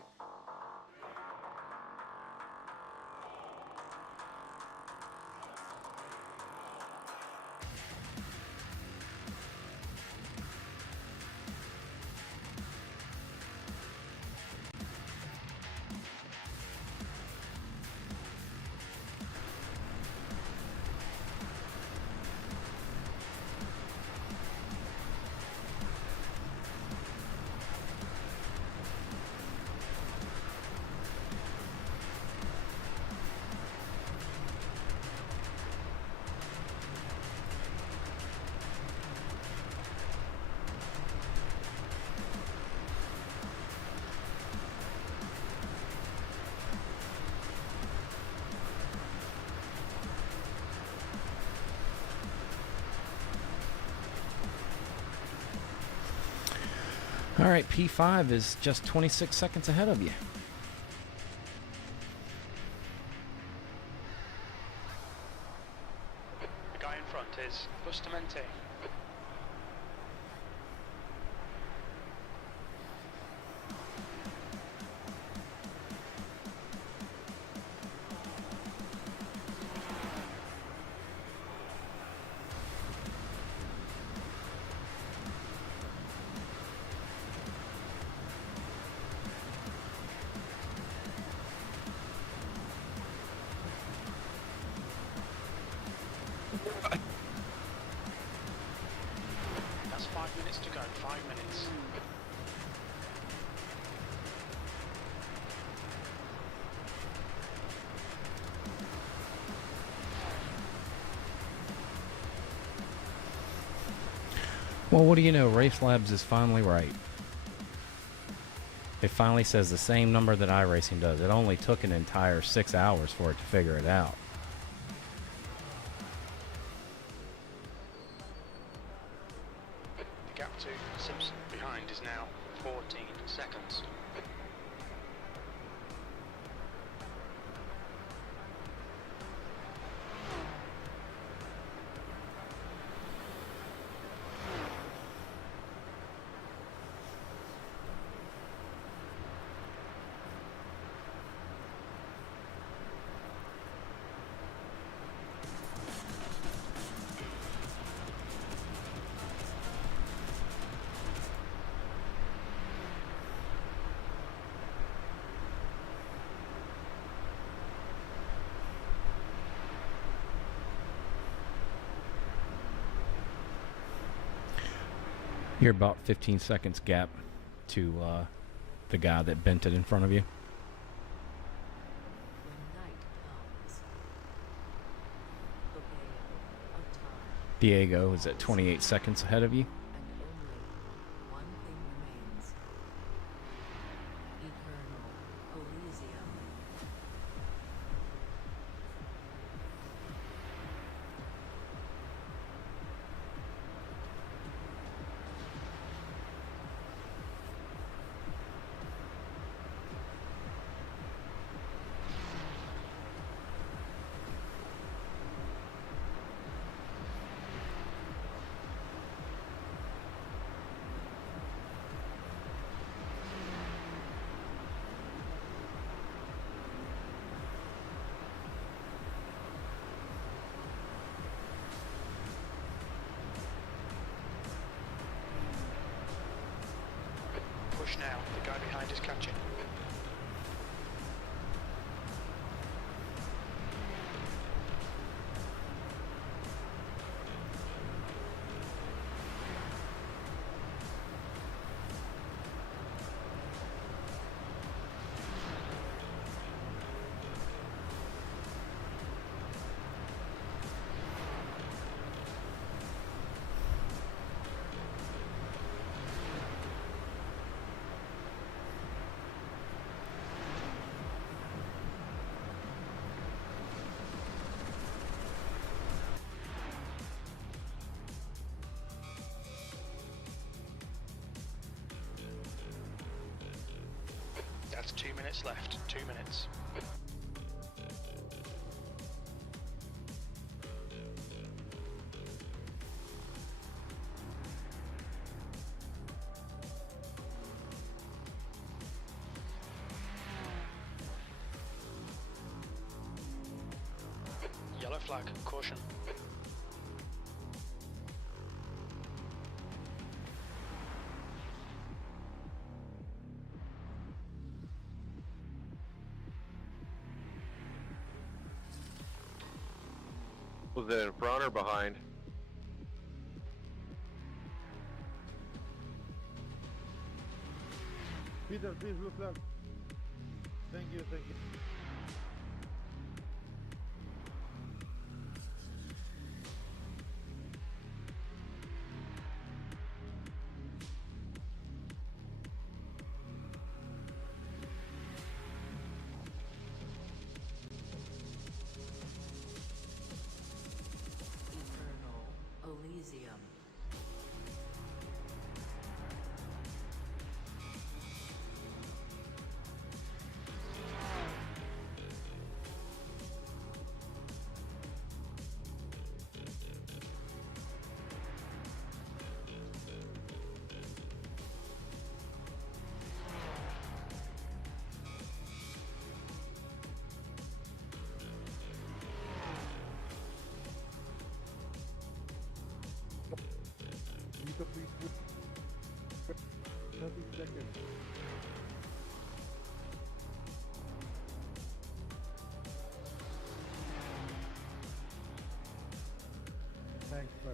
All right, P5 is just 26 seconds ahead of you. The guy in front is Bustamante. That's 5 minutes to go, 5 minutes. Well, what do you know? Race Labs is finally right. It finally says the same number that iRacing does. It only took an entire 6 hours for it to figure it out. The gap to Simpson behind is now 14 seconds. You're about 15 seconds gap to the guy that bent it in front of you. When night comes, the veil of time, Diego is at 28 seconds ahead of you. and only one thing remains. Eternal Elysium. Push now, the guy behind is catching. That's 2 minutes left, 2 minutes. Yellow flag, caution. Was it in front or behind? Peter, please look left. Thank you, thank you. Eternal Elysium. Peter, please. 30 seconds. Thanks, sir.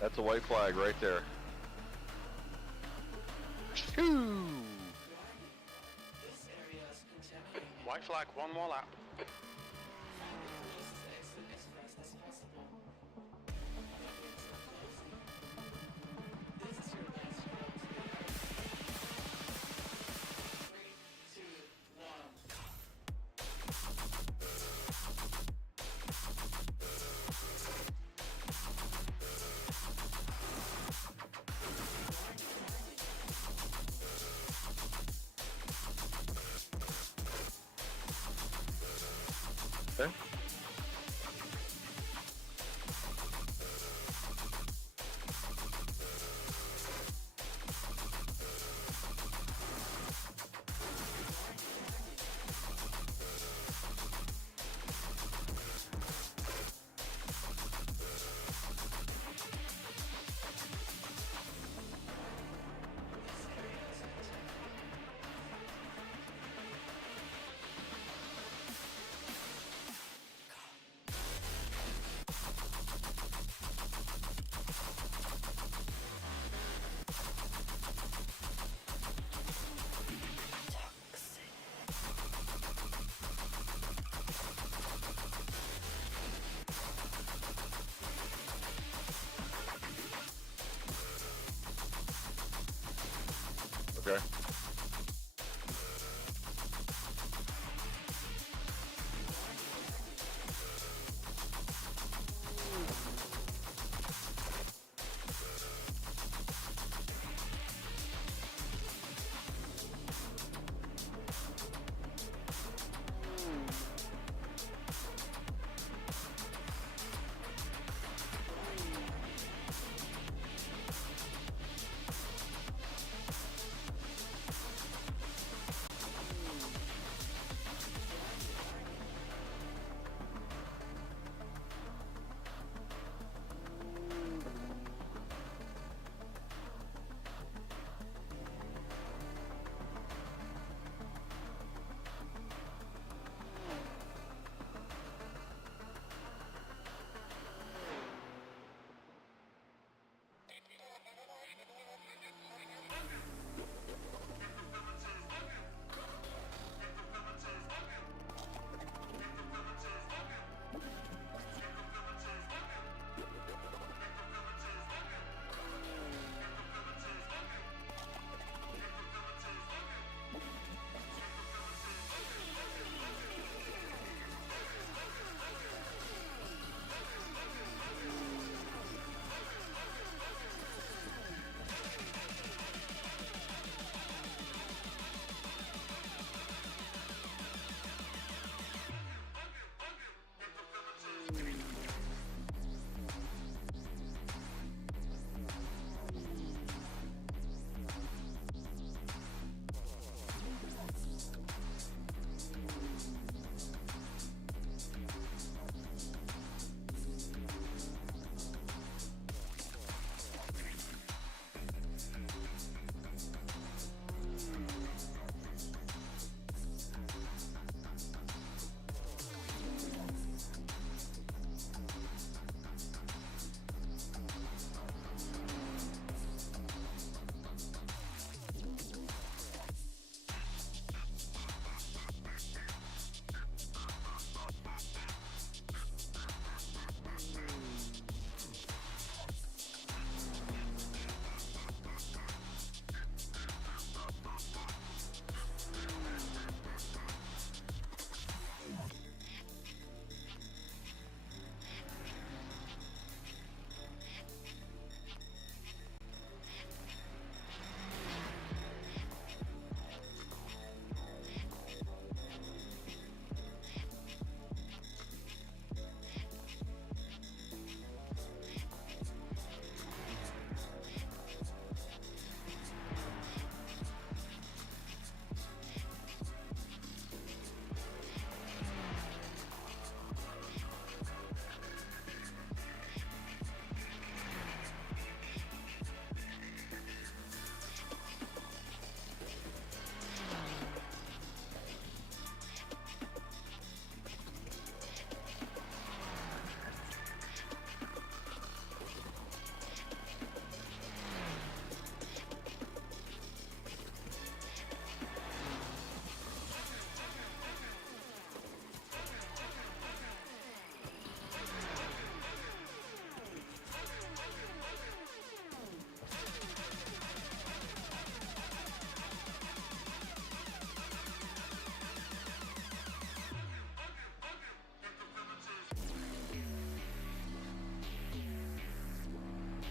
That's a white flag right there. Shoo! White flag, one more lap. Okay.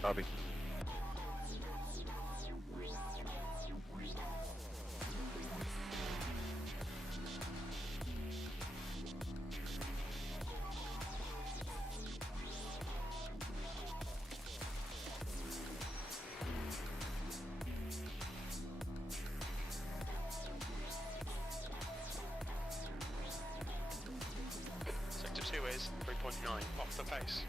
Copy. Sector 2 is 3.9 off the pace.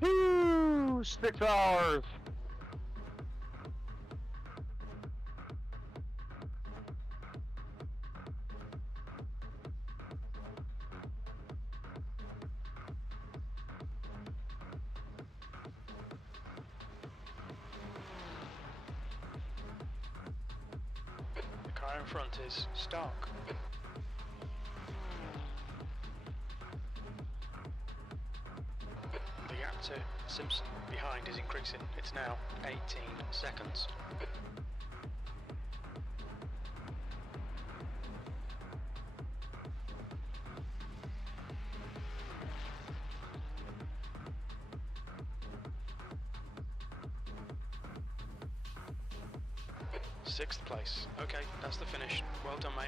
Woo! 6 hours! The car in front is Stark. The gap to Simpson behind is increasing. It's now 18 seconds. Sixth place. Okay, that's the finish. Well done, mate.